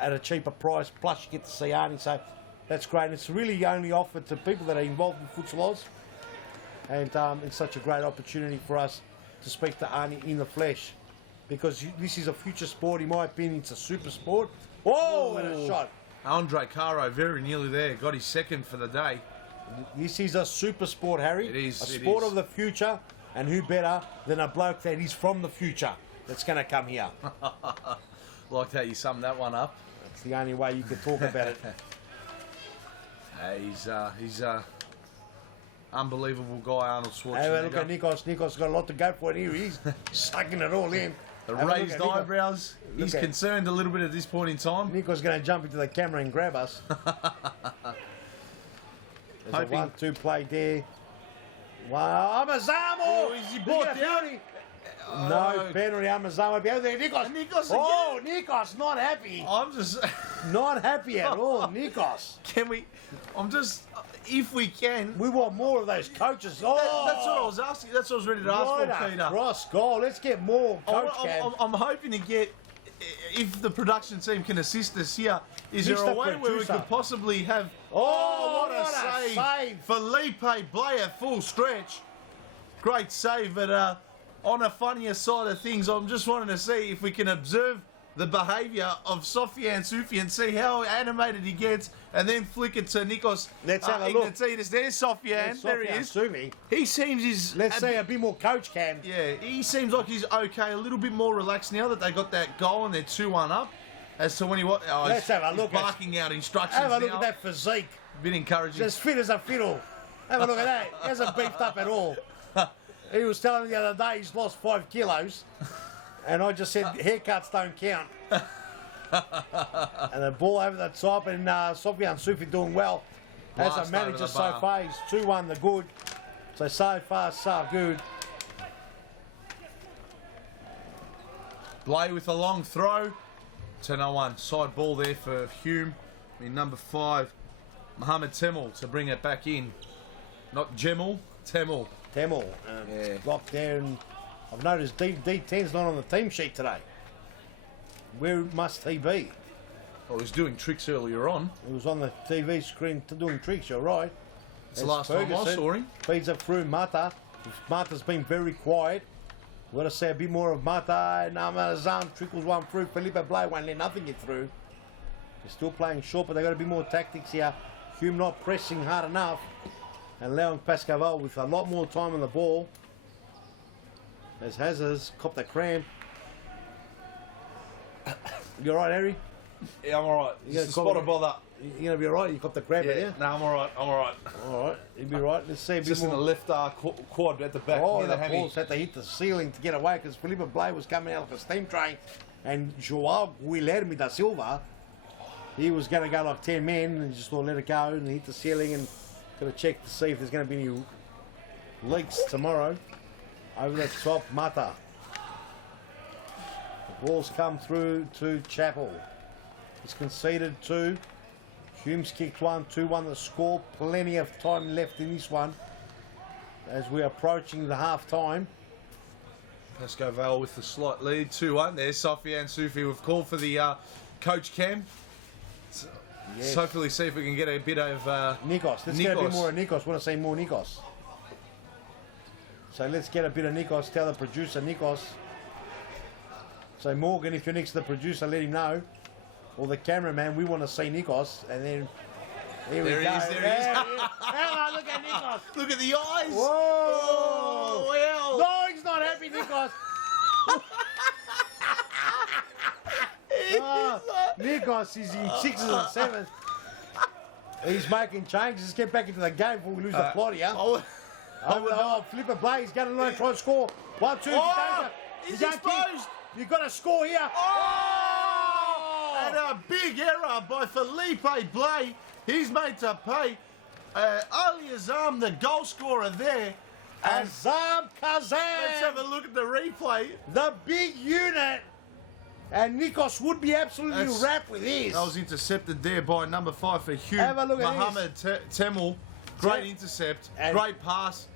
at a cheaper price. Plus you get to see Arnie. So that's great. And it's really only offered to people that are involved in Futsal Oz. And it's such a great opportunity for us to speak to Arnie in the flesh. Because this is a future sport. In my opinion, it's a super sport. Oh, and a shot. Andre Caro very nearly there. Got his second for the day. This is a super sport, Harry. It is. A sport of the future. And who better than a bloke that is from the future that's going to come here. Like how you summed that one up. That's the only way you can talk about it. He's unbelievable guy, Arnold Schwarzenegger. Have a look at Nikos. Nikos got a lot to go for here. He's sucking it all in. The Have a look raised at Nikos. eyebrows. He's concerned a little bit at this point in time. Nikos going to jump into the camera and grab us. There's a 1-2 play there. Wow, Amazamo! Oh, is he brought down? No penalty, Amazamo. Be out there, Nikos. Nikos oh, Nikos, not happy. I'm just not happy at all, Nikos. Can we? I'm just, if we can. We want more of those coaches. Oh, That's what I was asking. That's what I was ready to ask for, Peter. Cross goal. Let's get more coach cam. I'm hoping to get. If the production team can assist us here, is there Mr. a way where we Producer. could possibly have... Oh, what a save! Felipe Blay at full stretch. Great save, but on a funnier side of things, I'm just wanting to see if we can observe the behaviour of Sofian Sufi and see how animated he gets, and then flick it to Nikos. Let's have a look. Ignatides. There's Sofian. There he is. Sufi. He seems he's... Let's see a bit more coach cam. Yeah, he seems like he's okay, a little bit more relaxed now that they got that goal and they're 2-1 up. As to when he was... Oh, Let's have a look. He's barking out instructions Have a look now. at that physique. A bit encouraging. Just fit as a fiddle. Have a look at that. He hasn't beefed up at all. He was telling me the other day he's lost 5 kilos. And I just said haircuts don't count. And the ball over the top, and Sofian Sufi doing well as Blast a manager over the so bar. far. He's 2-1 the good. So far, so good. Blay with a long throw. 10-1. Side ball there for Hume. In number 5, Mohamed Temel to bring it back in. Not Jemal, Temel. Temel. Yeah. Locked there, and I've noticed D10's not on the team sheet today. Where must he be? Well, he was doing tricks earlier on. He was on the TV screen doing tricks, you're right. It's the last time I saw him. Feeds it through Mata. Mata's been very quiet. We've got to see a bit more of Mata. And Amazan trickles one through. Felipe Blay won't let nothing get through. They're still playing short, but they've got to be more tactics here. Hume not pressing hard enough. And allowing Pascaval with a lot more time on the ball. As Hazard's copped a cramp. You alright, Harry? Yeah, I'm alright. It's a spot of bother. You're going to be alright? You copped a cramp, Yeah, no, I'm alright. I'm alright. Alright, you'll be right. Let's see a bit Just in more. the left quad at the back. Oh, near the the hammy. balls had to hit the ceiling to get away because Felipe Blay was coming out like a steam train, and Joao Guilherme da Silva, he was going to go like 10 men and just thought let it go and hit the ceiling, and got to check to see if there's going to be any leaks tomorrow. Over the top, Mata. The ball's come through to Chappell. He's conceded 2. Hume's kicked 1, 2-1 the score. Plenty of time left in this one as we're approaching the half time. Pascoe with the slight lead, 2-1. There's Sofian Sufi. We've called for the coach cam. So Yes. hopefully see if we can get a bit of Nikos. Let's get a bit more of Nikos. Want to say more Nikos. So let's get a bit of Nikos. Tell the producer Nikos. So Morgan, if you're next to the producer, let him know. Or the cameraman, we want to see Nikos. And then here we There go. he is, there he is. Hang on, look at Nikos. Look at the eyes. Whoa. Oh, well. No, he's not happy, Nikos. Nikos is in 6s and 7s. He's making changes. Let's get back into the game before we lose the plot here. Felipe Blay, he's going to try and score. 1, 2, he's exposed. You've got to score here. And a big error by Felipe Blay. He's made to pay. Ali Azam, the goal scorer there. Azam Kazan. Let's have a look at the replay. The big unit. And Nikos would be absolutely wrapped with this. That was intercepted there by number 5 for Hugh. Have a look at Mohamed Temel. Great intercept. Great pass.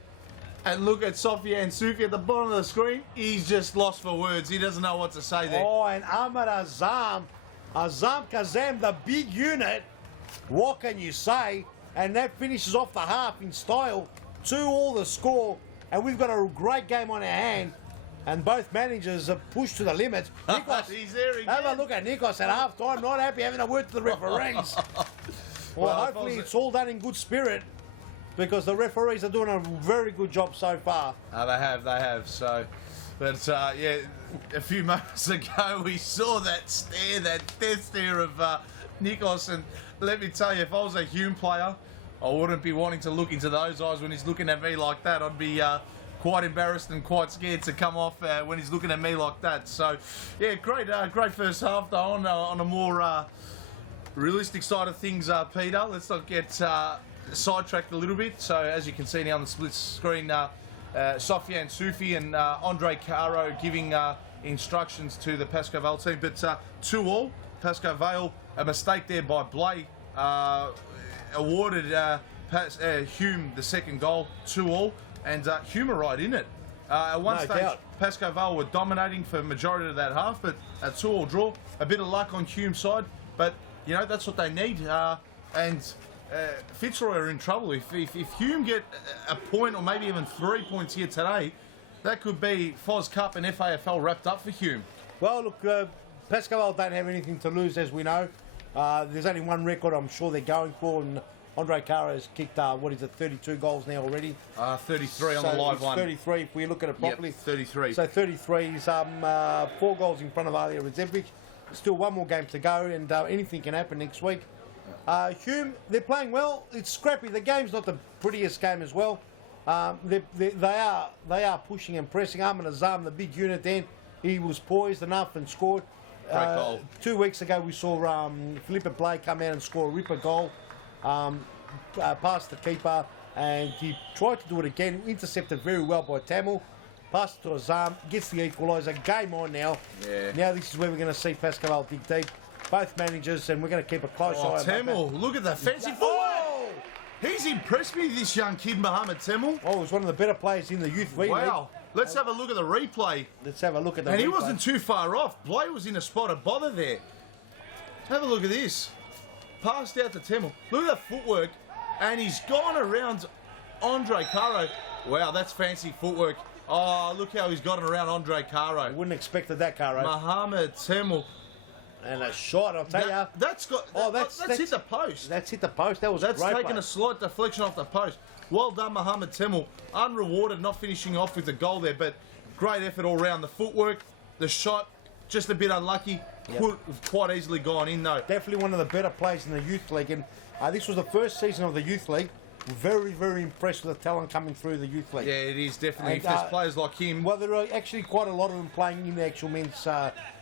And look at Sofiane Soufi at the bottom of the screen. He's just lost for words. He doesn't know what to say there. Oh, and Ahmed Azam Kazam, the big unit. What can you say? And that finishes off the half in style. 2-2 the score. And we've got a great game on our hand. And both managers are pushed to the limit. Nikos, he's there again. Have a look at Nikos at half time. Not happy having a word to the referees. Well, hopefully it's all done in good spirit, because the referees are doing a very good job so far. They have. So, but yeah, a few moments ago we saw that stare, that death stare of Nikos, and let me tell you, if I was a Hume player, I wouldn't be wanting to look into those eyes when he's looking at me like that. I'd be quite embarrassed and quite scared to come off when he's looking at me like that. So, yeah, great first half though. On a more realistic side of things, Peter. Let's not get sidetracked a little bit. So, as you can see now on the split screen, Sofiane Soufi and Andre Caro giving instructions to the Pascoe Vale team. But 2-2, Pascoe Vale, a mistake there by Blay, awarded Hume the second goal, 2-2. And Hume are right in it. At one stage, Pascoe Vale were dominating for the majority of that half, but a 2-2 draw, a bit of luck on Hume's side, but you know that's what they need. And Fitzroy are in trouble. If Hume get a point or maybe even 3 points here today, that could be Foz Cup and FAFL wrapped up for Hume. Well, look, Pascoe Vale don't have anything to lose, as we know. There's only one record I'm sure they're going for, and Andre Caro has kicked, 32 goals now already? 33 on the live one. 33 if we look at it properly. Yep, 33. So 33 is 4 goals in front of Alia Radzevic. Still one more game to go, and anything can happen next week. Hume, they're playing well. It's scrappy. The game's not the prettiest game as well. They are pushing and pressing. Ahmed Azam, the big unit then, he was poised enough and scored. Great goal. 2 weeks ago we saw Philippe Blay come out and score a ripper goal. Past the keeper, and he tried to do it again, intercepted very well by Tamil, passed it to Azam, gets the equaliser, game on now. Yeah. Now this is where we're going to see Pascoe Vale dig deep, both managers, and we're going to keep a close eye on Tamil, look at the fancy footwork! He's impressed me, this young kid, Mohamed Tamil. Oh, he's one of the better players in the youth V League. Wow. Let's have a look at the replay. Let's have a look at the replay. And he replay. wasn't too far off. Blay was in a spot of bother there. Have a look at this. Passed out to Tamil. Look at the footwork. And he's gone around Andre Caro. Wow, that's fancy footwork. Oh, look how he's gotten around Andre Caro. Wouldn't expected that, Caro. Mohamed Tamil. And a shot, I'll tell you. That's hit the post. That's hit the post. That was That's great taken play. a slight deflection off the post. Well done, Mohamed Tamil. Unrewarded, not finishing off with the goal there, but great effort all round. The footwork, the shot, just a bit unlucky. Yep. Could have quite easily gone in though. Definitely one of the better players in the youth league, and this was the first season of the youth league. Very, very impressed with the talent coming through the youth league. Yeah, it is definitely. And, if there's players like him. Well, there are actually quite a lot of them playing in the actual men's,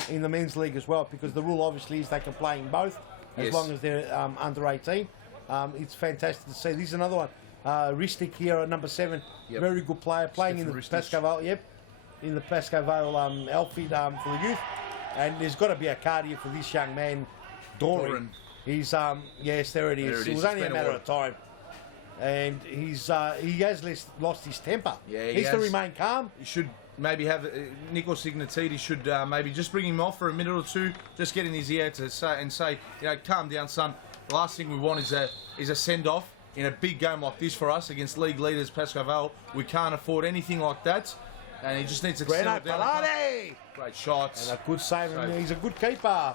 in the men's league as well, because the rule obviously is they can play in both, as Yes. long as they're under 18. It's fantastic to see. This is another one. Ristic here at number 7, Yep. very good player, playing in the Ristic. Pascoe Vale. Yep, in the Pascoe Vale outfit for the youth. And there's got to be a card here for this young man, Doran. He's yes, there it is. It was only a matter of time. And he has lost his temper. Yeah, he needs to remain calm. You should maybe have Nikos Ignatidis should maybe just bring him off for a minute or two, just get in his ear to say, you know, calm down, son. The last thing we want is a send off in a big game like this for us against league leaders Pascoe Vale. We can't afford anything like that. And he just needs to settle down. Palade! Great shots. And a good save. And he's a good keeper.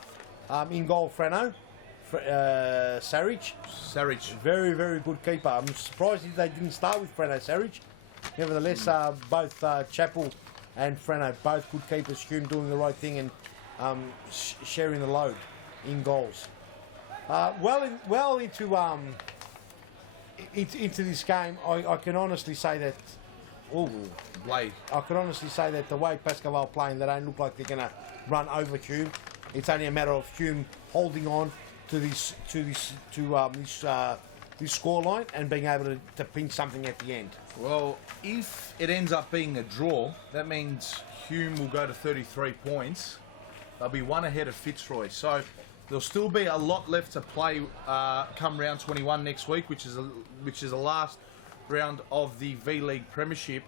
In goal, Frano. Saric. Very, very good keeper. I'm surprised they didn't start with Frano Saric. Nevertheless, both Chappell and Frano, both good keepers. Hume doing the right thing and sharing the load in goals. Well into this game, I can honestly say that. Blade. I can honestly say that the way Pascoe Vale playing, they don't look like they're going to run over Hume. It's only a matter of Hume holding on to this scoreline and being able to pinch something at the end. Well, if it ends up being a draw, that means Hume will go to 33 points. They'll be one ahead of Fitzroy. So there'll still be a lot left to play come round 21 next week, which is the last round of the V League Premiership.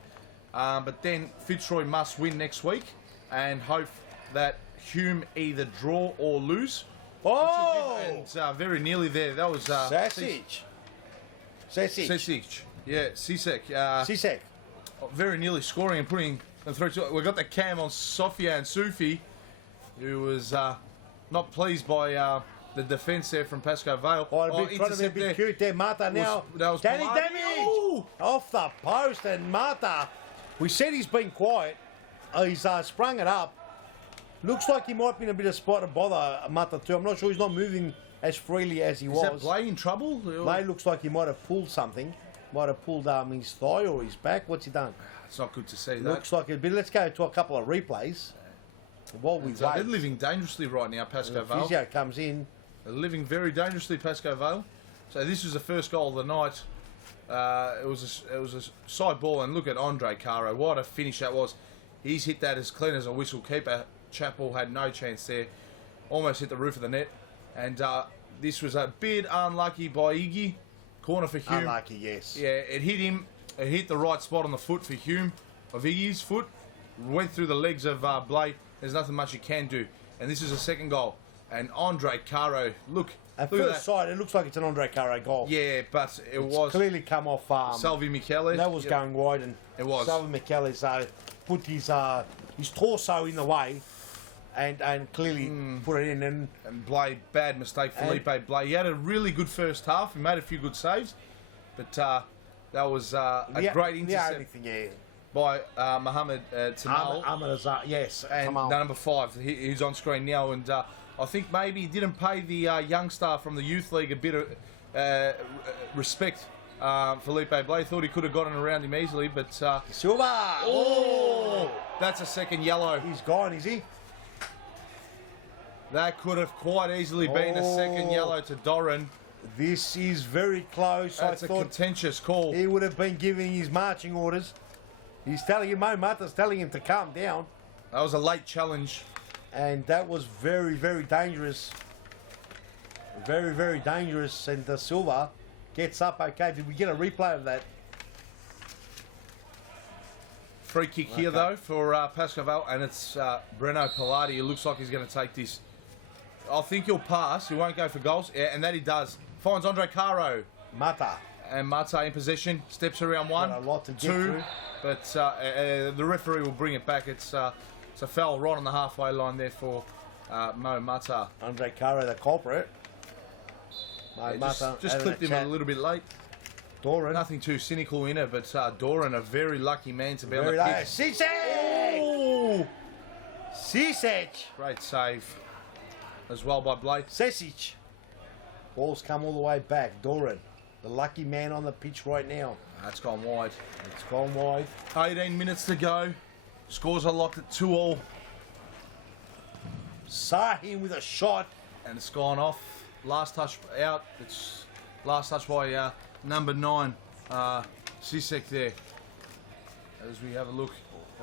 But then Fitzroy must win next week and hope that Hume either draw or lose. Oh! And very nearly there. That was Sasic. Sasic. Yeah, Sisek. Sisek. Very nearly scoring and putting them through. We got the cam on Sofia and Sufi, who was not pleased by the defence there from Pascoe Vale. Trying to be a bit cute there. Marta now. That was Danny Paladi. Damage! Ooh! Off the post, and Marta. We said he's been quiet. He's sprung it up. Looks like he might be in a bit of spot to bother Marta too. I'm not sure he's not moving as freely as he was. Is that Blay in trouble? Blay looks like he might have pulled something. Might have pulled his thigh or his back. What's he done? It's not good to see that. Looks like it. But let's go to a couple of replays. While we They're wait. living dangerously right now, Pascoe Vale. Physio comes in. They're living very dangerously, Pascoe Vale. So this was the first goal of the night. It was a side ball, and look at Andre Caro. What a finish that was. He's hit that as clean as a whistle. Keeper Chappell had no chance there. Almost hit the roof of the net. And this was a bit unlucky by Iggy. Corner for Hume. Unlucky, yes. Yeah, it hit him. It hit the right spot on the foot for Hume, of Iggy's foot. Went through the legs of Blay. There's nothing much you can do. And this is a second goal. And Andre Caro, look. At look at first sight, it looks like it's an Andre Caro goal. Yeah, but it It's was clearly come off. Salvi Michele. That was going wide, and It was. Salvi Michele's put his torso in the way, and clearly put it in. And Blay, bad mistake, Felipe Blay. He had a really good first half. He made a few good saves, but that was a great intercept by Mohamed Tamal. Ahmed Azar, yes, And Tamal. number 5, he's on screen now, and I think maybe he didn't pay the young star from the youth league a bit of respect. Felipe Blay thought he could have gotten around him easily, but Silva. Oh, that's a second yellow. He's gone, is he? That could have quite easily been a second yellow to Doran. This is very close. That's a contentious call. He would have been giving his marching orders. He's telling him, Mo Mata's telling him to calm down. That was a late challenge. And that was very, very dangerous. Very, very dangerous. And Silva gets up okay. Did we get a replay of that? Free kick here, though, for Pascoe Vale, and it's Breno Pilati. It looks like he's going to take this. I think he'll pass. He won't go for goals. Yeah, and that he does. Finds Andre Caro. Mata. And Mata in possession. Steps around 1, Got a lot to get 2. through. But the referee will bring it back. It's a foul right on the halfway line there for Mo Mata. Andre Caro, the culprit. Mo Yeah, Mata just clipped him a little bit late. Doran. Nothing too cynical in it, but Doran, a very lucky man to be on the Very pitch. Sisek! Oh! Sisek! Great save as well by Blake. Sesic. Ball's come all the way back. Doran, the lucky man on the pitch right now. That's gone wide. It's gone wide. 18 minutes to go. Scores are locked at 2-2. Sahin with a shot. And it's gone off. Last touch out. It's last touch by number 9, Sisek there. As we have a look.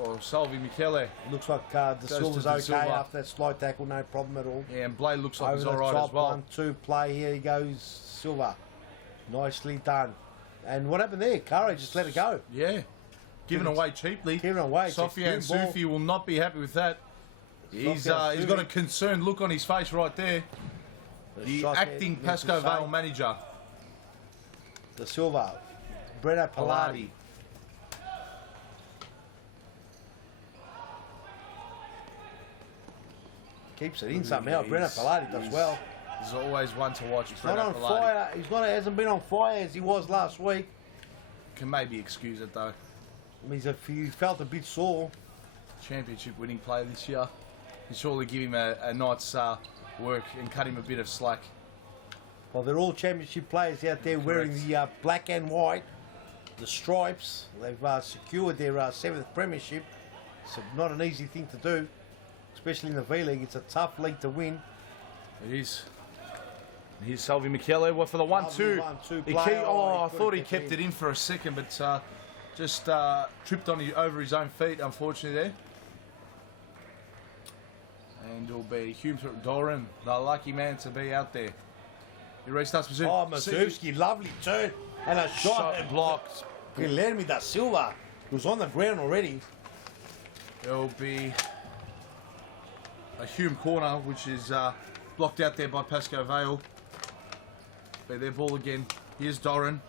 Or Salvi Michele. Looks like De Goes Silva's to De okay Silva. after that slight tackle, no problem at all. Yeah, and Blade looks like he's Over the alright top, as well. 1-2 play. Here he goes, Silva. Nicely done. And what happened there? Caro just let it go. Yeah. Given away cheaply. Given away. It's a Sofia and few ball. Sufi will not be happy with that. He's Sofia and he's got a Sufi. concerned look on his face right there. The shot acting there, Pascoe meant to say. Vale manager. De Silva. Breno Pilati. Keeps it in somehow. Breno Pilati does well. There's always one to watch. He's not on fire. Hasn't been on fire as he was last week. Can maybe excuse it though. I mean, he felt a bit sore. Championship winning player this year. Can surely give him a night's work and cut him a bit of slack. Well, they're all championship players out there wearing the black and white, the stripes. They've secured their 7th premiership. It's not an easy thing to do, especially in the V-League. It's a tough league to win. It is. Here's Salvi Michele for the 1-2. Lovely 1-2 He play. I He thought could've he kept it in for a second, but just tripped on over his own feet, unfortunately, there. And it'll be Hume Doran, the lucky man to be out there. He restarts pursuit. Oh, Mazurski, lovely turn. And a shot. Shot blocked. Guilherme da Silva It was on the ground already. There'll be a Hume corner, which is blocked out there by Pascoe Vale. But their ball again. Here's Doran.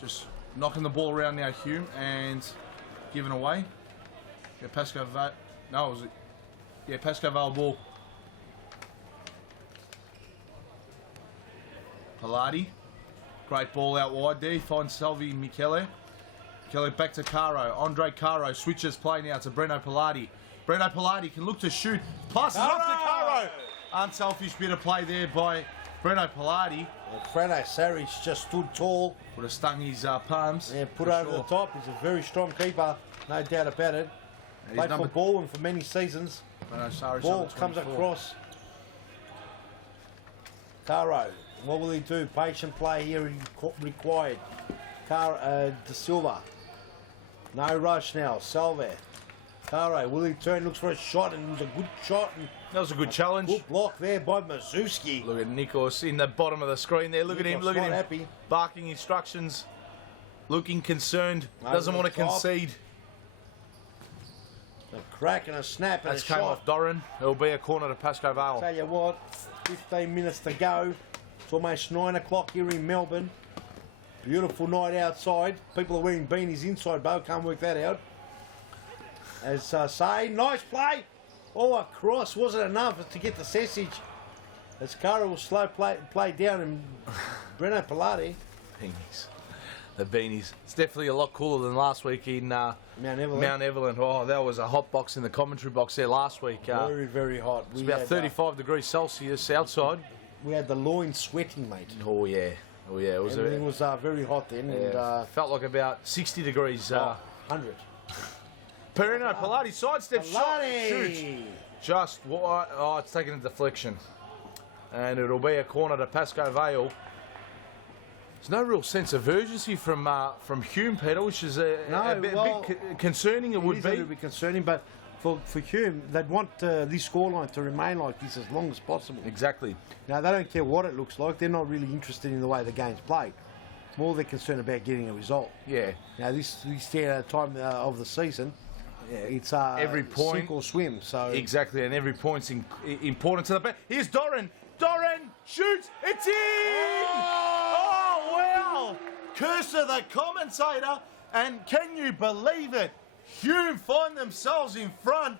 Just knocking the ball around now, Hume, and giving away. Yeah, Pascoe Vale. No, was it? Yeah, Pascoe Vale ball. Pilati. Great ball out wide there. Finds Salvi Michele. Michele back to Caro. Andre Caro switches play now to Breno Pilati. Breno Pilati can look to shoot. Passes off to Caro. Unselfish bit of play there by Breno Pilati. Frano Saric just stood tall. Would have stung his palms. Yeah, put over the top. He's a very strong keeper, no doubt about it. Played for Baldwin for many seasons. Breno Saric ball comes across. Caro, what will he do? Patient play here required. De Silva. No rush now. Salve. Caro, will he turn? Looks for a shot, and it was a good shot. And that was a good challenge. Good block there by Mazewski. Look at Nikos in the bottom of the screen there. Look at him. Look at him. Happy. Barking instructions. Looking concerned. Doesn't want to concede. A crack and a snap and That's a came shot. off Doran. It'll be a corner to Pascoe Vale. Tell you what, 15 minutes to go. It's almost 9 o'clock here in Melbourne. Beautiful night outside. People are wearing beanies inside, Bo. Can't work that out. As say, nice play. Oh, a cross wasn't enough to get the sausage. As Cara will slow play down and Breno Pilati. Beanies. The beanies. It's definitely a lot cooler than last week in Mount Evelyn. Oh, that was a hot box in the commentary box there last week. Very, very hot. It's about 35 degrees Celsius outside. We had the loins sweating, mate. Oh, yeah. Oh, yeah. Everything was very hot then. Yeah, and felt like about 60 degrees. 100. Perino Pilati sidestep shot. Pilati! Shoot. Just, oh, it's taking a deflection. And it'll be a corner to Pascoe Vale. There's no real sense of urgency from Hume, Peter, which is a bit concerning. It would be. A little bit concerning, but for Hume, they'd want this scoreline to remain like this as long as possible. Exactly. Now, they don't care what it looks like. They're not really interested in the way the game's played. More they're concerned about getting a result. Yeah. Now, this time of the season, it's every point, sink or swim. So exactly, and every point's important to the back. Here's Doran. Doran shoots. It's in. Oh wow! Curse of the commentator. And can you believe it? Hume find themselves in front.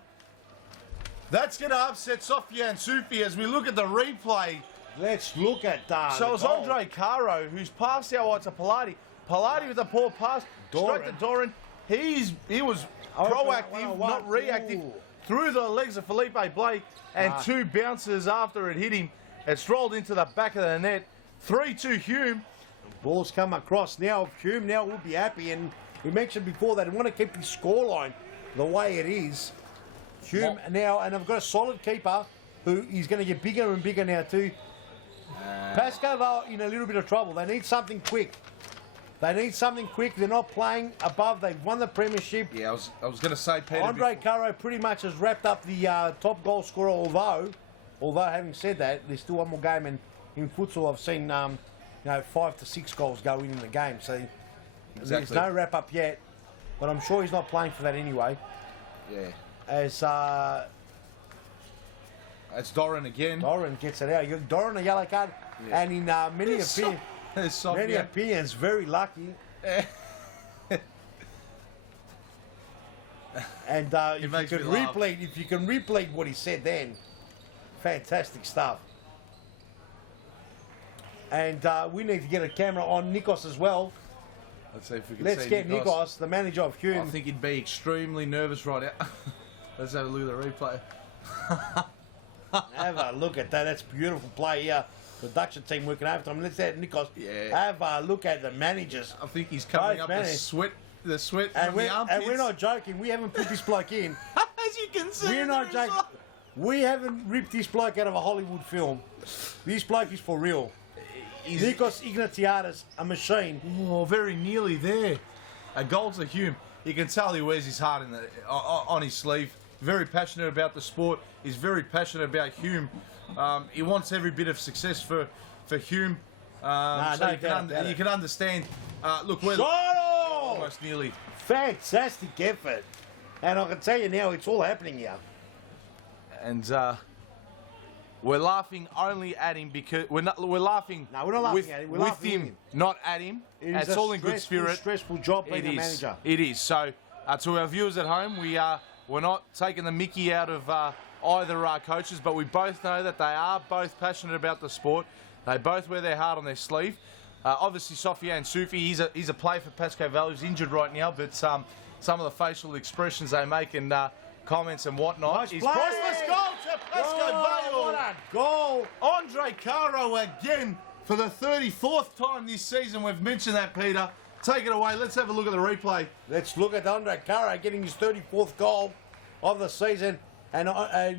That's going to upset Sofia and Sufi as we look at the replay. Let's look at that. So it's Andre Caro who's passed out wide to Pilati. Pilati with a poor pass straight to Doran. He was proactive, not reactive. Ooh. Through the legs of Felipe Blake, and two bounces after it hit him. It strolled into the back of the net. 3-2 Hume. Ball's come across now. Hume now will be happy, and we mentioned before they want to keep the scoreline the way it is. Hume now, and I've got a solid keeper who is going to get bigger and bigger now too. Pascoe Vale in a little bit of trouble. They need something quick. They're not playing above. They've won the premiership. Yeah, I was going to say, Peter. Andre Caro pretty much has wrapped up the top goal scorer. Although having said that, there's still one more game, and in futsal I've seen 5 to 6 goals go in the game. So there's no wrap up yet. But I'm sure he's not playing for that anyway. Yeah. As it's Doran again. Doran gets it out. You got Doran a yellow card, and in many opinions, very lucky. And if you can replay what he said then, fantastic stuff. And we need to get a camera on Nikos as well. Let's see if we can Let's get Nikos, the manager of Hume. I think he'd be extremely nervous right now. Let's have a look at the replay. Have a look at that. That's beautiful play here. Production team working overtime. Let's have Nikos. Yeah. Have a look at the managers. I think he's coming up the sweat from the armpits. And we're not joking. We haven't put this bloke in. As you can see. We're not joking. We haven't ripped this bloke out of a Hollywood film. This bloke is for real. Nikos Ignatiadis, a machine. Oh, very nearly there. A goal to Hume. You can tell he wears his heart on his sleeve. Very passionate about the sport. He's very passionate about Hume. He wants every bit of success for Hume. So you can understand Look, we're Shot almost nearly. Fantastic effort. And I can tell you now, it's all happening here. And we're laughing only at him because we're laughing. No, we're not laughing with, at him. We're with laughing him, with him. not at him. It is It's a all in good spirit. stressful job being It a is. manager. It is. So to our viewers at home, we're not taking the mickey out of either coaches, but we both know that they are both passionate about the sport. They both wear their heart on their sleeve. Obviously, Sofiane Soufi, he's a player for Pascoe Valley. He's injured right now, but some of the facial expressions they make and comments and whatnot Nice is play. priceless. Goal to Pascoe Valley. What a goal. Andre Caro again for the 34th time this season. We've mentioned that, Peter. Take it away. Let's have a look at the replay. Let's look at Andre Caro getting his 34th goal of the season. And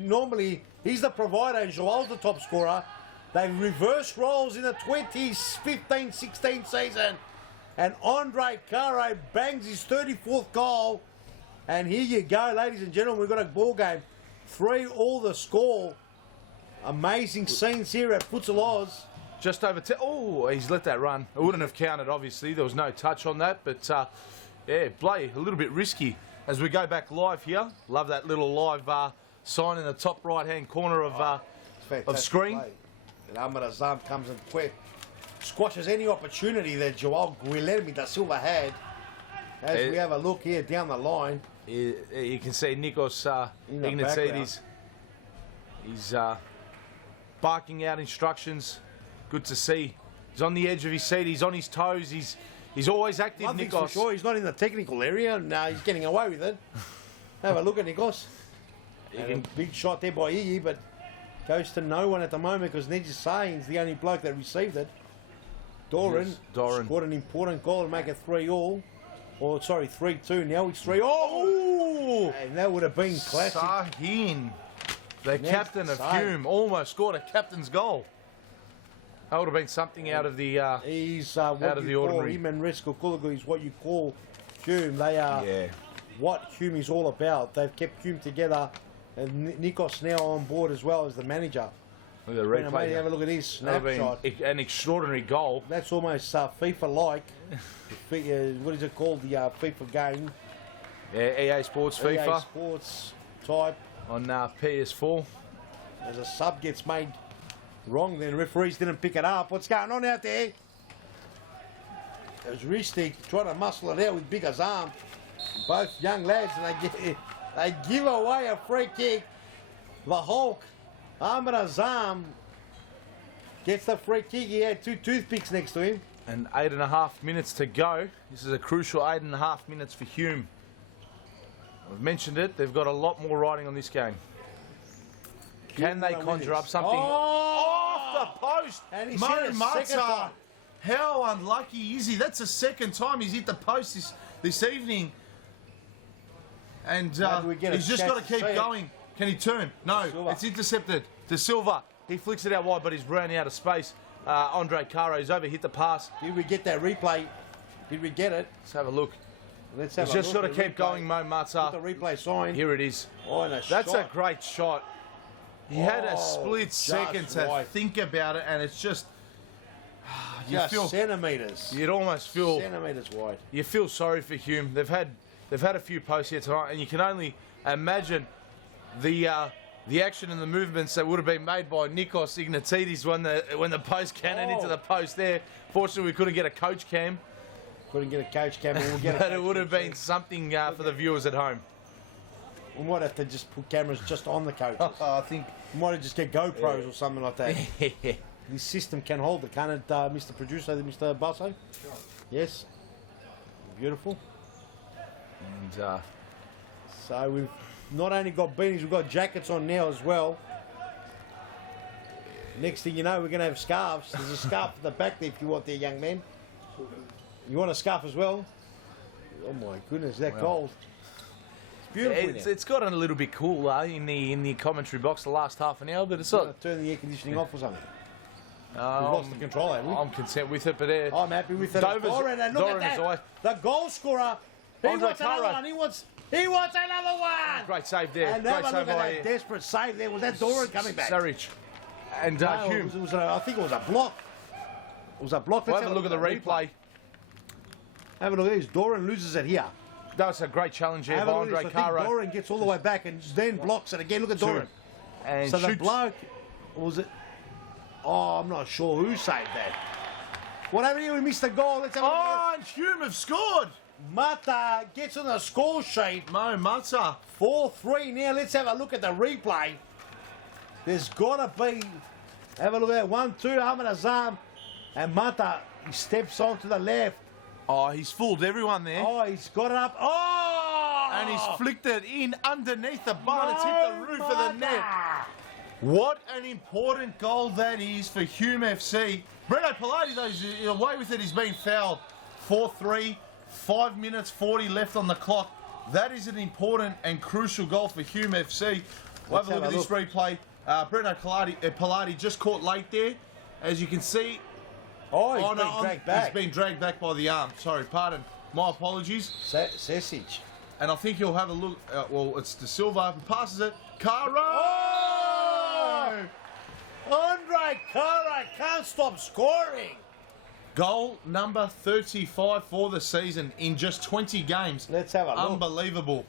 normally, he's the provider and Joel's the top scorer. They reversed roles in the 2015-16 season. And Andre Caro bangs his 34th goal. And here you go, ladies and gentlemen. We've got a ball game. 3-all the score. Amazing scenes here at Futsal Oz. Just over 10. Oh, he's let that run. It wouldn't have counted, obviously. There was no touch on that. But, yeah, play a little bit risky. As we go back live here. Love that little live sign in the top right-hand corner of screen. Play. And Ahmed Azam comes and squashes any opportunity that Joel Guilherme da Silva had. As we have a look here down the line. You can see Nikos Ignatidis. He's barking out instructions. Good to see. He's on the edge of his seat. He's on his toes. He's always active, One thing's Nikos. for sure, he's not in the technical area. No, he's getting away with it. Have a look at Nikos. A big shot there by Iggy, but goes to no one at the moment because Neji Sain's the only bloke that received it. Doran scored an important goal to make it 3-all. Or, sorry, 3-2. Now it's 3-all. Oh! And that would have been classic. Sahin, the captain of Hume, almost scored a captain's goal. That would have been something out of the He's out of the ordinary. Him and Resko Kulagu is what you call Hume. They are what Hume is all about. They've kept Hume together, and Nikos now on board as well as the manager. Look at the replay. Have a look at his snapshot. An extraordinary goal. That's almost FIFA-like. What is it called? The FIFA game. Yeah, EA Sports FIFA. EA Sports type. On PS4. As a sub gets made wrong, then referees didn't pick it up. What's going on out there? There's Ristic trying to muscle it out with Big Azam. Both young lads, and they give away a free kick. The Hulk, Ahmed Azam, gets the free kick. He had 2 toothpicks next to him. And 8.5 minutes to go. This is a crucial 8.5 minutes for Hume. I've mentioned it. They've got a lot more riding on this game. Can they conjure up something off the post? And he's Mo hit it a second Mata. time. How unlucky is he? That's the second time he's hit the post this evening. And he's just got to keep going. Can he turn? No, it's intercepted. De Silva. He flicks it out wide, but he's run out of space. Andre Caro's overhit the pass. Did we get that replay? Did we get it? Let's have a look. Let's have He's a just look got to at keep replay. going, Mo Mata. Put the replay sign. Here it is. Oh, and That's shot. a great shot. He had a split just second to right. think about it, and it's just you Just feel centimetres. you'd almost feel Centimetres wide. you feel sorry for Hume. They've had a few posts here tonight, and you can only imagine the action and the movements that would have been made by Nikos Ignatidis when the post cannoned into the post there. Fortunately, we couldn't get a coach cam. Couldn't get a coach cam. We'll get But it would have been something for the viewers at home. We might have to just put cameras just on the coaches. I think we might have just get GoPros or something like that. This system can hold it, can't it, Mr. Producer, Mr. Basso? Sure. Yes. Beautiful. And so we've not only got beanies, we've got jackets on now as well. Next thing you know, we're going to have scarves. There's a scarf at the back there if you want there, young man. You want a scarf as well? Oh my goodness, that cold. It's beautiful. It's gotten a little bit cooler in the commentary box the last half an hour, but it's not. Turn the air conditioning off or something. We've lost the control, haven't we? I'm content with it, but I'm happy with it. Doran, and look at that. The goal scorer. He wants another one. He wants another one. Great save there. And Great have a save look at by that desperate save there. Was that Doran coming back? Saric. And No, Hume. I think it was a block. It was a block. We'll have a look at the replay. Have a look at this. Doran loses it here. That's a great challenge here Have by a look at Andre this. I think Caro. Doran gets all the way back and then blocks it again. Look at Doran. And So the shoots. bloke, was it? Oh, I'm not sure who saved that. What happened here? We missed the goal. Let's have a look. Oh, and Hume have scored. Mata gets on the score sheet. Mo Mata. 4-3 now. Let's have a look at the replay. There's got to be. Have a look at that. 1-2, Ahmed Azam. And Mata, he steps on to the left. Oh, he's fooled everyone there. Oh, he's got it up. Oh! And he's flicked it in underneath the bar. It's hit the roof of the net. What an important goal that is for Hume FC. Breno Pilati, though, is away with it. He's been fouled. 4-3, 5 minutes 40 left on the clock. That is an important and crucial goal for Hume FC. We'll have a look at this replay. Breno Pilati just caught late there. As you can see. Oh, he's been dragged back. He's been dragged back by the arm. Sorry, pardon. My apologies. Sesic. And I think you'll have a look. Well, it's De Silva who passes it. Caro! Oh! Andre Caro can't stop scoring. Goal number 35 for the season in just 20 games. Let's have a look. Unbelievable.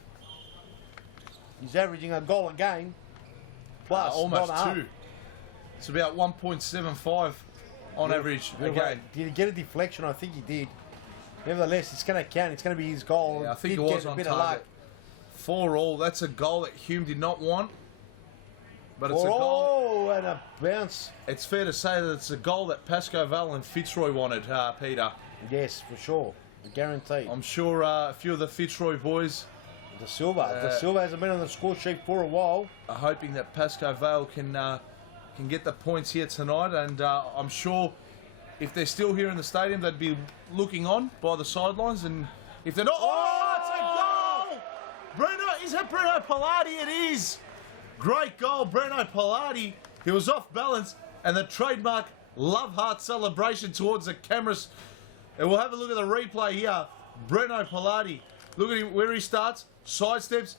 He's averaging a goal a game. Plus almost not 2. It's about 1.75 on average a game. Did he get a deflection? I think he did. Nevertheless, it's going to count. It's going to be his goal. Yeah, I think Did it was get a on bit of luck. target. 4-all. That's a goal that Hume did not want. But it's a goal. Oh, and a bounce. It's fair to say that it's a goal that Pascoe Val and Fitzroy wanted, Peter. Yes, for sure. I guarantee. I'm sure a few of the Fitzroy boys De Silva hasn't been on the score sheet for a while. are hoping that Pascoe Vale can get the points here tonight, and I'm sure if they're still here in the stadium, they'd be looking on by the sidelines, and if they're not, it's a goal! Breno, is that Breno Pilati? It is. Great goal, Breno Pilati. He was off balance, and the trademark love heart celebration towards the cameras. And we'll have a look at the replay here. Breno Pilati. Look at him where he starts. Sidesteps.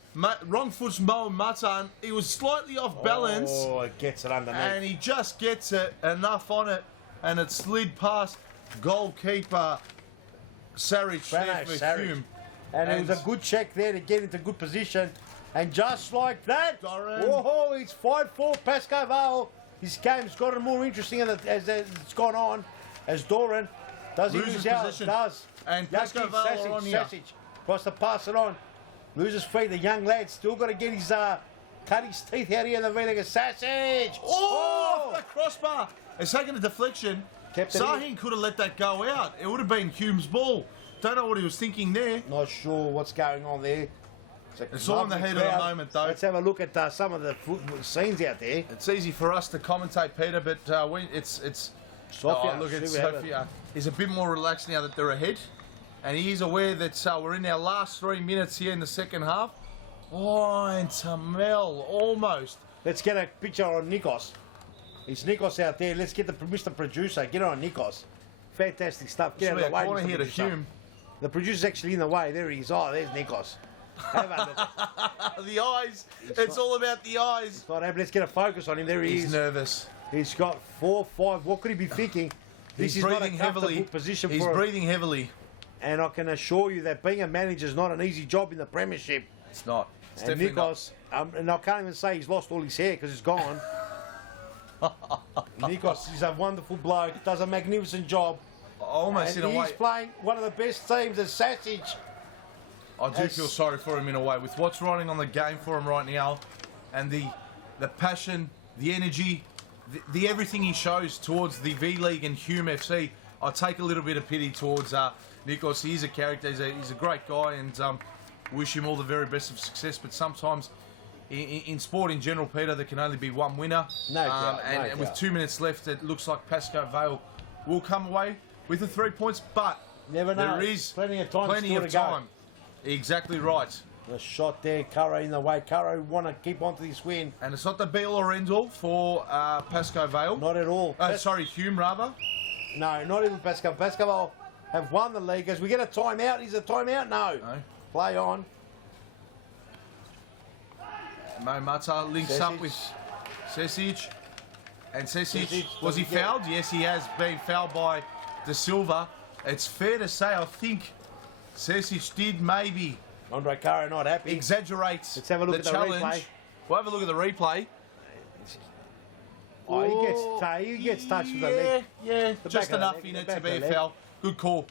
Wrong foot's Mo Mata. He was slightly off balance. Oh, it gets it underneath. And he just gets it enough on it. And it slid past goalkeeper Saric there for Hume. And it was a good check there to get into good position. And just like that, whoa, it's 5-4 Pascoe Vale. His game's gotten more interesting as it's gone on. As Doran does he lose out? Does. And Pascoe Vale are on here. Sasic tries to pass it on. Loses feet. The young lad still got to get his cut his teeth out here in the Veliga. Sasic! Oh, off the crossbar. It's taken a deflection. Sahin could have let that go out. It would have been Hume's ball. Don't know what he was thinking there. Not sure what's going on there. It's all in the heat of the moment, though. Let's have a look at some of the scenes out there. It's easy for us to commentate, Peter, but it's Sofia. look at Sofia. He's a bit more relaxed now that they're ahead, and he is aware that we're in our last 3 minutes here in the second half. Oh, and Tamel almost. Let's get a picture on Nikos. It's Nikos out there. Let's get the Mr. Producer. Get on Nikos. Fantastic stuff. Get out of the way. Corner here to Hume. The producer's actually in the way. There he is. Oh, there's Nikos. Have a look. The eyes. It's all about the eyes. Let's get a focus on him. There he is. He's nervous. He's got 4-5. What could he be thinking? This is not a comfortable position for him. He's breathing heavily. And I can assure you that being a manager is not an easy job in the Premiership. It's not. It's and definitely Nikos, and I can't even say he's lost all his hair because it's gone. Nikos is a wonderful bloke. Does a magnificent job. Almost and in a way. He's playing one of the best teams as Sasic. I do feel sorry for him in a way with what's running on the game for him right now, and the passion, the energy, the everything he shows towards the V League and Hume FC. I take a little bit of pity towards Nikos. He's a character. He's a great guy, and wish him all the very best of success. But sometimes in sport in general, Peter, there can only be one winner. No doubt. And with 2 minutes left, it looks like Pascoe Vale will come away with the 3 points. But never know. There is plenty of time. Plenty of time. Exactly right. The shot there, Curro in the way. Curro want to keep on to this win. And it's not the be all or end all for Pascoe Vale. Not at all. Sorry, Hume rather. No, not even Pascoe. Pascoe Vale have won the league. As we get a timeout, is a timeout? No. Play on. Mo Mata links up with Sesic. And Sesic, was he fouled? Yes, he has been fouled by De Silva. It's fair to say, I think Sesic did maybe Andre Caro not happy. exaggerate Let's have a look the at the challenge. replay. We'll have a look at the replay. Oh, he gets touched with the leg. Yeah, The just back of the enough leg, in the it back to of be the a leg. foul. Good call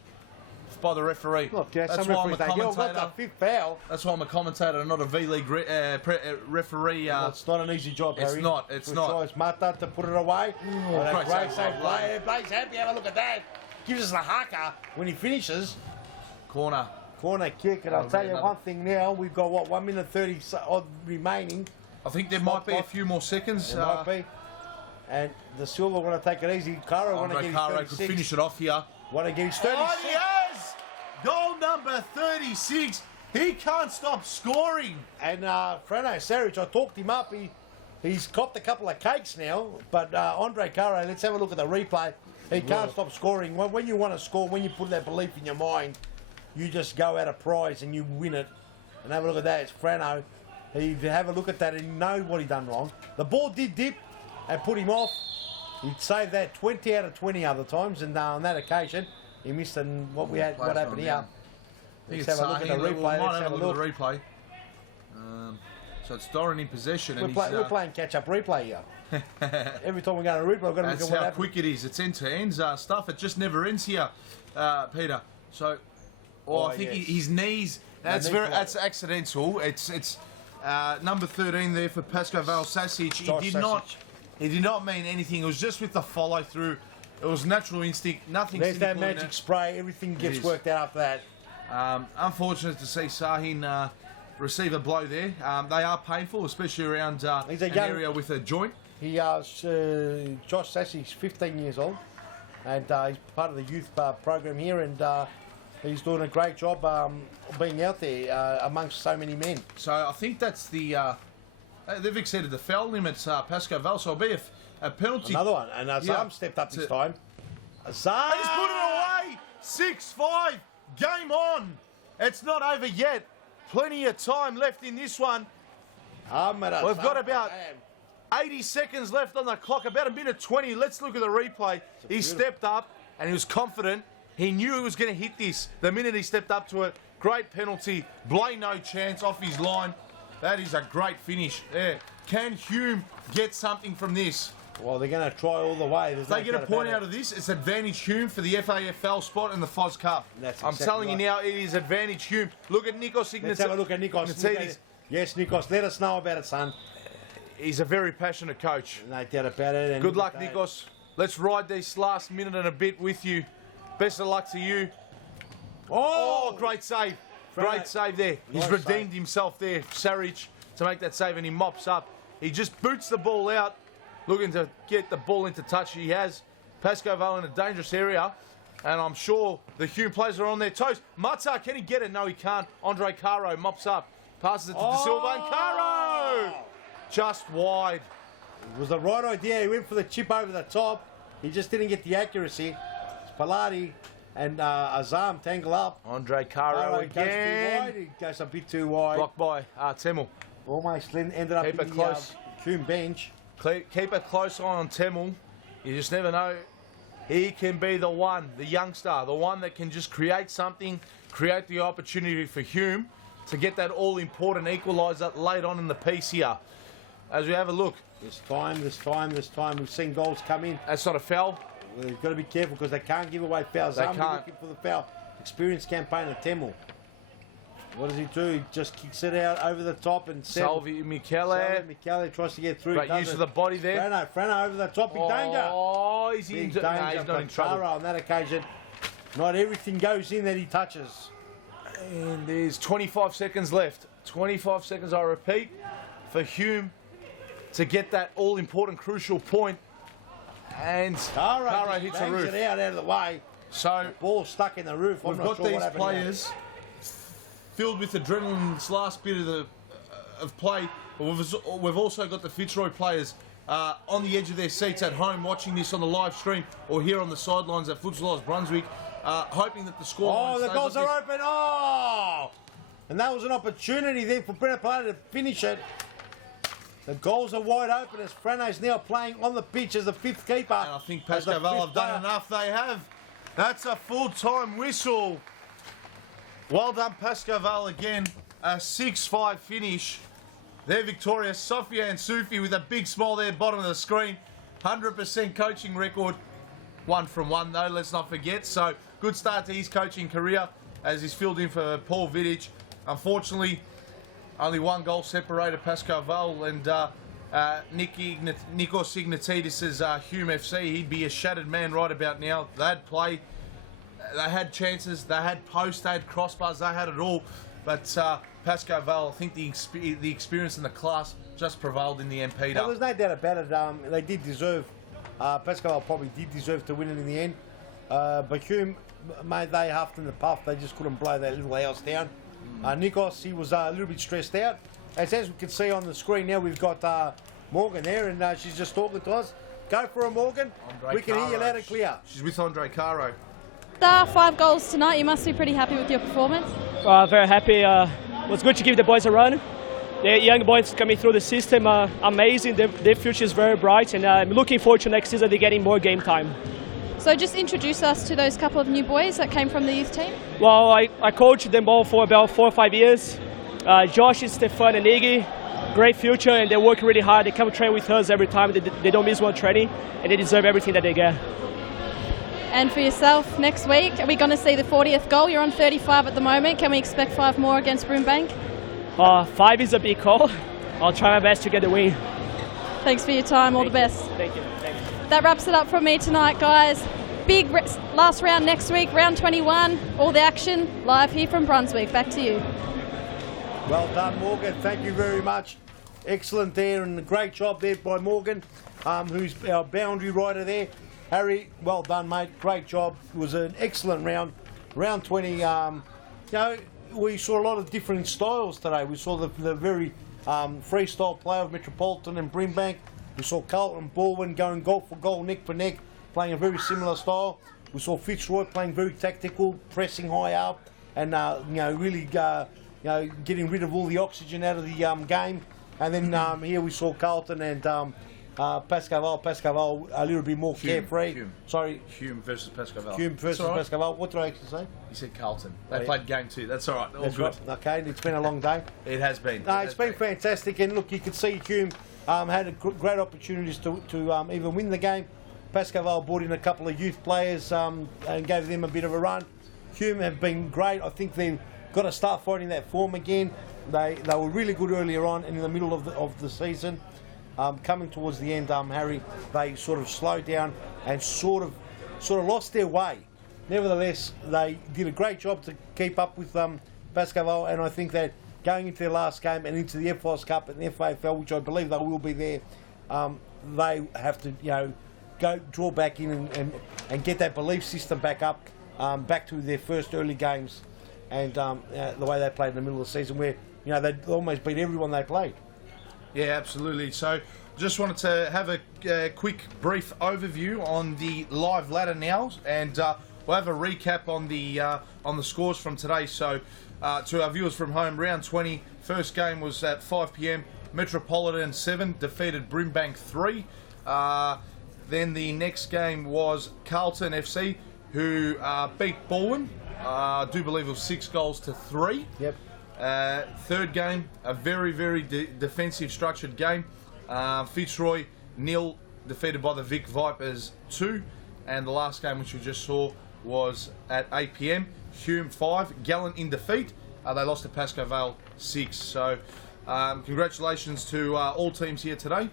by the referee. Look, yeah, That's some why I'm a referees say, "Yo, commentator. what the fifth foul?" That's why I'm a commentator, not a V-League referee. Well, it's not an easy job, it's Harry. not, it's not. Tries Mata to put it away. Oh, great great save save by play. Blake's happy. Have a look at that. Gives us the haka when he finishes. Corner. Corner kick, and I'll That'll tell be you another- one thing now. We've got, what, 1 minute 30 odd remaining. I think there might be a few more seconds. There might be. And the Silver want to take it easy. Caro want to Andre get Caro his could 36. finish it off here. Want to get his 36. Oh, he has! Goal number 36. He can't stop scoring. And Frano Saric, I talked him up. He's copped a couple of cakes now. But Andre Caro, let's have a look at the replay. He can't stop scoring. When you want to score, when you put that belief in your mind, you just go out a prize and you win it. And have a look at that. It's Frano. He have a look at that and you know what he done wrong. The ball did dip and put him off. He'd saved that 20 out of 20 other times, and on that occasion, he missed. And what happened here? Let's have a look at the replay. Might Let's have a look at the replay. So it's Doran in possession. We're playing catch-up replay here. Every time we go to replay, we've got to look That's at what how happened. quick it is. It's end-to-end stuff. It just never ends here, Peter. So, I think yes. his knees. That's knee very. problem. That's accidental. It's number 13 there for Pascal Sasic. Josh Sasic. He did not mean anything. It was just with the follow-through. It was natural instinct. Nothing. There's that cynical in magic it. spray. Everything gets is. worked out after that. Unfortunate to see Sahin receive a blow there. They are painful, especially around He's a an young- area with a joint. Josh Sassey's 15 years old, and he's part of the youth program here, and he's doing a great job being out there amongst so many men. So I think that's the. They've exceeded the foul limits, Pascal Val, so it'll be a penalty. Another one, and Azam Yeah. stepped up this To- time. Azam! He's put it away! 6-5, game on! It's not over yet. Plenty of time left in this one. We've got about 80 seconds left on the clock, about a minute 20. Let's look at the replay. He stepped up and he was confident. He knew he was going to hit this the minute he stepped up to it. Great penalty. Blay no chance off his line. That is a great finish. Yeah. Can Hume get something from this? Well, they're going to try all the way. If they get a point out of this, it's advantage Hume for the FAFL spot in the Foz Cup. That's I'm exactly telling right. you now, it is advantage Hume. Look at Nikos Ignatis. Let's have a look at Nikos. Yes, Nikos, let us know about it, son. He's a very passionate coach. No doubt about it. And Good luck, Nikos. Let's ride this last minute and a bit with you. Best of luck to you. Oh, great save. Great save there. He's Nice redeemed save. himself there, Saric, to make that save, and he mops up. He just boots the ball out, looking to get the ball into touch. He has. Pascal Val in a dangerous area, and I'm sure the Hume players are on their toes. Mata, can he get it? No, he can't. Andre Caro mops up, passes it to De Silva, and Caro just wide. It was the right idea. He went for the chip over the top. He just didn't get the accuracy. Spalati and Azam tangle up. Andre Caro Goes too wide. again. He goes a bit too wide. Blocked by Temel. Almost ended up Keep in it close. the Hume bench. Keep a close eye on Temel. You just never know. He can be the one, the youngster, the one that can just create something, create the opportunity for Hume to get that all-important equaliser late on in the piece here. As we have a look. This time. We've seen goals come in. That's not a foul. Well, you've got to be careful because they can't give away fouls. They Zambia can't. looking for the foul. Experienced campaigner Temel. What does he do? He just kicks it out over the top and Salvi Michele. Michele tries to get through. Great use of the body there. Frano over the top. Big danger. Oh, he's Big in. danger. No, he's not in trouble. Caro on that occasion. Not everything goes in that he touches. And there's 25 seconds left. 25 seconds, I repeat, for Hume to get that all-important, crucial point. And Caro hits the bangs roof. it out of the way. So Ball stuck in the roof. I'm we've not got sure what these happened players filled with adrenaline in this last bit of play. But we've also got the Fitzroy players on the edge of their seats at home watching this on the live stream or here on the sidelines at Futsal Brunswick, hoping that the score. Oh, the goals are open. Oh! And that was an opportunity then for Brenner Plata to finish it. The goals are wide open as Frano's now playing on the pitch as the fifth keeper. And I think Pascal Val have done enough. They have. That's a full-time whistle. Well done, Pascoe again. A 6-5 finish. They're victorious. Sophia and Sufi with a big smile there, bottom of the screen. 100% coaching record. 1 from 1 though, let's not forget. So good start to his coaching career as he's filled in for Paul Vidic. Unfortunately, only 1 goal separated Pascoe and Nikos Ignatidis' Hume FC. He'd be a shattered man right about now. They had play, they had chances, they had posts, they had crossbars, they had it all. But Pascoe, I think the experience and the class just prevailed in the end, Peter. Well, there's no doubt about it. They did deserve, Pascoe probably did deserve to win it in the end. But Hume, mate, they huffed in the puff. They just couldn't blow that little house down. Nikos, he was a little bit stressed out. As we can see on the screen now, we've got Morgan there, and she's just talking to us. Go for her, Morgan. We can hear you loud and clear. She's with Andre Caro. 5 goals tonight. You must be pretty happy with your performance. Very happy. It was good to give the boys a run. The young boys coming through the system are amazing. Their future is very bright, and I'm looking forward to next season. They're getting more game time. So just introduce us to those couple of new boys that came from the youth team. Well, I coached them all for about 4 or 5 years. Josh, Stefan and Iggy, great future, and they work really hard. They come train with us every time. They don't miss one training, and they deserve everything that they get. And for yourself, next week, are we going to see the 40th goal? You're on 35 at the moment. Can we expect 5 more against Brimbank? 5 is a big call. I'll try my best to get the win. Thanks for your time. All the best. Thank you. Thanks. That wraps it up from me tonight, guys. Big last round next week, round 21. All the action live here from Brunswick. Back to you. Well done, Morgan. Thank you very much. Excellent there, and a great job there by Morgan, who's our boundary rider there. Harry, well done, mate. Great job. It was an excellent round. Round 20, we saw a lot of different styles today. We saw the very freestyle play of Metropolitan and Brimbank. We saw Carlton and Baldwin going goal for goal, neck for neck, playing a very similar style. We saw Fitzroy playing very tactical, pressing high up, and really getting rid of all the oxygen out of the game. And then here we saw Carlton and Pascoe a little bit more carefree. Hume. Sorry. Hume versus Pascoe. Hume versus Pascoe. What did I actually say? You said Carlton. They played game 2. That's all right. All That's good. Right. Okay, it's been a long day. It has been. No, it's been fantastic. And look, you can see Hume had great opportunities to even win the game. Pascoe brought in a couple of youth players and gave them a bit of a run. Hume have been great. I think they've got to start finding that form again. They were really good earlier on and in the middle of the season. Coming towards the end, Harry, they sort of slowed down and sort of lost their way. Nevertheless, they did a great job to keep up with Pascoe, and I think that going into their last game and into the FIS Cup and the FAFL, which I believe they will be there, they have to go draw back in and get that belief system back up, back to their first early games, and the way they played in the middle of the season, where they almost beat everyone they played. Yeah, absolutely. So just wanted to have a quick brief overview on the live ladder now, and we'll have a recap on the scores from today. So to our viewers from home, round 20, first game was at 5 p.m. Metropolitan 7 defeated Brimbank 3. Then the next game was Carlton FC, who beat Baldwin. I do believe it was 6 goals to 3. Yep. Third game, a very, very defensive structured game. Fitzroy 0, defeated by the Vic Vipers 2. And the last game, which we just saw, was at 8 p.m. Hume 5, Gallant in defeat. They lost to Pascoe Vale 6. So congratulations to all teams here today.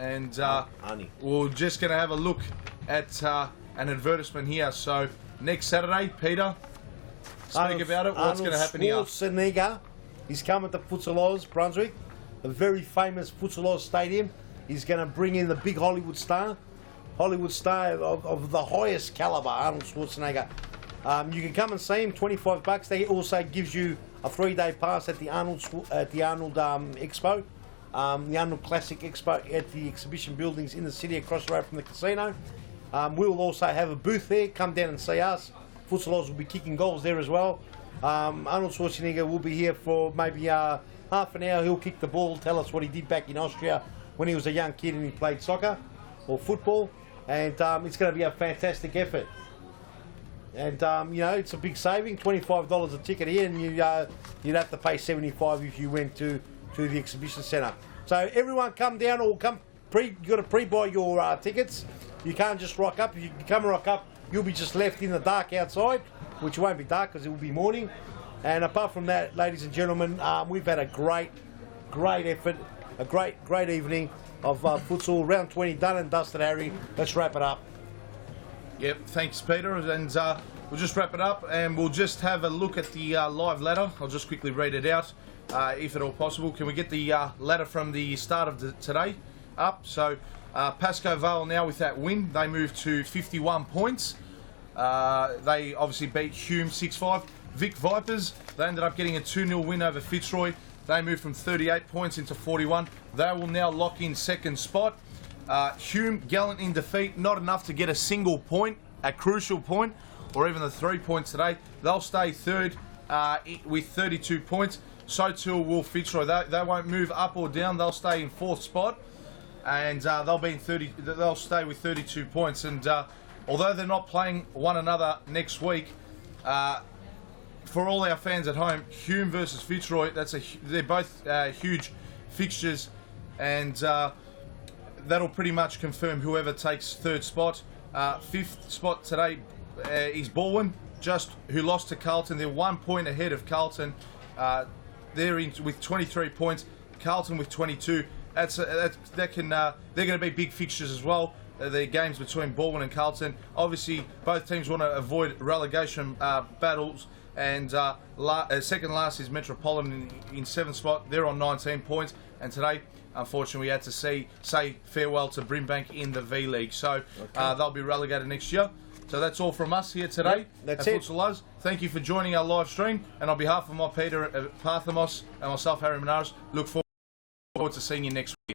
And we're just going to have a look at an advertisement here. So next Saturday, Peter, speak about it. What's going to happen here? Schwarzenegger is coming to Futsal Oz, Brunswick, the very famous Futsal Oz Stadium. He's going to bring in the big Hollywood star of the highest caliber, Arnold Schwarzenegger. You can come and see him, $25. They also gives you a 3-day pass at the Arnold Expo, the Arnold Classic Expo at the exhibition buildings in the city across the road from the casino. We'll also have a booth there. Come down and see us. Futsal Oz will be kicking goals there as well. Arnold Schwarzenegger will be here for maybe half an hour. He'll kick the ball, tell us what he did back in Austria when he was a young kid and he played soccer or football. And it's going to be a fantastic effort. And it's a big saving, $25 a ticket here, and you'd have to pay $75 if you went to the exhibition centre. So everyone come down, or you got to pre-buy your tickets. You can't just rock up. If you come rock up, you'll be just left in the dark outside, which won't be dark because it will be morning. And apart from that, ladies and gentlemen, we've had a great effort, a great evening of futsal. Round 20 done and dusted, Harry. Let's wrap it up. Yep, thanks, Peter. And we'll just wrap it up, and we'll just have a look at the live ladder. I'll just quickly read it out, if at all possible. Can we get the ladder from the start of today up? So Pascoe Vale now with that win, they moved to 51 points. They obviously beat Hume 6-5. Vic Vipers, they ended up getting a 2-0 win over Fitzroy. They moved from 38 points into 41. They will now lock in second spot. Hume, gallant in defeat, not enough to get a single point, a crucial point, or even the 3 points today. They'll stay third with 32 points. So too will Fitzroy. They won't move up or down. They'll stay in fourth spot, and they'll stay with 32 points. And although they're not playing one another next week, for all our fans at home, Hume versus Fitzroy, they're both huge fixtures, and that'll pretty much confirm whoever takes third spot. Fifth spot today is Baldwin, who lost to Carlton. They're 1 point ahead of Carlton. They're in with 23 points. Carlton with 22. They're going to be big fixtures as well. The games between Baldwin and Carlton. Obviously, both teams want to avoid relegation battles. And second last is Metropolitan in seventh spot. They're on 19 points. And today, unfortunately, we had to say farewell to Brimbank in the V League. So they'll be relegated next year. So that's all from us here today. Yep, that's it. Futsal Loves. Thank you for joining our live stream. And on behalf of my Peter Parthamos and myself, Harry Menares, look forward to seeing you next week.